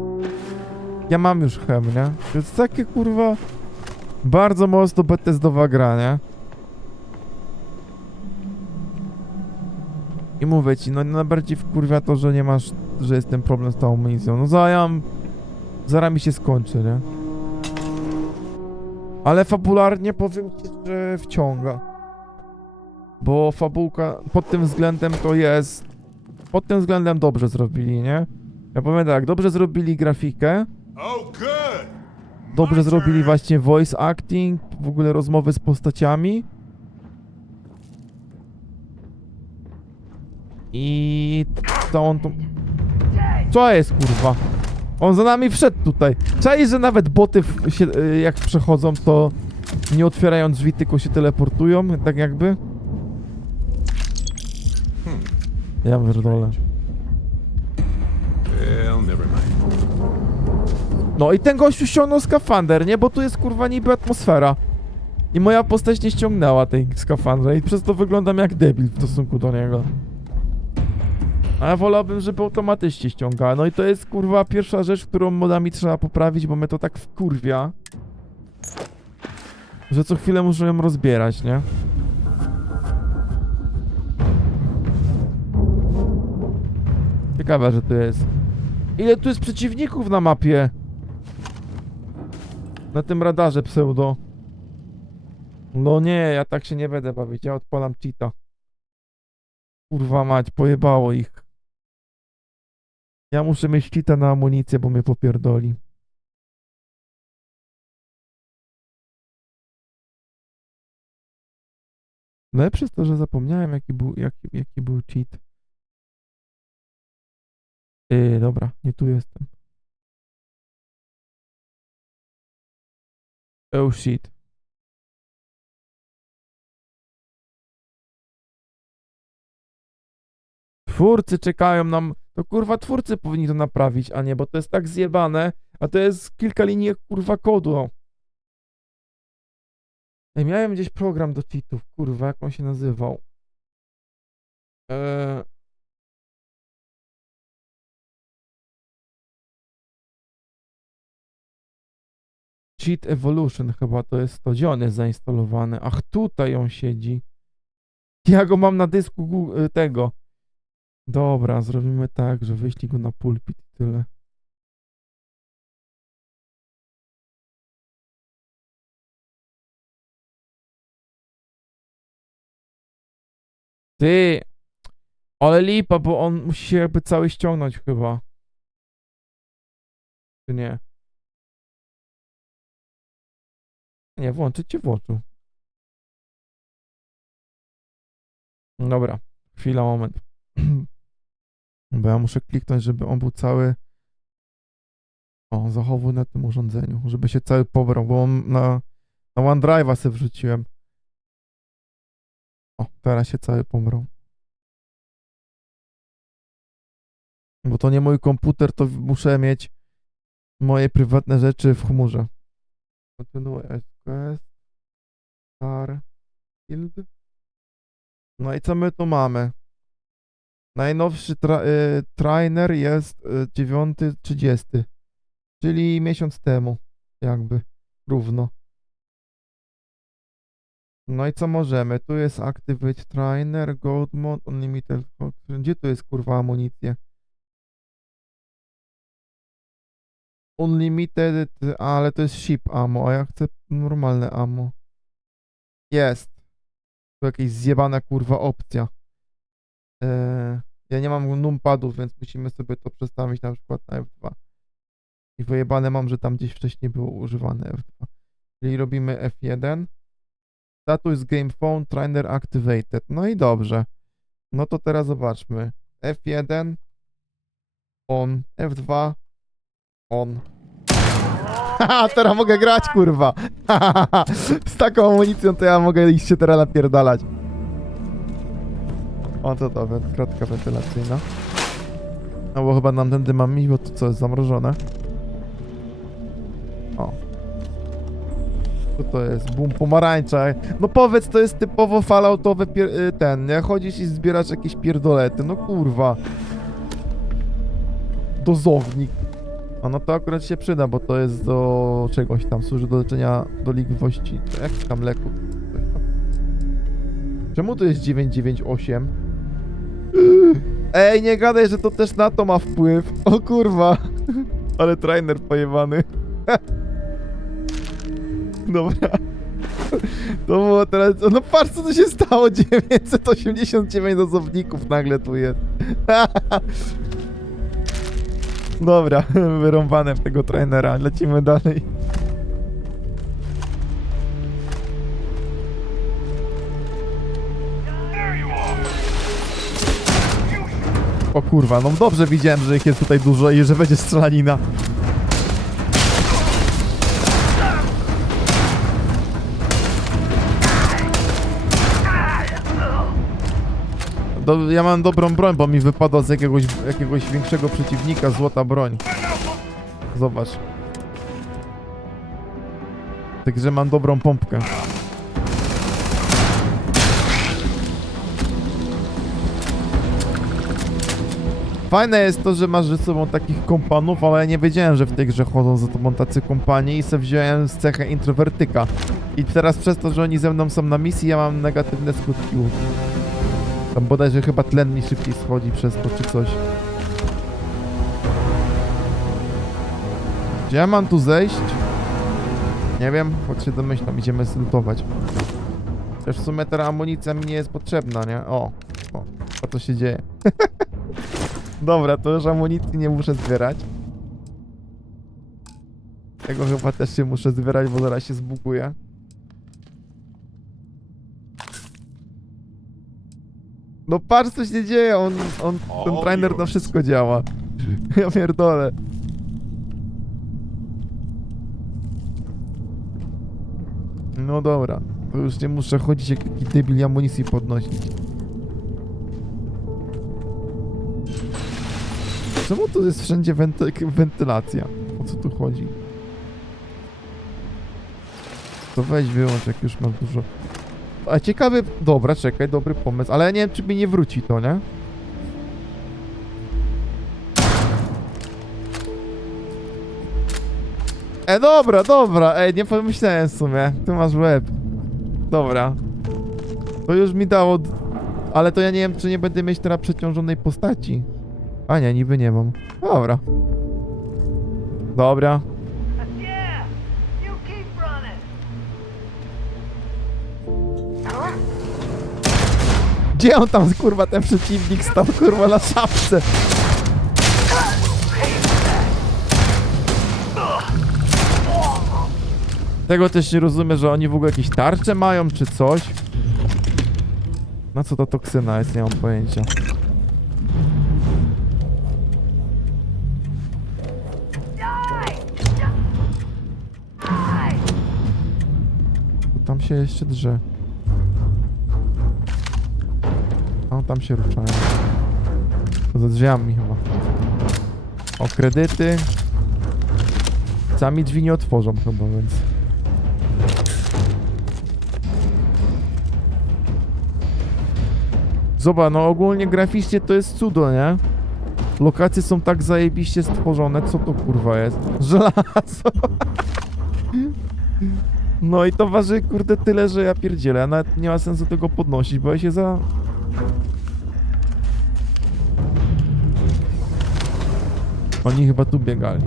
Ja mam już chem, nie? To jest takie kurwa... Bardzo mocno Bethesdowa gra, nie? I mówię ci, no najbardziej wkurwia to, że nie masz... Że jest ten problem z tą amunicją. No zaraz mi się skończy, nie? Ale fabularnie powiem ci, że wciąga. Bo fabułka pod tym względem to jest... Pod tym względem dobrze zrobili, nie? Ja powiem tak, dobrze zrobili grafikę. Dobrze zrobili właśnie voice acting, w ogóle rozmowy z postaciami. I... To on tu... Co jest, kurwa? On za nami wszedł tutaj. Czaisz, że nawet boty jak przechodzą, to nie otwierają drzwi, tylko się teleportują, tak jakby? Ja pierdolę. No i ten gościu ściągnął skafander, nie? Bo tu jest kurwa niby atmosfera. I moja postać nie ściągnęła tej skafandra i przez to wyglądam jak debil w stosunku do niego. A ja wolałbym, żeby automatycznie ściągała. No i to jest kurwa pierwsza rzecz, którą modami trzeba poprawić, bo mnie to tak wkurwia, że co chwilę muszę ją rozbierać, nie? Ciekawe, że to jest. Ile tu jest przeciwników na mapie? Na tym radarze pseudo. No nie, ja tak się nie będę bawić. Ja odpalam cheata. Kurwa mać, pojebało ich. Ja muszę mieć cheata na amunicję, bo mnie popierdoli. Lepsze jest to, że zapomniałem jaki był cheat. Dobra, nie tu jestem. Oh shit. Twórcy czekają nam. To kurwa twórcy powinni to naprawić, a nie, bo to jest tak zjebane, a to jest kilka linii kurwa kodu. Ja miałem gdzieś program do cheatów, kurwa, jak on się nazywał. Cheat Evolution chyba to jest to, gdzie on jest zainstalowany. Ach, tutaj on siedzi. Ja go mam na dysku tego. Dobra, zrobimy tak, że wyślij go na pulpit i tyle. Ty! Ale lipa, bo on musi się jakby cały ściągnąć chyba. Czy nie? Nie, włączyć cię włączył. Dobra, chwila, moment. Bo ja muszę kliknąć, żeby on był cały... O, zachowuj na tym urządzeniu, żeby się cały pobrał, bo on na OneDrive'a sobie wrzuciłem. O, teraz się cały pobrał. Bo to nie mój komputer, to muszę mieć moje prywatne rzeczy w chmurze. Kontynuuję SQS. Starfield. No i co my tu mamy? Najnowszy trainer jest 9.30, czyli miesiąc temu, jakby, równo. No i co możemy? Tu jest Activate Trainer, Gold Mode, Unlimited. Gdzie tu jest kurwa amunicję? Unlimited, ale to jest ship ammo, a ja chcę normalne ammo. Jest. To jakaś zjebana kurwa opcja. Ja nie mam numpadów, więc musimy sobie to przestawić na przykład na F2. I wyjebane mam, że tam gdzieś wcześniej było używane F2. Czyli robimy F1. Status Game Phone Trainer Activated. No i dobrze. No to teraz zobaczmy. F1 on. F2 on. Haha, teraz mogę grać, kurwa. Z taką amunicją to ja mogę iść się teraz napierdalać. O, to dobra, kratka wentylacyjna. No bo chyba nam tędy mam iść, bo to co jest zamrożone. O. Co to jest? Bum, pomarańcza. No powiedz, to jest typowo falloutowy ten, nie? Chodzisz i zbierasz jakieś pierdolety, no kurwa. Dozownik. A no to akurat się przyda, bo to jest do czegoś tam, służy do leczenia dolegliwości. Jak tam leku? Czemu to jest 998? Ej, nie gadaj, że to też na to ma wpływ. O kurwa. Ale trainer pojebany. Dobra. To było teraz... No patrz, co tu się stało. 989 dozowników nagle tu jest. Dobra, wyrąbane w tego trainera. Lecimy dalej. O kurwa, no dobrze widziałem, że ich jest tutaj dużo i że będzie strzelanina. Ja mam dobrą broń, bo mi wypadła z jakiegoś większego przeciwnika złota broń. Zobacz. Także mam dobrą pompkę. Fajne jest to, że masz ze sobą takich kompanów, ale ja nie wiedziałem, że w tej grze chodzą za tobą tacy kompani i sobie wziąłem z cechę introwertyka. I teraz przez to, że oni ze mną są na misji, ja mam negatywne skutki. Tam bodajże chyba tlen mi szybciej schodzi przez to, czy coś. Gdzie ja mam tu zejść? Nie wiem, choć się domyślam, idziemy zlutować. Też w sumie ta amunicja mi nie jest potrzebna, nie? O, a co się dzieje? Dobra, to już amunicji nie muszę zbierać. Tego chyba też się muszę zbierać, bo zaraz się zbuguje. No patrz, co się dzieje, ten trainer na wszystko działa. Ja pierdolę. No dobra, to już nie muszę chodzić jak taki debil i amunicji podnosić. Czemu tu jest wszędzie wentylacja? O co tu chodzi? To weź wyłącz, jak już masz dużo... A ciekawy... Dobra, czekaj, dobry pomysł, ale ja nie wiem, czy mi nie wróci to, nie? Dobra, nie pomyślałem w sumie. Ty masz łeb. Dobra. To już mi dało... Ale to ja nie wiem, czy nie będę mieć teraz przeciążonej postaci. A nie, niby nie mam. Dobra. Dobra. Gdzie on tam, kurwa, ten przeciwnik stał, kurwa, na szapce? Tego też nie rozumiem, że oni w ogóle jakieś tarcze mają, czy coś. Na co ta toksyna jest, nie mam pojęcia. Tam się jeszcze drze. No, tam się ruszają. To za drzwiami chyba. O, kredyty. Sami drzwi nie otworzą chyba, więc... Zobacz, no ogólnie graficznie to jest cudo, nie? Lokacje są tak zajebiście stworzone, co to kurwa jest? Żelazo! No i to waży, kurde, tyle, że ja pierdzielę, a nawet nie ma sensu tego podnosić, bo ja się za... Oni chyba tu biegali.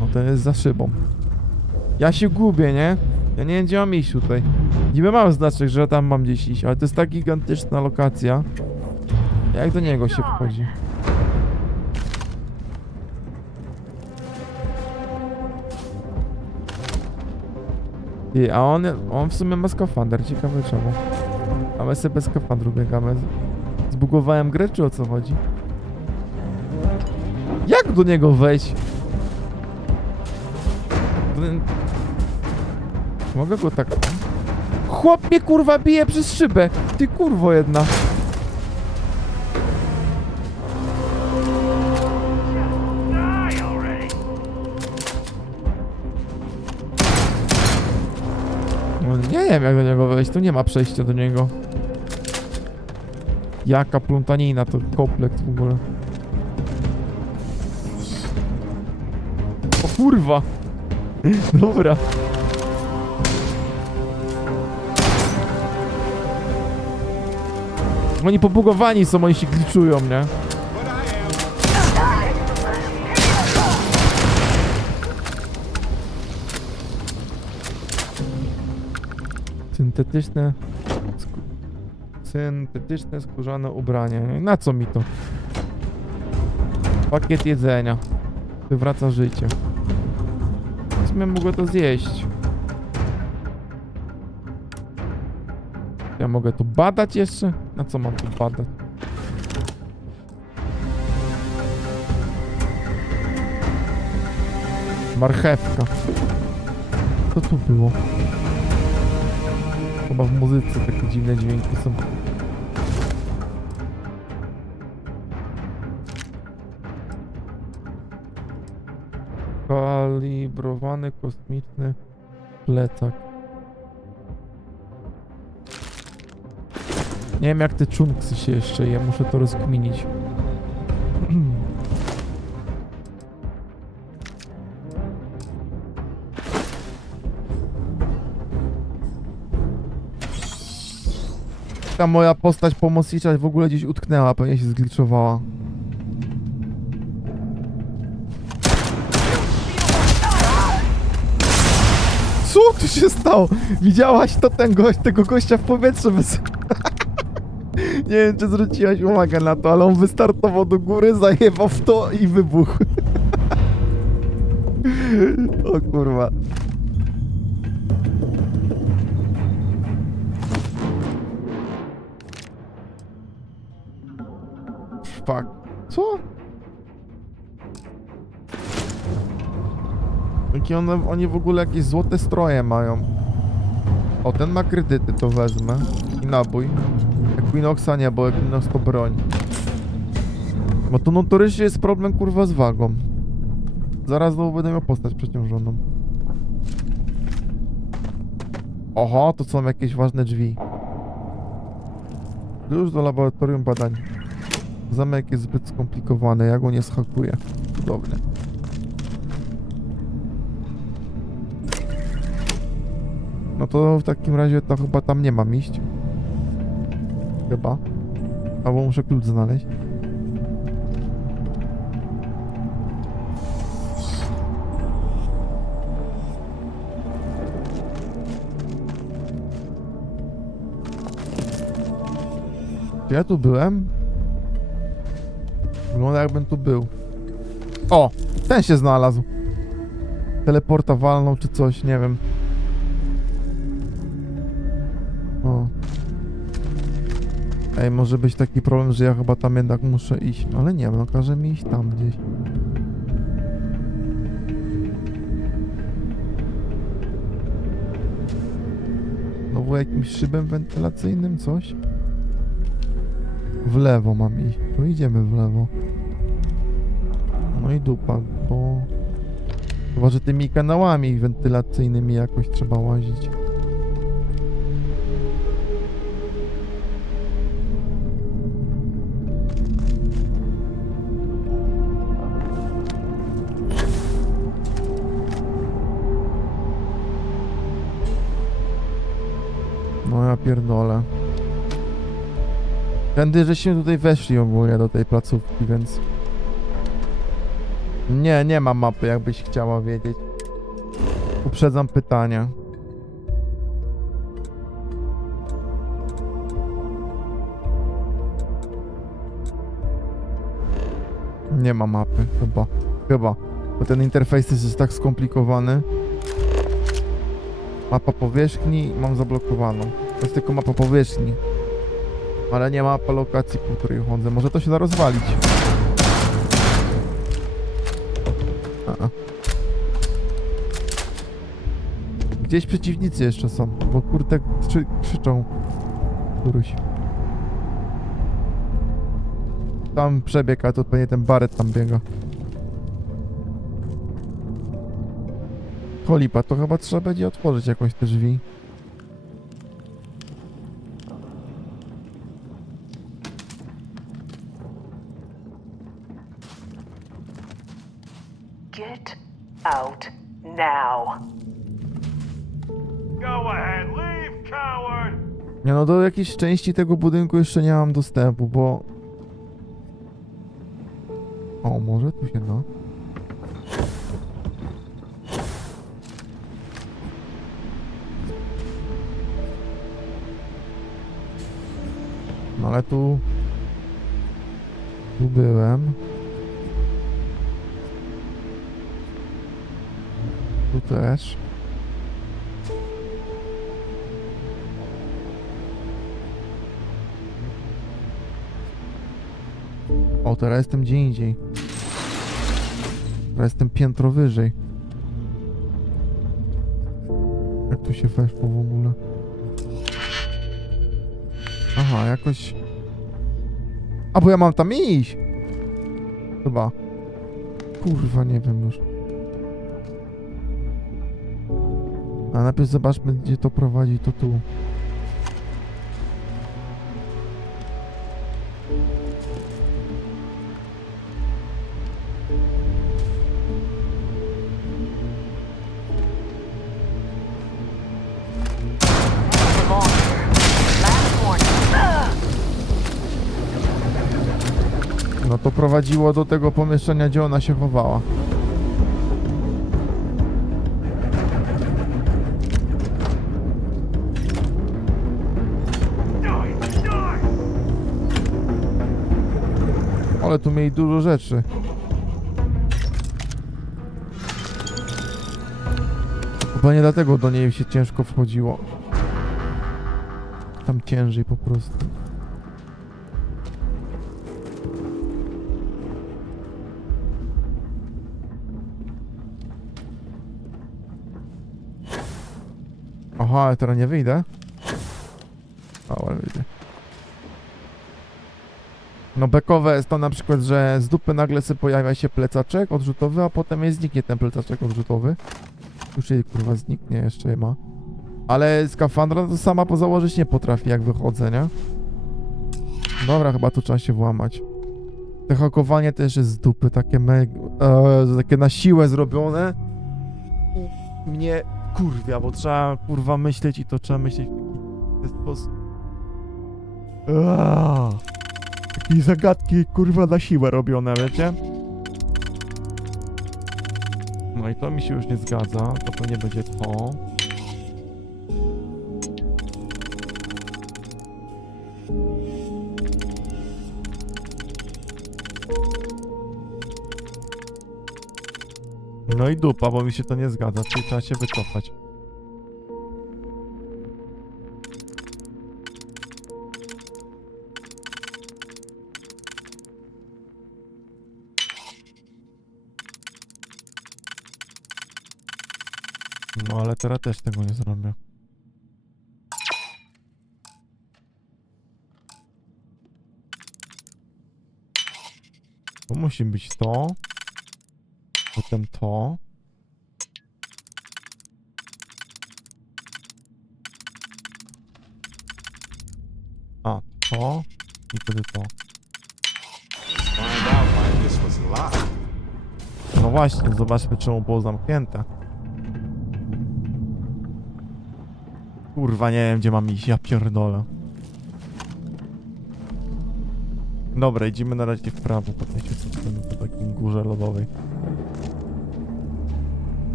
No to jest za szybą. Ja się gubię, nie? Ja nie wiem, gdzie mam iść tutaj. Niby mam znaczek, że tam mam gdzieś iść, ale to jest tak gigantyczna lokacja. Jak do niego się wchodzi? I, a on w sumie ma skafander, ciekawe czemu. A my sobie bez skafandru biegamy. Zbugowałem grę, czy o co chodzi? Jak do niego wejść? Mogę go tak... Chłop mnie kurwa bije przez szybę. Ty kurwo jedna. No, nie wiem jak do niego wejść, tu nie ma przejścia do niego. Jaka plątanina, to kompleks w ogóle. O kurwa! Dobra. Oni pobugowani są, oni się gliczują, nie? Syntetyczne skórzane ubranie. Na co mi to? Pakiet jedzenia. Wywraca życie. W sumie mogę to zjeść. Ja mogę tu badać jeszcze? Na co mam tu badać? Marchewka. Co tu było? Chyba w muzyce takie dziwne dźwięki są. Kalibrowany kosmiczny plecak. Nie wiem jak te czunksy się jeszcze je, muszę to rozkminić. Ta moja postać pomocnicza w ogóle gdzieś utknęła, pewnie się zgliczowała. Co tu się stało? Widziałaś to tego gościa w powietrze bez... Nie wiem czy zwróciłaś uwagę na to, ale on wystartował do góry, zajebał w to i wybuchł. O kurwa. Fuck. Co? Jakie oni w ogóle jakieś złote stroje mają. O, ten ma kredyty, to wezmę. I nabój. Equinoxa nie, bo Equinox to broń. Bo tu notorycznie jest problem kurwa z wagą. Zaraz znowu będę miał postać przeciążoną. Oho, to są jakieś ważne drzwi. Klucz do laboratorium badań. Zamek jest zbyt skomplikowany, ja go nie schakuję. Cudownie. No to w takim razie to chyba tam nie mam iść. Chyba. Albo muszę klucz znaleźć. Czy ja tu byłem? Wygląda jakbym tu był. O! Ten się znalazł. Teleporta walną czy coś, nie wiem. O. Ej, może być taki problem, że ja chyba tam jednak muszę iść. Ale nie wiem, no każe mi iść tam gdzieś. Znowu jakimś szybem wentylacyjnym, coś? W lewo mam iść. To idziemy w lewo. No i dupa, bo... Chyba, że tymi kanałami wentylacyjnymi jakoś trzeba łazić. No ja pierdolę. Tędy, żeśmy tutaj weszli ogólnie do tej placówki, więc... Nie ma mapy, jakbyś chciała wiedzieć. Uprzedzam pytania. Nie ma mapy, chyba. Bo ten interfejs jest tak skomplikowany. Mapa powierzchni mam zablokowaną. To jest tylko mapa powierzchni. Ale nie ma mapa lokacji, po której chodzę. Może to się da rozwalić. Gdzieś przeciwnicy jeszcze są, bo kurde krzyczą. Któryś. Tam przebiega, to pewnie ten Barret tam biega. Kolipa, to chyba trzeba będzie otworzyć jakąś te drzwi. Get out now. Go ahead, leave, coward! Nie no, do jakiejś części tego budynku jeszcze nie mam dostępu, bo... O, może tu się da. No ale tu... Tu byłem. Tu też. O, teraz jestem gdzie indziej. Teraz jestem piętro wyżej. Jak tu się weszło w ogóle? Aha, jakoś... A, bo ja mam tam iść! Chyba. Kurwa, nie wiem już. A najpierw zobaczmy, gdzie to prowadzi, to tu. No to prowadziło do tego pomieszczenia, gdzie ona się chowała. Ale tu mieli dużo rzeczy. Chyba nie dlatego do niej się ciężko wchodziło. Tam ciężej po prostu. Aha, ale teraz nie wyjdę. O, ale wyjdę. No bekowe jest to na przykład, że z dupy nagle sobie pojawia się plecaczek odrzutowy, a potem zniknie ten plecaczek odrzutowy. Już jej kurwa zniknie, jeszcze je ma. Ale skafandra to sama założyć nie potrafi, jak wychodzę, nie? Dobra, chyba tu trzeba się włamać. Te hakowanie też jest z dupy, takie takie na siłę zrobione. Mnie kurwia, bo trzeba kurwa myśleć i to trzeba myśleć w ten sposób. Takie zagadki kurwa na siłę robione, wiecie? No i to mi się już nie zgadza, to pewnie będzie to. No i dupa, bo mi się to nie zgadza, czyli trzeba się wycofać. No ale teraz też tego nie zrobię. To musi być to. Potem to. A, to. I wtedy to. No właśnie, zobaczmy czemu było zamknięte. Kurwa, nie wiem gdzie mam iść, ja pierdolę. Dobra, idziemy na razie w prawo, potem się cofniemy po takim górze lodowej.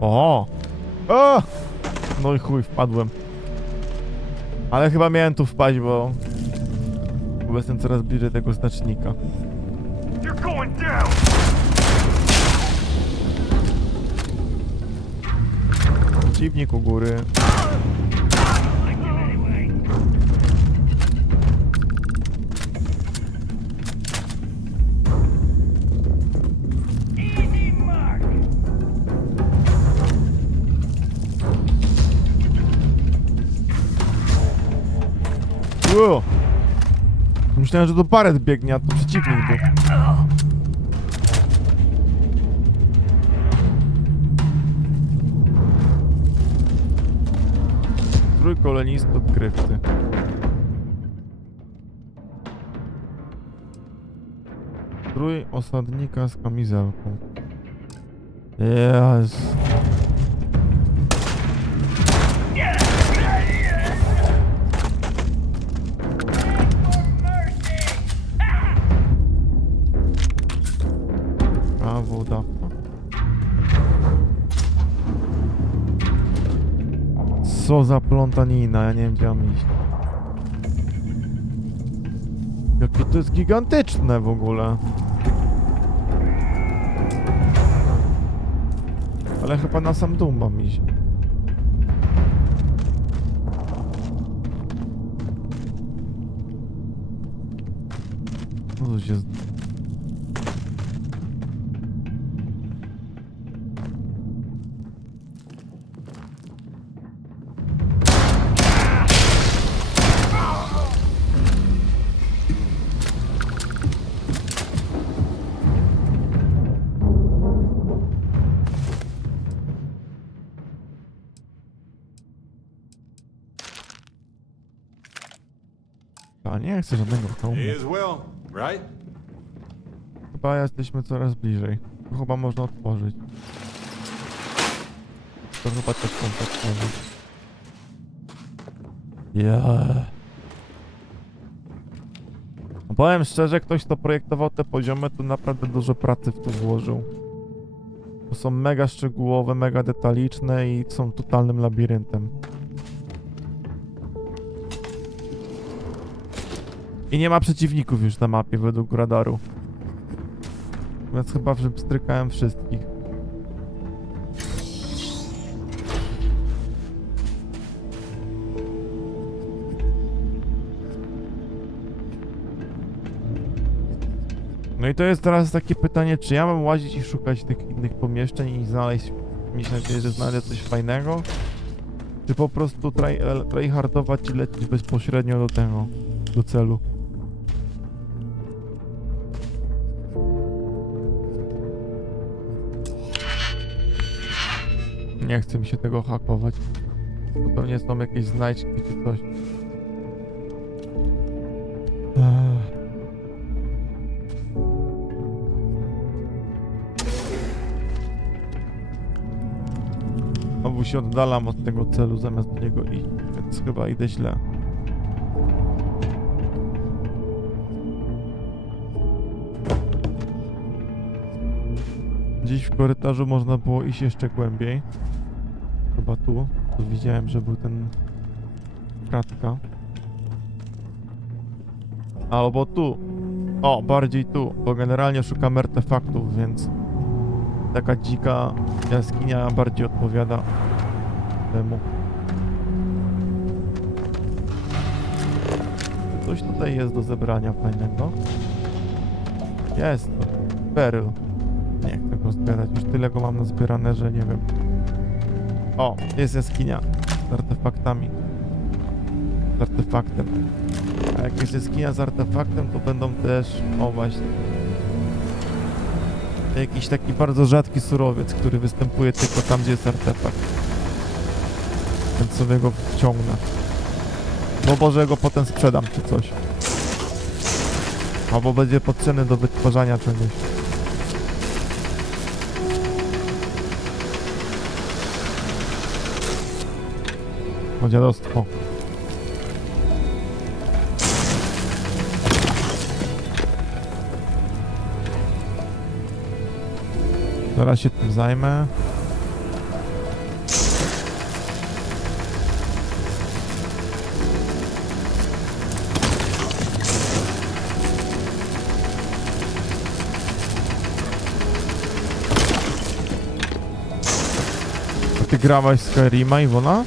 O! O! No i chuj, wpadłem. Ale chyba miałem tu wpaść, bo jestem coraz bliżej tego znacznika. Przeciwnik u góry. Ło! Myślałem, że to Barret biegnie, a to przeciwnik był. Trójkolenist odkrywcy. Strój osadnika z kamizelką. Jezu. A, woda. Co za plątanina, ja nie wiem, gdzie mam iść. Jakie to jest gigantyczne w ogóle. Ale chyba na sam dół mam iść. No to się... A nie chcę żadnego hełmu. As well, right? Chyba jesteśmy coraz bliżej. To chyba można otworzyć. To chyba też można otworzyć. No powiem szczerze, ktoś kto projektował te poziomy, to naprawdę dużo pracy w to włożył. To są mega szczegółowe, mega detaliczne i są totalnym labiryntem. I nie ma przeciwników już na mapie według radaru. Więc chyba strykałem wszystkich. No i to jest teraz takie pytanie, czy ja mam łazić i szukać tych innych pomieszczeń i znaleźć, mieć nadzieję, że znajdę coś fajnego? Czy po prostu tryhardować i lecieć bezpośrednio do tego, do celu? Nie chce mi się tego hakować. To pewnie są jakieś znajdźki czy coś. Znowu się oddalam od tego celu zamiast do niego iść, więc chyba idę źle. Gdzieś w korytarzu można było iść jeszcze głębiej. Chyba tu. Tu widziałem, że był ten... kratka. Albo tu. O, bardziej tu, bo generalnie szukam artefaktów, więc... taka dzika jaskinia bardziej odpowiada temu. Coś tutaj jest do zebrania fajnego. Jest. Beryl. Nie chcę go zbierać. Już tyle go mam nazbierane, że nie wiem. O, jest jaskinia z artefaktami. Z artefaktem. A jak jest jaskinia z artefaktem, to będą też... o właśnie. Jakiś taki bardzo rzadki surowiec, który występuje tylko tam, gdzie jest artefakt. Więc sobie go wciągnę. Bo może go potem sprzedam czy coś. Albo będzie potrzebny do wytwarzania czegoś. O, dziadostwo. Zaraz się tym zajmę. A ty grałaś w Skyrima, Iwona?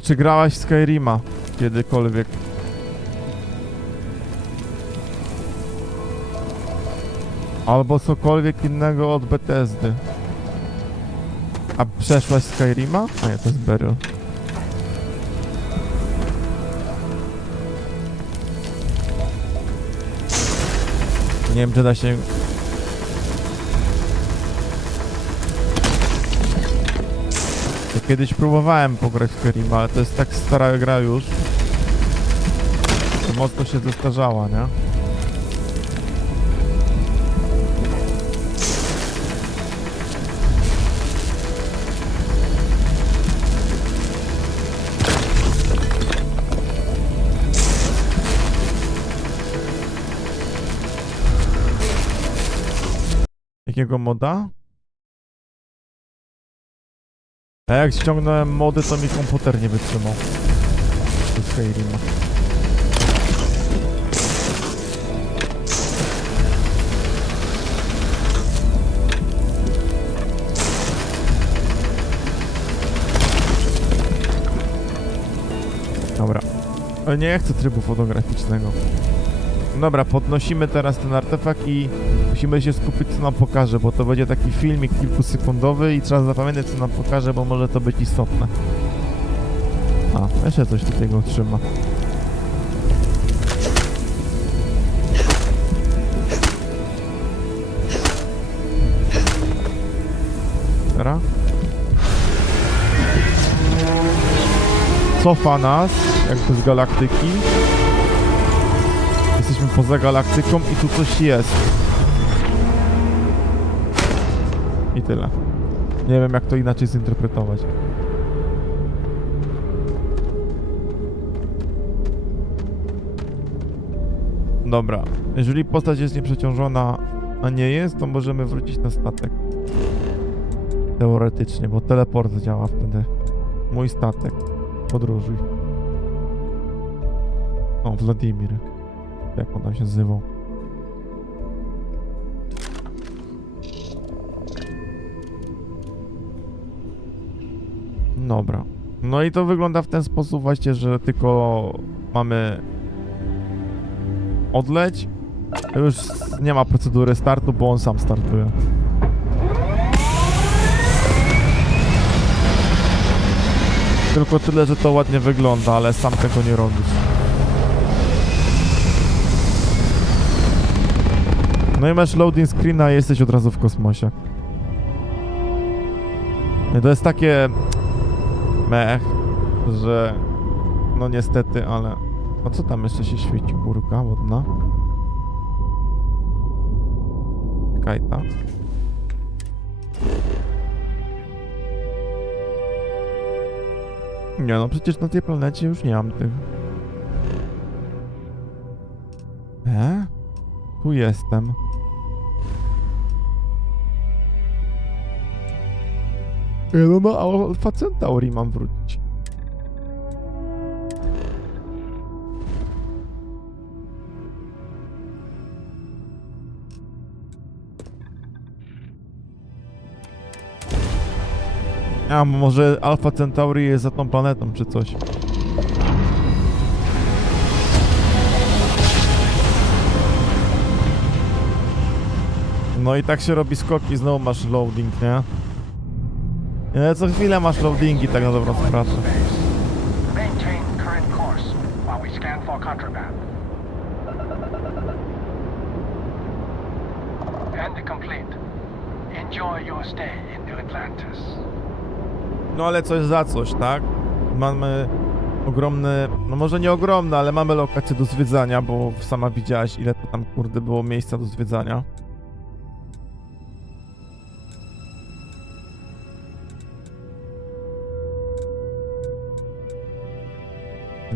Czy grałaś w Skyrima kiedykolwiek? Albo cokolwiek innego od Bethesdy. A przeszłaś Skyrima? A nie, to jest Beryl. Nie wiem, czy da się... Ja kiedyś próbowałem pograć w Skyrima, ale to jest tak stara gra już. To mocno się zestarzała, nie? Jakiego moda? A jak ściągnąłem mody, to mi komputer nie wytrzymał. Do Skyrima. Dobra. Nie chcę trybu fotograficznego. Dobra, podnosimy teraz ten artefakt i musimy się skupić, co nam pokaże, bo to będzie taki filmik kilkusekundowy i trzeba zapamiętać, co nam pokaże, bo może to być istotne. A, jeszcze coś tutaj go trzyma. Dobra. Cofa nas, jakby z galaktyki. Jesteśmy poza galaktyką i tu coś jest. I tyle. Nie wiem, jak to inaczej zinterpretować. Dobra. Jeżeli postać jest nieprzeciążona, a nie jest, to możemy wrócić na statek. Teoretycznie, bo teleport działa wtedy. Mój statek. Podróżuj. O, Wladimir. Jak on tam się nazywał? Dobra. No i to wygląda w ten sposób właśnie, że tylko mamy odleć. Już nie ma procedury startu, bo on sam startuje. Tylko tyle, że to ładnie wygląda, ale sam tego nie robisz. No i masz loading screena i jesteś od razu w kosmosie. I to jest takie... mech, że... no niestety, ale... A co tam jeszcze się świeci? Górka wodna? Kajta. Nie no, przecież na tej planecie już nie mam tych... Tu jestem. No na Alpha Centauri mam wrócić. A może Alpha Centauri jest za tą planetą, czy coś. No i tak się robi skoki, znowu masz loading, nie? Nie, co chwilę masz loadingi, tak na dobrą sprawę. Maintain current course while we scan for contraband. And complete. Enjoy your stay in New Atlantis. No ale coś za coś, tak? Mamy ogromne, no może nie ogromne, ale mamy lokacje do zwiedzania, bo sama widziałaś, ile to tam kurde było miejsca do zwiedzania.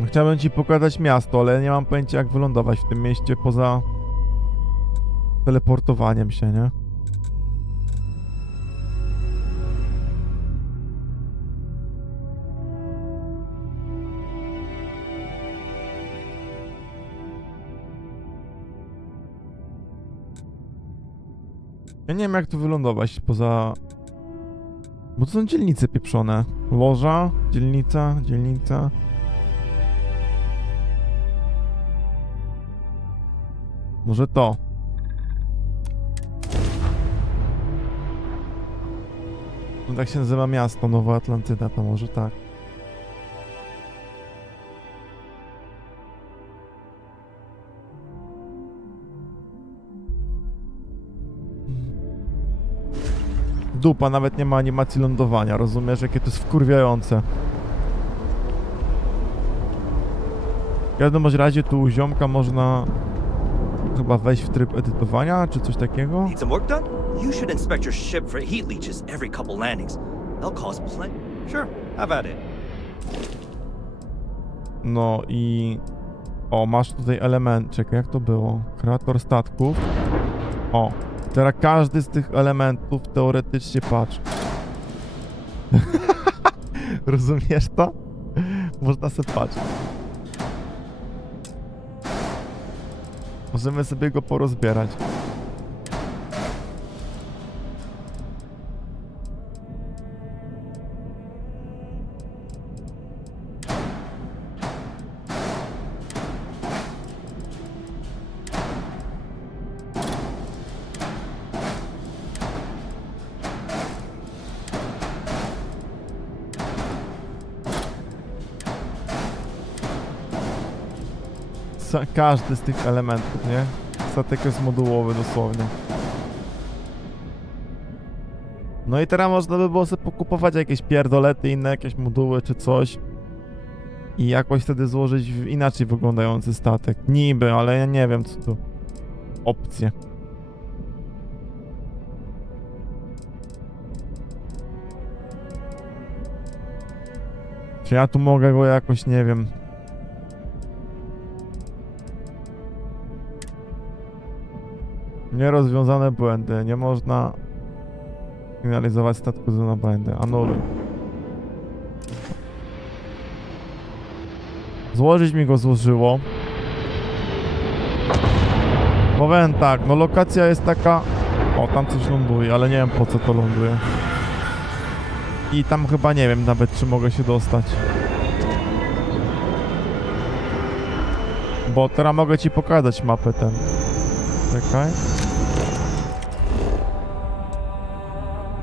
Chciałbym ci pokazać miasto, ale nie mam pojęcia, jak wylądować w tym mieście poza teleportowaniem się, nie? Ja nie wiem, jak tu wylądować poza Bo to są dzielnice pieprzone. Loża, dzielnica, dzielnica. Może to. No tak się nazywa miasto, Nowa Atlantyda, to może tak. Dupa, nawet nie ma animacji lądowania, rozumiesz, jakie to jest wkurwiające. W każdym bądź razie tu u ziomka można chyba wejść w tryb edytowania, czy coś takiego. Need some work done? You should inspect your ship for heat leeches every couple landings. They'll cause plenty. Sure, have at it. No i... O, masz tutaj element, czekaj, jak to było? Kreator statków. O, teraz każdy z tych elementów teoretycznie, patrz. Rozumiesz to? Można sobie patrzeć. Możemy sobie go porozbierać. Każdy z tych elementów, nie? Statek jest modułowy dosłownie. No i teraz można by było sobie pokupować jakieś pierdolety, inne jakieś moduły czy coś. I jakoś wtedy złożyć inaczej wyglądający statek. Niby, ale ja nie wiem co tu. Opcje. Czy ja tu mogę go jakoś, nie wiem... Nierozwiązane błędy. Nie można finalizować statku na błędy. Anuluj. Złożyć mi go złożyło. Powiem tak, no lokacja jest taka... O, tam coś ląduje, ale nie wiem po co to ląduje. I tam chyba nie wiem nawet, czy mogę się dostać. Bo teraz mogę ci pokazać mapę ten. Czekaj.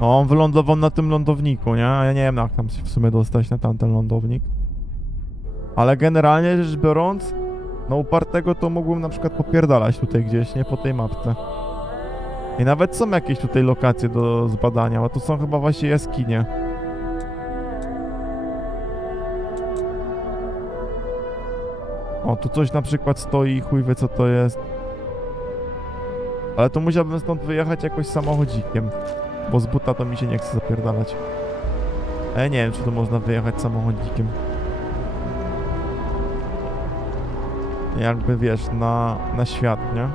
No, on wylądował na tym lądowniku, nie? A ja nie wiem, jak tam się w sumie dostać na tamten lądownik. Ale generalnie rzecz biorąc, no upartego to mógłbym na przykład popierdalać tutaj gdzieś, nie? Po tej mapce. I nawet są jakieś tutaj lokacje do zbadania, bo to są chyba właśnie jaskinie. O, tu coś na przykład stoi, chuj wie co to jest. Ale to musiałbym stąd wyjechać jakoś samochodzikiem. Bo z buta to mi się nie chce zapierdalać. A ja nie wiem, czy tu można wyjechać samochodzikiem. Jakby wiesz, na świat, nie?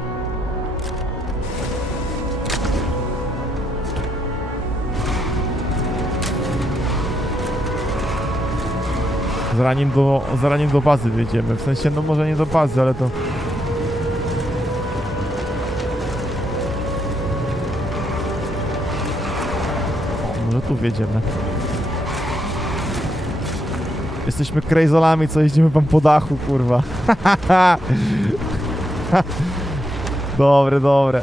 Zanim do bazy wjedziemy. W sensie, no może nie do bazy, ale to... Może tu wjedziemy. Jesteśmy krejzolami, co jeździmy wam po dachu, kurwa. Dobre, dobre.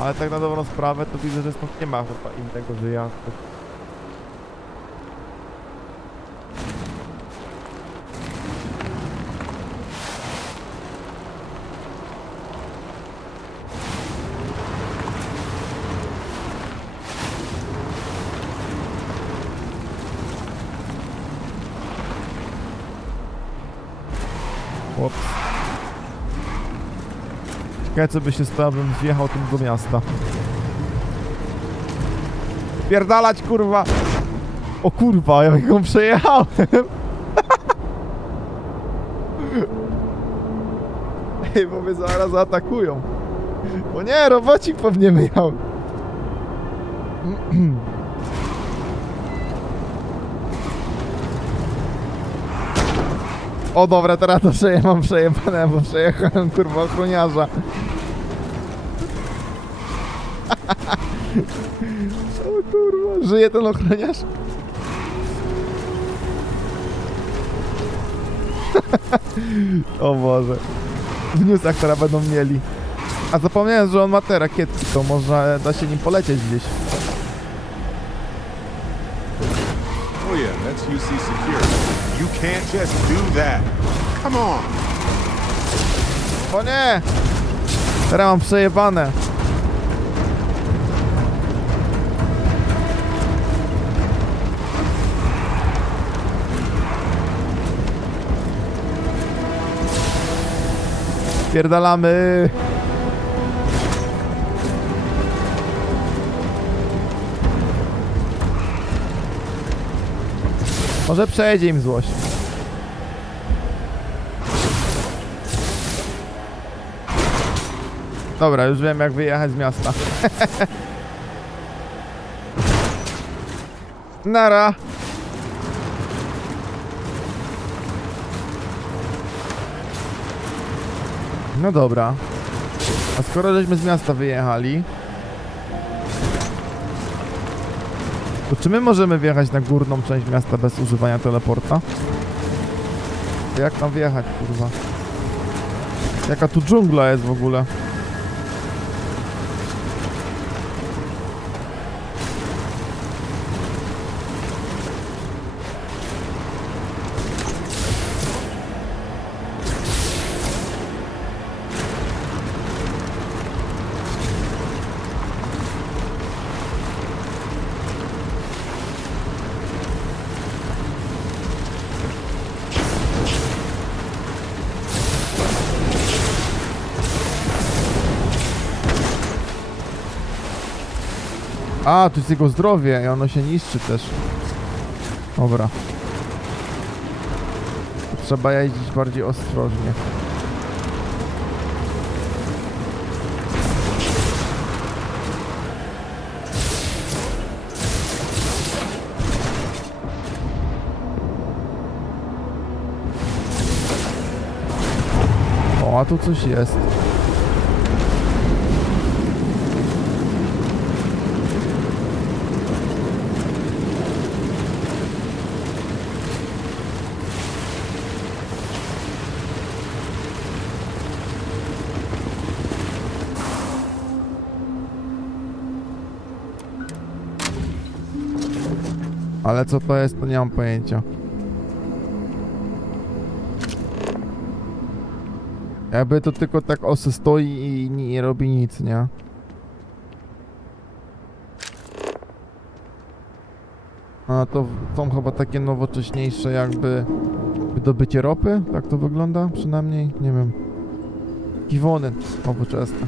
Ale tak na dobrą sprawę to widzę, że stąd nie ma chyba innego wyjazdu. Ups. Ciekawe co by się stało, bym wjechał tym do miasta. Pierdalać, kurwa! O kurwa, ja go przejechałem! Ej, bo mnie zaraz zaatakują. O nie, robocik pewnie miał. O dobra, teraz to mam przejebane, bo przejechałem kurwa ochroniarza. O kurwa, żyje ten ochroniarz? O Boże. W newsach teraz będą mieli. A zapomniałem, że on ma te rakietki, to można da się nim polecieć gdzieś. Oh yeah, that's UC security. You can't just do that. Come on. O nie! Teraz mam przejebane. Pierdalamy. Może przejdzie im złość. Dobra, już wiem jak wyjechać z miasta. Nara. No dobra. A skoro żeśmy z miasta wyjechali, to czy my możemy wjechać na górną część miasta bez używania teleporta? To jak tam wjechać, kurwa? Jaka tu dżungla jest w ogóle? A, tu jest jego zdrowie i ono się niszczy też. Dobra. Trzeba jeździć bardziej ostrożnie. O, a tu coś jest. Ale co to jest, to nie mam pojęcia. Jakby to tylko tak osy stoi i nie robi nic, nie? A to są chyba takie nowocześniejsze jakby wydobycie ropy? Tak to wygląda przynajmniej? Nie wiem. Kiwony nowoczesne.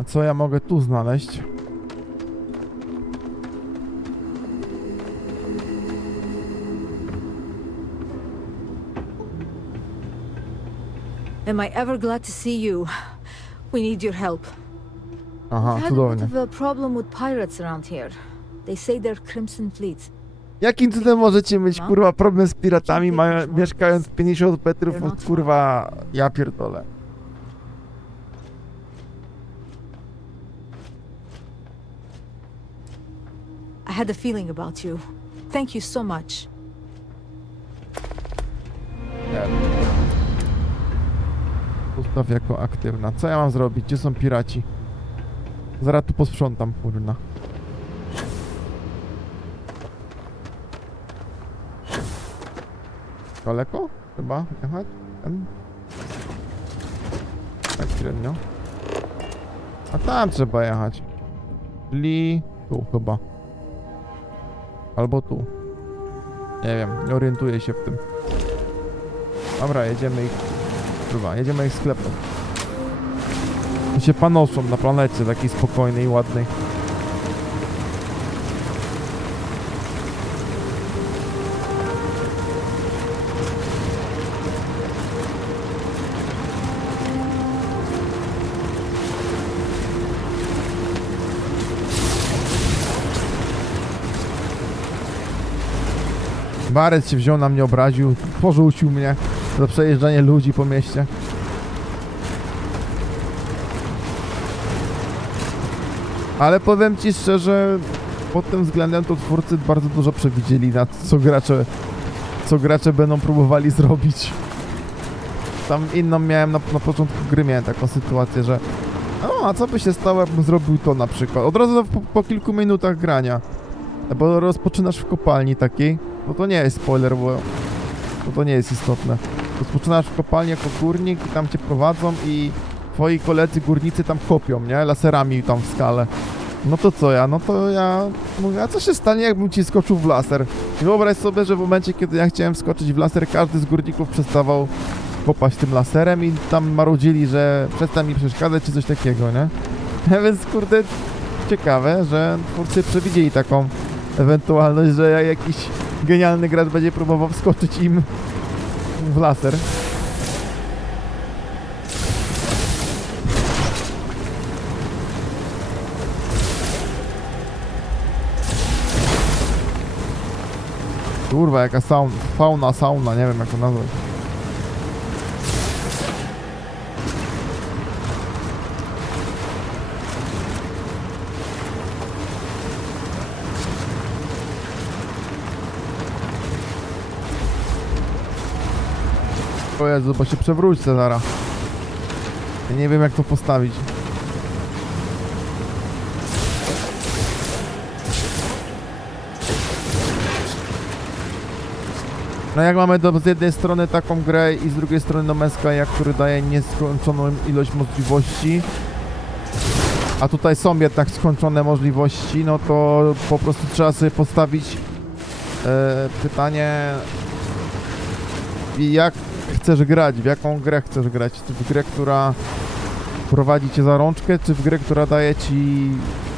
A co ja mogę tu znaleźć? Am I ever glad to see you? We need your help. Aha, We've had a cudownie. bit of a problem with pirates around here. They say they're Crimson Fleet. Jakim cudem możecie mieć, kurwa, problem z piratami, mieszkając 50 metrów od, kurwa, ja pierdolę. I had a feeling about you. Thank you so much. Ustaw jako aktywna. Co ja mam zrobić? Gdzie są piraci? Zaraz tu posprzątam, kurna. Daleko? Chyba jechać? Tak średnio. A tam trzeba jechać. Czyli tu chyba. Albo tu. Nie wiem, nie orientuję się w tym. Dobra, jedziemy ich... Kurwa, jedziemy ich sklepem. To się panoszą na planecie takiej spokojnej i ładnej. Barret się wziął na mnie, obraził, porzucił mnie za przejeżdżanie ludzi po mieście. Ale powiem ci szczerze, pod tym względem to twórcy bardzo dużo przewidzieli, na co gracze będą próbowali zrobić. Tam inną miałem na początku gry, miałem taką sytuację, że a co by się stało, jakbym zrobił to na przykład. Od razu po kilku minutach grania. Bo rozpoczynasz w kopalni takiej, no to nie jest spoiler, bo to nie jest istotne. Rozpoczynasz w kopalni jako górnik i tam cię prowadzą i twoi koledzy górnicy tam kopią, nie? Laserami tam w skale. No to co ja? No to ja mówię, a co się stanie, jakbym ci skoczył w laser? I wyobraź sobie, że w momencie, kiedy ja chciałem skoczyć w laser, każdy z górników przestawał kopać tym laserem i tam marudzili, że przestań mi przeszkadzać, czy coś takiego, nie? Więc kurde, ciekawe, że twórcy przewidzieli taką ewentualność, że jakiś genialny gracz będzie próbował wskoczyć im w laser. Kurwa, jaka sauna, nie wiem jak to nazwać. O Jezu, bo się przewróćcie zaraz. Ja nie wiem jak to postawić. No jak mamy z jednej strony taką grę i z drugiej strony No Man's Sky, który daje nieskończoną ilość możliwości, a tutaj są jednak skończone możliwości, no to po prostu trzeba sobie postawić pytanie, jak chcesz grać, w jaką grę chcesz grać, czy w grę, która prowadzi cię za rączkę, czy w grę, która daje ci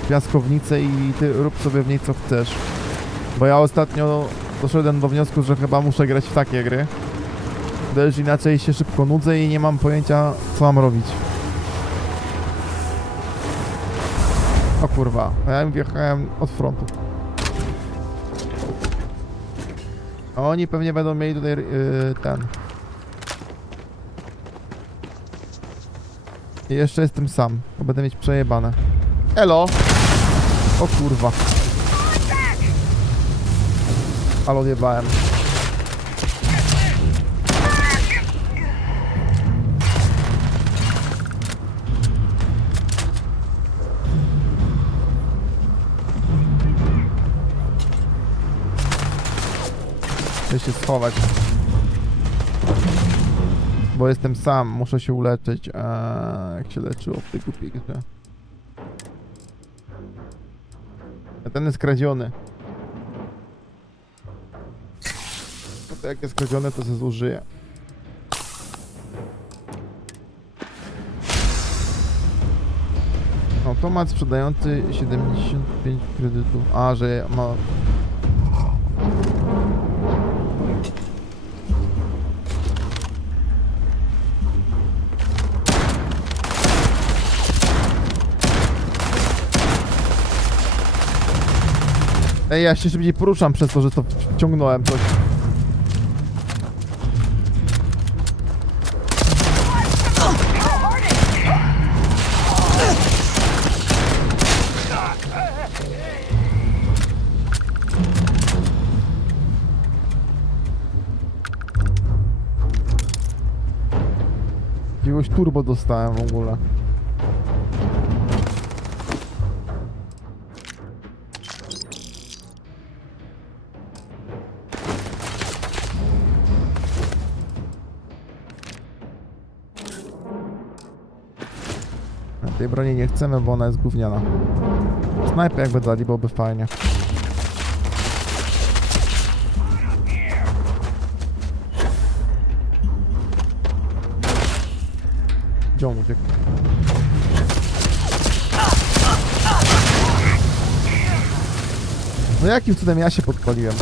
piaskownicę i ty rób sobie w niej co chcesz. Bo ja ostatnio doszedłem do wniosku, że chyba muszę grać w takie gry, gdyż inaczej się szybko nudzę i nie mam pojęcia, co mam robić. O kurwa, a ja im wjechałem od frontu. A oni pewnie będą mieli tutaj ten. I jeszcze jestem sam, bo będę mieć przejebane. Elo! O kurwa. Ale odjebałem. Chcę się schować. Bo jestem sam, muszę się uleczyć. Jak się leczyło w tej głupiej grze? A ten jest kradziony. No to jak jest kradzione, to się zużyje. Automat sprzedający 75 kredytów. A, że ma... Ej, ja się szybciej poruszam przez to, że to wciągnąłem coś. Jakiegoś turbo dostałem w ogóle. Tej broni nie chcemy, bo ona jest gówniana. Snajpę jakby dali, byłoby fajnie. Gdzie on uciekł? No jakim cudem ja się podpaliłem?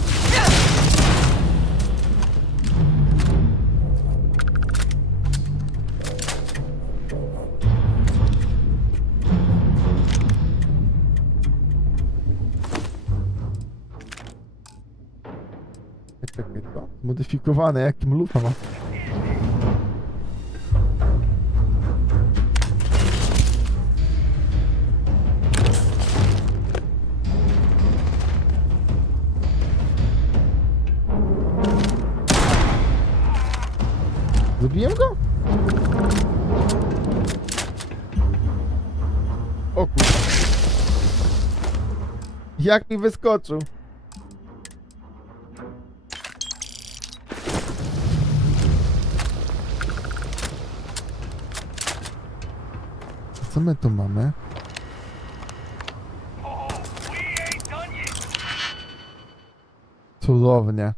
Czekaj, co? Zmodyfikowane, jakim lufa ma? Zabiłem go? O kurwa. Jak mi wyskoczył? Co my tu mamy? Cudownie.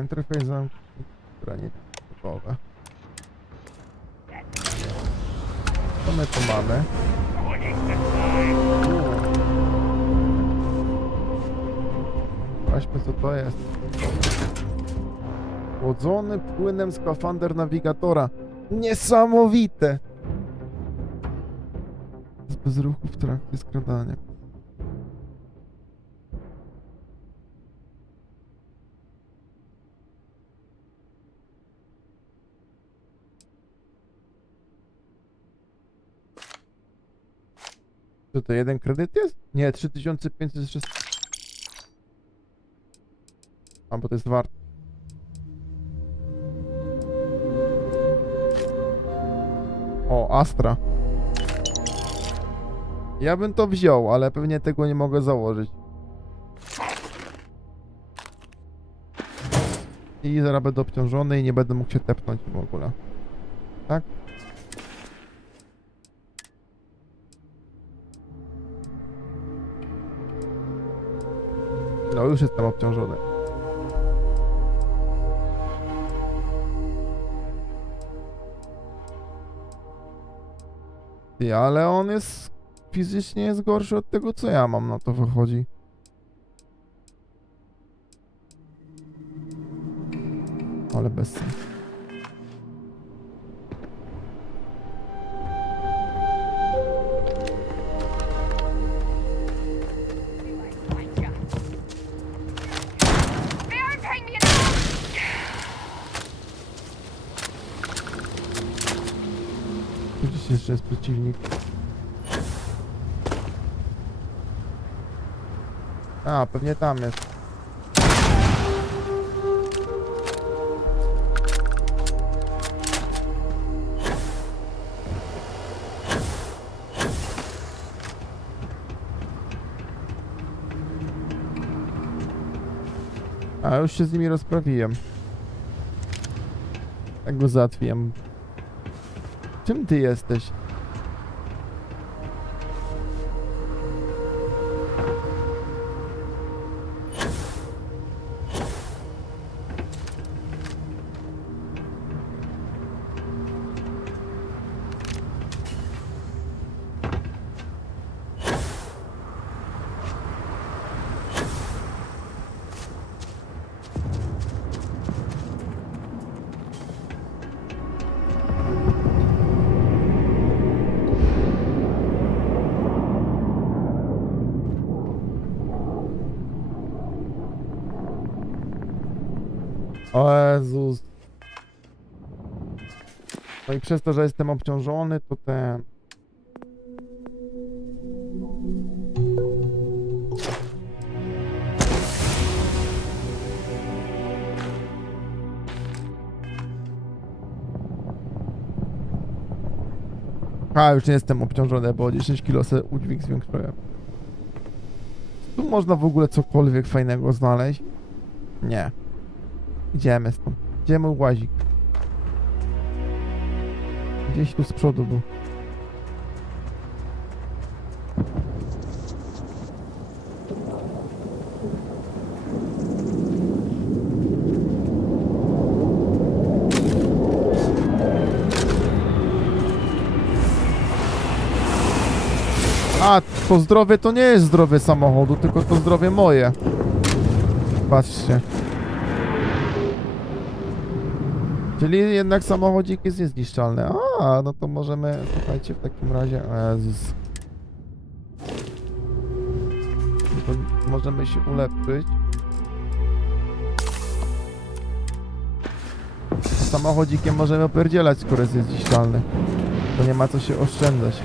Interfejs zamknięty, gotowe. Co my tu mamy? Sprawdźmy, co to jest. Chłodzony płynem skafander nawigatora. Niesamowite! Bez ruchu w trakcie skradania. Co to, jeden kredyt jest? Nie, 3506. A, bo to jest warte. O, Astra. Ja bym to wziął, ale pewnie tego nie mogę założyć. I zaraz będę obciążony i nie będę mógł się tepnąć w ogóle. Tak? No, już jestem obciążony. Ale on jest... fizycznie jest gorszy od tego, co ja mam, na to wychodzi. Ale bez sensu. Gdzieś jeszcze jest przeciwnik. A, pewnie tam jest. A, już się z nimi rozprawiłem. Tak go załatwiłem. Czym ty jesteś? O Jezus. No i przez to, że jestem obciążony, to ten... A, już nie jestem obciążony, bo o 10 kg se udźwig zwiększyłem. tu można w ogóle cokolwiek fajnego znaleźć? Nie. Idziemy stąd. Idziemy łazik. Gdzieś tu z przodu był. A, to zdrowie to nie jest zdrowie samochodu, tylko to zdrowie moje. Patrzcie. Czyli jednak samochodzik jest niezniszczalny. A, no to możemy, słuchajcie, w takim razie... O Jezus. No to możemy się ulepszyć. Samochodzikiem możemy opierdzielać, skoro jest niezniszczalny. To nie ma co się oszczędzać.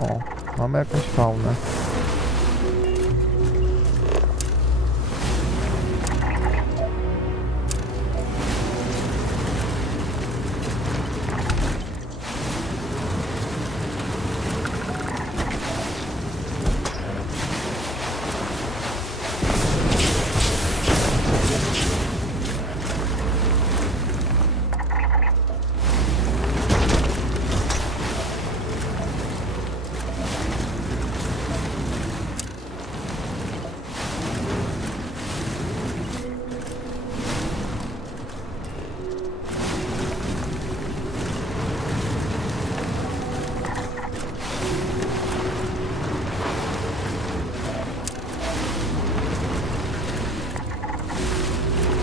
O, mamy jakąś faunę.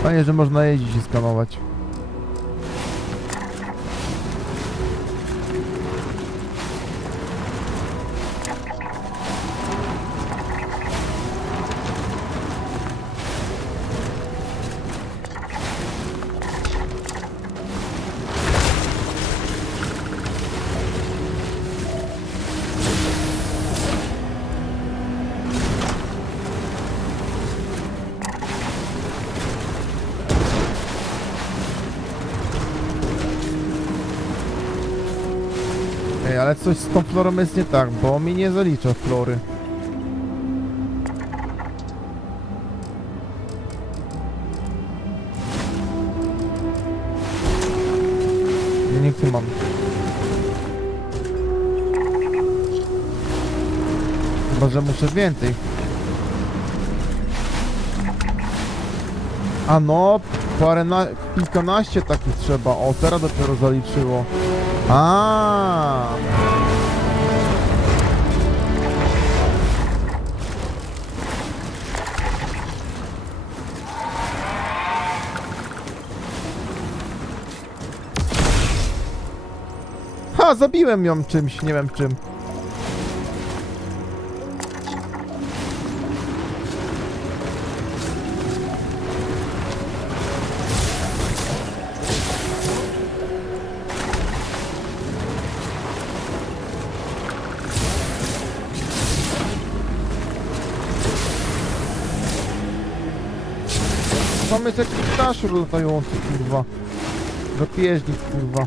Fajnie, że można jeździć i skanować. Ej, ale coś z tą florą jest nie tak, bo mi nie zalicza flory. Nie kumam. Chyba, że muszę więcej. A no, kilkanaście takich trzeba. O, teraz dopiero zaliczyło. A. Ha, zabiłem ją czymś, nie wiem czym. Tam jest jakiś ptaszur latający, kurwa. Drapieżnik, kurwa.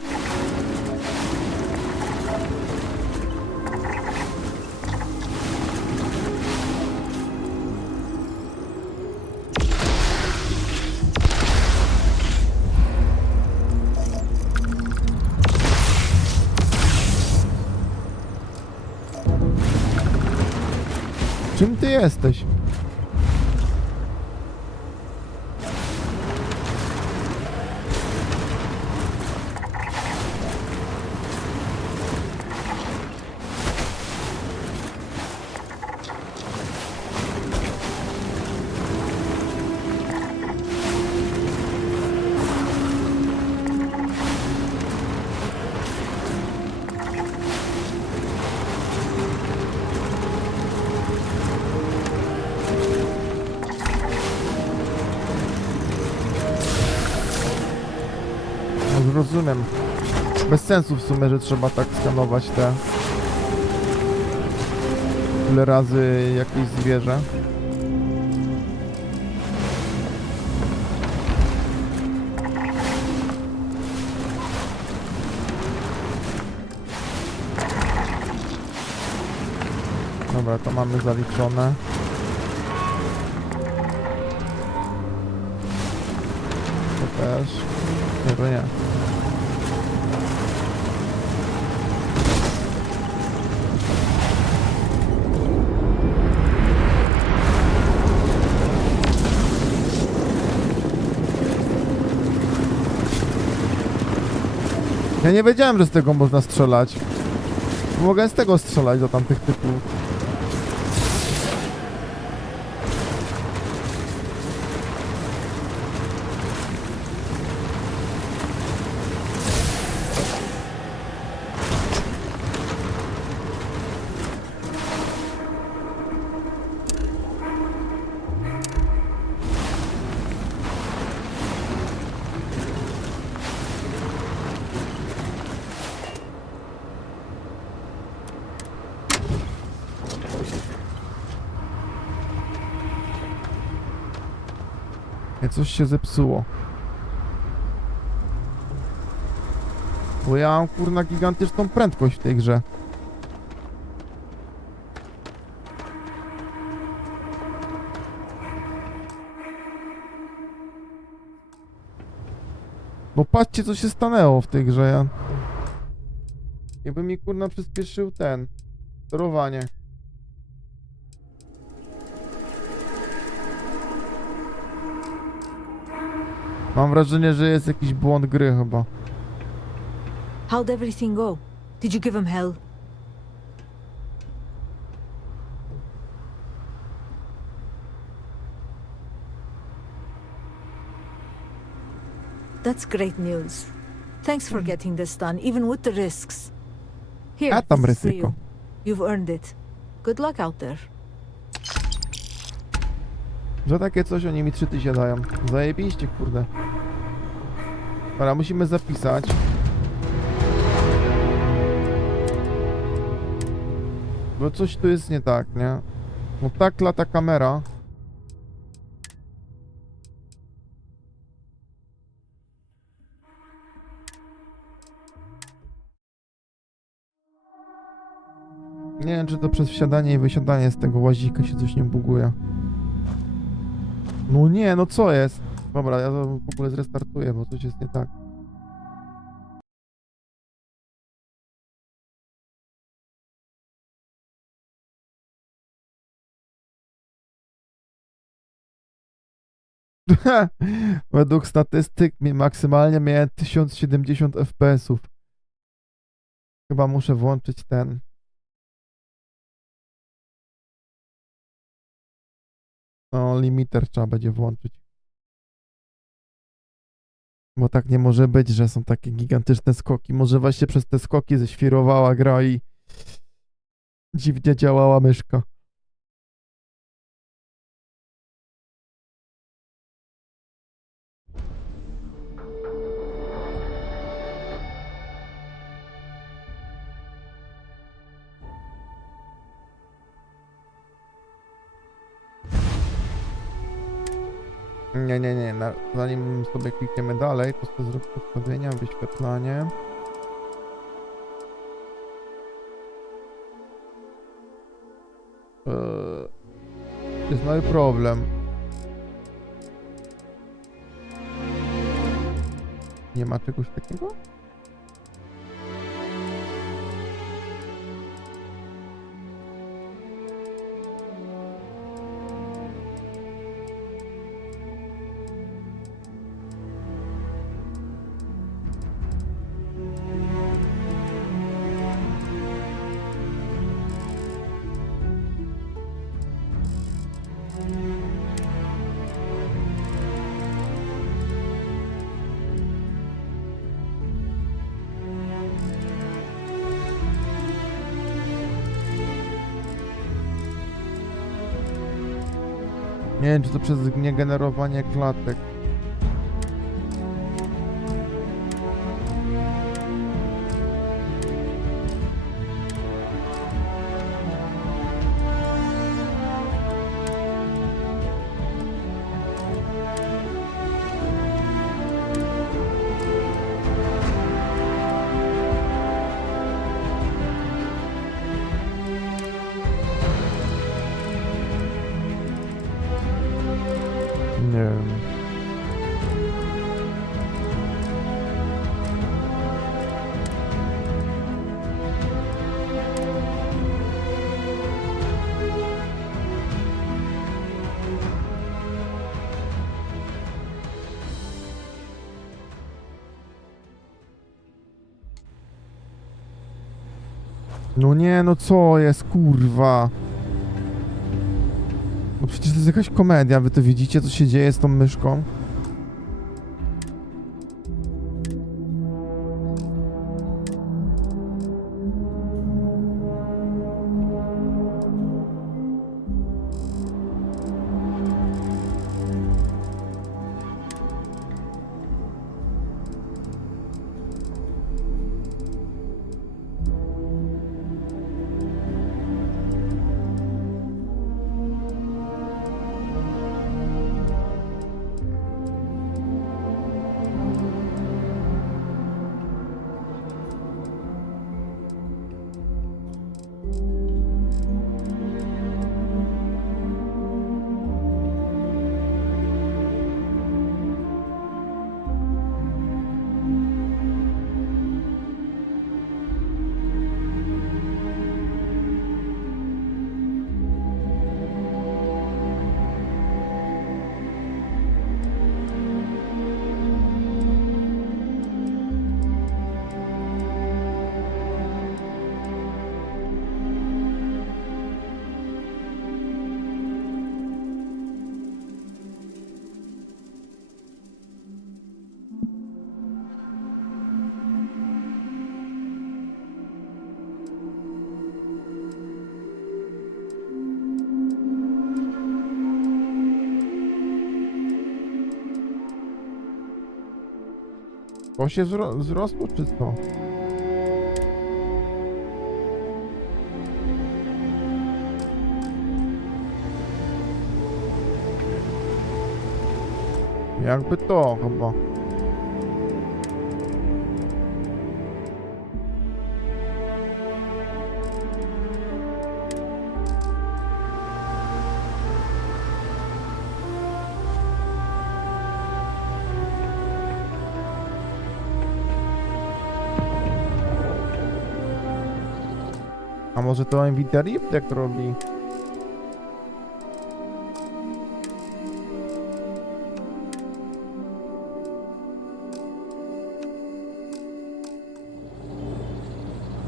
Czym ty jesteś? Rozumiem. Bez sensu w sumie, że trzeba tak skanować te... tyle razy jakieś zwierzę. Dobra, to mamy zaliczone. To też. Nie, to nie. Ja nie wiedziałem, że z tego można strzelać. Mogę z tego strzelać do tamtych typów. Coś się zepsuło. Bo ja mam kurna gigantyczną prędkość w tej grze. Bo patrzcie co się stanęło w tej grze. Ja... Jakby mi kurna przyspieszył ten sterowanie. Mam wrażenie, że jest jakiś błąd gry chyba. How'd everything go? Did you give him hell? That's great news. Thanks for getting this done, even with the risks. Here, tam this is for ryzyko. you. You've earned it. Good luck out there. Że takie coś oni mi 3000 dają. Zajebiście, kurde. Dobra, musimy zapisać. Bo coś tu jest nie tak, nie? Bo tak lata kamera. Nie wiem, czy to przez wsiadanie i wysiadanie z tego łazika się coś nie buguje. No nie, no co jest? Dobra, ja to w ogóle zrestartuję, bo coś jest nie tak. Według statystyk maksymalnie miałem 1070 FPS-ów. Chyba muszę włączyć ten. No, limiter trzeba będzie włączyć. Bo tak nie może być, że są takie gigantyczne skoki. Może właśnie przez te skoki ześwirowała gra i dziwnie działała myszka. Nie. Zanim sobie klikniemy dalej, to sobie zrobię ustawienia, wyświetlanie. Jest mały problem. Nie ma czegoś takiego? Nie wiem, czy to przez niegenerowanie klatek. No nie, no co jest, kurwa? No przecież to jest jakaś komedia, wy to widzicie, co się dzieje z tą myszką? To się wzrosło, czy co? Jakby to chyba. A może to Nvidia Rift jak robi?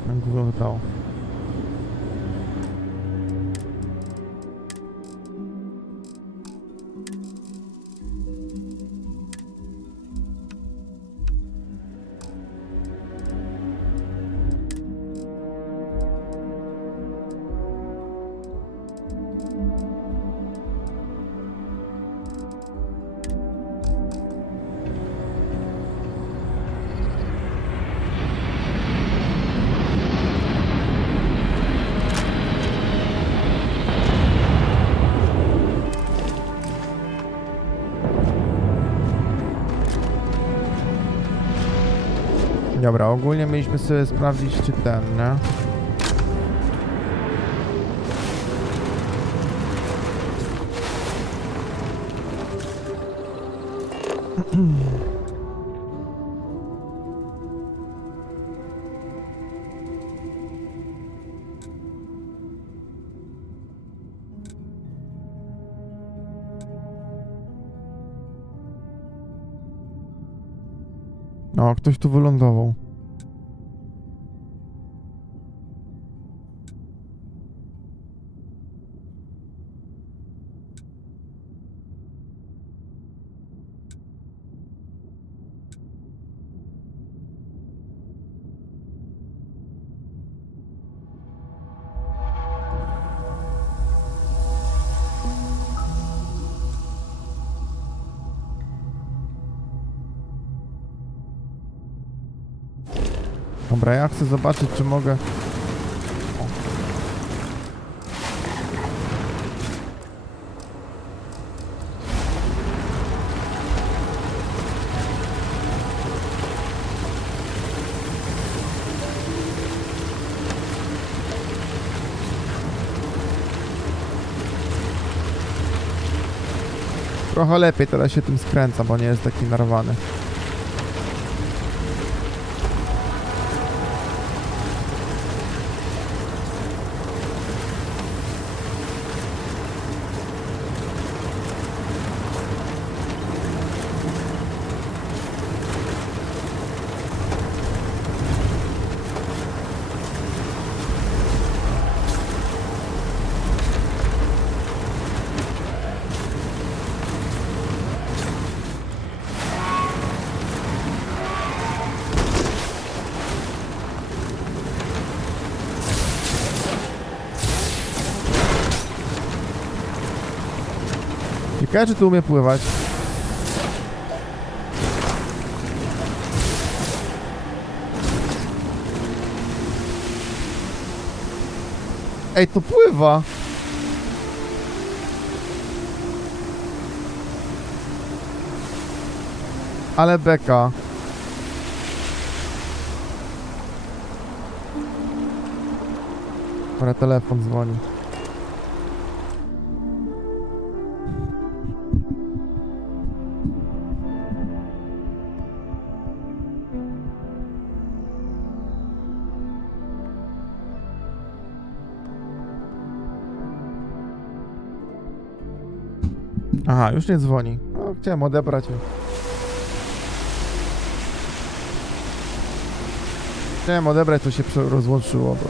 Jak wyglądało? Dobra, ogólnie mieliśmy sobie sprawdzić, czy ten, nie? O, ktoś tu wylądował. Dobra, ja chcę zobaczyć, czy mogę... Trochę lepiej teraz się tym skręca, bo nie jest taki narwany. Ciekawe, czy tu umie pływać. Ej, to pływa! Ale beka. Dobra, telefon dzwoni. Aha, już nie dzwoni. No, chciałem odebrać. Chciałem odebrać, to się rozłączyło, bo...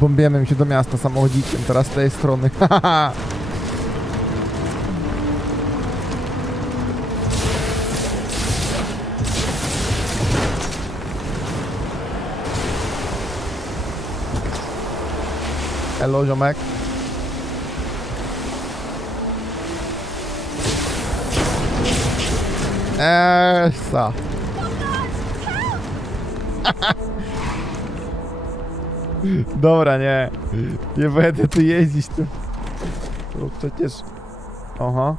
Bombiemy się do miasta samochodzikiem, teraz z tej strony. Hello, ziomek. Esa. Dobra, nie. Nie będę tu jeździć tu. No przecież... Aha.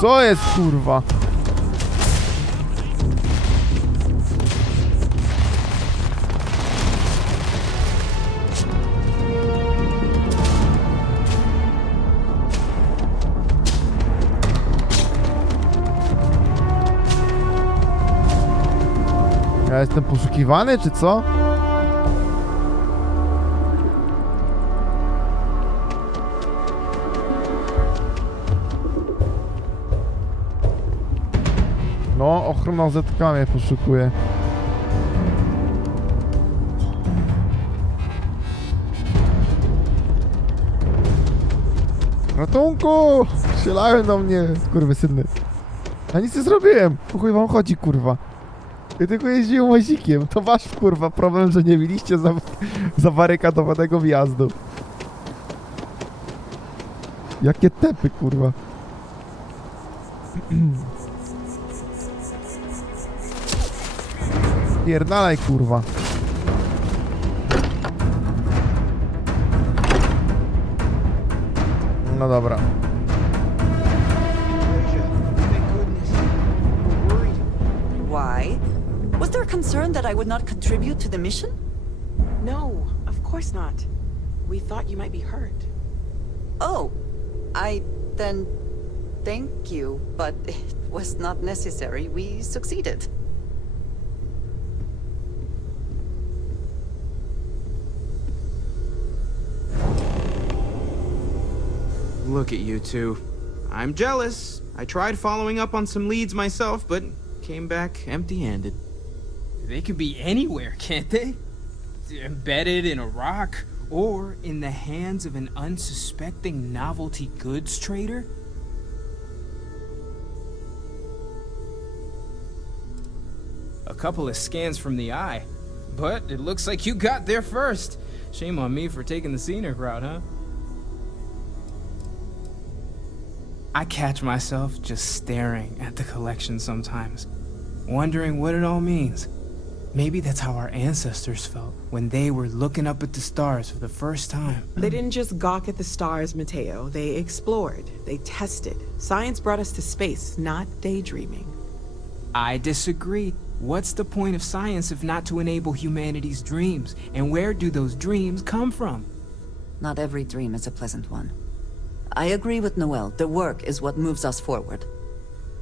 Co jest, kurwa? Ja jestem poszukiwany, czy co? No, ochrona zetka mnie poszukuje. Ratunku! Strzelają do mnie, skurwysyny. Ja nic nie zrobiłem. Po chuj wam chodzi, kurwa. Ja tylko jeździłem łazikiem. To wasz, kurwa, problem, że nie mieliście zabarykadowanego wjazdu. Jakie tepy, kurwa. Pierdalaj, kurwa. No dobra. Why? Was there a concern that I would not contribute to the mission? No, of course not. We thought you might be hurt. Oh, then thank you, but it was not necessary. We succeeded. Look at you two. I'm jealous. I tried following up on some leads myself, but came back empty-handed. They could be anywhere, can't they? Embedded in a rock, or in the hands of an unsuspecting novelty goods trader? A couple of scans from the eye, but it looks like you got there first. Shame on me for taking the scenic route, huh? I catch myself just staring at the collection sometimes, wondering what it all means. Maybe that's how our ancestors felt when they were looking up at the stars for the first time. They didn't just gawk at the stars, Mateo. They explored. They tested. Science brought us to space, not daydreaming. I disagree. What's the point of science if not to enable humanity's dreams? And where do those dreams come from? Not every dream is a pleasant one. I agree with Noel. The work is what moves us forward.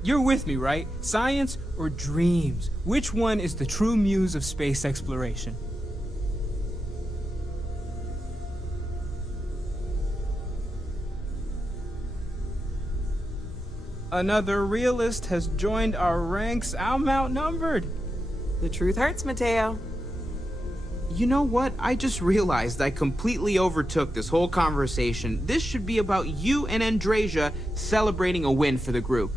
You're with me, right? Science or dreams? Which one is the true muse of space exploration? Another realist has joined our ranks. I'm outnumbered. The truth hurts, Mateo. You know what? I just realized I completely overtook this whole conversation. This should be about you and Andrasia celebrating a win for the group.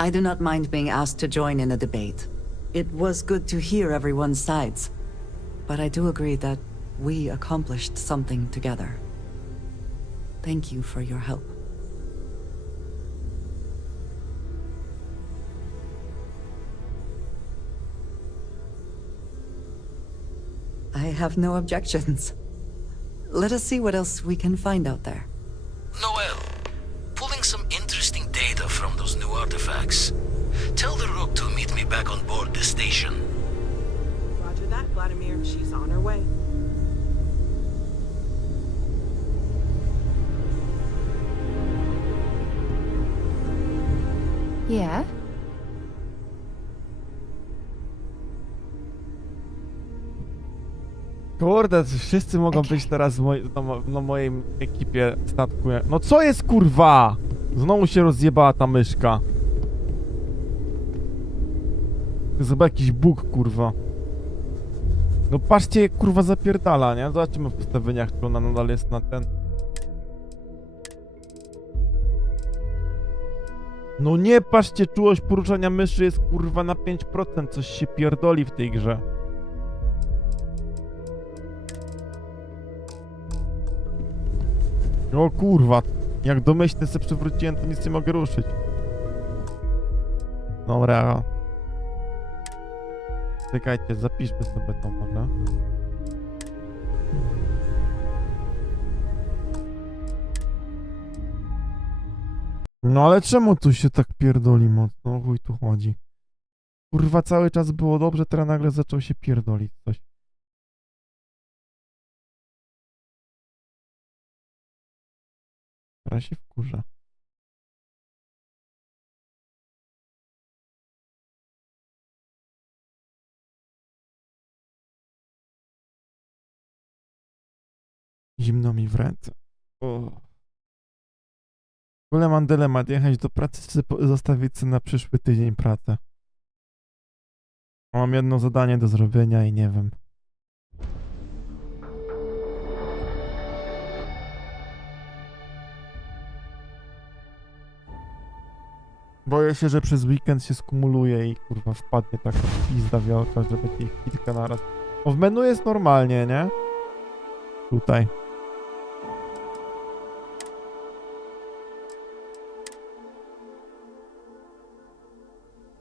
I do not mind being asked to join in a debate. It was good to hear everyone's sides. But I do agree that we accomplished something together. Thank you for your help. I have no objections. Let us see what else we can find out there. Noel, pulling some interesting data from those new artifacts. Tell the Rook to meet me back on board the station. Roger that, Vladimir. She's on her way. Yeah? Kurde, wszyscy mogą być teraz na mojej ekipie statku. No co jest, kurwa? Znowu się rozjebała ta myszka. To jest chyba jakiś bóg, kurwa. No patrzcie, jak kurwa zapierdala, nie? Zobaczymy w ustawieniach, czy ona nadal jest na ten... No nie, patrzcie, czułość poruszania myszy jest kurwa na 5%. Coś się pierdoli w tej grze. O kurwa, jak domyślnie sobie przewróciłem, to nic nie mogę ruszyć. Dobra. Czekajcie, zapiszmy sobie to może. No ale czemu tu się tak pierdoli mocno? O chuj tu chodzi. Kurwa, cały czas było dobrze, teraz nagle zaczął się pierdolić coś. Teraz się wkurza. Zimno mi w ręce. O. W ogóle mam dylemat, jechać do pracy, czy zostawić sobie na przyszły tydzień pracę. Mam jedno zadanie do zrobienia i nie wiem. Boję się, że przez weekend się skumuluje i kurwa wpadnie taka pizda wielka, że będzie ich kilka naraz. O, w menu jest normalnie, nie? Tutaj.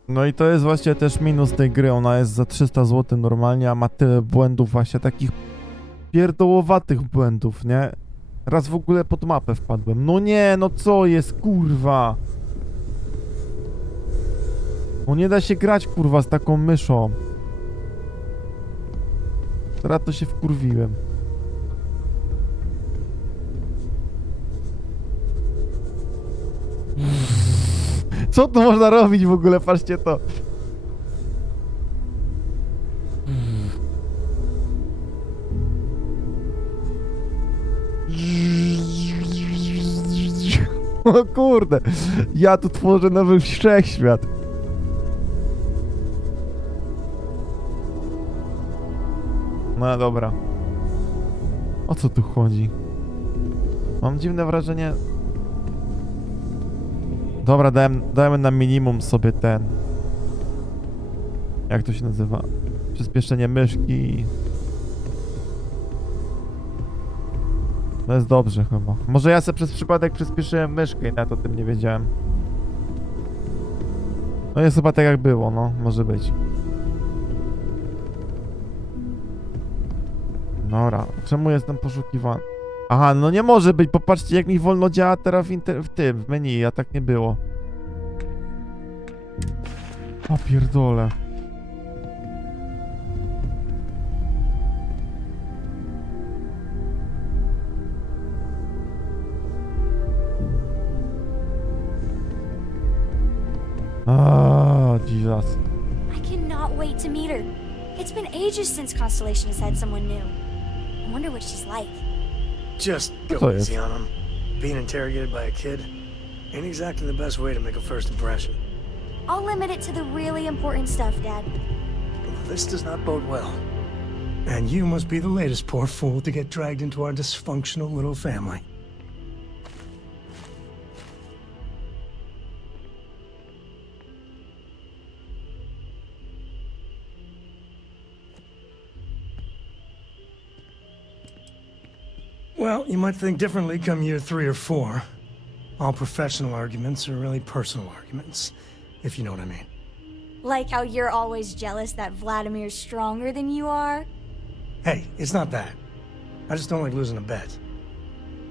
No i to jest właśnie też minus tej gry, ona jest za 300 zł normalnie, a ma tyle błędów właśnie, takich pierdołowatych błędów, nie? Raz w ogóle pod mapę wpadłem. No nie, no co jest, kurwa? No nie da się grać, kurwa, z taką myszą. Teraz to się wkurwiłem. Co tu można robić w ogóle? Patrzcie to. O kurde, ja tu tworzę nowy wszechświat. No dobra. O co tu chodzi? Mam dziwne wrażenie... Dobra, dajmy na minimum sobie ten... Jak to się nazywa? Przyspieszenie myszki. No jest dobrze chyba. Może ja sobie przez przypadek przyspieszyłem myszkę i nawet o tym nie wiedziałem. No jest chyba tak jak było, no. Może być. Dobra, czemu jestem poszukiwany? Aha, no nie może być, popatrzcie jak mi wolno działa teraz w menu, a tak nie było. O pierdole. Oh, Jesus. I cannot wait to meet her. It's been ages since Constellation has had someone new. I wonder what she's like. Just That's go all it easy is. on him. Being interrogated by a kid ain't exactly the best way to make a first impression. I'll limit it to the really important stuff, Dad. This does not bode well. And you must be the latest poor fool to get dragged into our dysfunctional little family. Well, you might think differently come year 3 or 4. All professional arguments are really personal arguments, if you know what I mean. Like how you're always jealous that Vladimir's stronger than you are? Hey, it's not that. I just don't like losing a bet.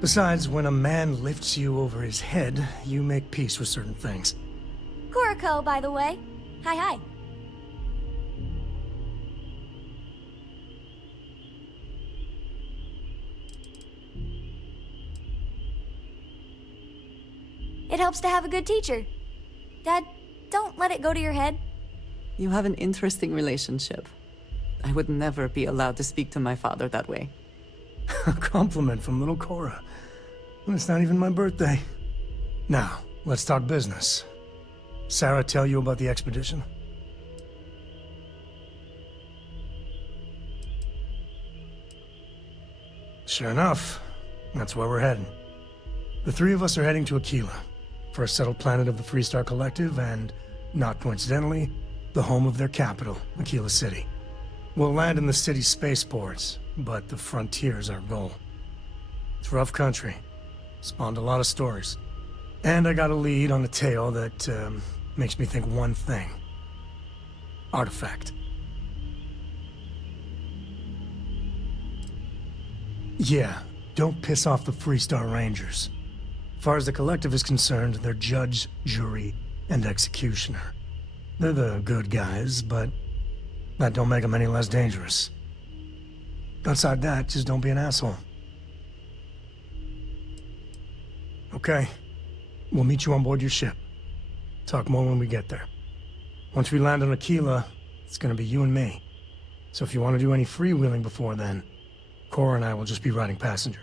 Besides, when a man lifts you over his head, you make peace with certain things. Kuriko, by the way. Hi. It helps to have a good teacher. Dad, don't let it go to your head. You have an interesting relationship. I would never be allowed to speak to my father that way. A compliment from little Cora. And it's not even my birthday. Now, let's talk business. Sarah tell you about the expedition? Sure enough, that's where we're heading. The 3 of us are heading to Aquila, for a settled planet of the Freestar Collective and, not coincidentally, the home of their capital, Aquila City. We'll land in the city's spaceports, but the frontier's our goal. It's rough country. Spawned a lot of stories. And I got a lead on a tale that makes me think one thing. Artifact. Yeah, don't piss off the Freestar Rangers. As far as the Collective is concerned, they're judge, jury, and executioner. They're the good guys, but that don't make them any less dangerous. Outside that, just don't be an asshole. Okay. We'll meet you on board your ship. Talk more when we get there. Once we land on Aquila, it's gonna be you and me. So if you want to do any freewheeling before then, Cora and I will just be riding passenger.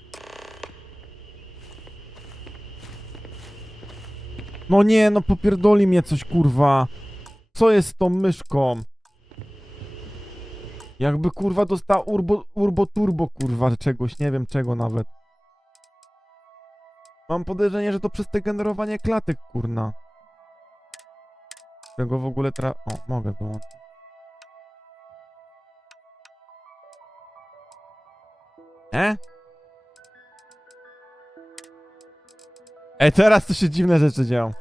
No nie, no popierdoli mnie coś, kurwa. Co jest z tą myszką? Jakby, kurwa, dostała urbo turbo, kurwa, czegoś, nie wiem czego nawet. Mam podejrzenie, że to przez te generowanie klatek, kurna. Czego w ogóle O, mogę wyłączyć. Ej, teraz to się dziwne rzeczy dzieją.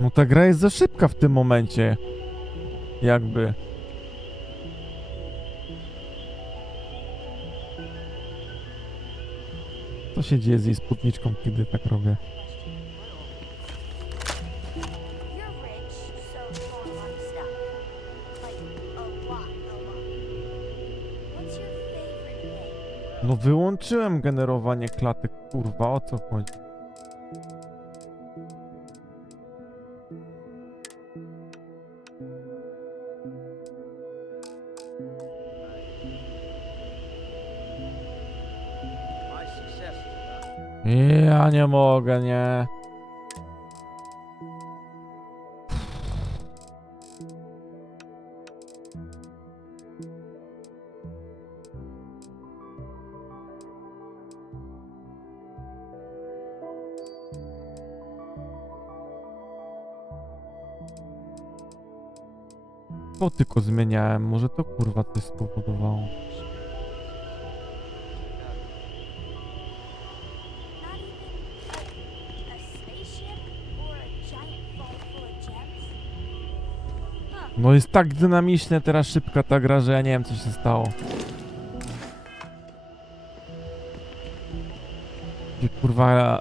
No ta gra jest za szybka w tym momencie. Jakby. Co się dzieje z jej sputniczką, kiedy tak robię? No wyłączyłem generowanie klatek, kurwa, o co chodzi? Ja nie mogę, nie. To tylko zmieniałem, może to kurwa coś spowodowało. No jest tak dynamicznie teraz szybka ta gra, że ja nie wiem co się stało. Gdzie kurwa...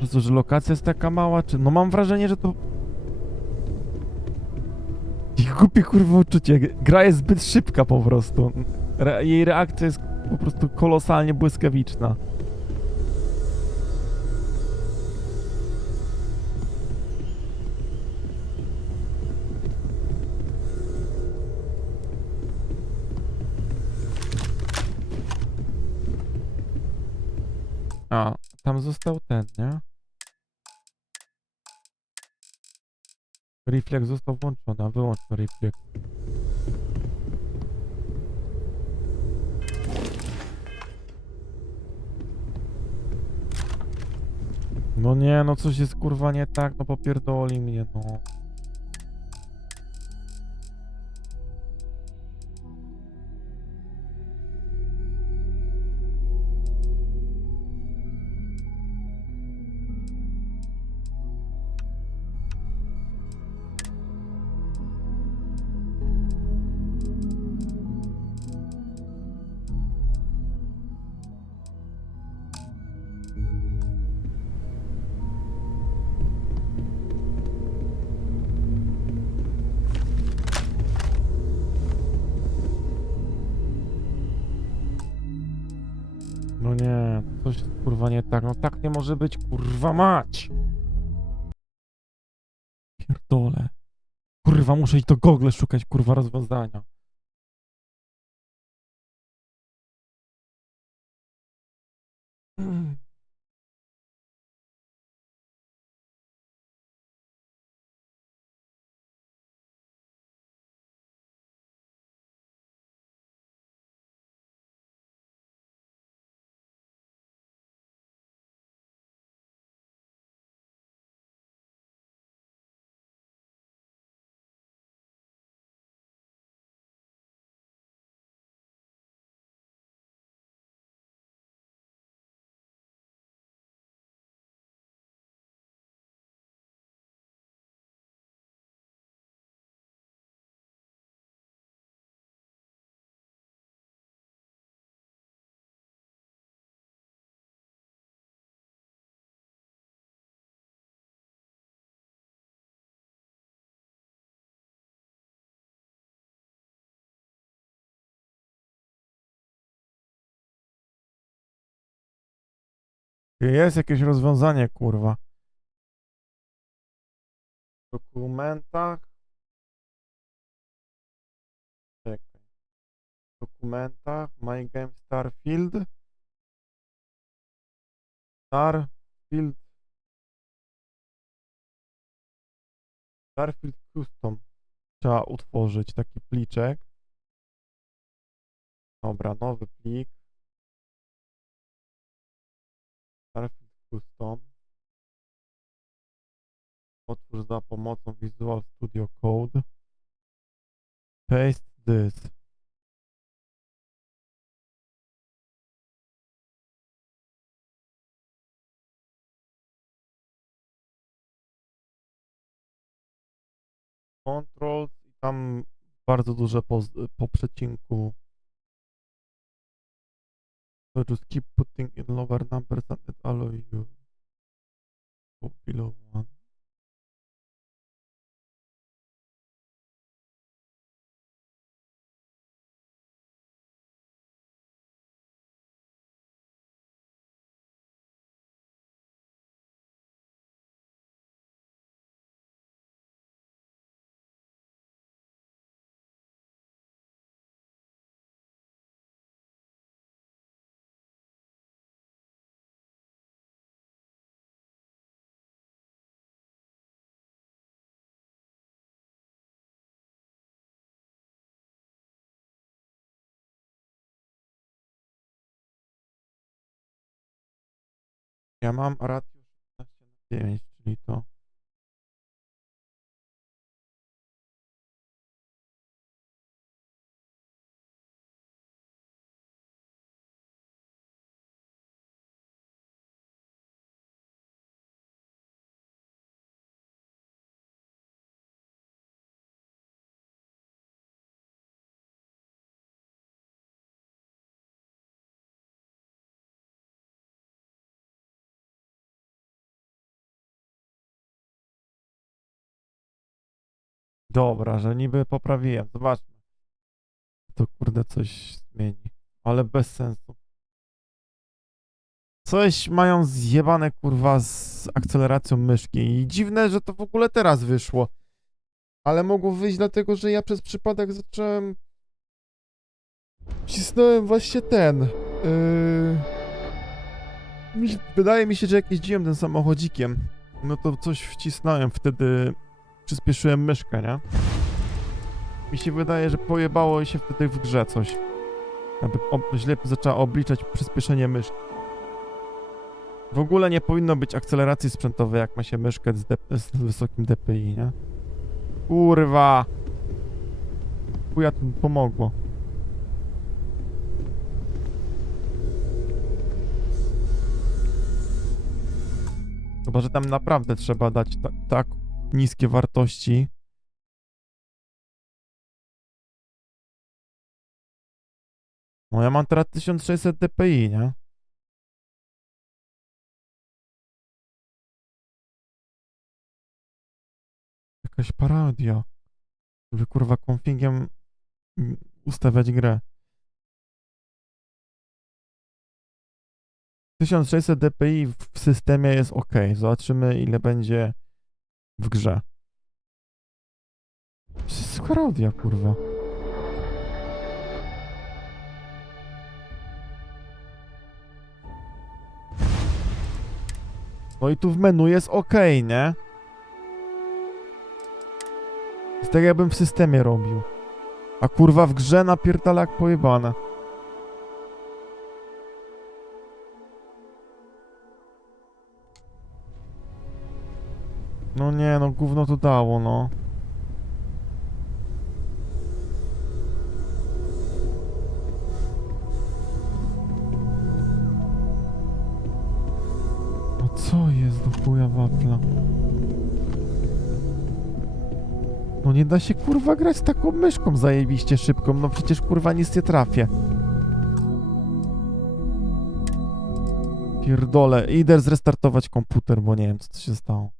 To co, że lokacja jest taka mała, czy... No mam wrażenie, że to... Głupie kurwa uczucie, gra jest zbyt szybka po prostu. Jej reakcja jest po prostu kolosalnie błyskawiczna. A, tam został ten, nie? Refleks został włączony, a wyłącz to refleks. No nie, no coś jest kurwa nie tak, no popierdoli mnie, no. No nie, coś jest kurwa nie tak, no tak nie może być, kurwa mać! Pierdolę. Kurwa, muszę iść do Google szukać, kurwa, rozwiązania. Jest jakieś rozwiązanie, kurwa. W dokumentach. Czekaj. W dokumentach. My Game Starfield. Starfield. Starfield Custom. Trzeba utworzyć taki pliczek. Dobra, nowy plik. Starfield Custom. Otwórz za pomocą Visual Studio Code. Paste this. Controls i tam bardzo duże po przecinku. So just keep putting in lower numbers and it allow you go below one. Ja mam ratio 16:9, czyli to. Dobra, że niby poprawiłem. Zobaczmy. To kurde coś zmieni. Ale bez sensu. Coś mają zjebane kurwa z akceleracją myszki. I dziwne, że to w ogóle teraz wyszło. Ale mogło wyjść dlatego, że ja przez przypadek zacząłem... Wcisnąłem właśnie ten... Wydaje mi się, że jak jeździłem tym samochodzikiem, no to coś wcisnąłem wtedy, przyspieszyłem myszkę, nie? Mi się wydaje, że pojebało się wtedy w grze coś. Aby źle zaczęła obliczać przyspieszenie myszki. W ogóle nie powinno być akceleracji sprzętowej, jak ma się myszkę z wysokim DPI, nie? Kurwa! Chuja to pomogło. Chyba, że tam naprawdę trzeba dać tak niskie wartości. No ja mam teraz 1600 dpi, nie? Jakaś parodia. Żeby kurwa configiem ustawiać grę. 1600 dpi w systemie jest ok. Zobaczymy, ile będzie w grze. To jest parodia, kurwa. No i tu w menu jest ok, nie? Jest tak jakbym w systemie robił. A kurwa w grze napierdala jak pojebane. No nie, no gówno to dało, no. No co jest do chuja wapla? No nie da się kurwa grać z taką myszką zajebiście szybką, no przecież kurwa nic nie trafię. Pierdolę, idę zrestartować komputer, bo nie wiem co się stało.